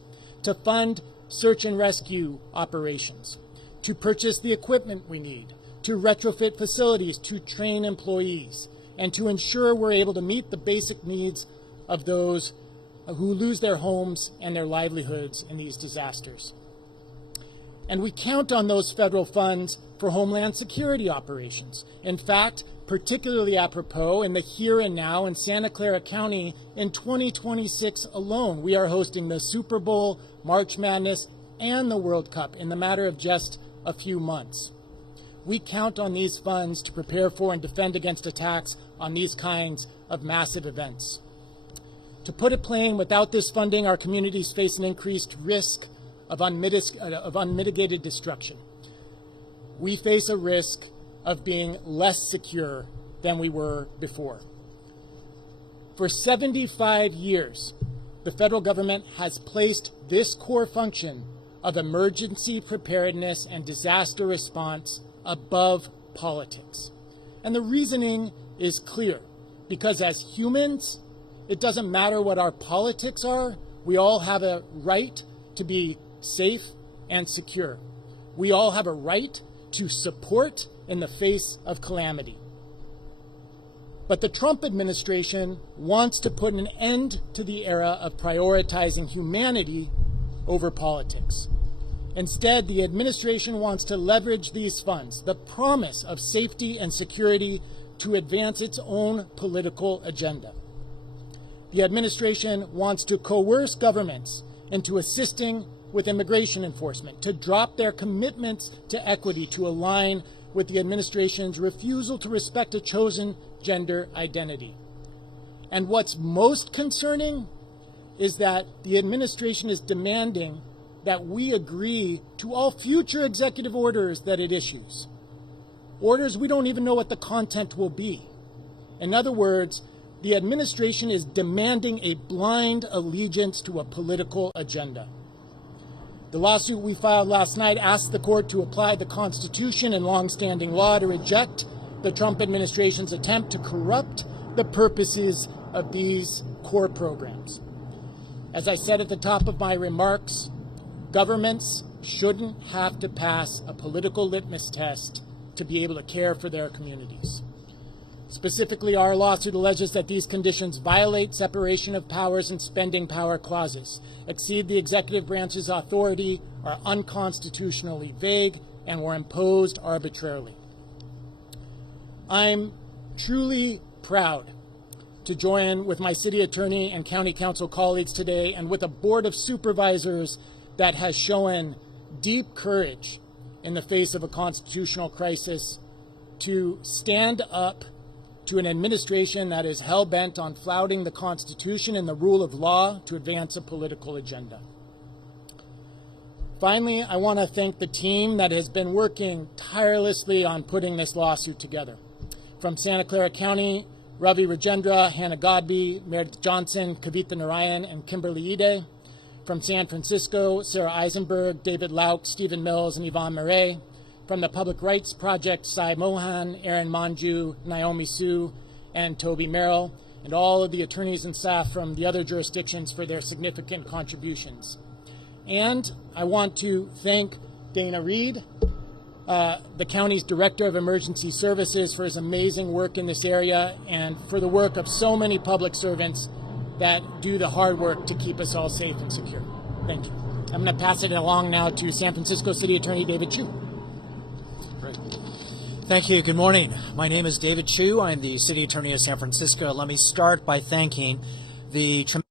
to fund search and rescue operations, to purchase the equipment we need, to retrofit facilities, to train employees, and to ensure we're able to meet the basic needs of those who lose their homes and their livelihoods in these disasters. And we count on those federal funds for homeland security operations. In fact, particularly apropos in the here and now in Santa Clara County in 2026 alone, we are hosting the Super Bowl, March Madness, and the World Cup in the matter of just a few months. We count on these funds to prepare for and defend against attacks on these kinds of massive events. To put it plain, without this funding, our communities face an increased risk of unmitigated destruction. We face a risk of being less secure than we were before. For 75 years, the federal government has placed this core function of emergency preparedness and disaster response above politics. And the reasoning is clear, because as humans, it doesn't matter what our politics are, we all have a right to be safe and secure. We all have a right to support in the face of calamity. But the Trump administration wants to put an end to the era of prioritizing humanity over politics. Instead, the administration wants to leverage these funds, the promise of safety and security, to advance its own political agenda. The administration wants to coerce governments into assisting with immigration enforcement, to drop their commitments to equity to align with the administration's refusal to respect a chosen gender identity. And what's most concerning is that the administration is demanding that we agree to all future executive orders that it issues. Orders we don't even know what the content will be. In other words, the administration is demanding a blind allegiance to a political agenda. The lawsuit we filed last night asked the court to apply the Constitution and longstanding law to reject the the Trump administration's attempt to corrupt the purposes of these core programs. As I said at the top of my remarks, governments shouldn't have to pass a political litmus test to be able to care for their communities. Specifically, our lawsuit alleges that these conditions violate separation of powers and spending power clauses, exceed the executive branch's authority, are unconstitutionally vague, and were imposed arbitrarily. I'm truly proud to join with my city attorney and county council colleagues today and with a board of supervisors that has shown deep courage in the face of a constitutional crisis to stand up to an administration that is hell-bent on flouting the Constitution and the rule of law to advance a political agenda. Finally, I want to thank the team that has been working tirelessly on putting this lawsuit together. From Santa Clara County, Ravi Rajendra, Hannah Godby, Meredith Johnson, Kavitha Narayan, and Kimberly Ide. From San Francisco, Sarah Eisenberg, David Lauk, Stephen Mills, and Yvonne Murray. From the Public Rights Project, Sai Mohan, Aaron Manju, Naomi Su, and Toby Merrill, and all of the attorneys and staff from the other jurisdictions for their significant contributions. And I want to thank Dana Reed, the county's Director of Emergency Services, for his amazing work in this area and for the work of so many public servants that do the hard work to keep us all safe and secure. Thank you. I'm going to pass it along now to San Francisco City Attorney David Chu. Thank you. Good morning. My name is David Chu. I'm the City Attorney of San Francisco. Let me start by thanking the tremendous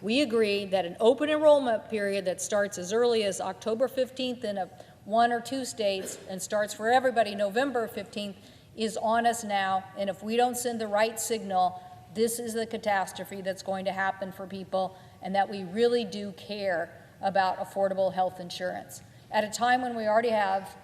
we agreed that an open enrollment period that starts as early as October 15th in one or two states and starts for everybody November 15th is on us now. And if we don't send the right signal, this is the catastrophe that's going to happen for people, and that we really do care about affordable health insurance. At a time when we already have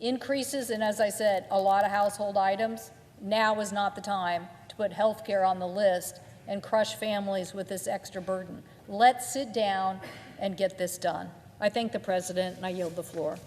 increases in, as I said, a lot of household items, now is not the time to put health care on the list and crush families with this extra burden. Let's sit down and get this done. I thank the President, and I yield the floor.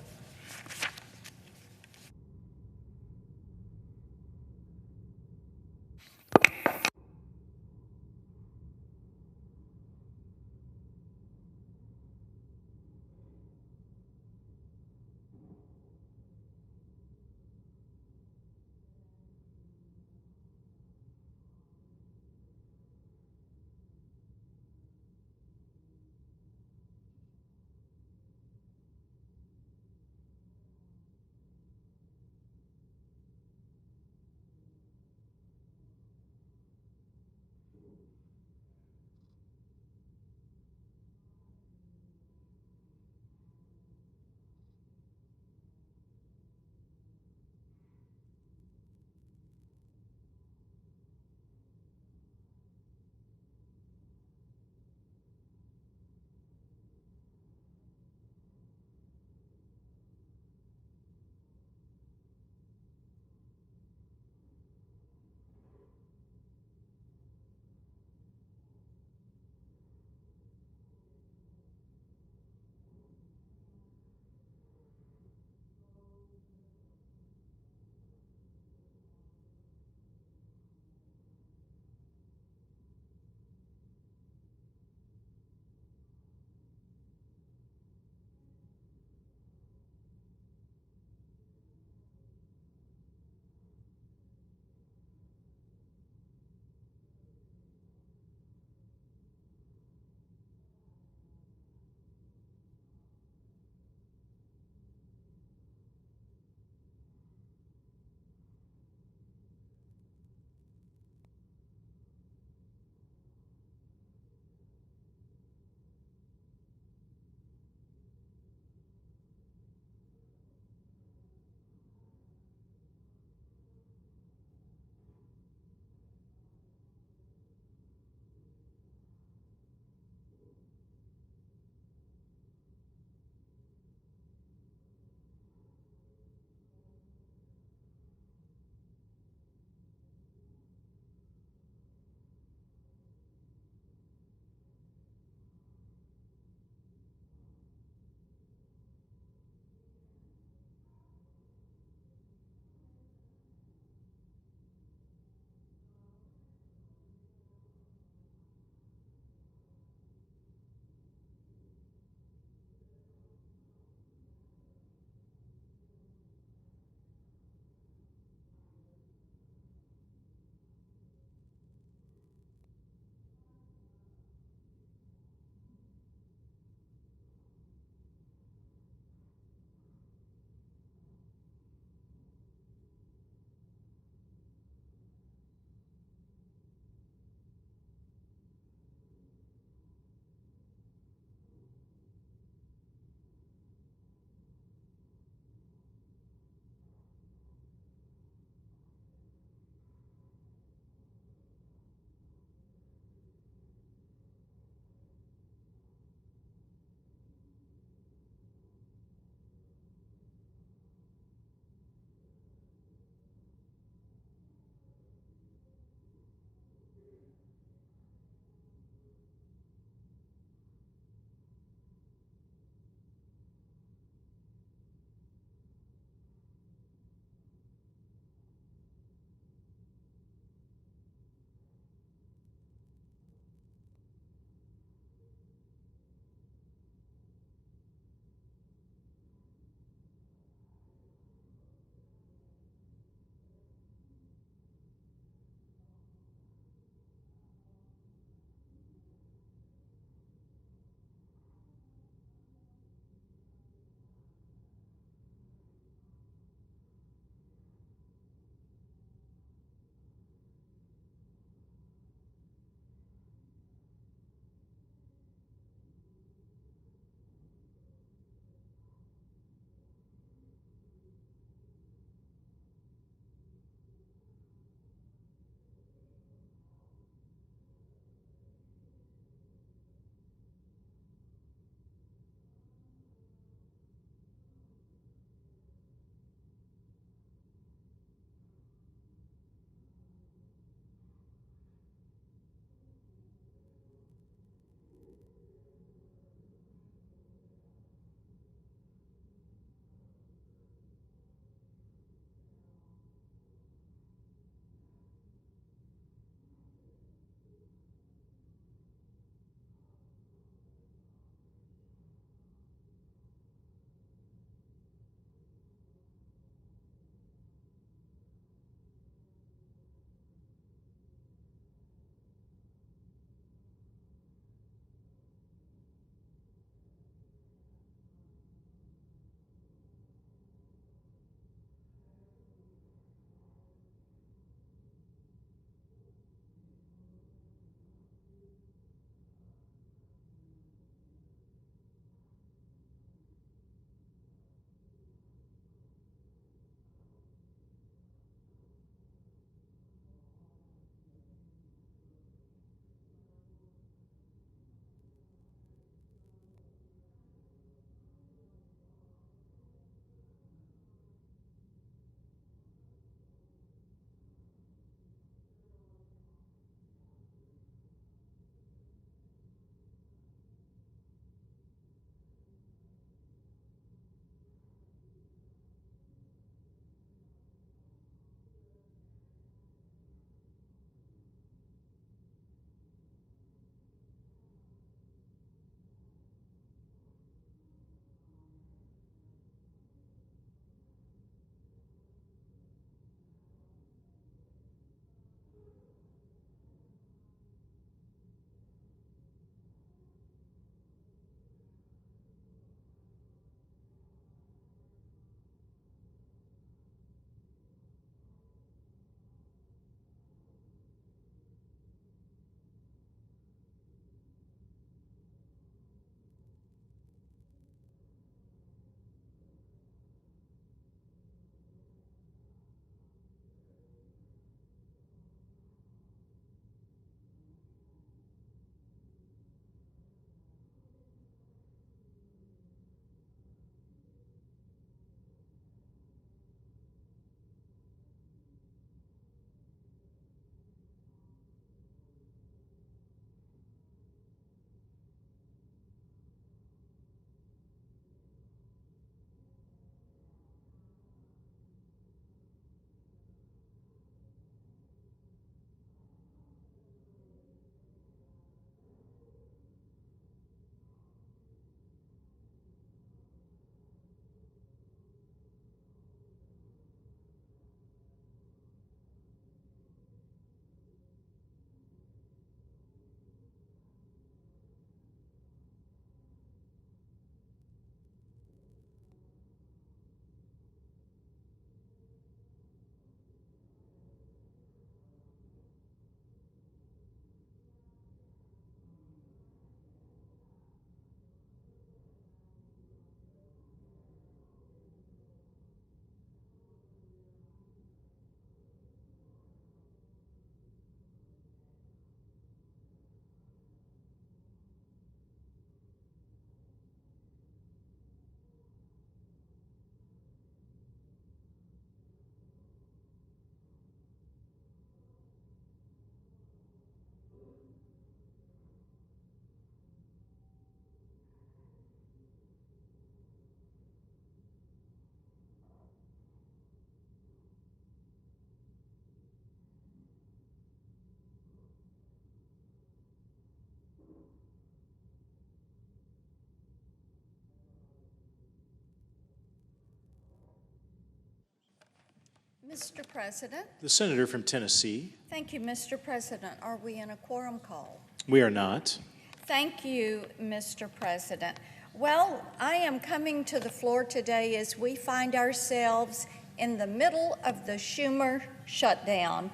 Mr. President. The senator from Tennessee. Thank you, Mr. President. Are we in a quorum call? We are not. Thank you, Mr. President. Well, I am coming to the floor today as we find ourselves in the middle of the Schumer shutdown.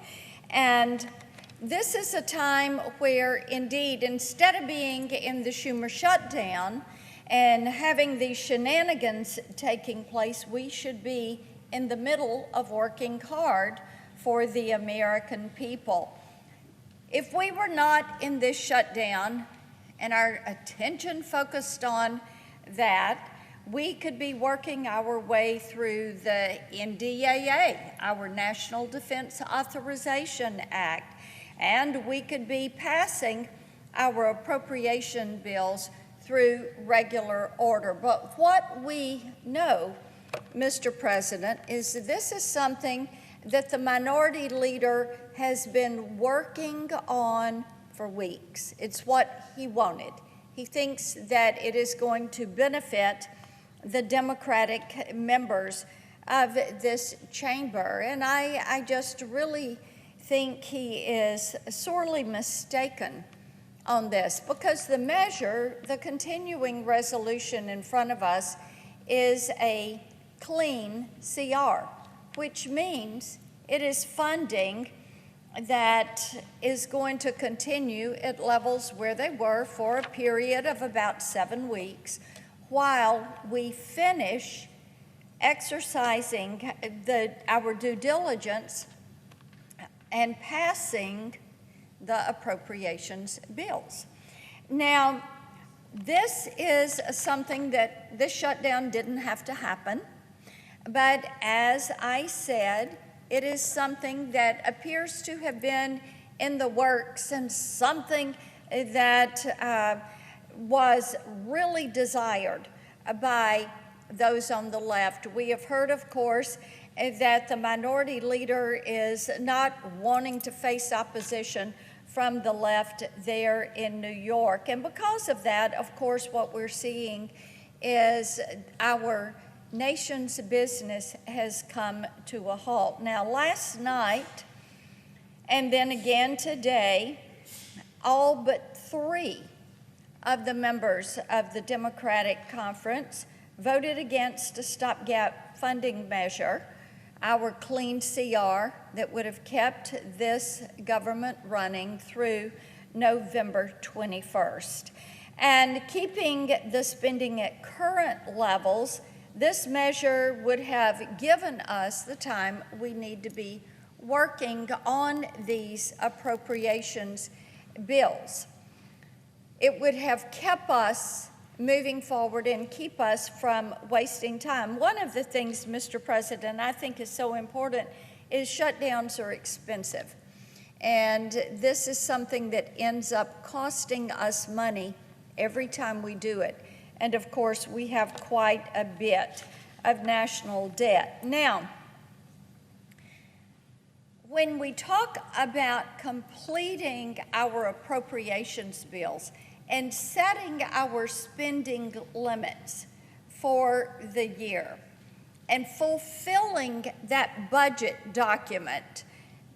And this is a time where, indeed, instead of being in the Schumer shutdown and having these shenanigans taking place, we should be in the middle of working hard for the American people. If we were not in this shutdown and our attention focused on that, we could be working our way through the NDAA, our National Defense Authorization Act, and we could be passing our appropriation bills through regular order. But what we know, Mr. President, is that this is something that the minority leader has been working on for weeks. It's what he wanted. He thinks that it is going to benefit the Democratic members of this chamber. And I just really think he is sorely mistaken on this, because the measure, the continuing resolution in front of us, is a clean CR, which means it is funding that is going to continue at levels where they were for a period of about 7 weeks while we finish exercising our due diligence and passing the appropriations bills. Now, this is something that this shutdown didn't have to happen. But as I said, it is something that appears to have been in the works and something that was really desired by those on the left. We have heard, of course, that the minority leader is not wanting to face opposition from the left there in New York. And because of that, of course, what we're seeing is our nation's business has come to a halt. Now, last night, and then again today, all but 3 of the members of the Democratic Conference voted against a stopgap funding measure, our clean CR, that would have kept this government running through November 21st. And keeping the spending at current levels, this measure would have given us the time we need to be working on these appropriations bills. It would have kept us moving forward and keep us from wasting time. One of the things, Mr. President, I think is so important is shutdowns are expensive. And this is something that ends up costing us money every time we do it. And of course, we have quite a bit of national debt. Now, when we talk about completing our appropriations bills and setting our spending limits for the year and fulfilling that budget document,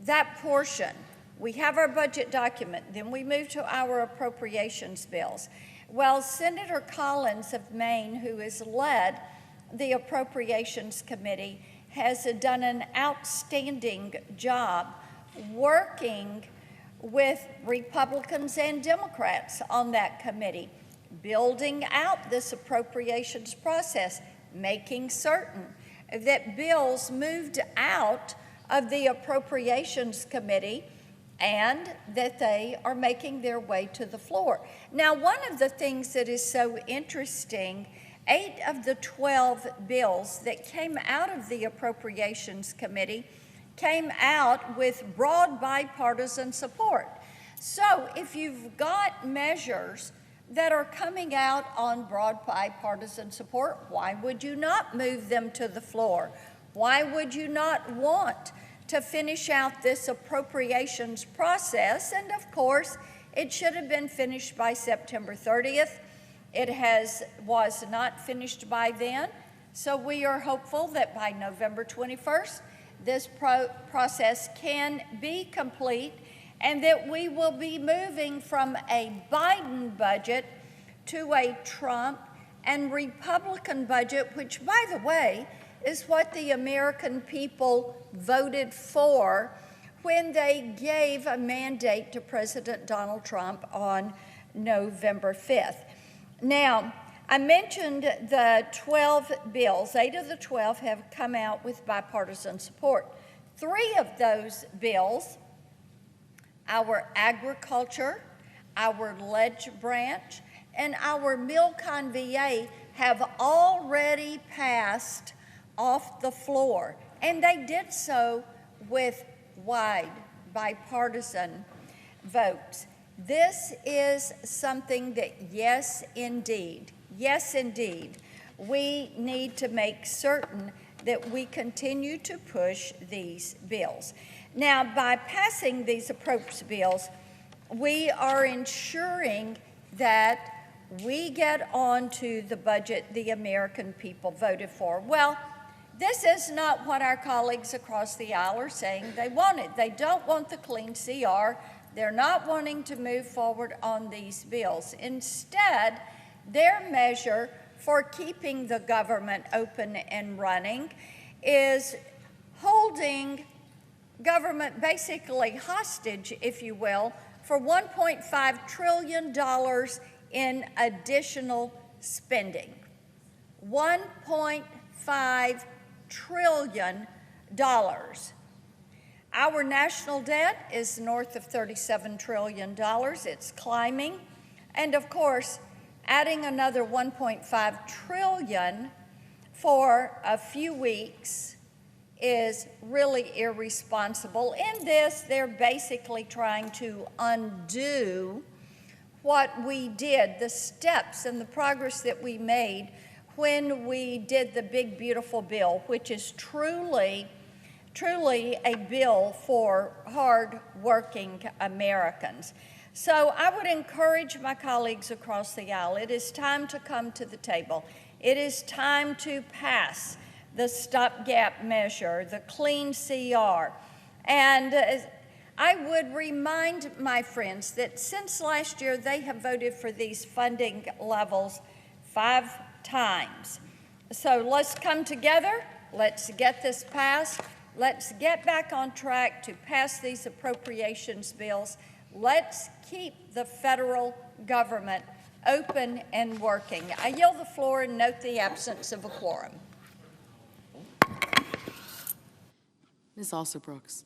that portion, we have our budget document, then we move to our appropriations bills. Well, Senator Collins of Maine, who has led the Appropriations Committee, has done an outstanding job working with Republicans and Democrats on that committee, building out this appropriations process, making certain that bills moved out of the Appropriations Committee and that they are making their way to the floor. Now, one of the things that is so interesting, 8 of the 12 bills that came out of the Appropriations Committee came out with broad bipartisan support. So if you've got measures that are coming out on broad bipartisan support, why would you not move them to the floor? Why would you not want to finish out this appropriations process? And of course, it should have been finished by September 30th. It was not finished by then. So we are hopeful that by November 21st, this process can be complete and that we will be moving from a Biden budget to a Trump and Republican budget, which, by the way, is what the American people voted for when they gave a mandate to President Donald Trump on November 5th. Now, I mentioned the 12 bills. 8 of the 12 have come out with bipartisan support. 3 of those bills, our agriculture, our ledge branch, and our Milcon VA, have already passed off the floor. And they did so with wide bipartisan votes. This is something that, yes, indeed, we need to make certain that we continue to push these bills. Now, by passing these approach bills, we are ensuring that we get onto the budget the American people voted for. Well, this is not what our colleagues across the aisle are saying they wanted. They don't want the clean CR. They're not wanting to move forward on these bills. Instead, their measure for keeping the government open and running is holding government basically hostage, if you will, for $1.5 trillion in additional spending. $1.5 trillion. Our national debt is north of $37 trillion. It's climbing. And of course, adding another $1.5 trillion for a few weeks is really irresponsible. In this, they're basically trying to undo what we did, the steps and the progress that we made when we did the big, beautiful bill, which is truly a bill for hard-working Americans. So I would encourage my colleagues across the aisle, it is time to come to the table. It is time to pass the stopgap measure, the clean CR. And I would remind my friends that since last year, they have voted for these funding levels 5 times. So let's come together, let's get this passed, let's get back on track to pass these appropriations bills. Let's keep the federal government open and working. I yield the floor and note the absence of a quorum. Ms. Alsop-Brooks.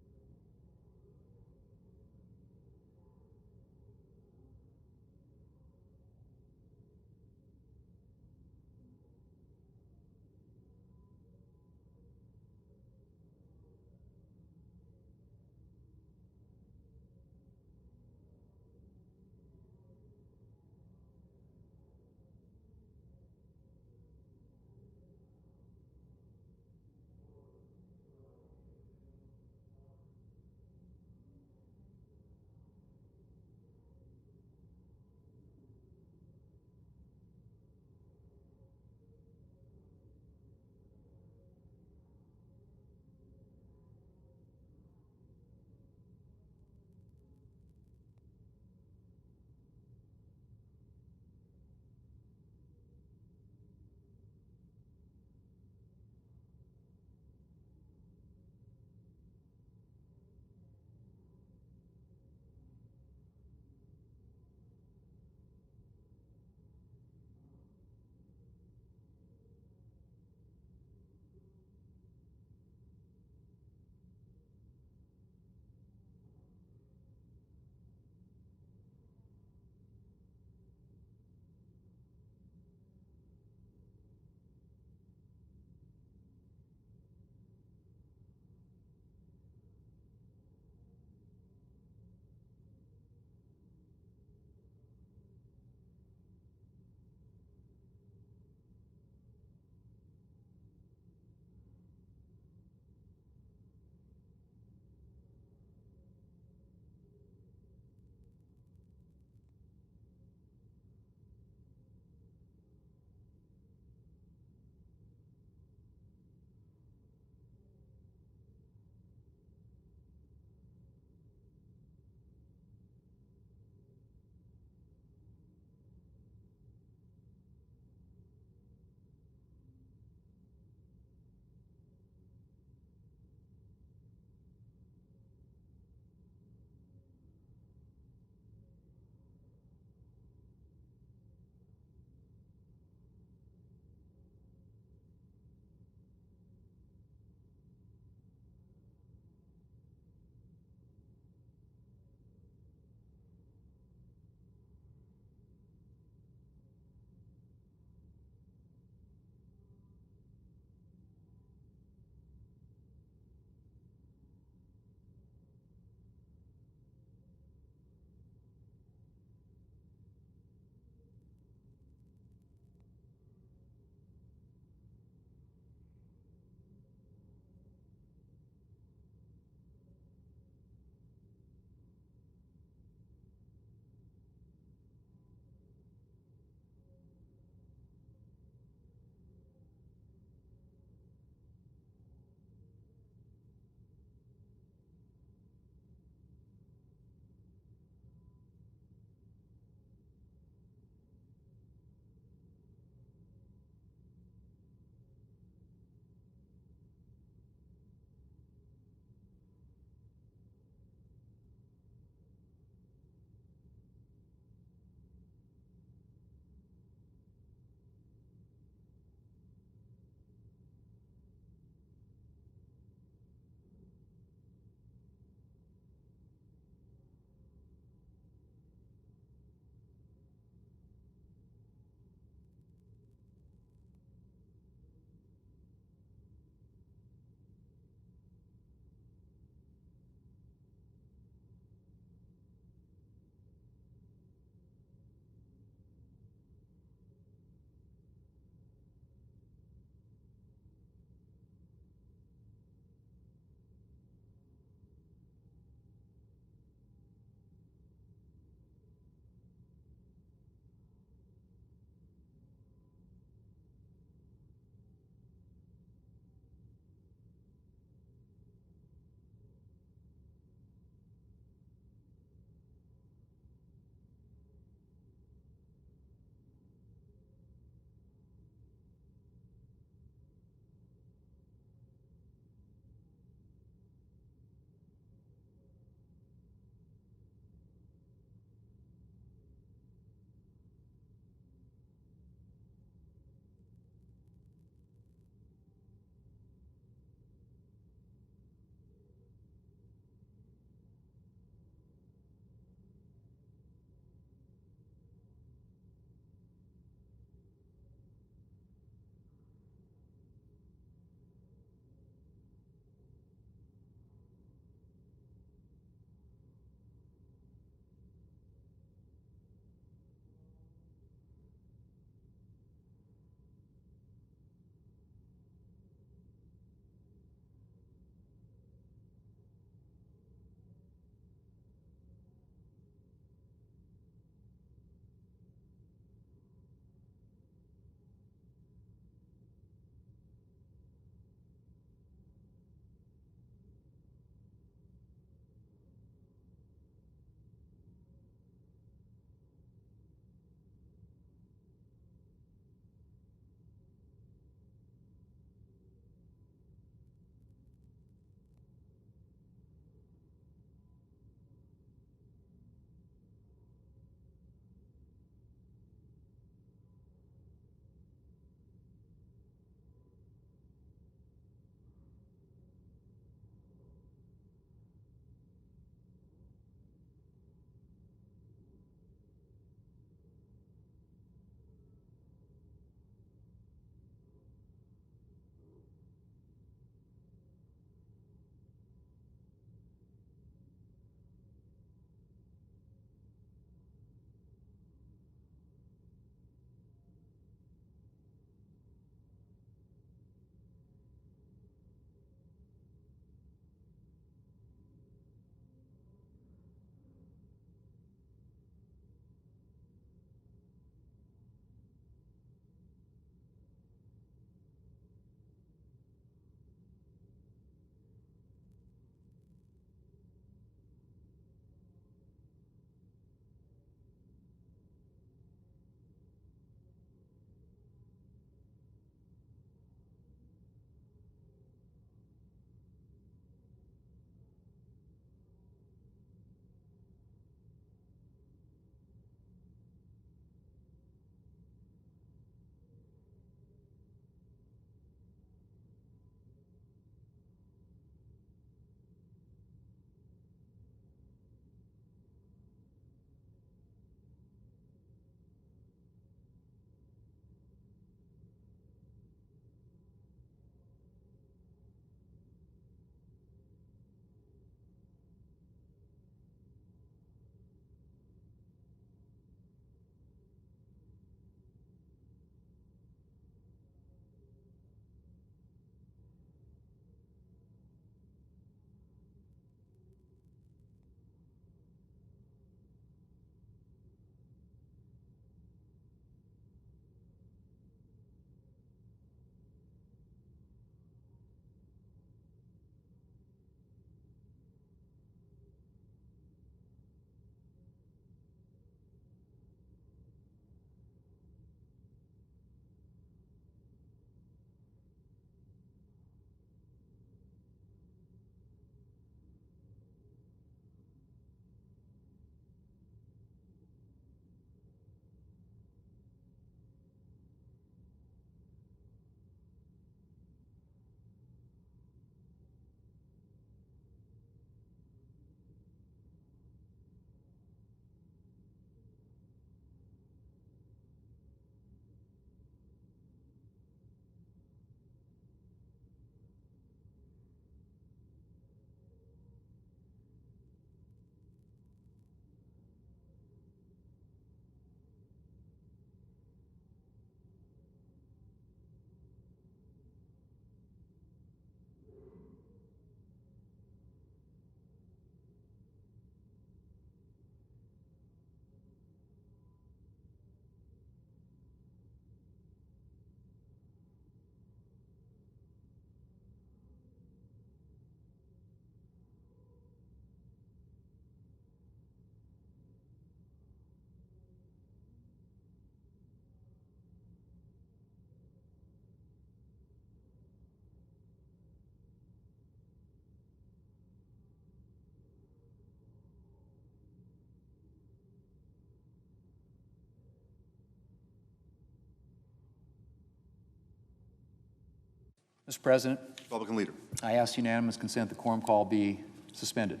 Mr. President, Republican leader. I ask unanimous consent the quorum call be suspended.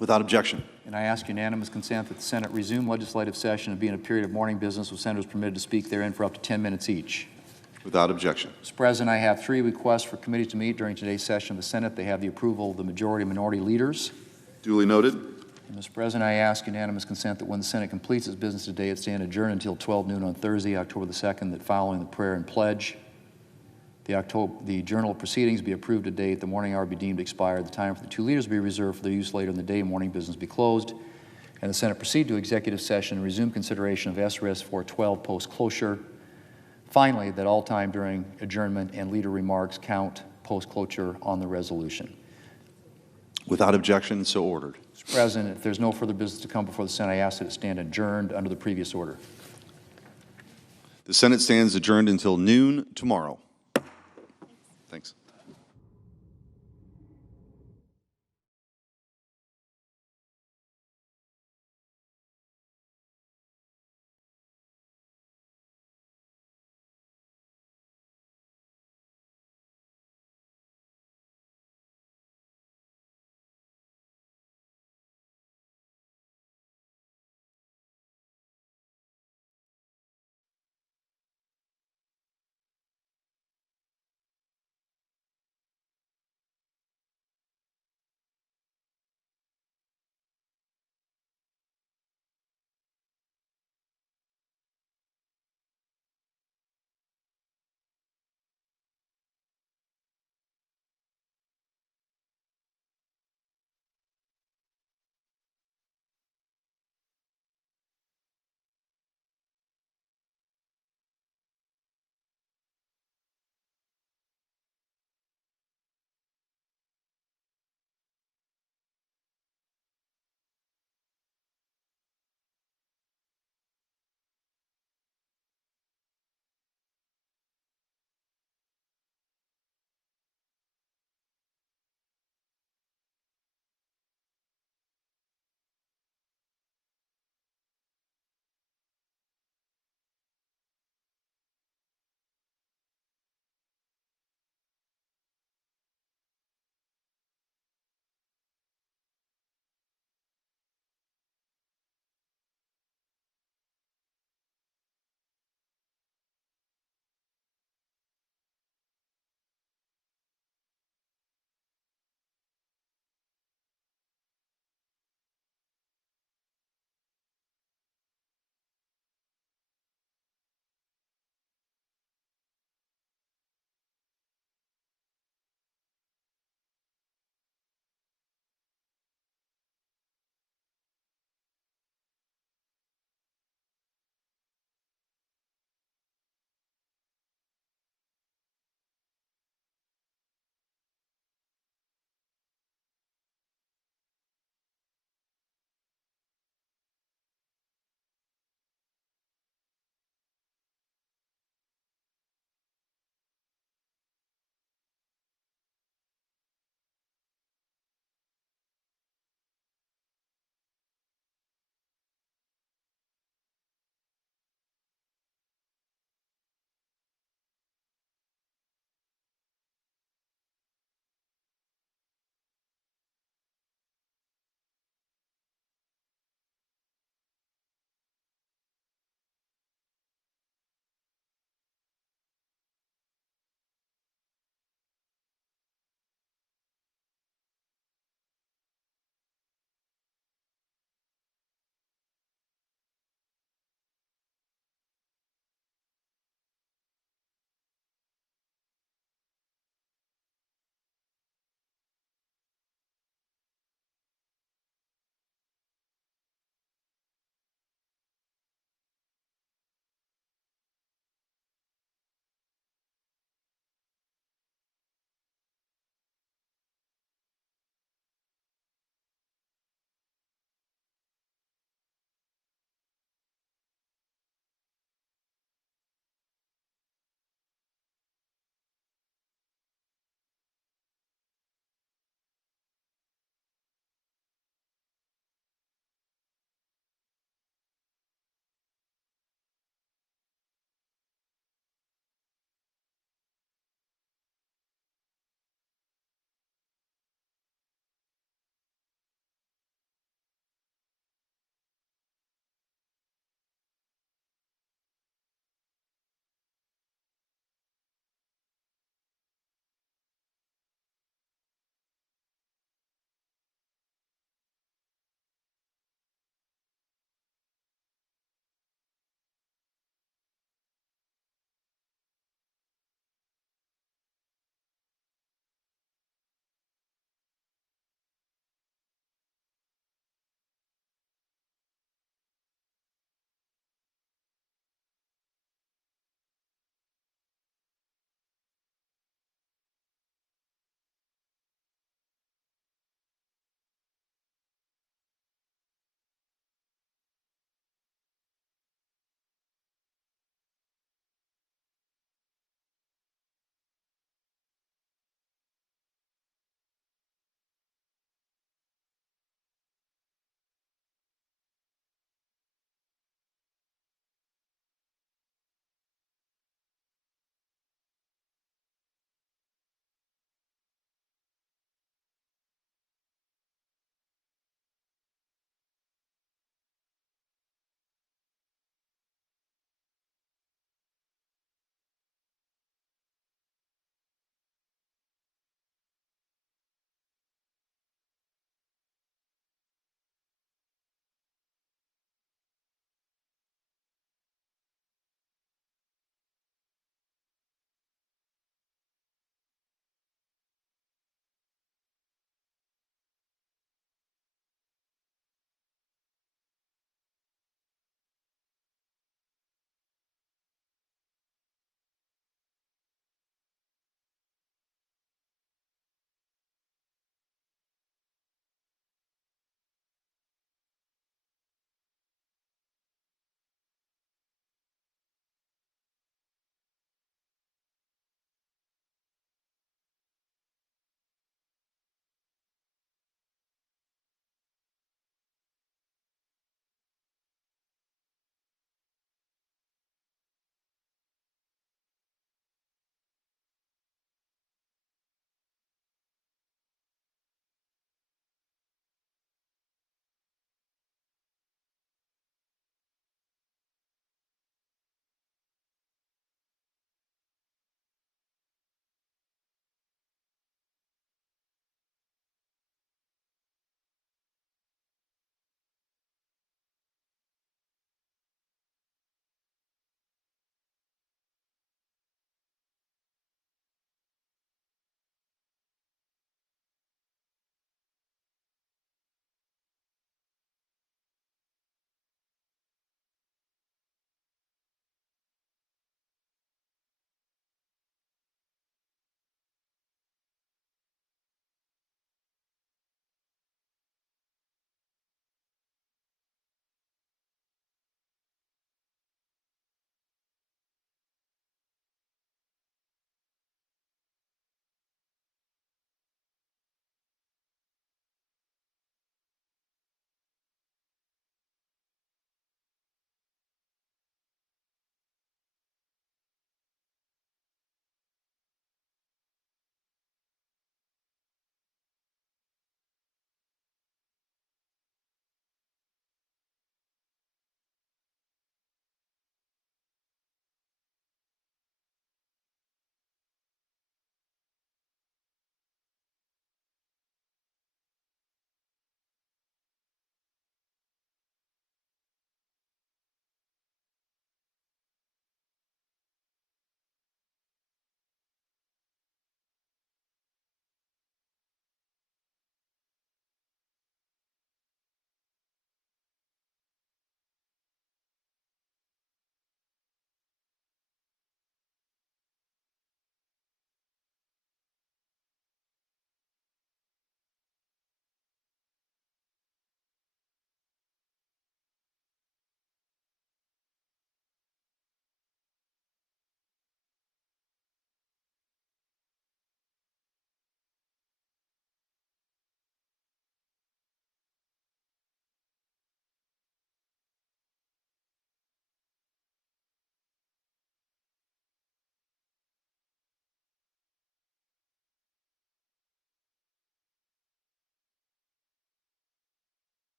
Without objection. And I ask unanimous consent that the Senate resume legislative session and be in a period of morning business with senators permitted to speak therein for up to 10 minutes each. Without objection. Mr. President, I have 3 requests for committees to meet during today's session of the Senate. They have the approval of the majority and minority leaders. Duly noted. And Mr. President, I ask unanimous consent that when the Senate completes its business today, it stand adjourned until 12 noon on Thursday, October the 2nd, that following the prayer and pledge, the journal of proceedings be approved today at the morning hour be deemed expired. The time for the 2 leaders be reserved for their use later in the day. Morning business be closed. And the Senate proceed to executive session and resume consideration of SRS 412 post-closure. Finally, that all time during adjournment and leader remarks count post-closure on the resolution. Without objection, so ordered. Mr. President, if there's no further business to come before the Senate, I ask that it stand adjourned under the previous order. The Senate stands adjourned until noon tomorrow.